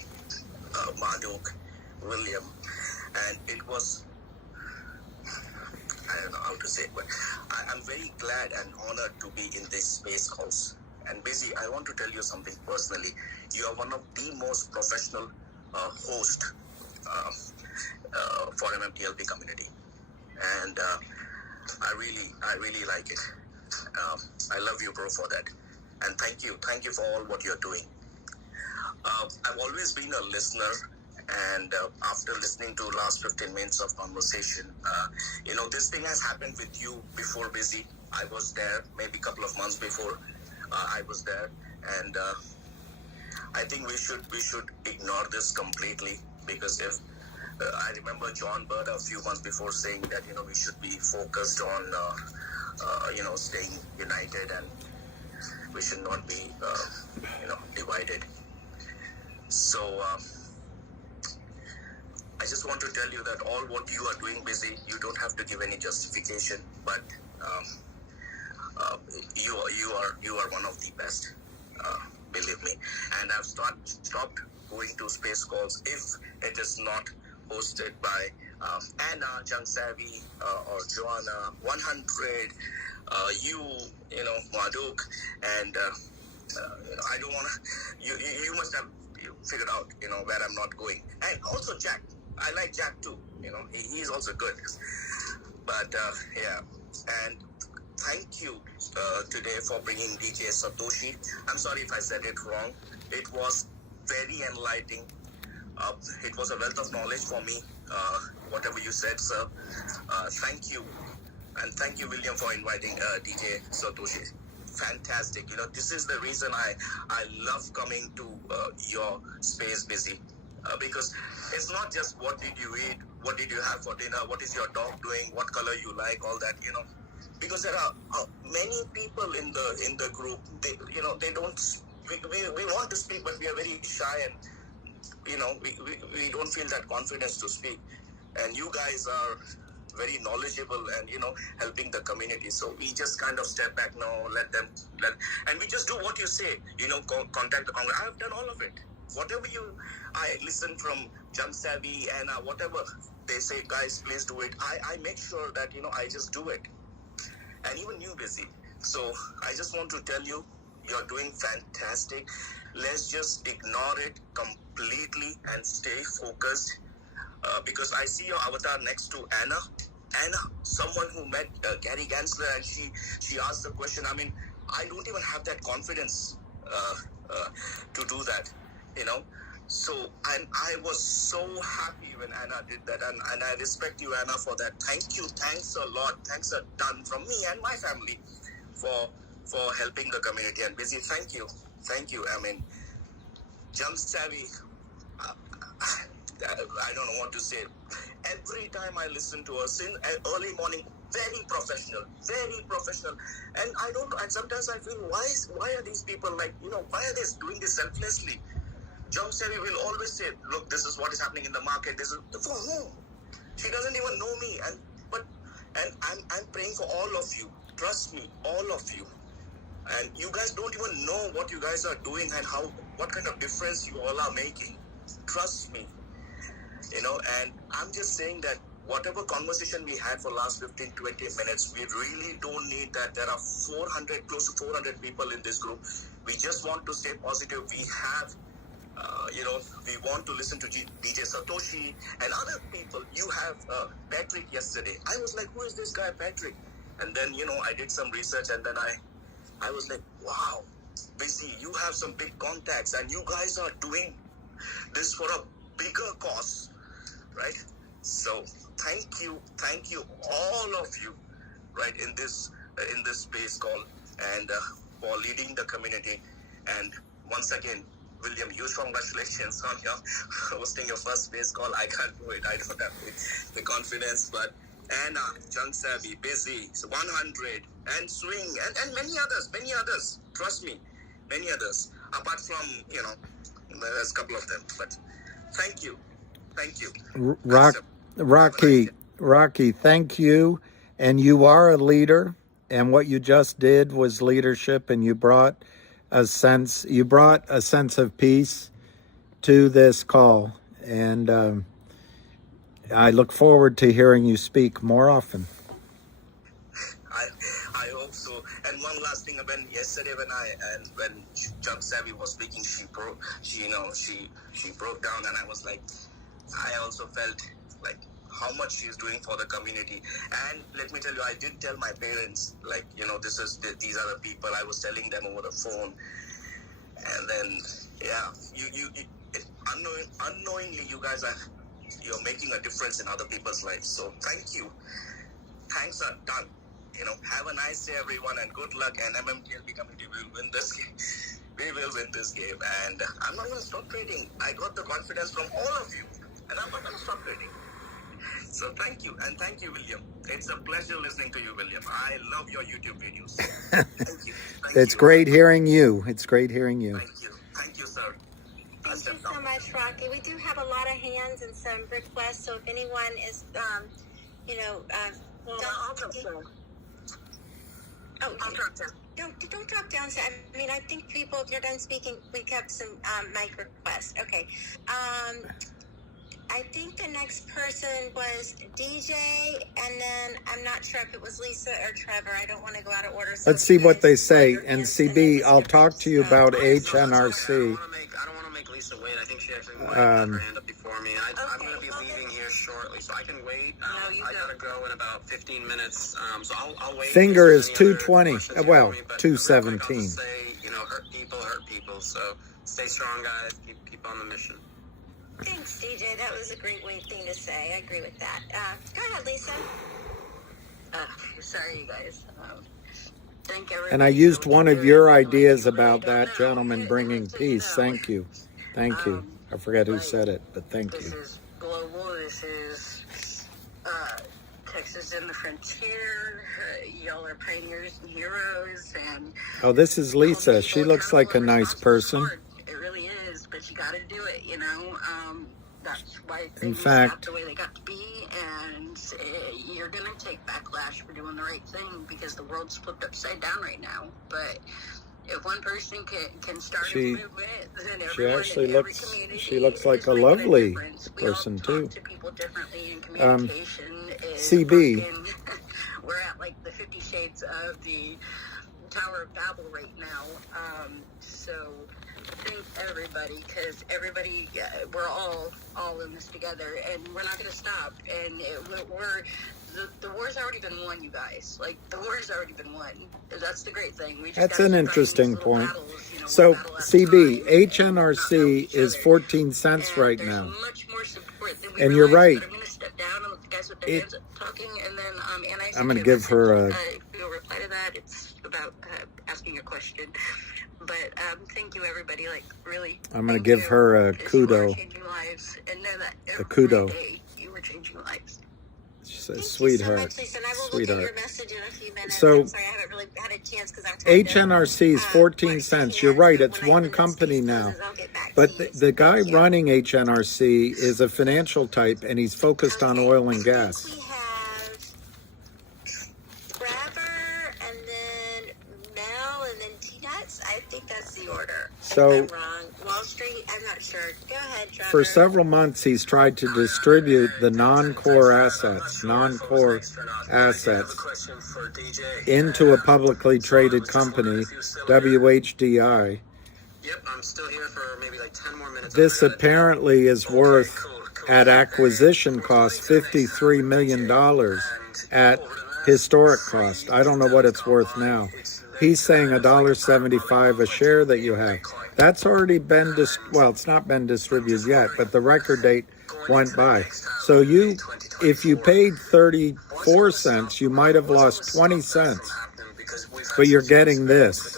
Maduk, William. And it was, I don't know how to say it, but I'm very glad and honored to be in this space calls. And Busy, I want to tell you something personally. You are one of the most professional hosts for MMTLP community, and I really like it. I love you, bro, for that, and thank you for all what you're doing. I've always been a listener, and after listening to last 15 minutes of conversation, this thing has happened with you before, Busy. I was there maybe a couple of months before. I was there, and I think we should ignore this completely, because if I remember John Bird a few months before saying that we should be focused on staying united, and we should not be divided. So I just want to tell you that all what you are doing, Busy, you don't have to give any justification, but you are one of the best, believe me. And I've stopped going to space calls if it is not hosted by Anna, Junk Savvy, or Joanna, 100, Maduk, and I don't want to. You must have figured out where I'm not going, and also Jack. I like Jack too. He's also good. But yeah, and thank you today for bringing DJ Satoshi. I'm sorry if I said it wrong. It was very enlightening. It was a wealth of knowledge for me, whatever you said, sir. Thank you. And thank you, William, for inviting DJ Satoshi. Fantastic. This is the reason I love coming to your space, Busy. Because it's not just what did you eat, what did you have for dinner, what is your dog doing, what color you like, all that, because there are many people in the group. They don't. We want to speak, but we are very shy, and we don't feel that confidence to speak. And you guys are very knowledgeable and helping the community. So we just kind of step back. No, and we just do what you say. Contact the Congress. I have done all of it. Whatever I listen from Jump Savvy and whatever they say, guys, please do it. I make sure that I just do it. And even you, Busy. So I just want to tell you, you're doing fantastic. Let's just ignore it completely and stay focused. Because I see your avatar next to Anna. Anna, someone who met Gary Gensler, and she asked the question. I mean, I don't even have that confidence to do that, So, and I was so happy when Anna did that, and I respect you, Anna, for that. Thank you. Thanks a lot. Thanks a ton from me and my family for helping the community. And Busy, thank you. I mean, Jump Savvy, I don't know what to say. Every time I listen to us in early morning, very professional. And and sometimes I feel, why are these people why are they doing this selflessly? Jump Savvy will always say, look, this is what is happening in the market. This is for whom? She doesn't even know me. And I'm praying for all of you. Trust me, all of you. And you guys don't even know what you guys are doing and what kind of difference you all are making. Trust me. And I'm just saying that whatever conversation we had for last 15, 20 minutes, we really don't need that. There are close to 400 people in this group. We just want to stay positive. We have, we want to listen to DJ Satoshi and other people. You have Patrick yesterday. I was like, who is this guy, Patrick? And then, I did some research, and then I was like, wow, Busy, you have some big contacts, and you guys are doing this for a bigger cause, right? So thank you, all of you, right, in this space call, and for leading the community. And once again, William, huge congratulations on your hosting your first space call. I can't do it. I don't have the confidence, but Anna, Junk Savvy, Busy, 100, and Swing, and many others. Trust me, many others. Apart from, there's a couple of them, but thank you. Rocky, thank you. And you are a leader, and what you just did was leadership, and you brought a sense of peace to this call. And I look forward to hearing you speak more often. I hope so. And one last thing, yesterday when Jump Savvy was speaking, she broke down, and I was like, I also felt like how much she's doing for the community. And let me tell you, I did tell my parents, these are the people. I was telling them over the phone, and then unknowingly, you guys you're making a difference in other people's lives. So thank you. Thanks are done. Have a nice day, everyone, and good luck. And MMTLP community will win this game. We will win this game. And I'm not going to stop trading. I got the confidence from all of you, and I'm not going to stop trading. So thank you. And thank you, William. It's a pleasure listening to you, William. I love your YouTube videos. Thank you. It's great hearing you. Thank you, sir. Thank you so much, Rocky. We do have a lot of hands and some requests, so if anyone is, I'll drop down. Oh, I'll drop down. Don't drop down. I mean, I think people, if you're done speaking, we kept some mic requests. Okay. I think the next person was DJ, and then I'm not sure if it was Lisa or Trevor. I don't want to go out of order. So let's see what they say. And CB, I'll talk to you about HNRC. I don't want to make Lisa wait. I think she actually wanted her hand up before me. I'm going to be leaving here shortly, so I can wait. I got to go in about 15 minutes, so I'll wait. Finger is 220. Well, 217. Say, hurt people. So stay strong, guys. Keep on the mission. Thanks, DJ. That was a great thing to say. I agree with that. Go ahead, Lisa. Sorry, you guys. Thank everyone. And I used one of your ideas about that gentleman bringing peace. Thank you. I forget who said it, but thank you. This is global. This is Texas and the frontier. Y'all are pioneers and heroes. And oh, this is Lisa. She looks like a nice person. it really is, but you got to do it. You know, that's why In things fact, got the way they got to be, and you're gonna take backlash for doing the right thing because the world's flipped upside down right now. But if one person can start a movement, then everyone in every community she looks like a is making lovely difference. person we all too. talk to people differently, and communication is CB. working. We're at like the 50 shades of the Tower of Babel right now. So thank everybody, because everybody, we're all in this together, and we're not going to stop. And the war's already been won, you guys. Like, the war's already been won. That's the great thing. We just That's gotta an keep fighting interesting these little point. battles, you know, So, one battle at a CB, time. HNRC is 14 cents And right there's now. much more support than we And you're realize, right. but I'm going to step down and let the guys with their hands up talking, and then I'm going to give her a... if you'll reply to that, it's about asking a question. But thank you, everybody. Like, really, I'm going to give her a kudo. You are changing lives, and know that every kudo. day you are changing lives. She's a sweetheart. Thank you so much, Lisa, and I will Sweetheart. look at your message in a few minutes. So, I'm sorry I haven't really had a chance because I'm HNRC is 14 cents. You're right. It's one company now. But the guy running HNRC is a financial type, and he's focused on oil and gas. We have Trevor, and then Mel, and then T-Nuts. I think that's the order. So, if I'm wrong. Wall Street, I'm not sure. Go ahead, Trevor. for several months, he's tried to distribute the non-core assets into a publicly traded company, WHDI. Yep, I'm still here for maybe like 10 more minutes. This apparently is worth, at acquisition cost, $53 million at historic cost. I don't know what it's worth now. He's saying $1.75 a share that you have. That's already been, well, it's not been distributed yet, but the record date went by. So if you paid 34 cents, you might have lost 20 cents, but you're getting this.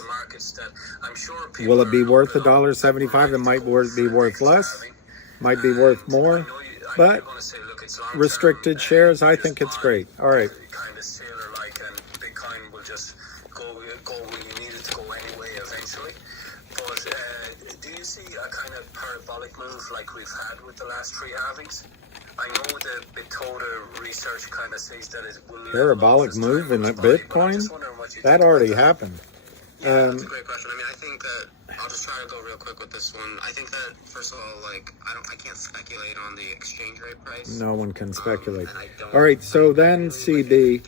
Will it be worth $1.75? It might be worth less, might be worth more, but restricted shares, I think it's great. All right. Move like we've had with the last three halvings. I know the Bitoda research kind of says that it will parabolic move in Bitcoin? That already happened. That's a great question. I mean, I think that I'll just try to go real quick with this one. I think that first of all, like I can't speculate on the exchange rate price. No one can speculate. All right, so then CB,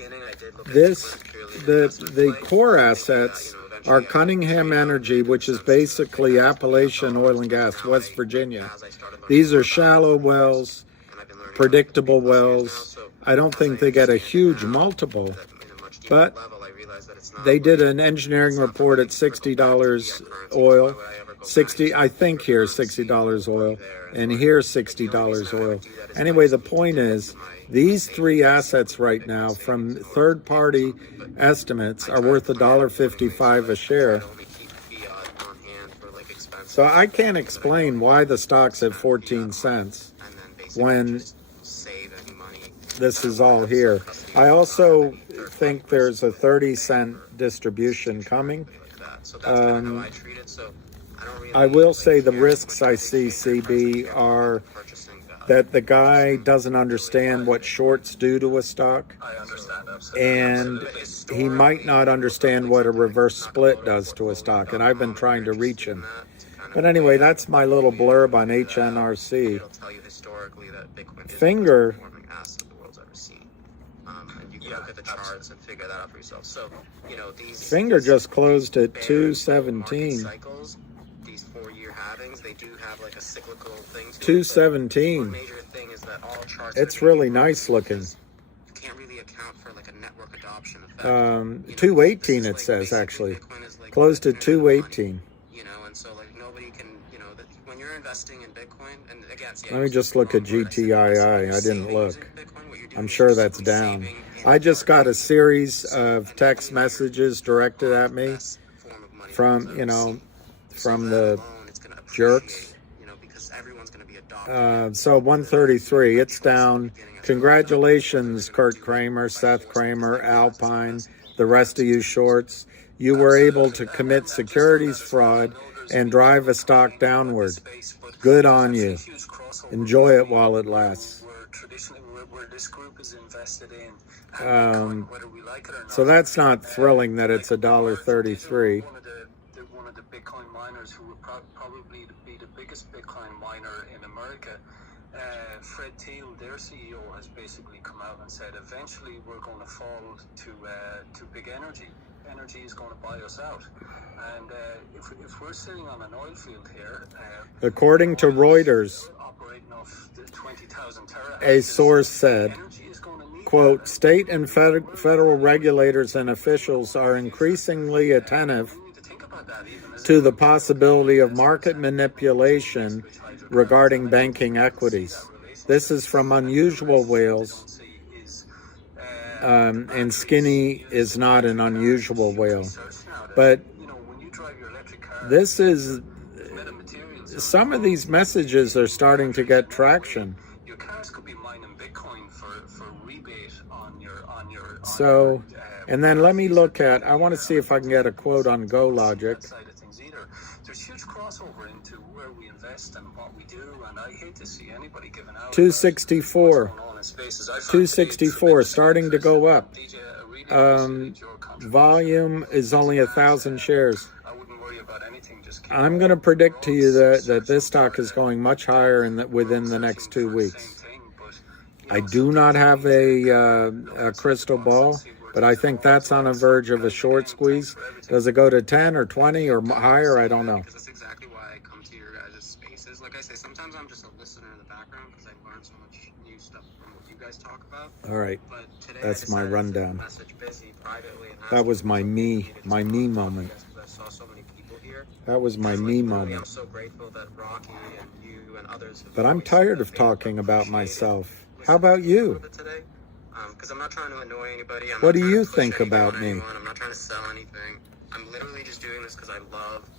the core assets are Cunningham Energy, which is basically Appalachian oil and gas, West Virginia. These are shallow wells, predictable wells. I don't think they get a huge multiple, but they did an engineering report at $60 oil, I think here $60 oil, and here $60 oil. Anyway, the point is, these three assets right now from third-party estimates are worth $1.55 a share. So I can't explain why the stock's at 14 cents when this is all here. I also think there's a 30-cent distribution coming. I will say the risks I see, CB, are that the guy doesn't understand what shorts do to a stock, and he might not understand what a reverse split does to a stock, and I've been trying to reach him. But anyway, that's my little blurb on HNRC. Finger, Finger just closed at 217. These 4-year halvings, they do have like a cyclical thing. 217. It's really nice looking. You can't really account for like a network adoption effect. 218 it says actually. Closed at 218. You know, and so like nobody can, you know, when you're investing in Bitcoin, and again, let me just look at GTII. I didn't look. I'm sure that's down. I just got a series of text messages directed at me from, from the jerks. So 133, it's down. Congratulations, Kurt Kramer, Seth Kramer, Alpine, the rest of you shorts. You were able to commit securities fraud and drive a stock downward. Good on you. Enjoy it while it lasts. Where this group is invested in, whether we like it or not. So that's not thrilling that it's $1.33. One of the Bitcoin miners who would probably be the biggest Bitcoin miner in America, Fred Thiel, their CEO, has basically come out and said, eventually we're going to fall to big energy. Energy is going to buy us out. And if we're sitting on an oil field here, according to Reuters, operating off 20,000 a source said, quote, state and federal regulators and officials are increasingly attentive to the possibility of market manipulation regarding banking equities. This is from Unusual Whales, and Skinny is not an unusual whale. But this is, some of these messages are starting to get traction. Your cars could be mining Bitcoin for rebate on your so, and then let me look at, I want to see if I can get a quote on GoLogic. There's huge crossover into where we invest and what we do, and I hate to see anybody giving out 264, 264, starting to go up. Volume is only 1,000 shares. I'm going to predict to you that this stock is going much higher within the next 2 weeks. I do not have a crystal ball, but I think that's on the verge of a short squeeze. Does it go to 10 or 20 or higher? I don't know. That's exactly why I come to your guys' spaces. Like I say, sometimes I'm just a listener in the background because I learn so much new stuff from what you guys talk about. All right, but today that's my rundown. Busy privately and that was my me moment. I saw so many people here. That was my me moment. I'm so grateful that Rocky and you and others. But I'm tired of talking about myself. How about you? Because I'm not trying to annoy anybody. What do you think about me? I'm not trying to sell anything. I'm literally just doing this because I love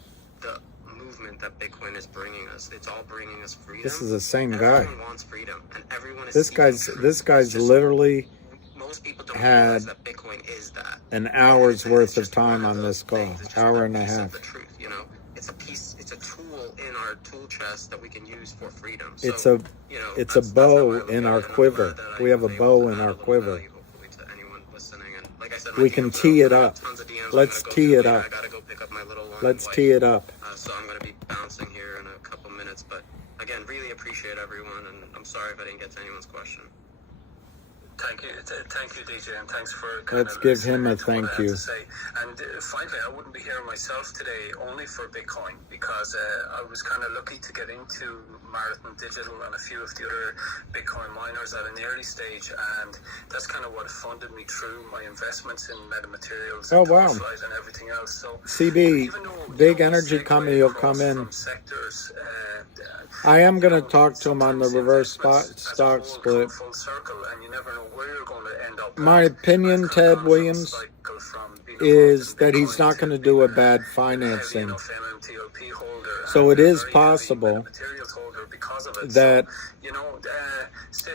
the movement that Bitcoin is bringing us. It's all bringing us freedom. This is the same guy. Everyone wants freedom, and everyone is. This guy's literally most people don't had realize that Bitcoin is that. An hour's worth of time on this call, hour and a half. The truth, you know, it's a piece. It's a tool in our tool chest that we can use for freedom. So, it's a bow in our quiver. We have a bow in our quiver. We can tee it up. Let's tee it up. Let's tee it up. So I'm going to be bouncing here in a couple minutes, but again, really appreciate everyone, and I'm sorry if I didn't get to anyone's question. Thank you, DJ, and thanks for. Let's give him a thank you. And finally, I wouldn't be here myself today only for Bitcoin because I was kind of lucky to get into Marathon Digital and a few of the other Bitcoin miners at an early stage, and that's kind of what funded me through my investments in metamaterials. Oh wow! And everything else. So CB, big energy company will come in. I am going to talk to him on the reverse stock split. My opinion, Ted Williams, is that he's not going to do a bad financing. So it is possible that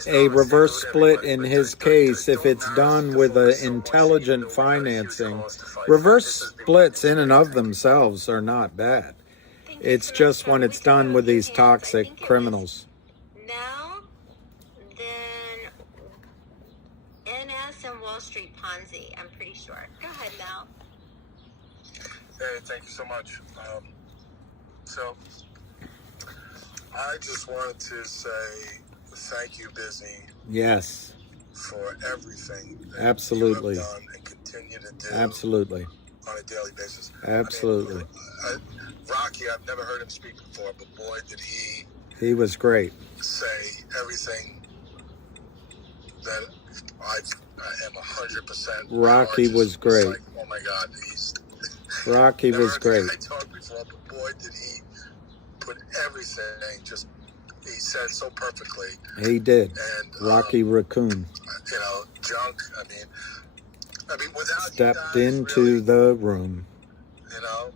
a reverse split in his case, if it's done with an intelligent financing, reverse splits in and of themselves are not bad. It's just when it's done with these toxic criminals. Now, then NS and Wall Street Ponzi, I'm pretty sure. Go ahead, Mel. Hey, thank you so much. So, I just wanted to say thank you, Busy. Yes. For everything that absolutely you have done and continue to do. Absolutely. On a daily basis. Absolutely. Rocky, I've never heard him speak before, but boy, did he... He was great. ...say everything that I am 100%... Rocky was great. Like, oh my God, he's... Rocky was great. I talked before, but boy, did he put everything just... He said so perfectly. He did. And, Rocky Raccoon. You know, junk, I mean without stepped into the room. You know,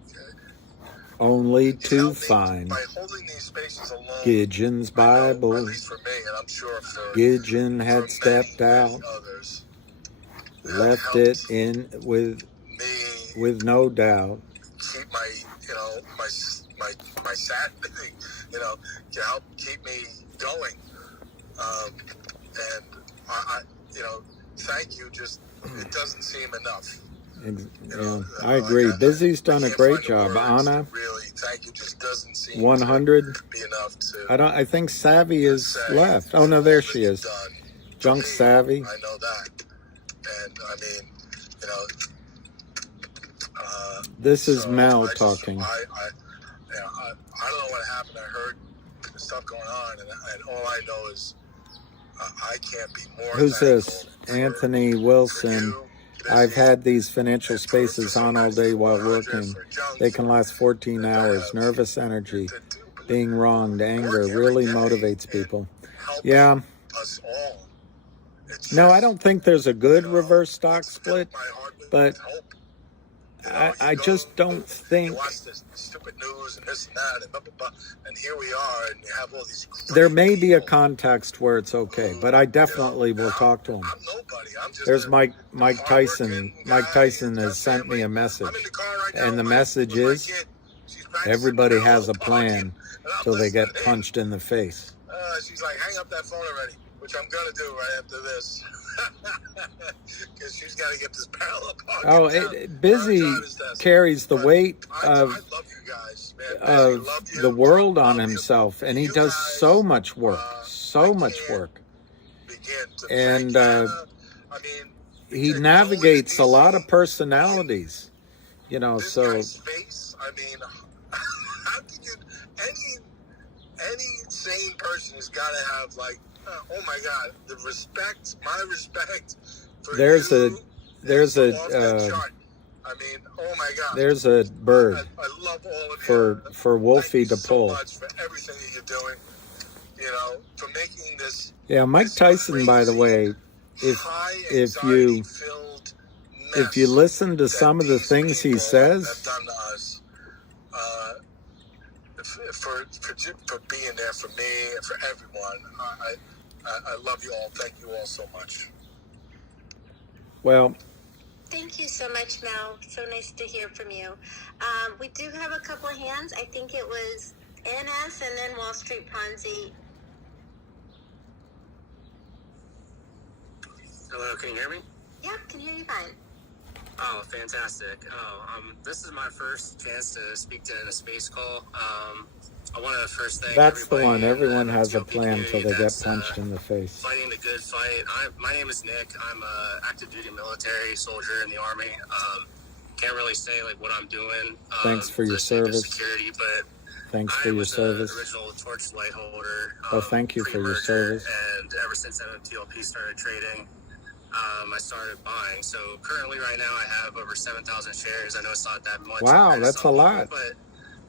only to find by holding these spaces alone, Gideon's Bible. at least for me, and I'm sure for Gideon had stepped out, others, left it in with no doubt. keep my, my sanity, to help keep me going. And I thank you. Just it doesn't seem enough. I agree. Busy's done a great job. Anna, really, thank you. Just doesn't seem 100. to be enough to. I think Savvy is left. Oh no, there she is. Junk Savvy. I know that, and I mean, This is Mel talking. I don't know what happened. I heard stuff going on, and all I know is I can't be more. Who's this? Anthony Wilson. I've had these financial spaces on all day while working. They can last 14 hours. Nervous energy, being wronged, anger really motivates people. Yeah. No, I don't think there's a good reverse stock split, but I just don't think. You watch this stupid news and this and that and blah, blah, blah, and here we are, and you have all these. There may be a context where it's okay, but I definitely will talk to him. There's Mike Tyson. Mike Tyson has sent me a message, and the message is everybody has a plan till they get punched in the face. She's like, hang up that phone already, which I'm going to do right after this. Because she's got to get this parallel parking down. Busy carries the weight of the world on himself, and he does so much work, and he navigates a lot of personalities, so. I mean, how can you? Any sane person has got to have oh my God, my respect for there's you. I mean, oh my God. There's a bird I love all of for Wolfie to pull. So much for everything that you're doing, for making this. Yeah, Mike Tyson, by the way, if you listen to some of the things he says, for being there for me and for everyone. I love you all. Thank you all so much. Well, thank you so much, Mel. So nice to hear from you. We do have a couple of hands. I think it was NS and then Wall Street Ponzi. Hello, can you hear me? Yep, can hear you fine. Oh, fantastic. This is my first chance to speak to in a space call. I want to first thank that's the one. Everyone has a MTLP plan until they get that's, punched in the face. Fighting the good fight. My name is Nick. I'm a active duty military soldier in the Army. Can't really say what I'm doing. Thanks for your service. Security, but thanks for your service. Original torchlight holder. Thank you for your service. And ever since MMTLP started trading, I started buying. So currently, right now, I have over 7,000 shares. I know it's not that much. Wow, that's a lot. But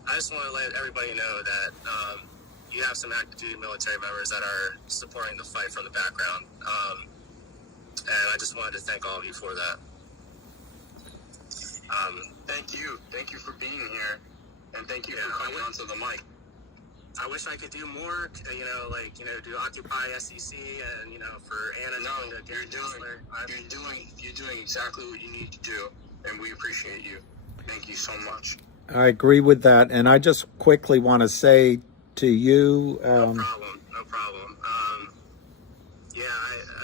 I just want to let everybody know that you have some active duty military members that are supporting the fight from the background. And I just wanted to thank all of you for that. Thank you. Thank you for being here. And thank you for coming onto the mic. I wish I could do more, do Occupy SEC and, for Anna. No, you're doing exactly what you need to do, and we appreciate you. Thank you so much. I agree with that, and I just quickly want to say to you. No problem.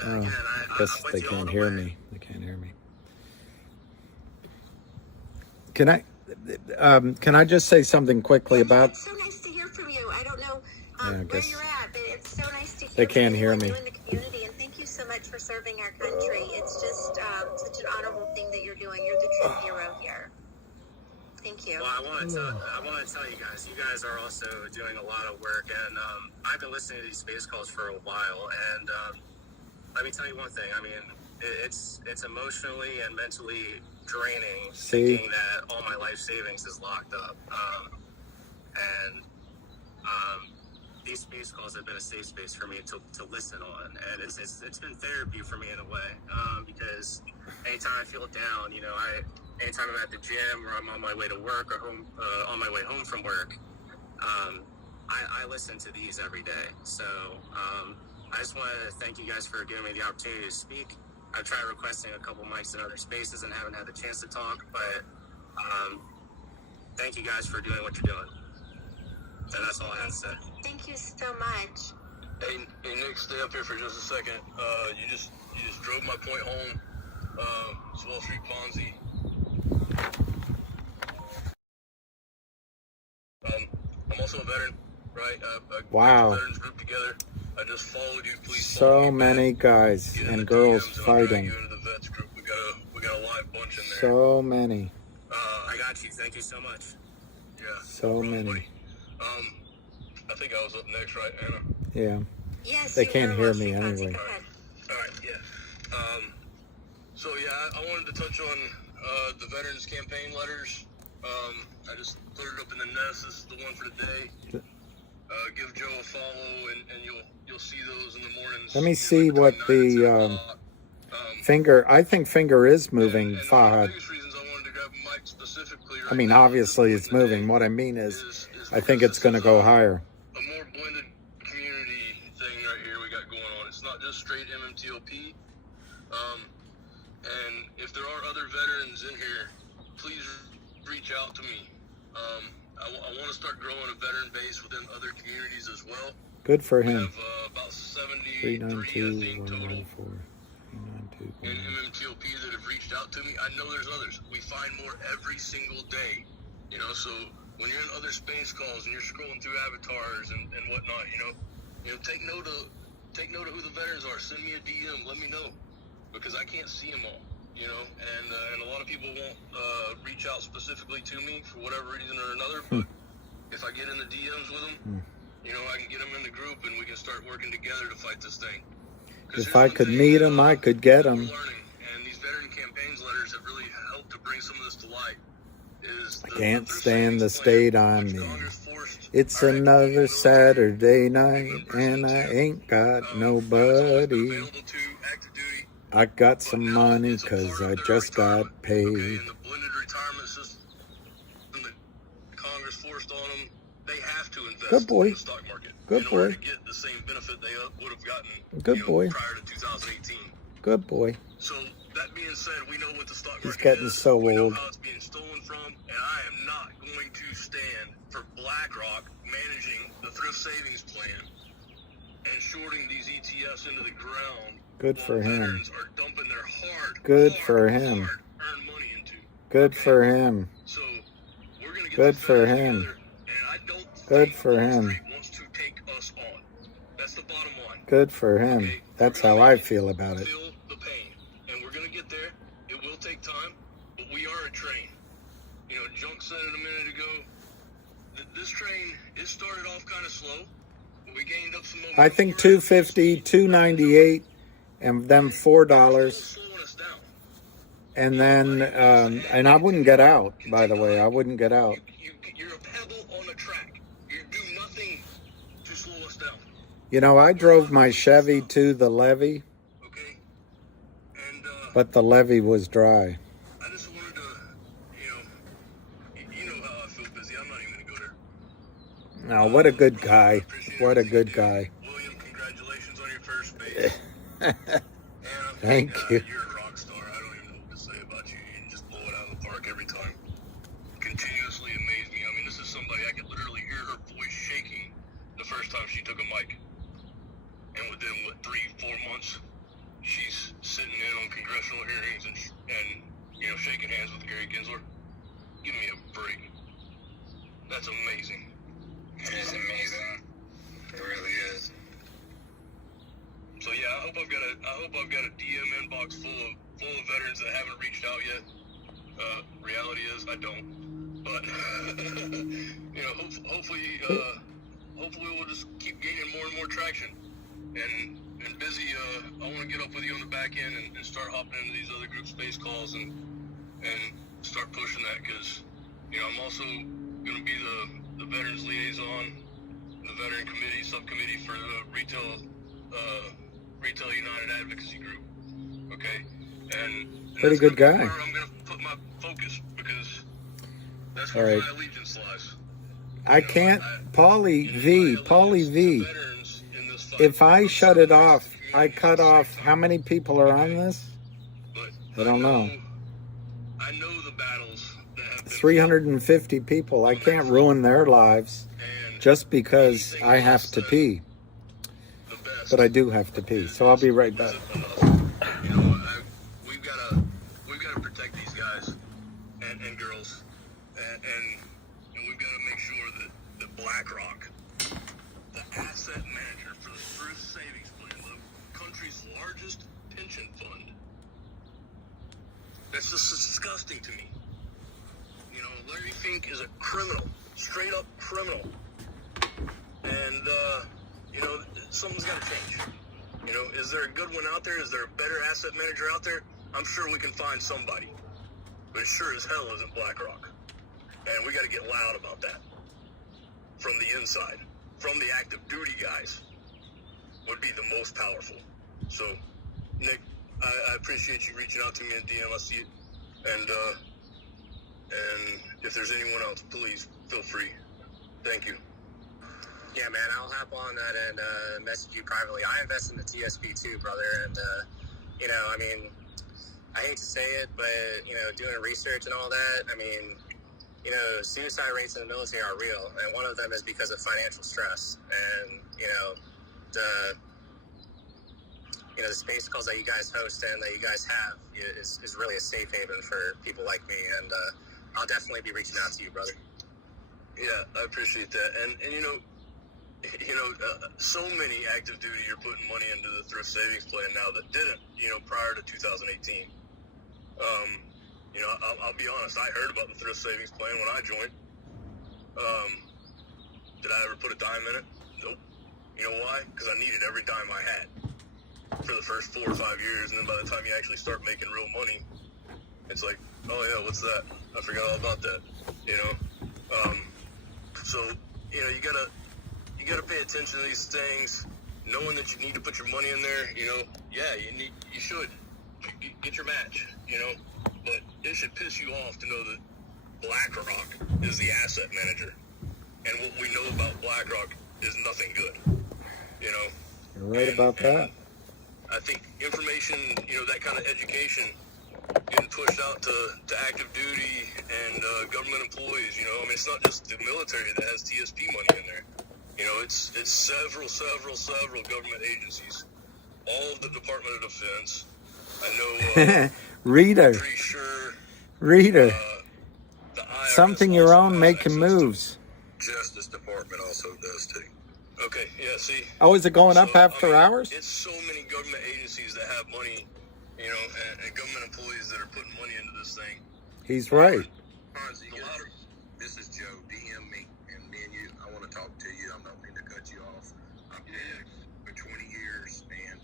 I guess they can't hear me. They can't hear me. Can I just say something quickly about? It's so nice to hear from you. I don't know where you're at, but it's so nice to hear. They can't hear from me. you in the community, and thank you so much for serving our country. It's just such an honorable thing that you're doing. You're the true hero here. Thank you. Well, I want to tell you guys are also doing a lot of work, and I've been listening to these space calls for a while, and let me tell you one thing. I mean, it's emotionally and mentally draining thinking that all my life savings is locked up, and these space calls have been a safe space for me to listen on, and it's been therapy for me in a way, because anytime I feel down, anytime I'm at the gym or I'm on my way to work or on my way home from work, I listen to these every day. So I just want to thank you guys for giving me the opportunity to speak. I've tried requesting a couple mics in other spaces and haven't had the chance to talk, but thank you guys for doing what you're doing. And that's all I have to say. Thank you so much. Hey Nick, stay up here for just a second. You just drove my point home. It's Wall Street Ponzi. I'm also a veteran, right? I Wow. Veterans group together. I just followed you. Please. So many guys and girls fighting. You into the vets group. We got a live bunch in there. So many. I got you. Thank you so much. Yeah. So many. I think I was up next, right, Anna? Yeah. Yes. They can't hear me anyway. All right. Yeah. So yeah, I wanted to touch on the veterans campaign letters. I just put it up in the nest. This is the one for today. Give Joe a follow, and you'll see those in the mornings. Let me see what the finger. I think finger is moving, Fahad. I mean, obviously it's moving. What I mean is, I think it's going to go higher. A more blended community thing right here we got going on. It's not just straight MMTLP. And if there are other veterans in here, please reach out to me. I want to start growing a veteran base within other communities as well. Good for him. We have about 73, I think, total in MMTLP that have reached out to me. I know there's others. We find more every single day. You know, so when you're in other space calls and you're scrolling through avatars and whatnot, you know, take note of who the veterans are. Send me a DM. Let me know, because I can't see them all. You know, and a lot of people won't reach out specifically to me for whatever reason or another. But if I get in the DMs with them, you know, I can get them in the group and we can start working together to fight this thing. If I could meet them, I could get them. And these veteran campaigns letters have really helped to bring some of this to light. I can't stand the state I'm in. It's another Saturday night and I ain't got nobody. I got some money because I just got paid. And the blended retirement system that Congress forced on them, they have to invest in the stock market in order to get the same benefit they would have gotten prior to 2018. Good boy. So that being said, we know what the stock market He's getting is. so we know old. how it's being stolen from, and I am not going to stand for BlackRock managing the thrift savings plan and shorting these ETFs into the ground. Good for him. Are dumping their Good for him. earned money into. Good for him. So we're gonna get Good for him. Good for him. wants to take us on. That's the bottom line. Good for him. That's how I feel about it. Feel the pain, and we're gonna get there. It will take time, but we are a train. You know, Junk said it a minute ago. This train, it started off kind of slow. We gained up some momentum. I think $2.50, $2.98, and then $4. And then, and I wouldn't get out, by the way. I wouldn't get out. You're a pebble on a track. You do nothing to slow us down. You know, I drove my Chevy to the levee, but the levee was dry. I just wanted to, you know how I feel busy. I'm not even going to go there. No, what a good guy. What a good guy. William, congratulations on your first base. Thank you. You're a rock star. I don't even know what to say about you. You just blow it out of the park every time. Continuously amaze me. I mean, this is somebody I could literally hear her voice shaking the first time she took a mic. And within, 3-4 months, she's sitting in on congressional hearings and you know, shaking hands with Gary Gensler. Give me a break. That's amazing. It is amazing. It really is. So yeah, I hope I've got a DM inbox full of veterans that haven't reached out yet. Reality is I don't. But you know, hopefully we'll just keep gaining more and more traction. And busy, I want to get up with you on the back end and start hopping into these other group space calls and start pushing that, because you know, I'm also going to be the veterans liaison, the veteran committee subcommittee for the Retail United Advocacy Group. Okay, and pretty good guy. I'm going to put my focus, because that's All where right. my allegiance lies. I can't, Paulie V. If I shut it off, I cut off. How many people are on this? I don't know. I know the battles that have been 350 people. I can't ruin their lives just because I have to pee. But I do have to pee, so I'll be right back. You know, we've got to protect these guys and girls, and we've got to make sure that BlackRock, the asset manager for the Thrift Savings Plan, the country's largest pension fund, that's just disgusting to me. You know, Larry Fink is a criminal, straight up criminal, and you know, something's got to change. You know, is there a good one out there? Is there a better asset manager out there? I'm sure we can find somebody. But it sure as hell isn't BlackRock. And we got to get loud about that. From the inside. From the active duty guys. Would be the most powerful. So, Nick, I appreciate you reaching out to me in DM. I see it. And if there's anyone else, please feel free. Thank you. Yeah, man, I'll hop on that and message you privately. I invest in the TSP too, brother, and you know, I mean, I hate to say it, but you know, doing research and all that, I mean, you know, suicide rates in the military are real, and one of them is because of financial stress. And you know, the space calls that you guys host and that you guys have is really a safe haven for people like me, and I'll definitely be reaching out to you, brother. Yeah, I appreciate that, and you know, so many active duty are putting money into the thrift savings plan now that didn't, you know, prior to 2018. You know, I'll be honest, I heard about the thrift savings plan when I joined. Did I ever put a dime in it? Nope. You know why? Because I needed every dime I had for the first 4 or 5 years, and then by the time you actually start making real money, it's like, oh yeah, what's that? I forgot all about that. You know? So, you know, you gotta pay attention to these things, knowing that you need to put your money in there. You know, yeah, you should get your match. You know, but it should piss you off to know that BlackRock is the asset manager, and what we know about BlackRock is nothing good. You know, you're right about that. I think information, you know, that kind of education getting pushed out to active duty and government employees. You know, I mean, it's not just the military that has TSP money in there. You know, it's several government agencies, all of the Department of Defense. I know. Reader. Pretty sure. Reader. The IRS something your own, making moves. Justice Department also does too. Okay, yeah. See. Oh, is it going up after hours? It's so many government agencies that have money, you know, and government employees that are putting money into this thing. He's right. This is Joe. DM me, and me and you. I want to talk to you. I'm not meaning to cut you off. I've been for 20 years, and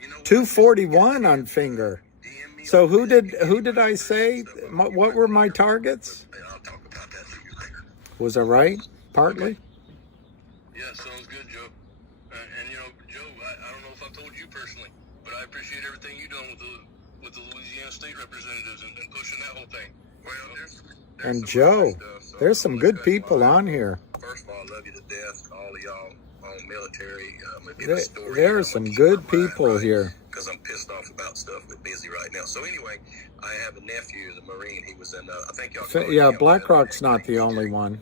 you know. 241 on finger. So who did I say? What were my targets? I'll talk about that to you later. Was I right? Partly. Yeah, sounds good, Joe. And you know, Joe, I don't know if I've told you personally, but I appreciate everything you've done with the Louisiana State representatives and pushing that whole thing. Well, there's And Joe, there's some good people on here. First of all, I love you to death, all of y'all on military. There are some good people here. Because I'm pissed off about stuff with busy right now. So anyway, I have a nephew, the Marine. He was in, I think y'all. Yeah, BlackRock's not the only one.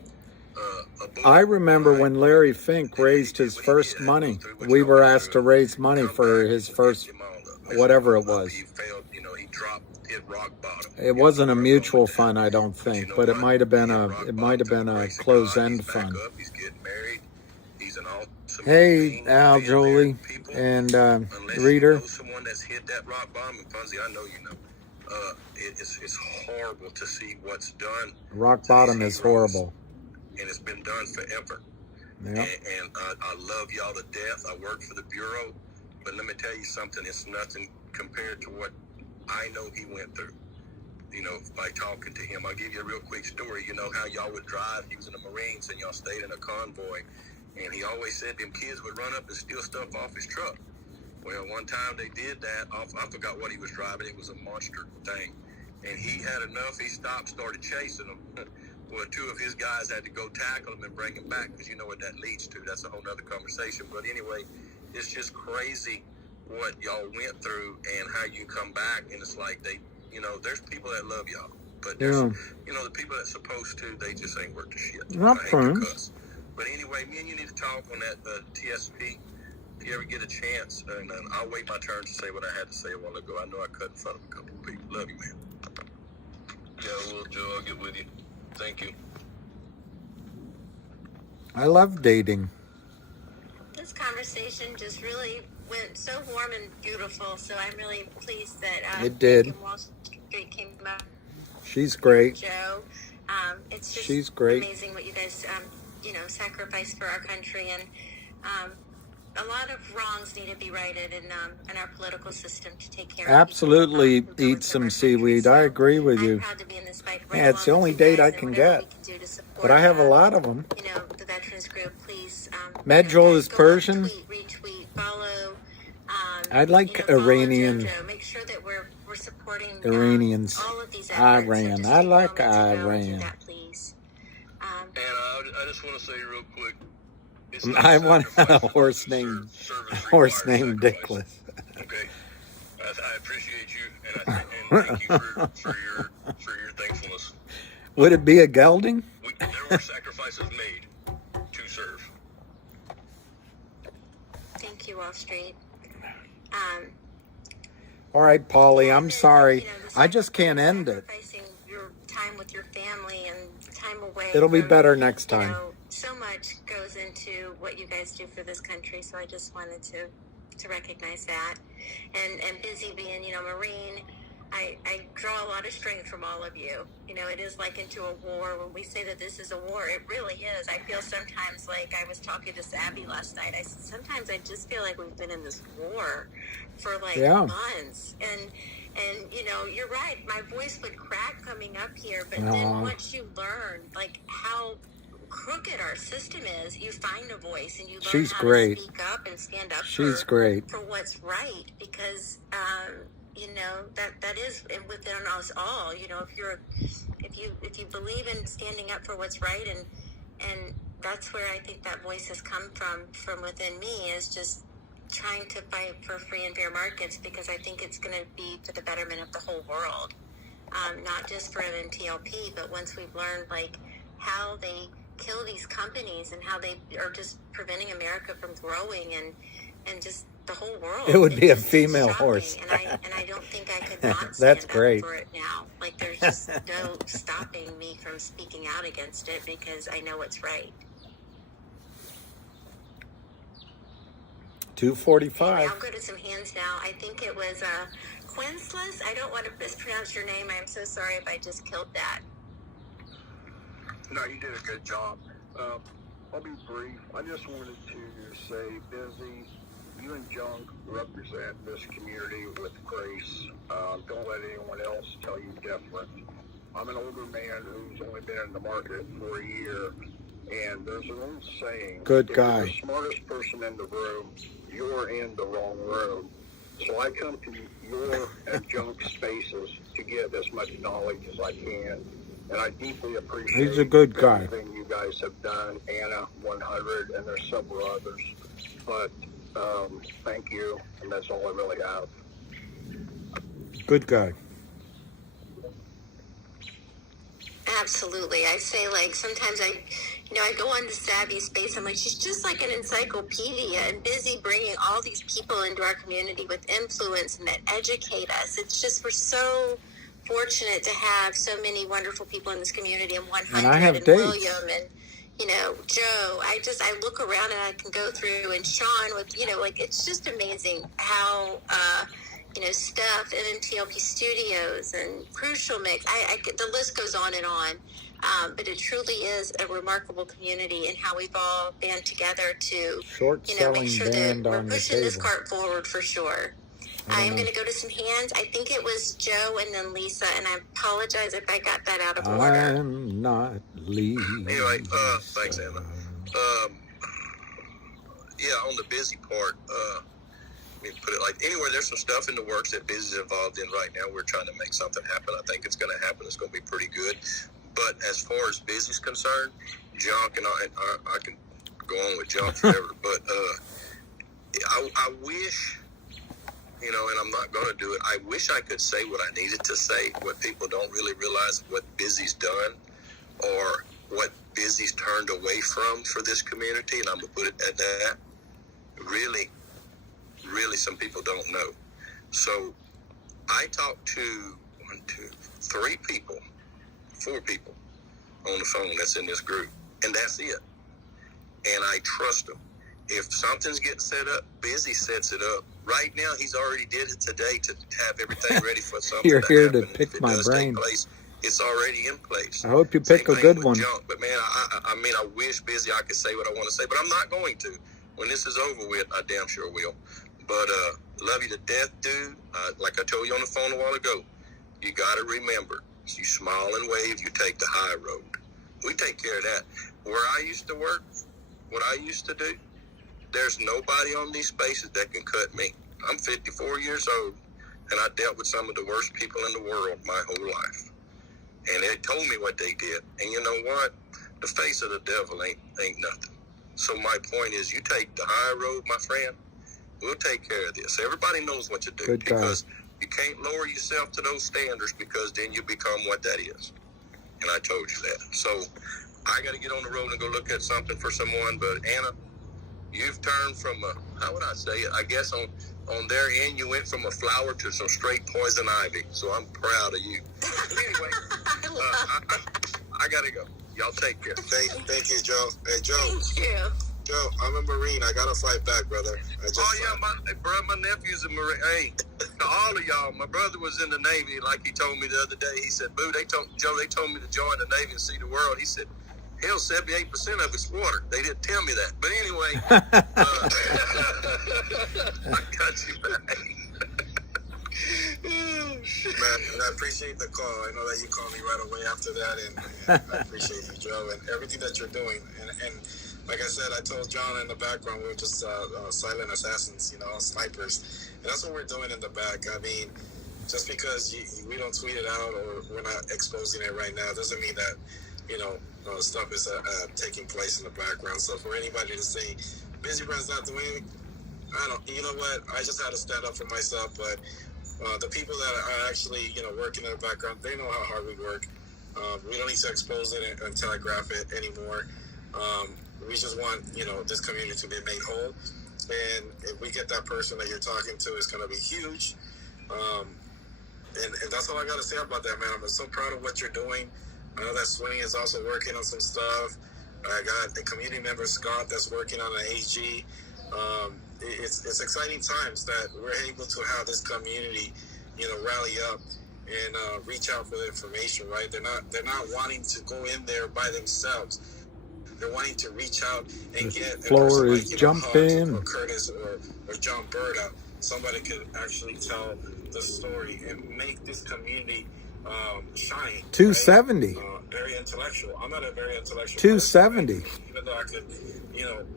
I remember when Larry Fink raised his first money. We were asked to raise money for his first, whatever it was. He failed, you know, he hit rock bottom. It wasn't a mutual fund, I don't think, but it might have been a closed-end fund. He's getting married. He's an awesome. Hey, Al, Jolie, and Reader. Someone that's hit that rock bottom, and Funzy, I know you know. It's horrible to see what's done. Rock bottom is horrible. And it's been done forever. Yeah. And I love y'all to death. I work for the Bureau, but let me tell you something. It's nothing compared to what I know he went through. You know, by talking to him. I'll give you a real quick story. You know how y'all would drive. He was in the Marines, and y'all stayed in a convoy. And he always said them kids would run up and steal stuff off his truck. Well, one time they did that. I forgot what he was driving. It was a monster thing. and he had enough. He stopped, started chasing him. Well, two of his guys had to go tackle him and bring him back, because you know what that leads to. That's a whole nother conversation. But anyway, it's just crazy what y'all went through and how you come back. And it's like there's people that love y'all, but there's the people that's supposed to, they just ain't worth the shit. Not fun. But anyway, me and you need to talk on that TSP if you ever get a chance, and I'll wait my turn to say what I had to say a while ago. I know I cut in front of a couple of people. Love you, man. Yeah, well, Joe, I'll get with you. Thank you. I love dating. This conversation just really went so warm and beautiful, so I'm really pleased that It did. Wall Street came out. She's great. Joe, it's just She's great. Amazing what you guys sacrificed for our country, and a lot of wrongs need to be righted in our political system to take care of Absolutely eat some seaweed. I agree with you. I'm proud to be in this fight right Yeah, it's the along only with you date guys, I and can whatever get. we can do to support, But I have a lot of them. the veterans group, please. Medjool is go Persian. Tweet, retweet, follow. I'd like follow Iranian. JoJo. Make sure that we're supporting Iranians. all of these efforts. Iran. So I like do Iran. that, please. And I just want to say real quick, I want a horse named Dickless. Okay, I appreciate you, and thank you for your thankfulness. Would it be a gelding? There were sacrifices made to serve. Thank you, Wall Street. All right, Paulie, I'm sorry. I just can't end it. Sacrificing your time with your family and time away. It'll be from, better next time. So much goes into what you guys do for this country, so I just wanted to recognize that. And busy being, Marine, I draw a lot of strength from all of you. It is like into a war. When we say that this is a war, it really is. I feel sometimes like I was talking to Sabby last night. Sometimes I just feel like we've been in this war for months. And you're right. My voice would crack coming up here, but then once you learn how crooked our system is, you find a voice and you learn how to speak up and stand up for what's right, because that is within us all. If you believe in standing up for what's right, and that's where I think that voice has come from within me, is just trying to fight for free and fair markets, because I think it's going to be for the betterment of the whole world, not just for MMTLP, but once we've learned how they kill these companies and how they are just preventing America from growing and just the whole world. It would be a just female shocking. horse. And I don't think I could not That's stand great. up for it now. There's just no stopping me from speaking out against it, because I know it's right. 2:45. I'll go to some hands now. I think it was Quinsless. I don't want to mispronounce your name. I'm so sorry if I just killed that. No, you did a good job. I'll be brief. I just wanted to say, Busy, you and Junk represent this community with grace. Don't let anyone else tell you different. I'm an older man who's only been in the market for a year, and there's an old saying. Good guy. If you're the smartest person in the room, you're in the wrong room. So I come to your and Junk spaces to get as much knowledge as I can. And I deeply appreciate He's a good guy. everything you guys have done, Anna 100, and there's several others. But thank you, and that's all I really have. Good guy. Absolutely. I say, sometimes I go on to Savvy Space. I'm like, she's just like an encyclopedia and busy bringing all these people into our community with influence and that educate us. It's just, we're so fortunate to have so many wonderful people in this community, and 100 And I have and dates. William and Joe. I look around and I can go through, and Sean with it's just amazing how Steph and MTLP Studios and Crucial Mix. The list goes on and on. But it truly is a remarkable community, and how we've all band together to make sure that we're pushing this cart forward for sure. I am going to go to some hands. I think it was Joe and then Lisa, and I apologize if I got that out of order. I'm not leaving. Anyway, thanks, Anna. Yeah, on the busy part, put it like, anyway, there's some stuff in the works that Biz is involved in right now. We're trying to make something happen. I think it's going to happen. It's going to be pretty good. But as far as Biz is concerned, Junk, and I can go on with Junk forever, but I wish, you know, and I'm not going to do it, I wish I could say what I needed to say. What people don't really realize what Busy's done or what Busy's turned away from for this community, and I'm going to put it at that. Really, some people don't know. So I talked to 4 people on the phone that's in this group, and that's it. And I trust them. If something's getting set up, Busy sets it up. Right now, he's already did it today to have everything ready for something. You're here to happen. pick my brain. Place, it's already in place. I hope you pick a good one. Junk. But man, I mean, I wish Busy I could say what I want to say, but I'm not going to. When this is over with, I damn sure will. But love you to death, dude. Like I told you on the phone a while ago, you got to remember, you smile and wave, you take the high road. We take care of that. Where I used to work, what I used to do, there's nobody on these spaces that can cut me. I'm 54 years old, and I dealt with some of the worst people in the world my whole life. And they told me what they did. And you know what? The face of the devil ain't nothing. So my point is, you take the high road, my friend. We'll take care of this. Everybody knows what to do. Good because you can't lower yourself to those standards, because then you become what that is. And I told you that. So I got to get on the road and go look at something for someone. But Anna, you've turned from how would I say it? I guess on their end, you went from a flower to some straight poison ivy. So I'm proud of you. But anyway, I got to go. Y'all take care. Thank you, Joe. Hey, Joe. Thank you. Joe, I'm a Marine. I gotta fight back, brother. My nephew's a Marine. Hey, to all of y'all, my brother was in the Navy, like he told me the other day. He said, "Boo, they told me to join the Navy and see the world." He said, "Hell, 78% of it's water." They didn't tell me that, but anyway, I got you back. Man, and I appreciate the call. I know that you called me right away after that, and I appreciate you, Joe, and everything that you're doing. And like I said, I told John in the background, we were just silent assassins, snipers. And that's what we're doing in the back. I mean, just because we don't tweet it out or we're not exposing it right now doesn't mean that, stuff is taking place in the background. So for anybody to say, Busy Brand's not doing anything, you know what? I just had to stand up for myself, but the people that are actually, working in the background, they know how hard we work. We don't need to expose it and telegraph it anymore. We just want, this community to be made whole. And if we get that person that you're talking to, it's going to be huge. And that's all I got to say about that, man. I'm so proud of what you're doing. I know that Swing is also working on some stuff. I got the community member, Scott, that's working on an AG. It's exciting times that we're able to have this community, rally up and reach out for the information, right? They're not wanting to go in there by themselves. They're wanting to reach out and get floor is jumping. Or Curtis or John Berta. Somebody could actually tell the story and make this community shine. 270. Right? Very intellectual. I'm not a very intellectual 270. Person, right? Even though I could,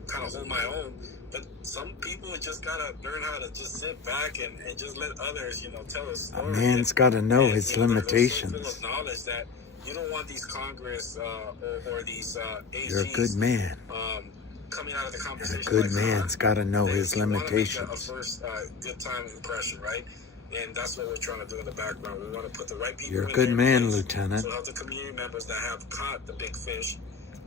kind of hold my own. But some people just gotta learn how to just sit back and just let others, tell a story. A man's got to know his limitations. Full of knowledge that you don't want these Congress or these AGs. You're a good man. Coming out of the conversation. A good man's got to know his limitations. Want to make a first good time impression, right? And that's what we're trying to do in the background. We want to put the right people. You're a good man, Lieutenant. So help the community members that have caught the big fish.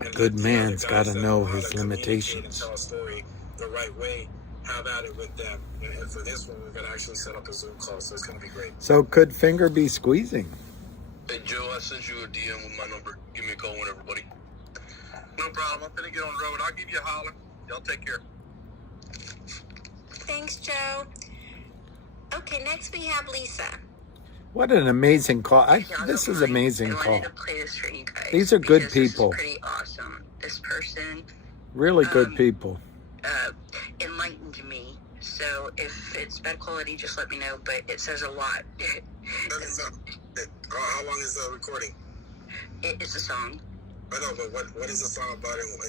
A good man's got to know his limitations. And tell a story the right way. Have at it with them. And for this one, we're going to actually set up a Zoom call, so it's going to be great. So could Finger be squeezing? Hey, Joe, I sent you a DM with my number. Give me a call whenever, buddy. No problem. I'm going to get on the road. I'll give you a holler. Y'all take care. Thanks, Joe. Okay, next we have Lisa. What an amazing call. This is amazing call. I wanted to play this for you guys. These are good people. This is pretty awesome. This person really good people. Enlightened me. So if it's bad quality, just let me know. But it says a lot. How long is the recording? It's a song. I know, but what is the song about and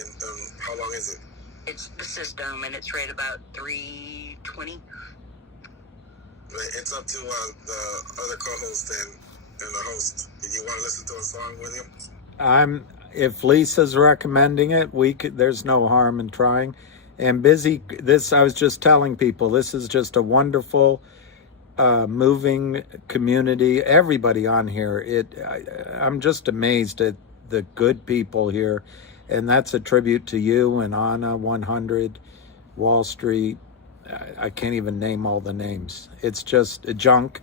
how long is it? It's the system, and it's right about 3:20. It's up to the other co-host and the host. Did you want to listen to a song, William? If Lisa's recommending it, there's no harm in trying. And I was just telling people, this is just a wonderful, moving community. Everybody on here, I'm just amazed at the good people here. And that's a tribute to you and Anna 100, Wall Street. I can't even name all the names. It's just a junk.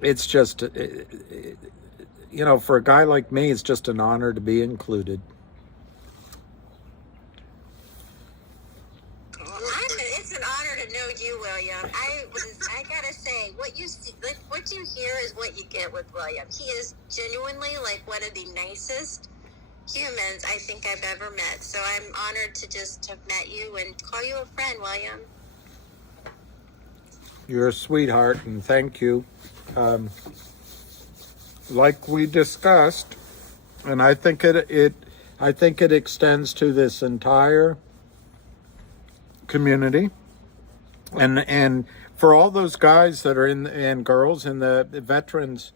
It's just, for a guy like me, it's just an honor to be included. It's an honor to know you, William. I gotta say, what you hear is what you get with William. He is genuinely like one of the nicest humans I think I've ever met. So I'm honored to just have met you and call you a friend, William. You're a sweetheart, and thank you. Like we discussed, and I think it extends to this entire community, and for all those guys that are and girls and the veterans.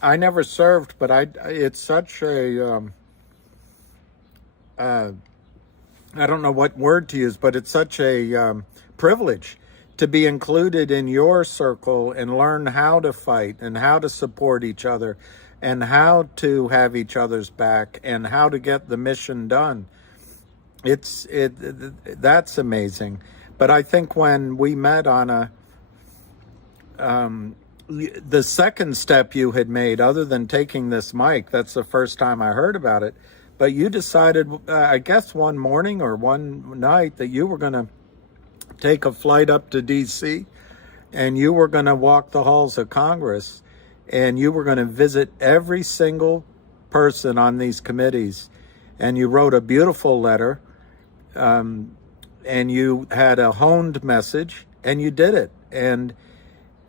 I never served, but it's such a I don't know what word to use, but it's such a privilege to be included in your circle and learn how to fight and how to support each other and how to have each other's back and how to get the mission done. That's amazing. But I think when we met, Anna, the second step you had made, other than taking this mic, that's the first time I heard about it, but you decided, I guess one morning or one night, that you were going to take a flight up to D.C. and you were going to walk the halls of Congress and you were going to visit every single person on these committees. And you wrote a beautiful letter, and you had a honed message, and you did it. And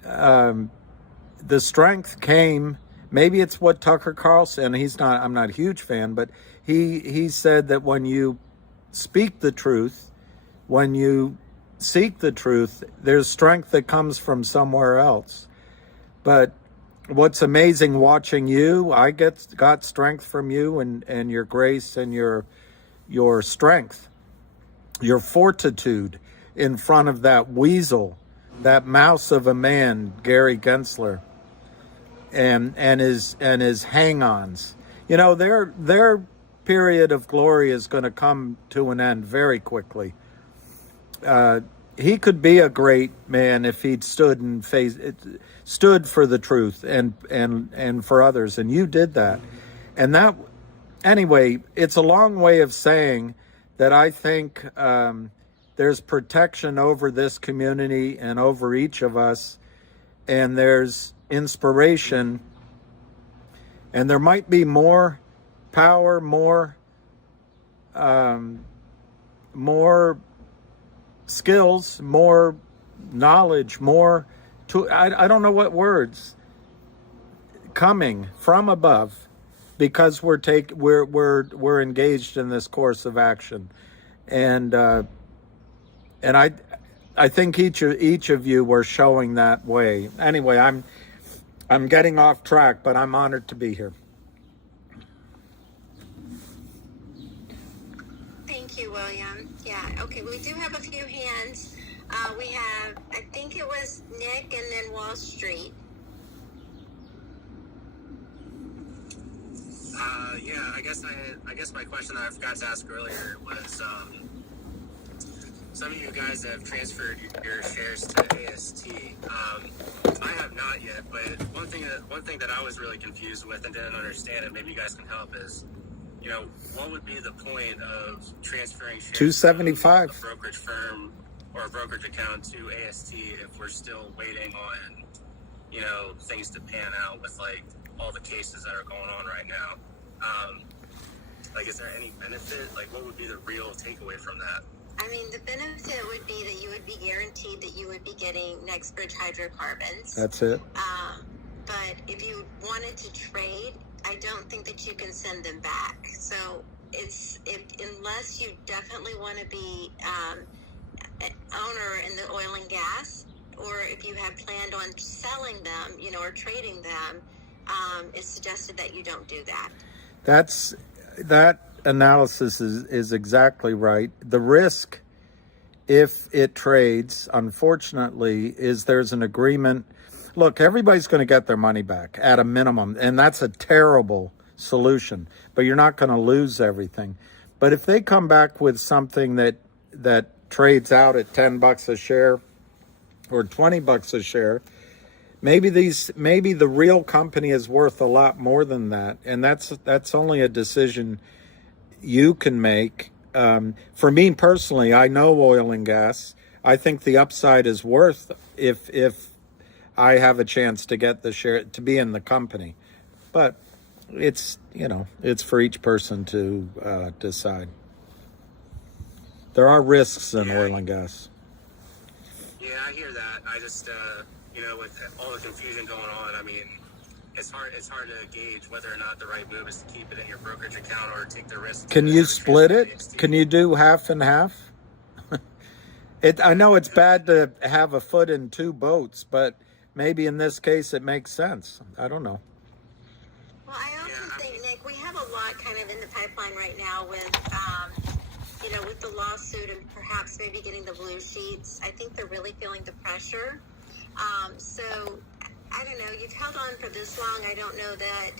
the strength came, maybe it's what Tucker Carlson, I'm not a huge fan, but he said that when you speak the truth, when you seek the truth, there's strength that comes from somewhere else. But what's amazing watching you, I got strength from you and your grace and your strength, your fortitude in front of that weasel, that mouse of a man, Gary Gensler, and his hang-ons. Their period of glory is going to come to an end very quickly. He could be a great man if he'd stood for the truth and for others, and you did that. And that, anyway, it's a long way of saying that I think there's protection over this community and over each of us, and there's inspiration, and there might be more power, more skills, more knowledge, more I don't know what words coming from above, because we're engaged in this course of action, and I think each of you were showing that way. Anyway, I'm getting off track, but I'm honored to be here. Thank you, William. Yeah, okay, we do have a few hands. We have, I think it was Nick and then Wall Street. Yeah, I guess my question that I forgot to ask earlier was, some of you guys have transferred your shares to AST. I have not yet, but one thing that I was really confused with and didn't understand, and maybe you guys can help, is, what would be the point of transferring shares $275 from a brokerage firm or a brokerage account to AST if we're still waiting on, things to pan out with all the cases that are going on right now? Is there any benefit? What would be the real takeaway from that? I mean, the benefit would be that you would be guaranteed that you would be getting Nextbridge hydrocarbons. That's it. But if you wanted to trade, I don't think that you can send them back. So unless you definitely want to be an owner in the oil and gas, or if you you had planned on selling them, or trading them, it's suggested that you don't do that. That analysis is exactly right. The risk, if it trades, unfortunately, is there's an agreement. Look, everybody's going to get their money back at a minimum, and that's a terrible solution, but you're not going to lose everything. But if they come back with something that trades out at $10 a share or $20 a share, maybe the real company is worth a lot more than that, and that's only a decision you can make. For me personally, I know oil and gas. I think the upside is worth if I have a chance to get the share to be in the company, but it's for each person to decide. There are risks in oil and gas. Yeah, I hear that. I just with all the confusion going on, I mean, it's hard to gauge whether or not the right move is to keep it in your brokerage account or take the risk. Can you split it? Can you do half and half? I know it's bad to have a foot in two boats, but maybe in this case it makes sense. I don't know. Well, I also think, Nick, we have a lot kind of in the pipeline right now with, with the lawsuit and perhaps maybe getting the blue sheets. I think they're really feeling the pressure. So I don't know. You've held on for this long. I don't know that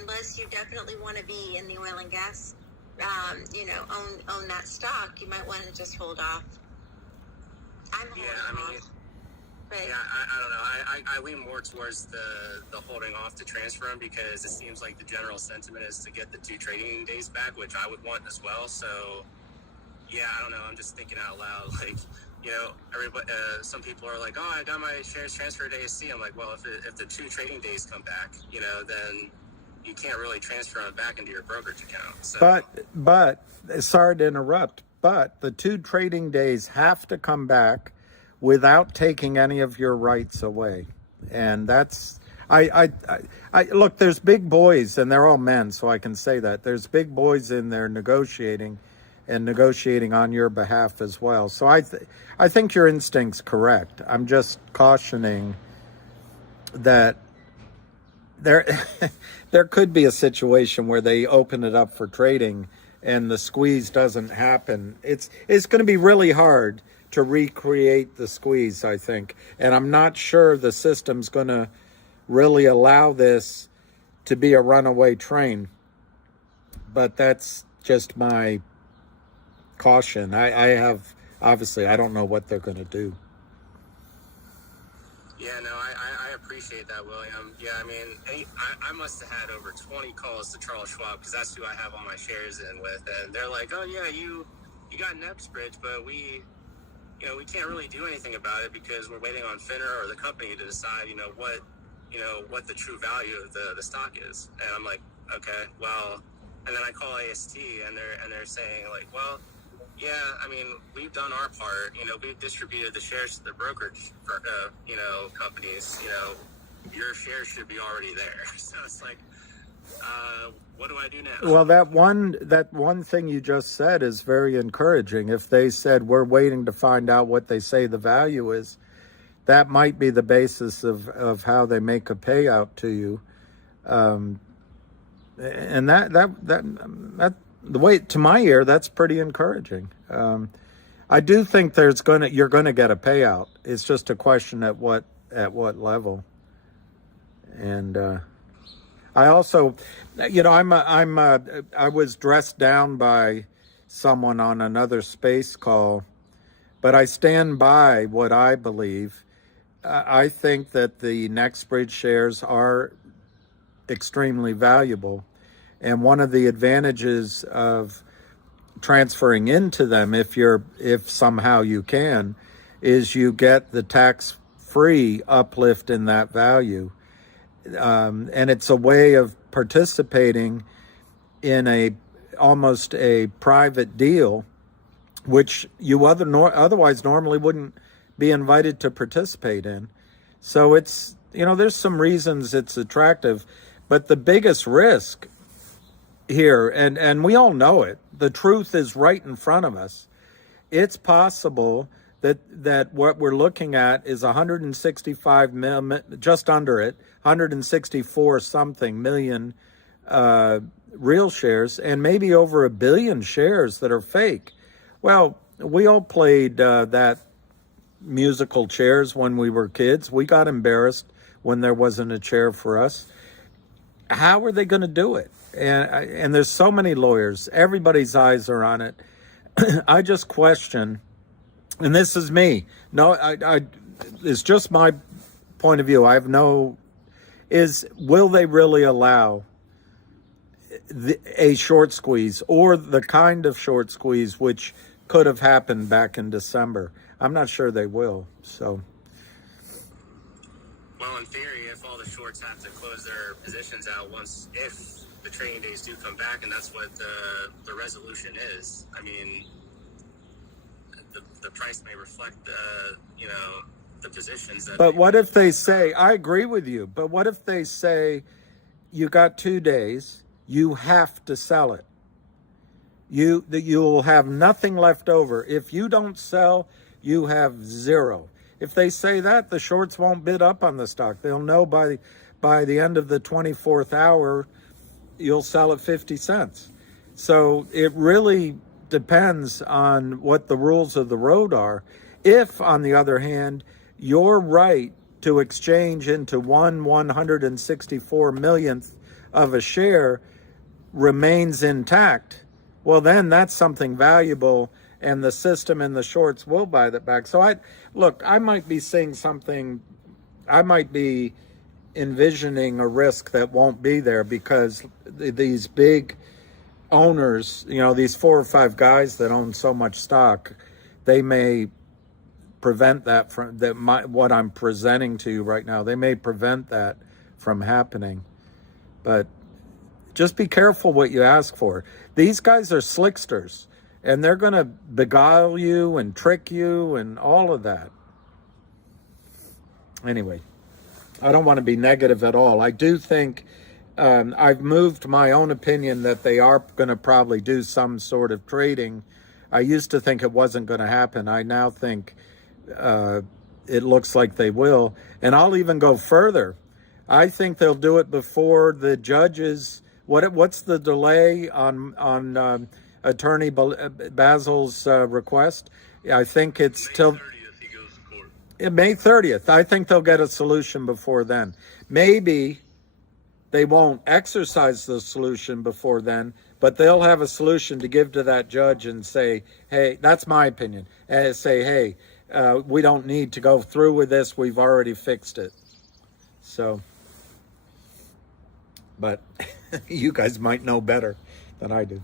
unless you definitely want to be in the oil and gas, own that stock, you might want to just hold off. I'm holding off. But I don't know. I lean more towards the holding off to transfer them because it seems like the general sentiment is to get the 2 trading days back, which I would want as well. So, yeah, I don't know. I'm just thinking out loud. Like, everybody. Some people are like, "Oh, I got my shares transferred to ASC." I'm like, well, if the 2 trading days come back, then you can't really transfer them back into your brokerage account. So. But sorry to interrupt. But the 2 trading days have to come back without taking any of your rights away. And that's, I look, there's big boys, and they're all men, so I can say that. There's big boys in there negotiating on your behalf as well. So I think your instinct's correct. I'm just cautioning that there could be a situation where they open it up for trading and the squeeze doesn't happen. It's going to be really hard to recreate the squeeze, I think. And I'm not sure the system's going to really allow this to be a runaway train. But that's just my caution. Obviously, I don't know what they're going to do. Yeah, no, I appreciate that, William. Yeah, I mean, I must have had over 20 calls to Charles Schwab because that's who I have all my shares in with. And they're like, oh, yeah, you got an Epsbridge, but we can't really do anything about it because we're waiting on FINRA or the company to decide, what the true value of the stock is. And I'm like, okay, well, and then I call AST and they're saying like, well, yeah, I mean, we've done our part. We've distributed the shares to the brokerage, companies. Your shares should be already there. So it's like, what do I do now? Well, that one thing you just said is very encouraging. If they said we're waiting to find out what they say the value is, that might be the basis of how they make a payout to you. And that the way to my ear, that's pretty encouraging. I do think you're gonna get a payout. It's just a question at what level. And I also, I was dressed down by someone on another space call, but I stand by what I believe. I think that the NextBridge shares are extremely valuable. And one of the advantages of transferring into them, if somehow you can, is you get the tax-free uplift in that value. And it's a way of participating in almost a private deal, which you otherwise normally wouldn't be invited to participate in. So it's, there's some reasons it's attractive, but the biggest risk here, and we all know it, the truth is right in front of us. It's possible that what we're looking at is 165 million, just under it, 164 something million real shares, and maybe over 1 billion shares that are fake. Well, we all played that musical chairs when we were kids. We got embarrassed when there wasn't a chair for us. How are they going to do it? And there's so many lawyers. Everybody's eyes are on it. I just question, and this is me. No, it's just my point of view. I have no, will they really allow a short squeeze, or the kind of short squeeze which could have happened back in December? I'm not sure they will. So, well, in theory, if all the shorts have to close their positions out if the trading days do come back, and that's what the resolution is. I mean, the price may reflect the positions that. But what if they say, I agree with you, but what if they say, you got 2 days, you have to sell it. You'll have nothing left over. If you don't sell, you have zero. If they say that, the shorts won't bid up on the stock. They'll know by the end of the 24th hour, you'll sell at 50 cents. So it really depends on what the rules of the road are. If, on the other hand, your right to exchange into 1/164 millionth of a share remains intact, well, then that's something valuable, and the system and the shorts will buy that back. So I might be seeing something, I might be envisioning a risk that won't be there, because these big owners, these 4 or 5 guys that own so much stock, they may prevent that from what I'm presenting to you right now. They may prevent that from happening. But just be careful what you ask for. These guys are slicksters, and they're going to beguile you and trick you and all of that. Anyway, I don't want to be negative at all. I do think I've moved my own opinion that they are going to probably do some sort of trading. I used to think it wasn't going to happen. I now think it looks like they will. And I'll even go further. I think they'll do it before the judges. What's the delay on Attorney Basil's request? I think it's till May 30th. I think they'll get a solution before then. Maybe they won't exercise the solution before then, but they'll have a solution to give to that judge and say, hey, that's my opinion. And say, hey, we don't need to go through with this. We've already fixed it. So, but you guys might know better than I do.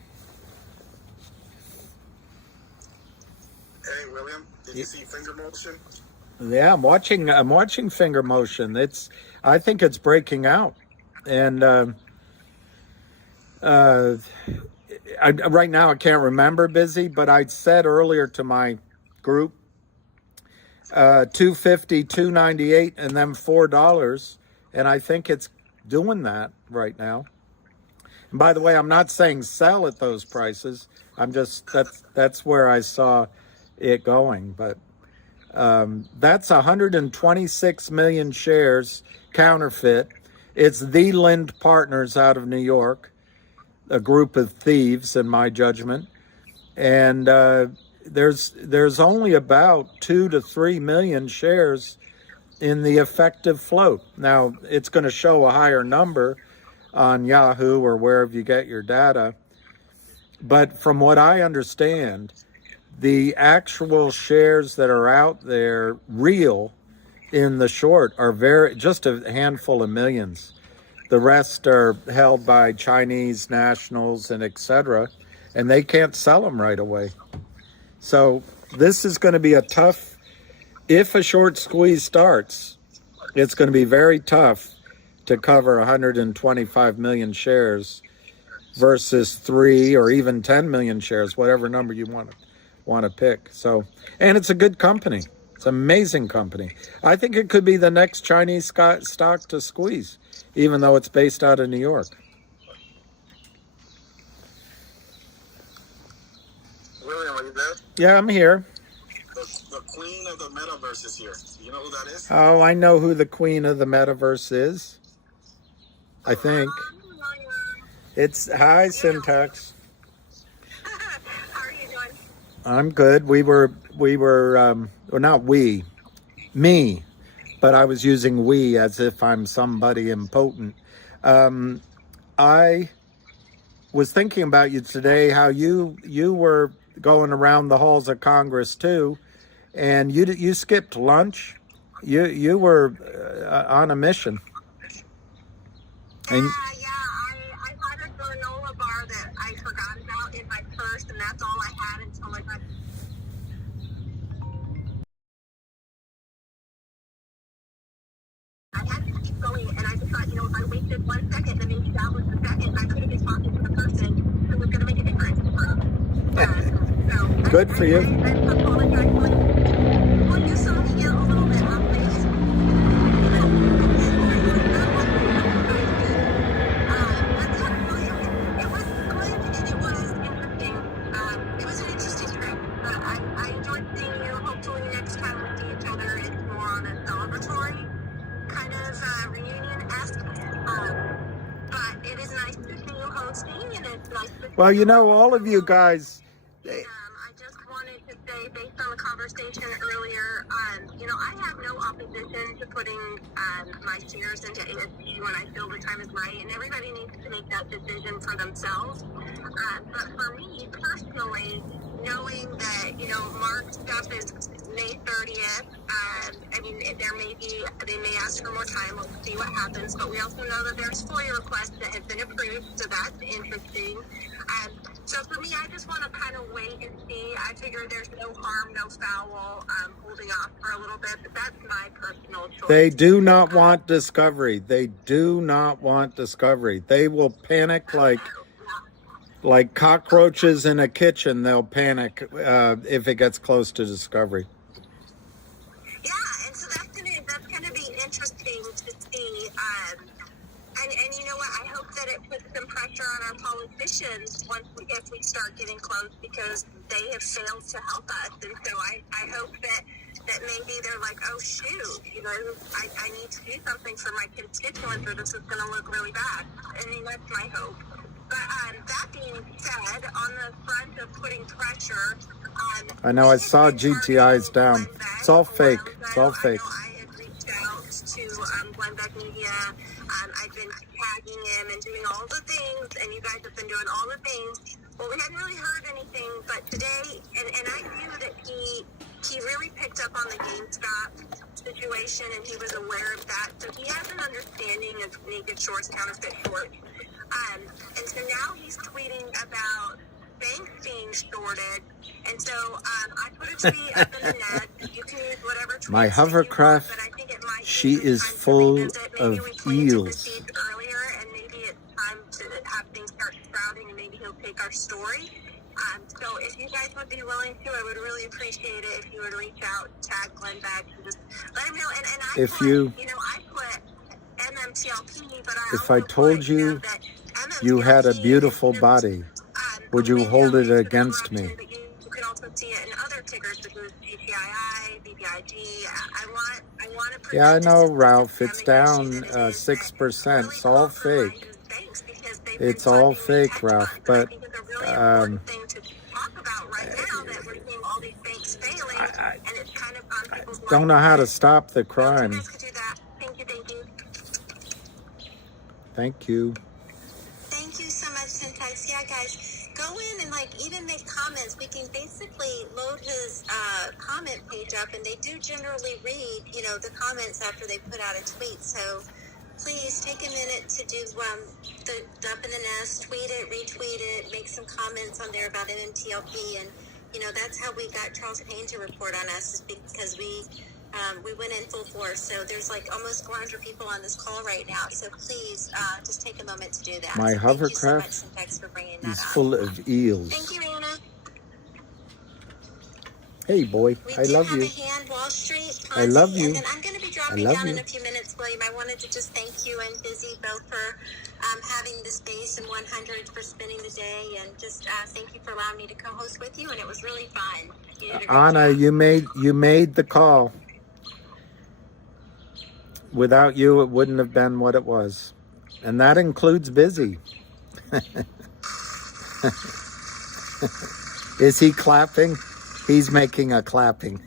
Hey, William, did you see finger motion? Yeah, I'm watching finger motion. I think it's breaking out. And right now I can't remember, Busy, but I said earlier to my group, 250, 298, and then $4, and I think it's doing that right now. And by the way, I'm not saying sell at those prices. I'm just that's where I saw it going. But that's 126 million shares counterfeit. It's the Lind Partners out of New York, a group of thieves, in my judgment. And there's only about 2 to 3 million shares in the effective float. Now, it's going to show a higher number on Yahoo or wherever you get your data. But from what I understand, the actual shares that are out there, real, in the short, are just a handful of millions. The rest are held by Chinese nationals and etc., and they can't sell them right away. So this is going to be a tough, if a short squeeze starts, it's going to be very tough to cover 125 million shares versus 3 or even 10 million shares, whatever number you want to pick. So, and it's a good company. It's an amazing company. I think it could be the next Chinese stock to squeeze, even though it's based out of New York. William, are you there? Yeah, I'm here. The queen of the metaverse is here. You know who that is? Oh, I know who the queen of the metaverse is. I think. It's, hi, Syntax. How are you doing? I'm good. We were, well, not we, me, but I was using we as if I'm somebody impotent. I was thinking about you today, how you were going around the halls of Congress too, and you skipped lunch. You were on a mission. And I had a granola bar that I forgot about in my purse, and that's all I had until I got. I had to keep going, and I just thought, if I wasted 1 second, then maybe that was the second. I could have been talking to the person who was going to make a difference. Good for you. I apologize. Well, you saw me get a little bit off base. It was good, and it was interesting. It was an interesting trip. I enjoyed seeing you. Hopefully next time we see each other, it's more on a celebratory kind of reunion-esque. But it is nice to see you hosting, and it's nice to see well, all of you guys. I just wanted to say, based on the conversation earlier, I have no opposition to putting my shares into ASC when I feel the time is right, and everybody needs to make that decision for themselves. But for me personally, knowing that, Mark's stuff is May 30th, they may ask for more time. We'll see what happens. But we also know that there's FOIA requests that have been approved, so that's interesting. So for me, I just want to kind of wait and see. I figure there's no harm, no foul, holding off for a little bit, but that's my personal choice. They do not want discovery. They do not want discovery. They will panic like cockroaches in a kitchen. They'll panic if it gets close to discovery. Yeah, and so that's gonna be interesting to see. And you know what? I hope that it puts some pressure on our politicians if we start getting close, because they have failed to help us. And so I hope that maybe they're like, oh shoot, I need to do something for my constituents, or this is going to look really bad. I mean, that's my hope. But that being said, on the front of putting pressure, I know I saw GTI's down. It's all fake. It's all fake. I had reached out to Glenn Beck Media. I've been tagging him and doing all the things, and you guys have been doing all the things. Well, we hadn't really heard anything, but today, and I knew that he really picked up on the GameStop situation, and he was aware of that. So he has an understanding of naked shorts, counterfeit shorts. And so now he's tweeting about banks being shorted. And so I put a tweet up in the net. You can use whatever tweets My hovercraft, but I think it might she is full of eels. Earlier, and maybe it's time to have things start sprouting, and maybe he'll take our story. So if you guys would be willing to, I would really appreciate it if you would reach out, tag Glenn back, and just let him know. And I If put, you- I put MMTLP, but If I told you you had a beautiful body, would you hold it against me? You can also see it in other tickers, such as GTII, BBIG. I want to. Yeah, I know, Ralph. It's down 6%. It's all fake. It's all fake, Ralph. But I don't know how to stop the crime. Thank you. Thank you so much, Syntax. Yeah, guys, go in and even make comments. We can basically load his comment page up, and they do generally read, the comments after they put out a tweet. So please take a minute to do the Up in the Nest, tweet it, retweet it, make some comments on there about MMTLP, and that's how we got Charles Payne to report on us, is because we went in full force. So there's almost 400 people on this call right now. So please just take a moment to do that. My hovercraft is full of eels. Thank you, Anna. Hey, boy, I love you. Hand, Wall Street, Ponzi, I love you. And then I'm going to be dropping I love down you. in a few minutes Yes, William, I wanted to just thank you and Busy both for having the space, and 100 for spending the day, and just thank you for allowing me to co-host with you, and it was really fun. You did a great Anna, job. you made the call. Without you, it wouldn't have been what it was. And that includes Busy. Is he clapping? He's making a clapping.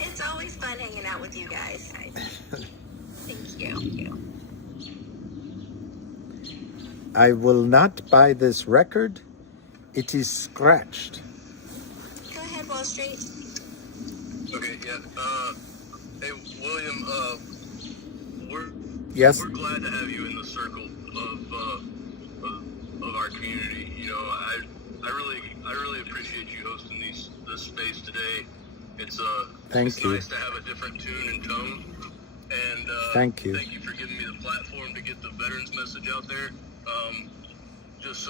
It's always fun hanging out with you guys. Thank you. I will not buy this record. It is scratched. Go ahead, Wall Street. Okay, yeah. Hey, William, we're glad to have you in the circle of our community. You know, I really appreciate you hosting this space today. It's Thank you. nice to have a different tune and tone. And Thank you. Thank you for giving me the platform to get the veterans message out there. Just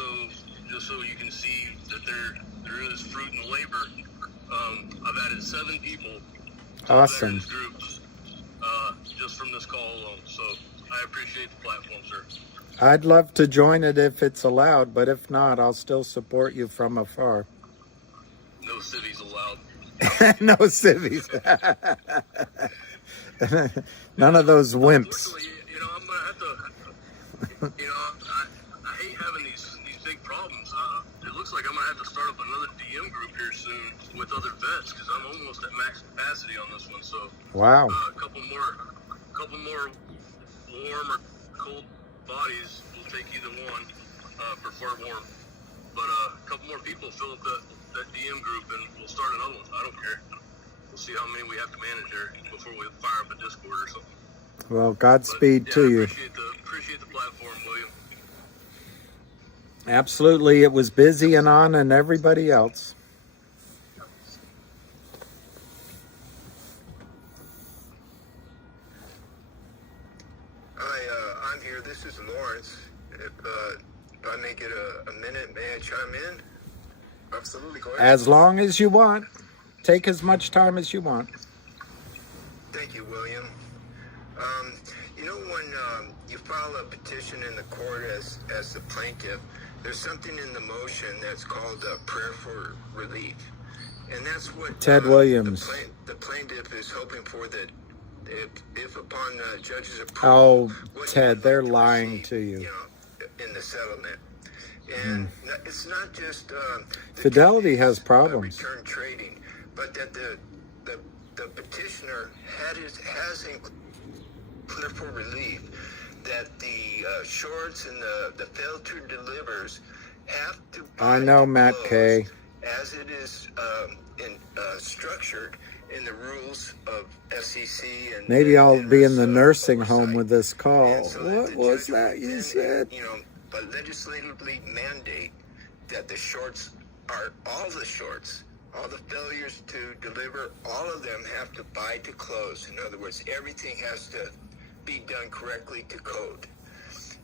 so you can see that there is fruit in the labor. I've added 7 people to Awesome. veterans groups just from this call alone. So I appreciate the platform, sir. I'd love to join it if it's allowed, but if not, I'll still support you from afar. No civvies allowed. No civvies. None of those wimps. You know, I'm gonna have to. You know, I hate having these big problems. It looks like I'm gonna have to start up another DM group here soon with other vets because I'm almost at max capacity on this one. So Wow. a couple more warm or cold bodies. We'll take either one. Prefer warm, but a couple more people fill up that DM group and we'll start another one. I don't care. We'll see how many we have to manage there before we fire up a Discord or something. Well, Godspeed to you. Appreciate the platform, William. Absolutely. It was Busy and on and everybody else. Hi, I'm here. This is Lawrence. If I may get a minute, may I chime in? Absolutely, go ahead. As long as you want. Take as much time as you want. Thank you, William. You know, when you file a petition in the court as the plaintiff, there's something in the motion that's called a prayer for relief. And that's what Ted Williams. The plaintiff is hoping for, that if upon the judge's approval, Oh, Ted, they're lying to you. In the settlement. And it's not just Fidelity has problems. return trading, but that the petitioner has included for relief that the shorts and the failed to delivers have to I know, Matt K. as it is structured in the rules of SEC. And Maybe I'll be in the nursing home with this call. What was that you said? You know, but legislatively mandate that the shorts are all the failures to deliver, all of them have to buy to close. In other words, everything has to be done correctly to code.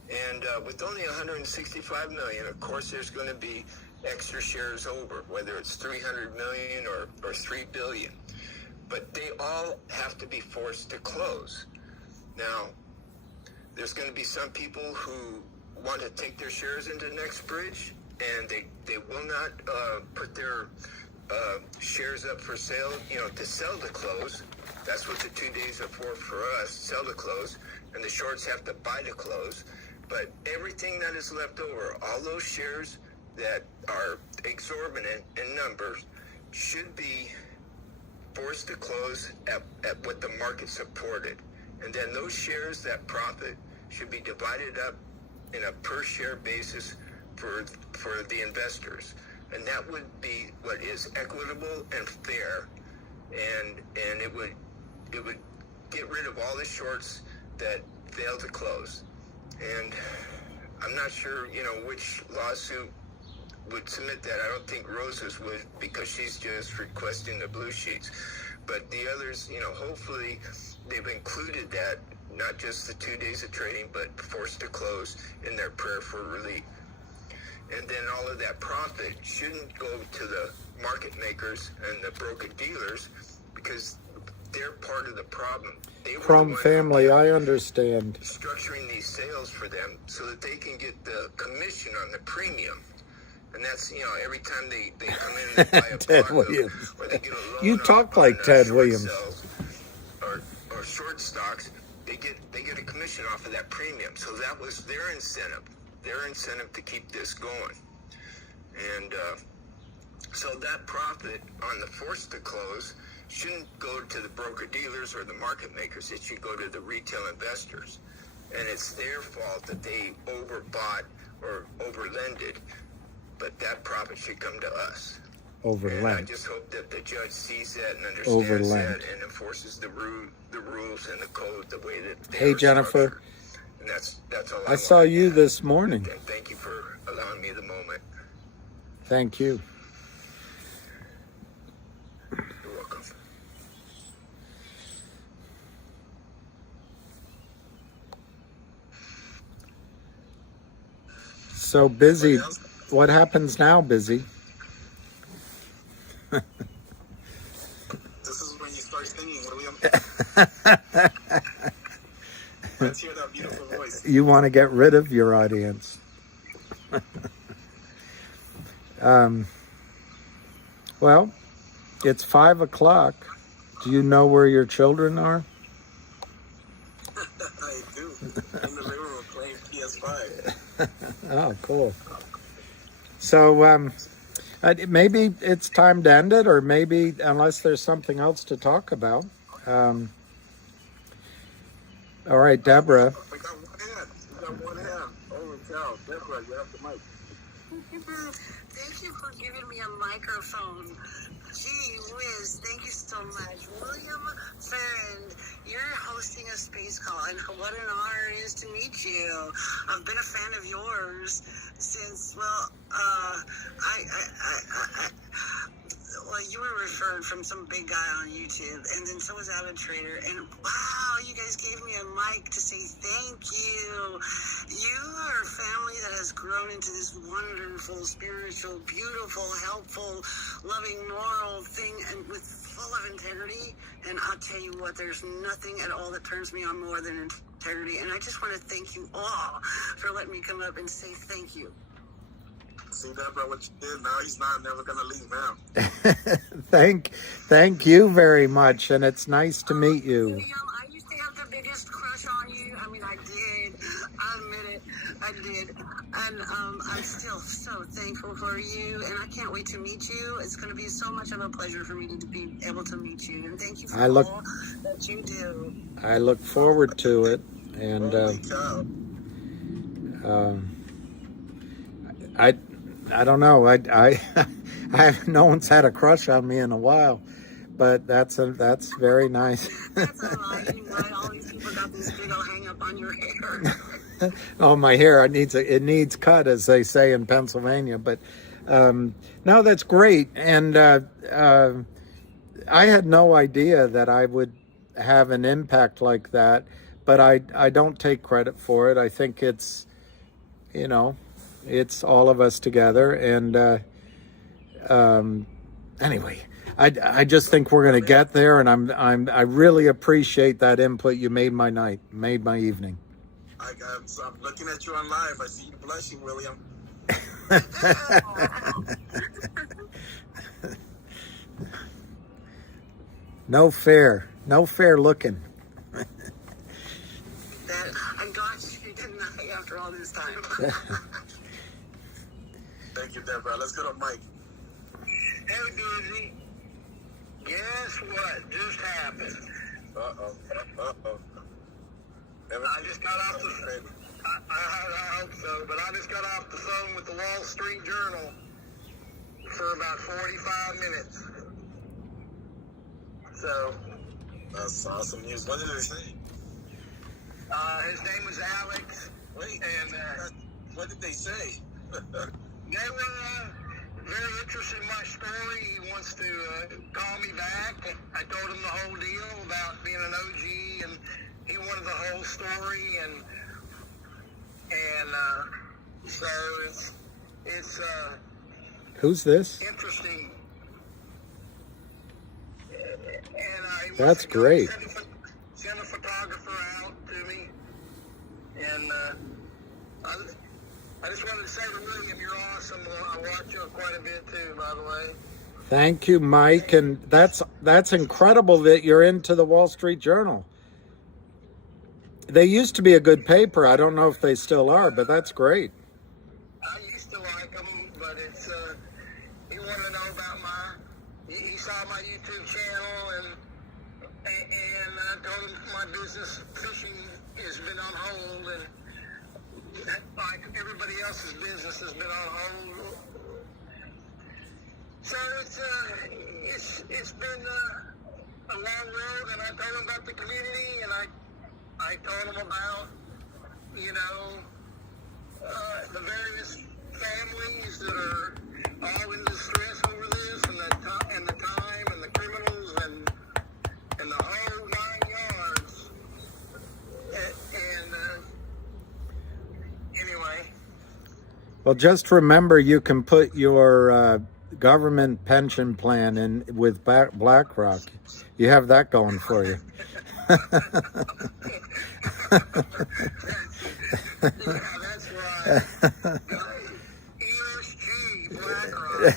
And with only 165 million, of course, there's going to be extra shares over, whether it's 300 million or 3 billion. But they all have to be forced to close. Now, there's going to be some people who want to take their shares into NextBridge, and they will not put their shares up for sale, to sell to close. That's what the 2 days are for us, sell to close, and the shorts have to buy to close. But everything that is left over, all those shares that are exorbitant in numbers, should be forced to close at what the market supported. And then those shares that profit should be divided up in a per share basis for the investors. And that would be what is equitable and fair, and it would get rid of all the shorts that fail to close. And I'm not sure, which lawsuit would submit that. I don't think Rosa's would, because she's just requesting the blue sheets. But the others, hopefully they've included that, not just the 2 days of trading, but forced to close in their prayer for relief. And then all of that profit shouldn't go to the market makers and the broker dealers, because they're part of the problem. They were Crumb the one family, I understand. structuring these sales for them so that they can get the commission on the premium. And that's, every time they come in and buy a Ted bond Williams. or they get a loan You talk like Ted short Williams. sales or short stocks, they get a commission off of that premium. So that was their incentive to keep this going. And so that profit on the force to close shouldn't go to the broker dealers or the market makers. It should go to the retail investors. And it's their fault that they overbought or overlended, but that profit should come to us. And I just hope that the judge sees that and understands that and enforces the rules and the code the way that they Hey, Jennifer. And that's all I saw you this morning. And thank you for allowing me the moment. Thank you. You're welcome. So Busy, what happens now, Busy? This is when you start singing, William. Let's hear that beautiful voice. You want to get rid of your audience. Well, it's 5 o'clock. Do you know where your children are? I do. In the living room playing PS5. Oh, cool. So maybe it's time to end it, or maybe unless there's something else to talk about. All right, Deborah. We got one hand. Holy cow. Deborah, you have the mic. Thank you for giving me a microphone. Gee whiz, thank you so much. William Farrand, you're hosting a space call, and what an honor it is to meet you. I've been a fan of yours since, you were referred from some big guy on YouTube, and then so was Avid Trader, and wow, you guys gave me a mic to say thank you. You are a family that has grown into this wonderful, spiritual, beautiful, helpful, loving, moral thing, and with full of integrity. And I'll tell you what, there's nothing at all that turns me on more than integrity. And I just want to thank you all for letting me come up and say thank you. See, Deborah, what you did, now he's never going to leave now. Thank you very much, and it's nice to meet you. William, I used to have the biggest crush on you. I mean, I did. I admit it. I did. And I'm still so thankful for you, and I can't wait to meet you. It's going to be so much of a pleasure for me to be able to meet you, and thank you for all that you do. I look forward to it, and I don't know. No one's had a crush on me in a while, but that's very nice. That's a lie. Anyway, all these people got this big old hang up on your hair. Oh, my hair! It needs cut, as they say in Pennsylvania. But no, that's great. And I had no idea that I would have an impact like that. But I don't take credit for it. I think it's, it's all of us together. And anyway, I just think we're going to get there. And I really appreciate that input. You made my night, made my evening. I'm looking at you on live. I see you blushing, William. No fair looking. I got you, didn't I, after all this time? Thank you, Deborah. Let's go to Mike. Hey, Busy. Guess what just happened? Uh-oh. I just got off the... I hope so, but I just got off the phone with the Wall Street Journal for about 45 minutes. So... That's awesome news. What did they say? His name was Alex. Wait, and what did they say? They were very interested in my story. He wants to call me back. I told him the whole deal about being an OG, and he wanted the whole story, and so it's Who's this? interesting. That's great. Send a photographer out to me. And I just wanted to say to William, you're awesome. I watch you quite a bit too, by the way. Thank you, Mike. And that's incredible that you're into the Wall Street Journal. They used to be a good paper. I don't know if they still are, but that's great. I used to like them, but it's, he wanted to know about he saw my YouTube channel, and I told him my business, fishing, has been on hold, and like everybody else's business has been on hold. So it's been a long road, and I told him about the community, and I told him about, the various families that are all in distress over this, and the time, and the criminals, and the whole 9 yards. And anyway. Well, just remember, you can put your government pension plan in with BlackRock. You have that going for you. Yeah, that's right. ESG, BlackRock.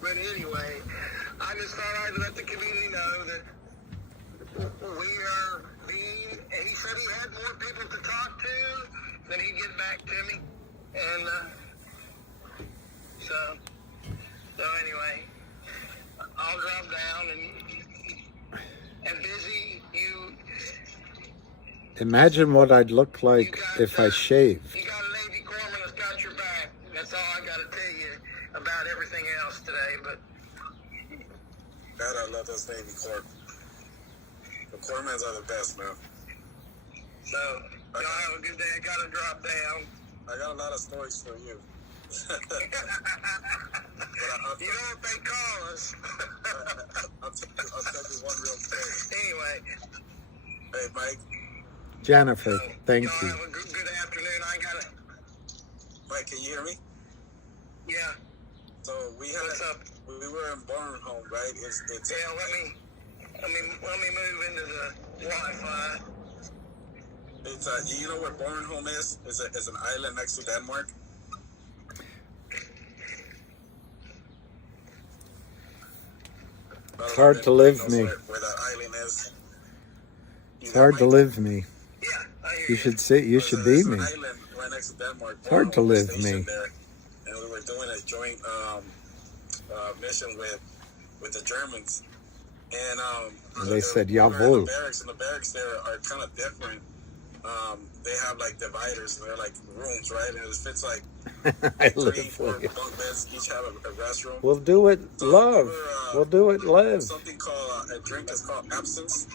But anyway, I just thought I'd let the community know that we are being, and he said he had more people to talk to, then he'd get back to me. And so anyway, I'll drop down and busy. Imagine what I'd look like if I shaved. You got a Navy corpsman that's got your back. That's all I got to tell you about everything else today. But God, I love those Navy Corps. The corpsmen are the best, man. So y'all have a good day. I got to drop down. I got a lot of stories for you. You know what they call us. I'll tell you one real quick. Anyway. Hey, Mike. Jennifer, thank you. Have a good afternoon. I got to. Mike, can you hear me? Yeah. So What's up? We were in Barnhome, right? It's yeah. Let me move into the Wi-Fi. It's you know where Barnhome is? It's an island next to Denmark. It's hard to live me. Where that island is. It's hard to live me. Yeah, I hear you. Should see. You should be me. Island right next to Denmark. It's hard to live me. There, and we were doing a joint mission with the Germans, and they said jawohl. The barracks there are kind of different. They have like dividers, and they're like rooms, right? And it fits like three, four bunk beds, each have a restroom. We'll do it, love. We'll do it, live. Something called a drink is called absinthe.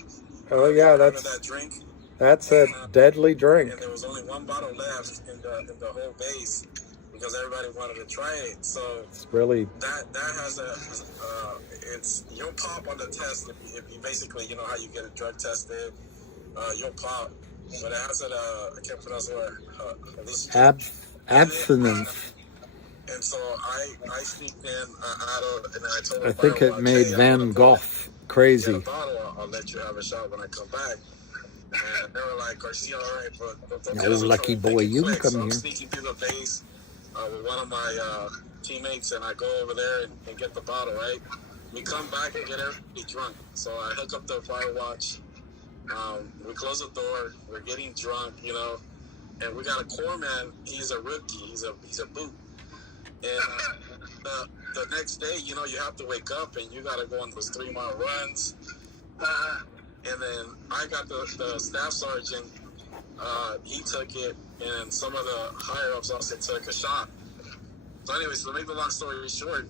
Oh yeah, that's that drink. That's a deadly drink. And there was only one bottle left in the whole base because everybody wanted to try it. So it's really that has it's you'll pop on the test if you basically you know how you get a drug tested, you'll pop. But it has I can't pronounce the word. Abstinence. And so I sneaked in out of, and I told I think it made Van Gogh crazy. Get a bottle, I'll let you have a shot when I come back. And they were like, Garcia, all right, but no, lucky boy, you can come so here. I'm sneaking through the base with one of my teammates, and I go over there and get the bottle, right? We come back and get everybody drunk. So I hook up the fire watch. We close the door. We're getting drunk, you know, and we got a corpsman. He's a rookie. He's a boot. And the next day, you know, you have to wake up and you got to go on those 3-mile runs. And then I got the staff sergeant. He took it, and some of the higher ups also took a shot. So, anyways, to make the long story short,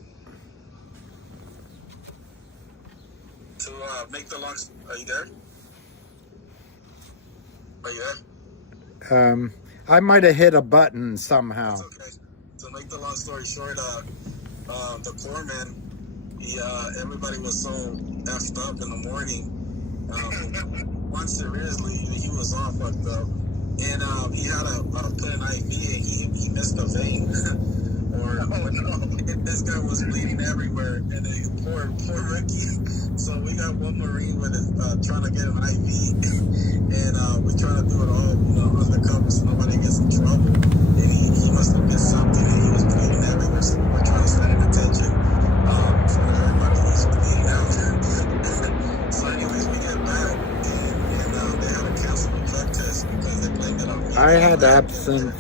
are you there? Are you there? I might have hit a button somehow. That's okay. To make the long story short, the corpsman, everybody was so effed up in the morning. One seriously, he was all fucked up, and he had to put an IV, and he missed a vein. This guy was bleeding everywhere, and then poor rookie. So we got one Marine with it, trying to get an IV, and we trying to do it all, undercover so nobody gets in trouble. And he must have missed something, and he was bleeding everywhere. So we're trying to set an attention for everybody. He's bleeding out. So anyways, we get back, and they had to cancel the drug test because they blamed it on me. I had absinthe.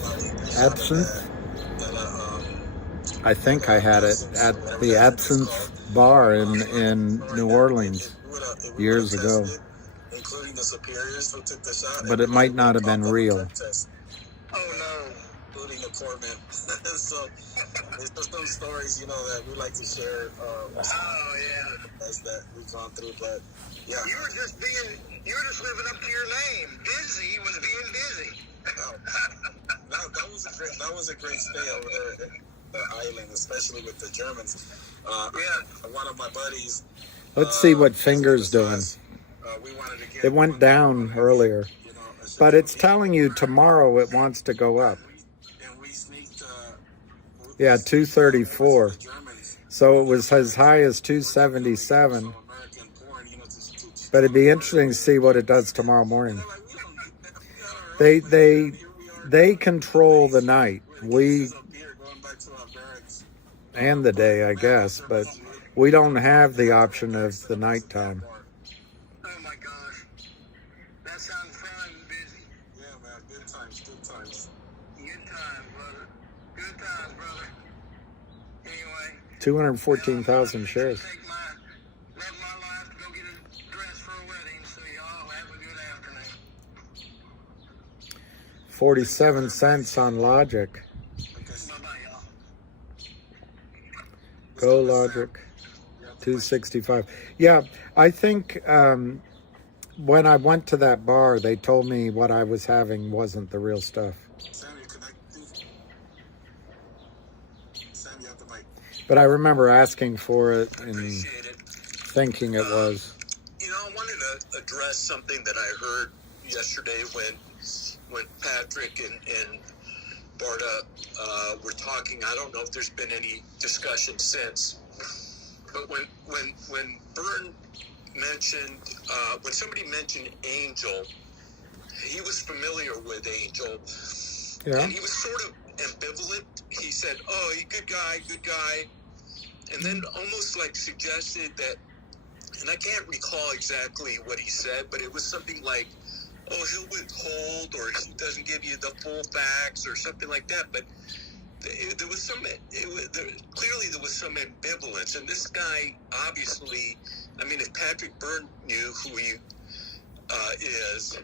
I think I had it at the Absinthe Bar in New Orleans years ago. Including the superiors who took the shot. But it might not have been real. Oh no, including the poor man. So there's just some stories, that we like to share. As that we've gone through, but yeah. You were just living up to your name. Busy was being busy. No, that was a great stay over there in the island, especially with the Germans. One of my buddies. Let's see what Finger's doing. It went down earlier, but it's telling you tomorrow it wants to go up. Yeah, 234. So it was as high as 277. But it'd be interesting to see what it does tomorrow morning. They control the night. We and the day, I guess, but we don't have the option of the nighttime. Oh my gosh. That sounds fun, Busy. Yeah, man, good times. Good times, brother. Good times, brother. Anyway. 214,000 shares. Live my life to go get a dress for a wedding, so y'all have a good afternoon. 47 cents on Logic. Go Logic. 265. Yeah, I think when I went to that bar, they told me what I was having wasn't the real stuff. But I remember asking for it and thinking it was. I wanted to address something that I heard yesterday when Patrick and Barta were talking. I don't know if there's been any discussion since, but when Byrne mentioned, when somebody mentioned Angel, he was familiar with Angel, and he was sort of ambivalent. He said, "Oh, you good guy," and then almost like suggested that, and I can't recall exactly what he said, but it was something like, "Oh, he'll withhold, or he doesn't give you the full facts," or something like that. But there was clearly there was some ambivalence, and this guy obviously, I mean, if Patrick Byrne knew who he is,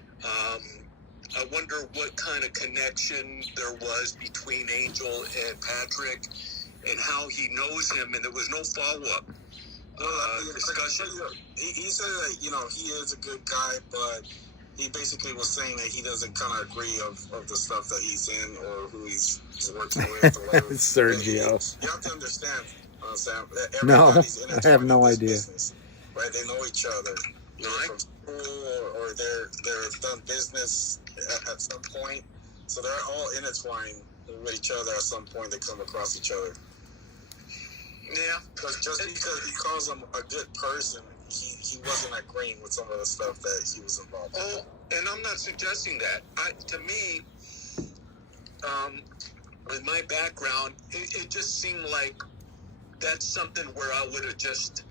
I wonder what kind of connection there was between Angel and Patrick, and how he knows him, and there was no follow-up discussion. He said that he is a good guy, but he basically was saying that he doesn't kind of agree of the stuff that he's in or who he's working with or whatever. Sergio. You have to understand, Sam, that No, everybody's I have no idea. Business, right? They know each other. From school or they've done business at some point. So they're all intertwined with each other at some point. They come across each other. Yeah. Just because he calls him a good person, he wasn't agreeing with some of the stuff that he was involved in. Oh, and I'm not suggesting that. To me, with my background, it just seemed like that's something where I would have just,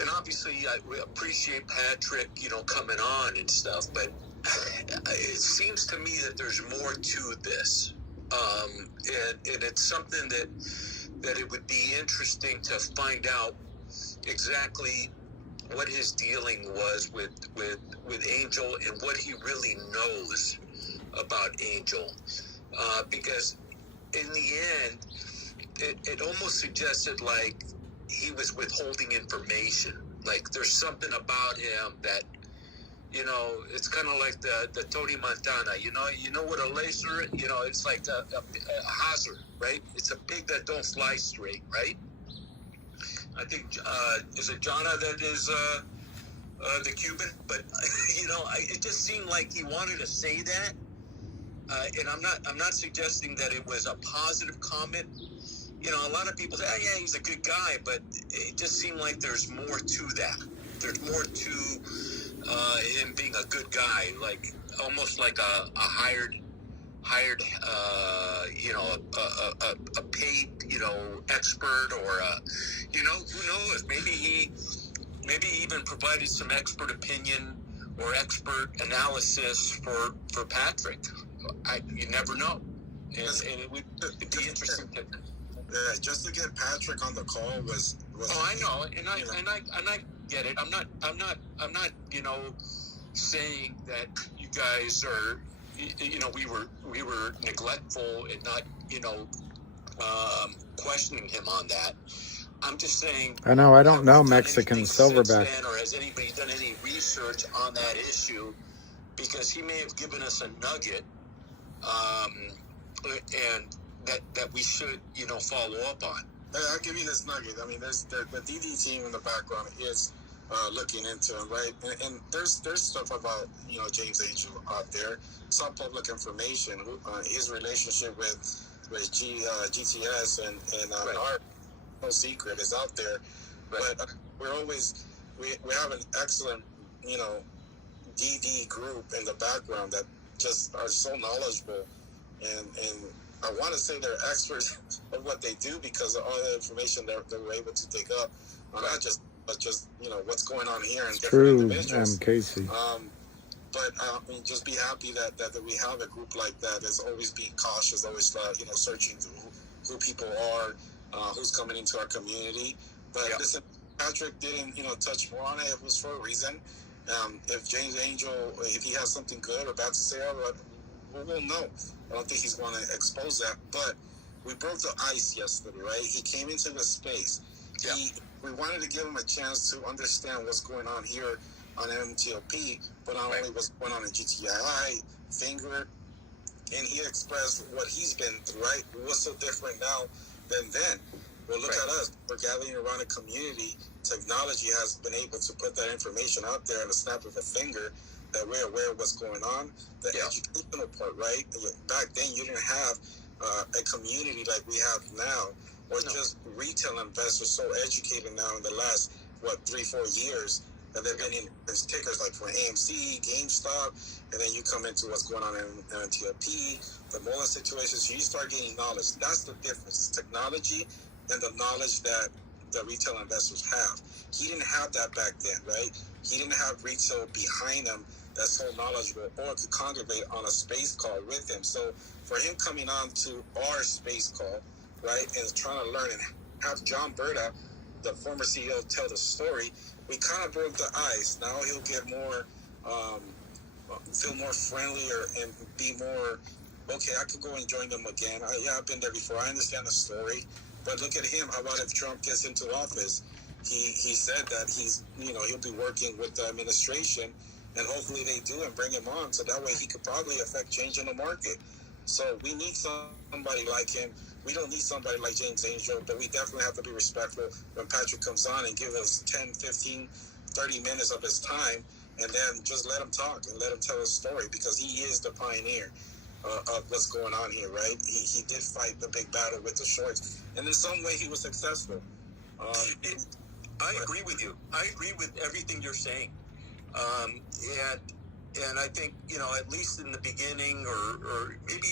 and obviously I appreciate Patrick, coming on and stuff, but it seems to me that there's more to this. And it's something that it would be interesting to find out exactly what his dealing was with Angel and what he really knows about Angel. Because in the end, it almost suggested like he was withholding information. Like there's something about him that, it's kind of like the Tony Montana, you know what a laser, it's like a hazard, right? It's a pig that don't fly straight, right? I think, is it Jana that is the Cuban? But, it just seemed like he wanted to say that. and I'm not suggesting that it was a positive comment. You know, a lot of people say, "Oh yeah, he's a good guy," but it just seemed like there's more to that. There's more to him being a good guy, like almost like a hired, you know, a paid, you know, expert, or you know, who knows? Maybe he even provided some expert opinion or expert analysis for Patrick. You never know, and it would be interesting to. Yeah, just to get Patrick on the call was. Oh, I know, and I get it. I'm not, you know, saying that you guys are, you know, we were neglectful and not, you know, questioning him on that. I'm just saying. I know. I don't know Mexican silverback. Or has anybody done any research on that issue? Because he may have given us a nugget, and that we should, you know, follow up on. I'll give you this nugget. I mean, there's the DD team in the background is looking into him, right? And there's stuff about, you know, James Angel out there. It's all public information. His relationship with GTS and right. our no secret is out there. Right. But we have an excellent, you know, DD group in the background that just are so knowledgeable, and I want to say they're experts of what they do because of all the information they were able to dig up, not just you know what's going on here in different individuals. Casey. But I mean, just be happy that we have a group like that is always being cautious, always you know, searching who people are, who's coming into our community. But listen, Patrick didn't, you know, touch more on it. It was for a reason. If James Angel, if he has something good or bad to say, we'll know. I don't think he's going to expose that. But we broke the ice yesterday, right? He came into the space. Yeah. We wanted to give him a chance to understand what's going on here on MMTLP, but not only what's going on in GTII, Finger, and he expressed what he's been through, right? What's so different now than then? Well, look at us. We're gathering around a community. Technology has been able to put that information out there in a snap of a finger, that we're aware of what's going on. The educational part, right? Back then, you didn't have a community like we have now, or just retail investors so educated now in the last, 3-4 years, that they've been in tickers like for AMC, GameStop, and then you come into what's going on in MMTLP, the Mullen situation, so you start gaining knowledge. That's the difference. It's technology and the knowledge that the retail investors have. He didn't have that back then, right? He didn't have retail behind him that's so knowledgeable or to congregate on a space call with him. So for him coming on to our space call, right, and trying to learn and have John Berta, the former CEO, tell the story, we kind of broke the ice. Now he'll get more, feel more friendlier and be more, okay, I could go and join them again. I've been there before. I understand the story. But look at him. How about if Trump gets into office? He said that he'll be working with the administration, and hopefully they do and bring him on, so that way he could probably affect change in the market. So we need somebody like him. We don't need somebody like James Angel, but we definitely have to be respectful when Patrick comes on and give us 10, 15, 30 minutes of his time, and then just let him talk and let him tell his story, because he is the pioneer of what's going on here, right? He did fight the big battle with the shorts, and in some way he was successful. I agree with you. I agree with everything you're saying. And I think, you know, at least in the beginning, or maybe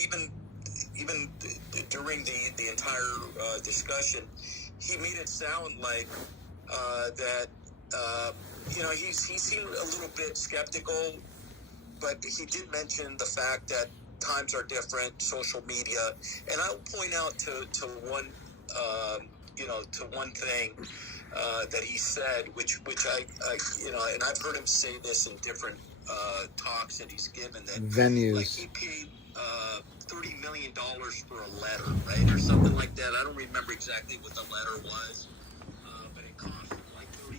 even during the entire discussion, he made it sound like that, you know, he seemed a little bit skeptical, but he did mention the fact that times are different, social media, and I'll point out to one, you know, to one thing that he said, which I you know, and I've heard him say this in different talks that he's given, that venues, like he paid $30 million for a letter, right, or something like that. I don't remember exactly what the letter was, but it cost him like $30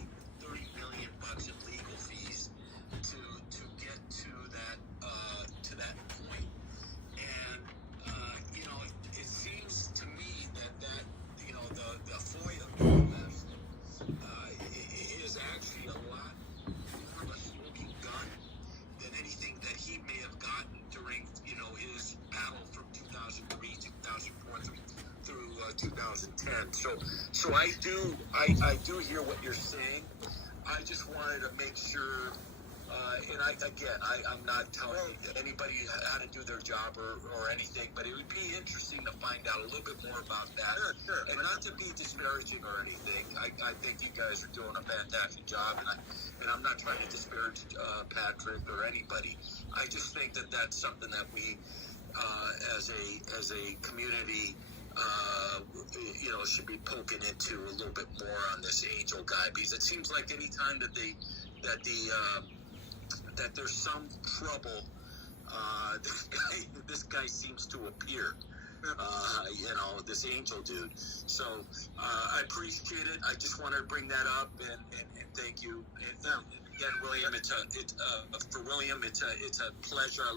million in legal fees to get to that point. And you know, it seems to me that you know, the FOIA process is actually a lot more of a smoking gun than anything that he may have gotten during, you know, his attend. So I do hear what you're saying. I just wanted to make sure, I'm not telling anybody how to do their job or anything, but it would be interesting to find out a little bit more about that. Sure. And not to be disparaging or anything. I think you guys are doing a fantastic job, and I'm not trying to disparage Patrick or anybody. I just think that that's something that we, as a community, should be poking into a little bit more on this Angel guy, because it seems like any time that there's some trouble, this guy seems to appear. This Angel dude. So I appreciate it. I just wanted to bring that up and thank you. And again, William, it's a pleasure. I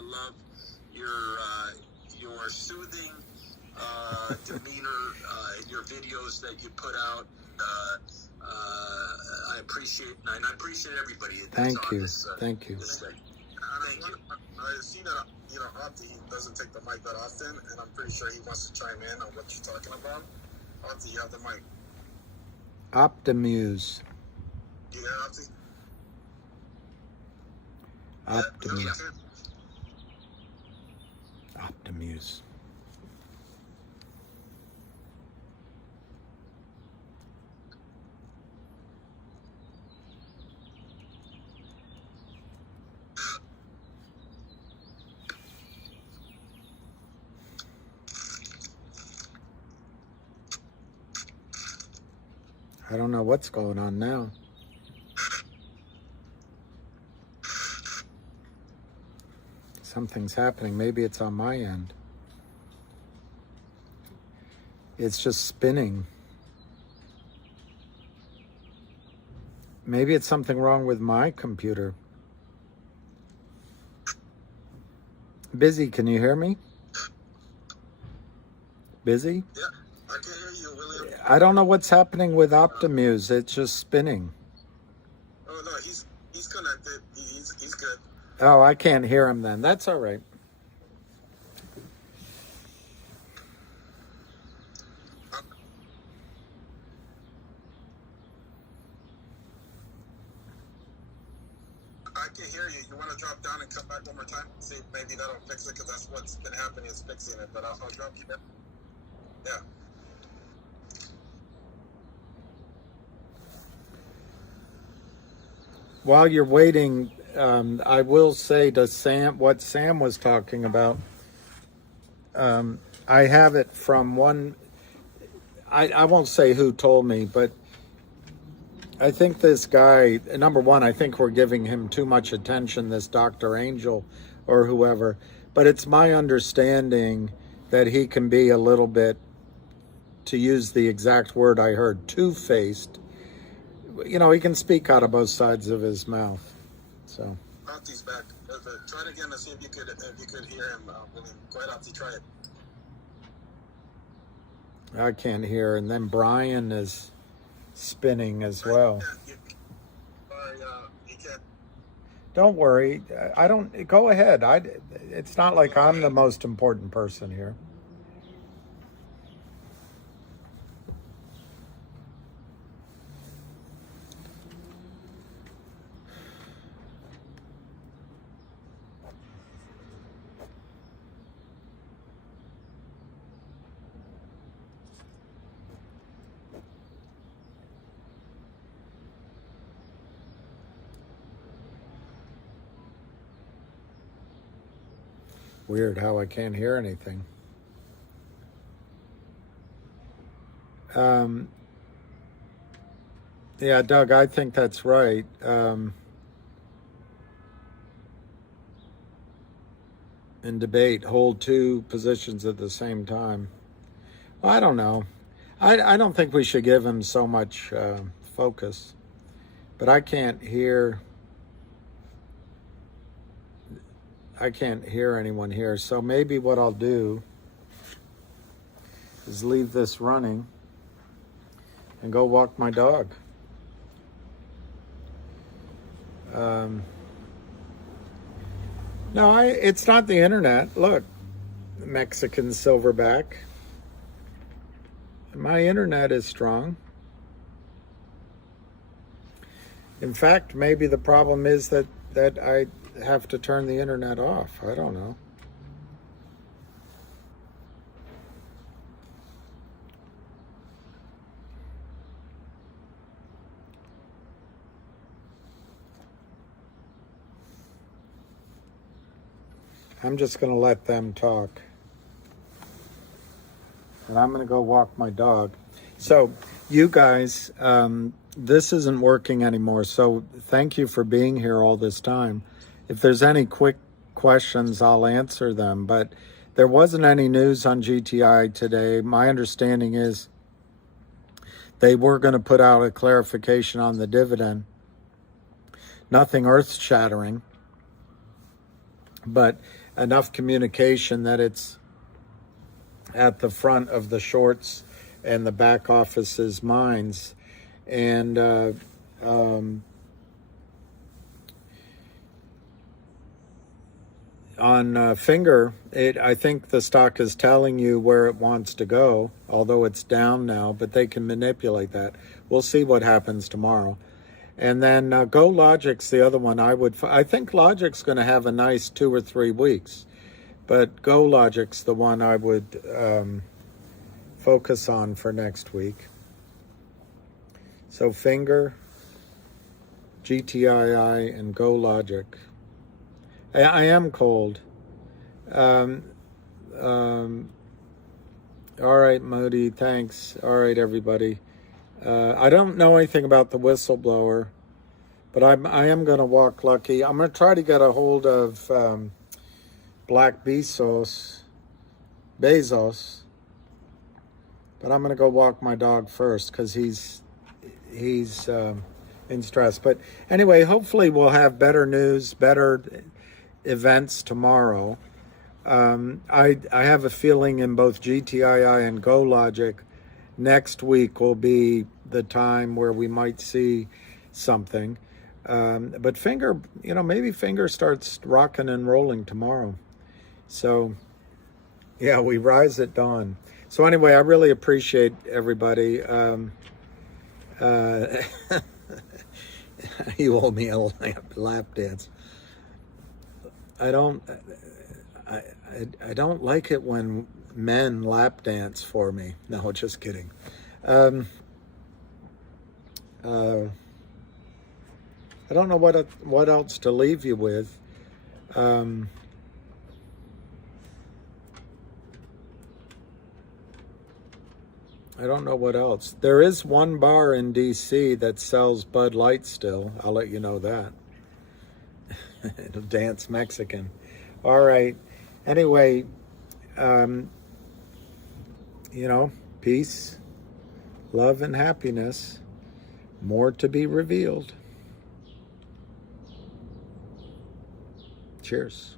love your soothing demeanor in your videos that you put out. I appreciate, and I appreciate everybody. Thank you. Thank you. I see that, Opti doesn't take the mic that often, and I'm pretty sure he wants to chime in on what you're talking about. Opti, you have the mic. Optimuse. You there, Opti? Optimuse. Optimuse. I don't know what's going on now. Something's happening. Maybe it's on my end. It's just spinning. Maybe it's something wrong with my computer. Busy, can you hear me? Busy? Yeah, I can hear you, William. I don't know what's happening with Optimuse. It's just spinning. Oh, no, he's connected. He's good. Oh, I can't hear him then. That's all right. I can hear you. You want to drop down and come back one more time? See if maybe that'll fix it, because that's what's been happening is fixing it. But I'll drop you there. Yeah. While you're waiting, I will say to Sam what Sam was talking about. I have it from one, I won't say who told me, but I think this guy, number one, I think we're giving him too much attention, this Dr. Angel or whoever, but it's my understanding that he can be a little bit, to use the exact word I heard, two-faced. You know, he can speak out of both sides of his mouth. So. Opti's back. Try it again to see if you could hear him, William. Go ahead, Opti, try it. I can't hear. And then Brian is spinning as well. Don't worry. I don't. Go ahead. It's not like I'm the most important person here. Weird how I can't hear anything. Yeah, Doug, I think that's right. In debate, hold two positions at the same time. Well, I don't know. I don't think we should give him so much focus. But I can't hear anyone here. So maybe what I'll do is leave this running and go walk my dog. No, it's not the internet. Look, Mexican silverback. My internet is strong. In fact, maybe the problem is that I have to turn the internet off. I don't know. I'm just going to let them talk. And I'm going to go walk my dog. So, you guys, this isn't working anymore. So, thank you for being here all this time. If there's any quick questions, I'll answer them. But there wasn't any news on GTI today. My understanding is they were going to put out a clarification on the dividend. Nothing earth-shattering, but enough communication that it's at the front of the shorts and the back office's minds. And on Finger, I think the stock is telling you where it wants to go, although it's down now, but they can manipulate that. We'll see what happens tomorrow. And then Go Logic's the other one I think Logic's going to have a nice 2 or 3 weeks, but Go Logic's the one I would focus on for next week. So Finger, GTII, and Go Logic. I am cold. All right, Modi, thanks. All right, everybody. I don't know anything about the whistleblower, but I am going to walk lucky. I'm going to try to get a hold of Black Bezos, but I'm going to go walk my dog first because he's in stress. But anyway, hopefully we'll have better news, better events tomorrow. I have a feeling in both GTII and Go Logic, next week will be the time where we might see something. But Finger, maybe Finger starts rocking and rolling tomorrow. So, yeah, we rise at dawn. So anyway, I really appreciate everybody. You owe me a lap dance. I don't like it when men lap dance for me. No, just kidding. I don't know what else to leave you with. I don't know what else. There is one bar in D.C. that sells Bud Light still. I'll let you know that. It'll dance Mexican. All right. Anyway, peace, love, and happiness. More to be revealed. Cheers.